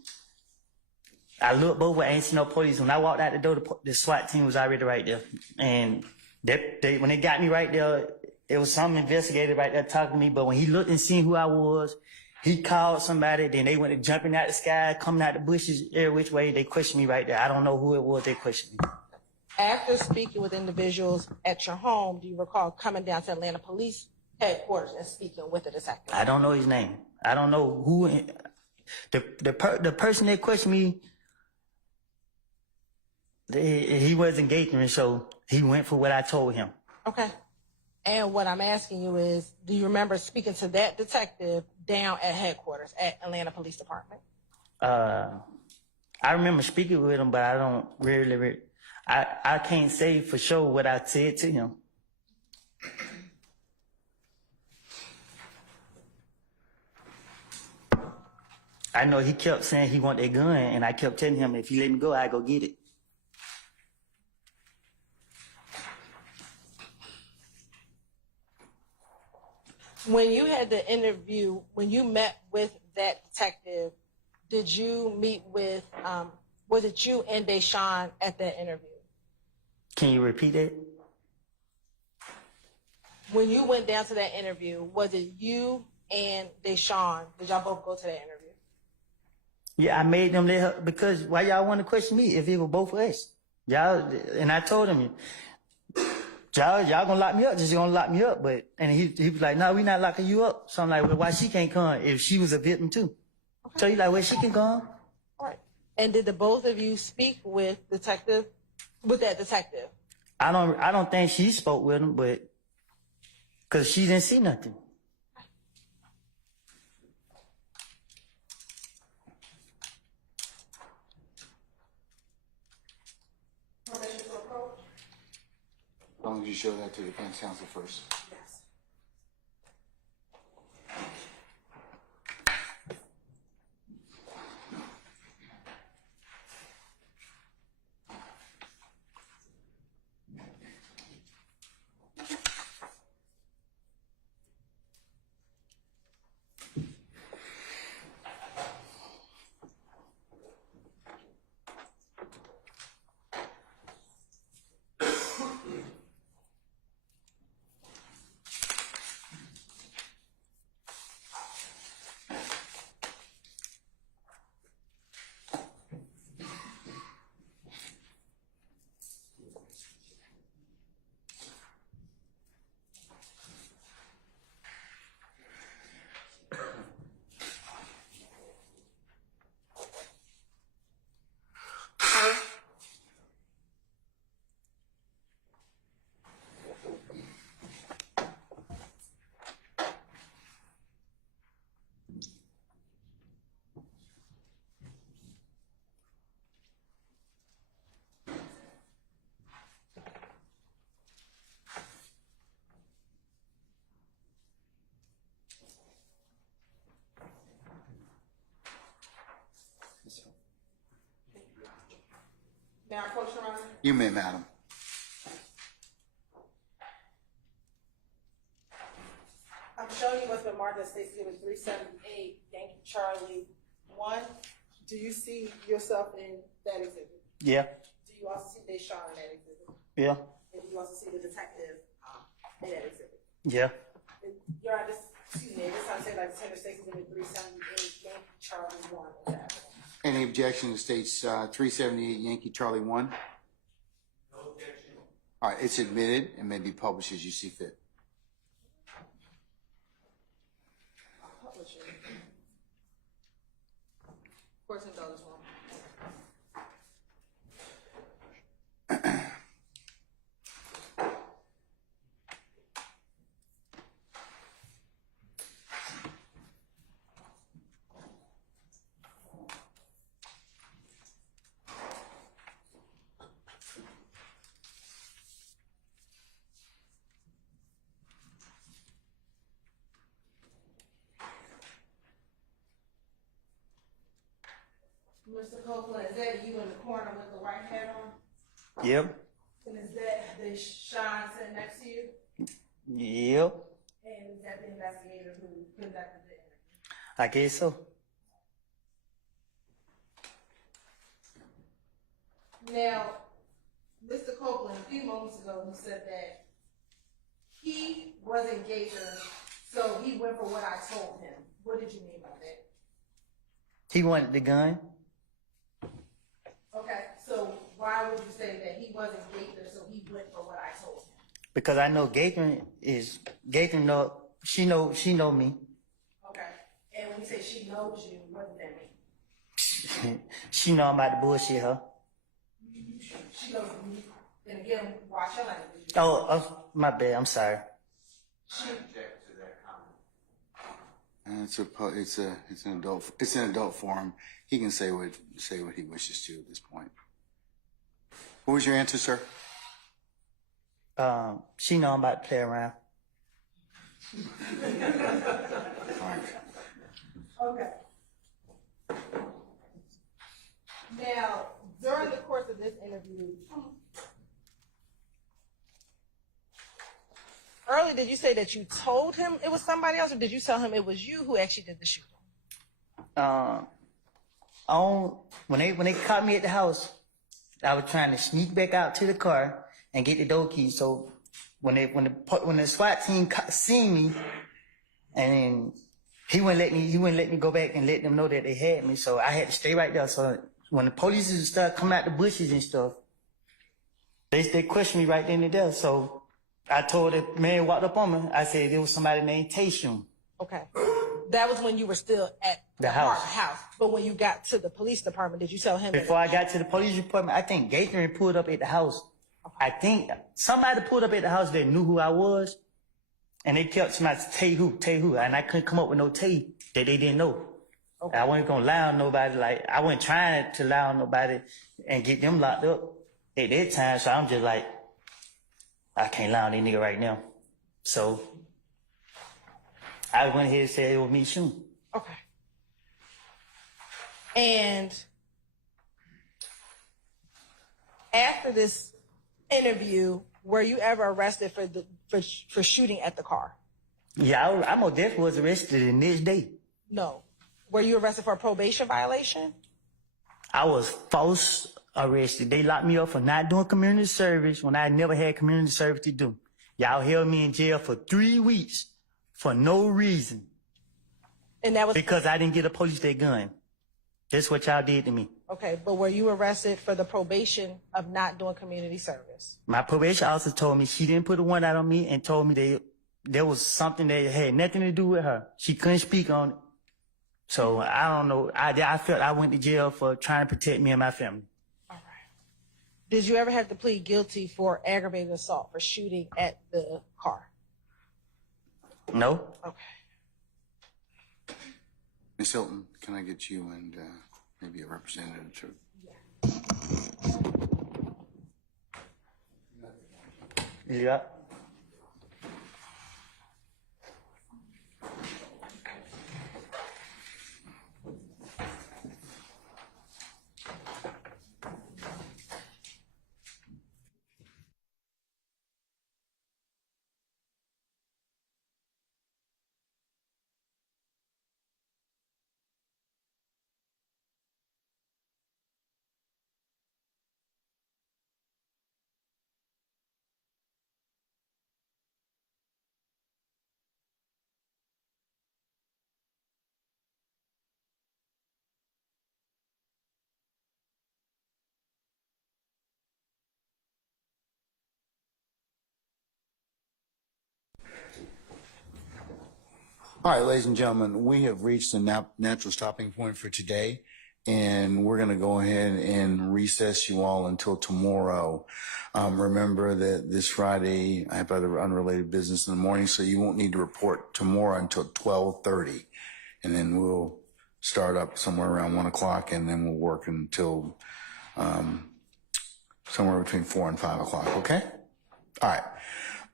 I looked over, I ain't seen no police. When I walked out the door, the SWAT team was already right there. And when they got me right there, it was some investigator right there talking to me. But when he looked and seen who I was, he called somebody. Then they went to jumping out the sky, coming out the bushes, every which way. They questioned me right there. I don't know who it was. They questioned me. After speaking with individuals at your home, do you recall coming down to Atlanta Police Headquarters and speaking with the detective? I don't know his name. I don't know who. The person that questioned me, he wasn't Gathering, so he went for what I told him. Okay. And what I'm asking you is, do you remember speaking to that detective down at headquarters at Atlanta Police Department? I remember speaking with him, but I don't really I can't say for sure what I said to him. I know he kept saying he wanted a gun, and I kept telling him if he let me go, I go get it. When you had the interview, when you met with that detective, did you meet with, was it you and Deshaun at that interview? Can you repeat that? When you went down to that interview, was it you and Deshaun? Did y'all both go to that interview? Yeah, I made them let her, because why y'all want to question me if it was both of us? Y'all, and I told him, y'all gonna lock me up, just gonna lock me up. And he was like, no, we not locking you up. So I'm like, well, why she can't come if she was a victim too? Okay. So he's like, well, she can come. All right. And did the both of you speak with that detective? I don't think she spoke with him, but, cause she didn't see nothing. As long as you show that to the defense counsel first. Yes. May I approach, Your Honor? You may, madam. I'm showing you what's been marked as Stacy Gibbons 378 Yankee Charlie 1. Do you see yourself in that exhibit? Yeah. Do you also see Deshaun in that exhibit? Yeah. And do you also see the detective in that exhibit? Yeah. Your Honor, excuse me, this time say like Lieutenant Stacy Gibbons 378 Yankee Charlie 1. Is that Any objection to states 378 Yankee Charlie 1? No objection. All right, it's admitted and may be published as you see fit. publishing? Court's indulgence, one. Mr. Copeland, is that you in the corner with the white hat on? Yep. And is that the Sean sitting next to you? Yep. And is that the investigator who conducted the interview? I guess so. Now, Mr. Copeland, a few moments ago, he said that he wasn't Gator, so he went for what I told him. What did you mean by that? He wanted the gun. Okay, so why would you say that he wasn't Gator, so he went for what I told him? Because I know Gator know she know me. Okay, and when you say she knows you, what does that mean? She know I'm about to bullshit her. She knows me. And again, watch your language. Oh, my bad. I'm sorry. I object to that comment. It's an adult forum. He can say what he wishes to at this point. What was your answer, sir? She know I'm about to play around. All right. Okay. Now, during the course of this interview, earlier did you say that you told him it was somebody else, or did you tell him it was you who actually did the shooting? When they caught me at the house, I was trying to sneak back out to the car and get the door key. So when the SWAT team seen me, and then he wouldn't let me go back and let them know that they had me. So I had to stay right there. So when the police started coming out the bushes and stuff, they questioned me right then and there. So I told the man who walked up on me, I said it was somebody named Tayshun. Okay. That was when you were still at The house. But when you got to the police department, did you tell him? Before I got to the police department, I think Gator pulled up at the house. I think somebody pulled up at the house that knew who I was. And they kept somebody, Tay who. And I couldn't come up with no Tay that they didn't know. Okay. I wasn't going to lie on nobody. Like, I wasn't trying to lie on nobody and get them locked up at that time. So I'm just like, I can't lie on this nigga right now. So I went ahead and said it was me shooting. Okay. And after this interview, were you ever arrested for shooting at the car? Yeah, I most definitely was arrested the next day. No. Were you arrested for a probation violation? I was false arrested. They locked me up for not doing community service when I never had community service to do. Y'all held me in jail for 3 weeks for no reason. And that was because I didn't get a police that gun. That's what y'all did to me. Okay, but were you arrested for the probation of not doing community service? My probation officer told me she didn't put a warrant out on me and told me there was something that had nothing to do with her. She couldn't speak on it. So I don't know. I felt I went to jail for trying to protect me and my family. All right. Did you ever have to plead guilty for aggravated assault for shooting at the car? No. Okay. Ms. Hilton, can I get you and maybe a representative too? Yeah. All right, ladies and gentlemen, we have reached the natural stopping point for today, and we're going to go ahead and recess you all until tomorrow. Remember that this Friday I have other unrelated business in the morning, so you won't need to report tomorrow until 12:30, and then we'll start up somewhere around 1 o'clock, and then we'll work until somewhere between 4 and 5 o'clock. Okay? All right.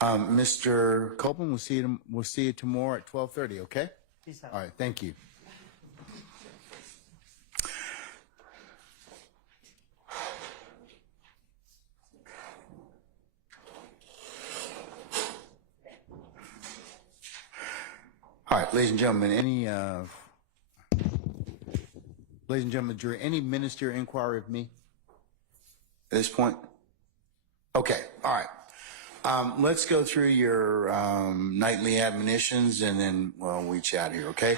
Mr. Copeland, we'll see you tomorrow at 12:30, okay? Peace out. All right, thank you. All right, ladies and gentlemen, jury, any ministerial inquiry of me at this point? Okay, all right. Let's go through your nightly admonitions, and then we chat here, okay?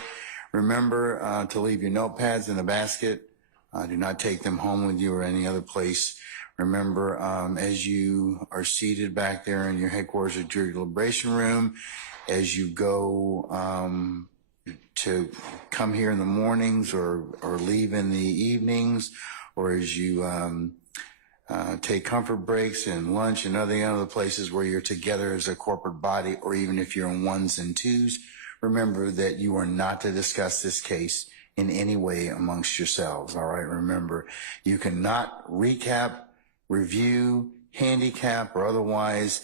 Remember to leave your notepads in the basket. Do not take them home with you or any other place. Remember, as you are seated back there in your headquarters or jury deliberation room, as you go to come here in the mornings or leave in the evenings, or as you take comfort breaks and lunch and other places where you're together as a corporate body, or even if you're in ones and twos, remember that you are not to discuss this case in any way amongst yourselves. All right. Remember, you cannot recap, review, handicap, or otherwise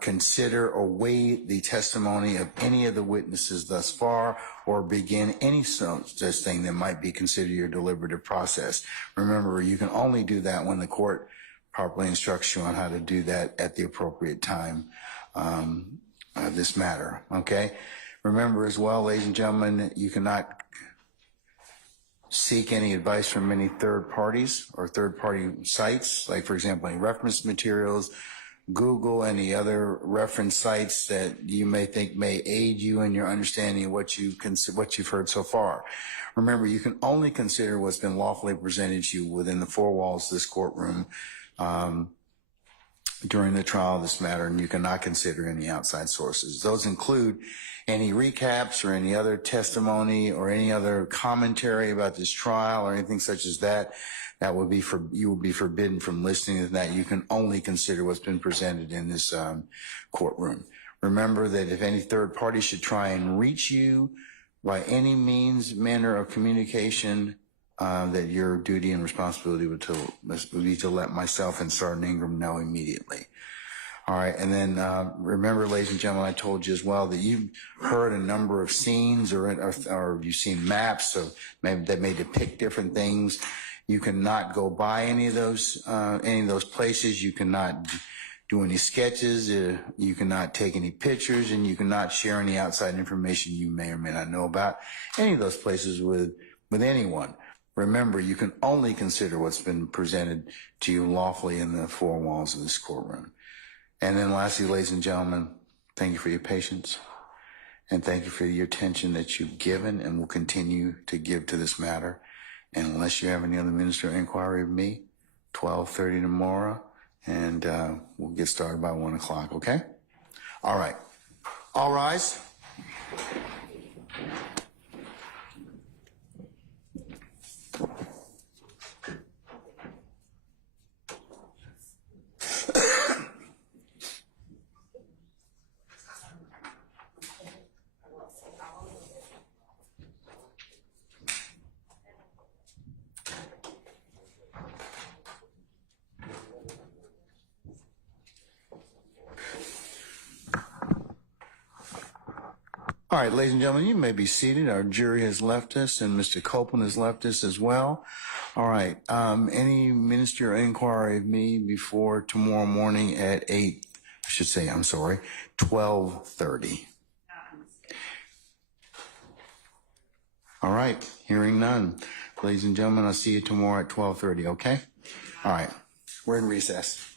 consider or weigh the testimony of any of the witnesses thus far, or begin any such thing that might be considered your deliberative process. Remember, you can only do that when the court properly instructs you on how to do that at the appropriate time, this matter. Okay? Remember as well, ladies and gentlemen, you cannot seek any advice from any third parties or third party sites, like, for example, any reference materials, Google, any other reference sites that you may think may aid you in your understanding of what you've heard so far. Remember, you can only consider what's been lawfully presented to you within the four walls of this courtroom during the trial of this matter, and you cannot consider any outside sources. Those include any recaps or any other testimony or any other commentary about this trial or anything such as that. That would be you would be forbidden from listening to that. You can only consider what's been presented in this courtroom. Remember that if any third party should try and reach you by any means, manner of communication, that your duty and responsibility would be to let myself and Sergeant Ingram know immediately. All right, and then remember, ladies and gentlemen, I told you as well that you've heard a number of scenes or you've seen maps that may depict different things. You cannot go by any of those places. You cannot do any sketches. You cannot take any pictures, and you cannot share any outside information you may or may not know about any of those places with anyone. Remember, you can only consider what's been presented to you lawfully in the four walls of this courtroom. And then lastly, ladies and gentlemen, thank you for your patience, and thank you for your attention that you've given and will continue to give to this matter. And unless you have any other ministerial inquiry of me, 12:30 tomorrow, and we'll get started by 1 o'clock, okay? All right. All rise. All right, ladies and gentlemen, you may be seated. Our jury has left us, and Mr. Copeland has left us as well. All right. Any ministerial inquiry of me before tomorrow morning at 12:30. All right. Hearing none. Ladies and gentlemen, I'll see you tomorrow at 12:30, okay? All right. We're in recess.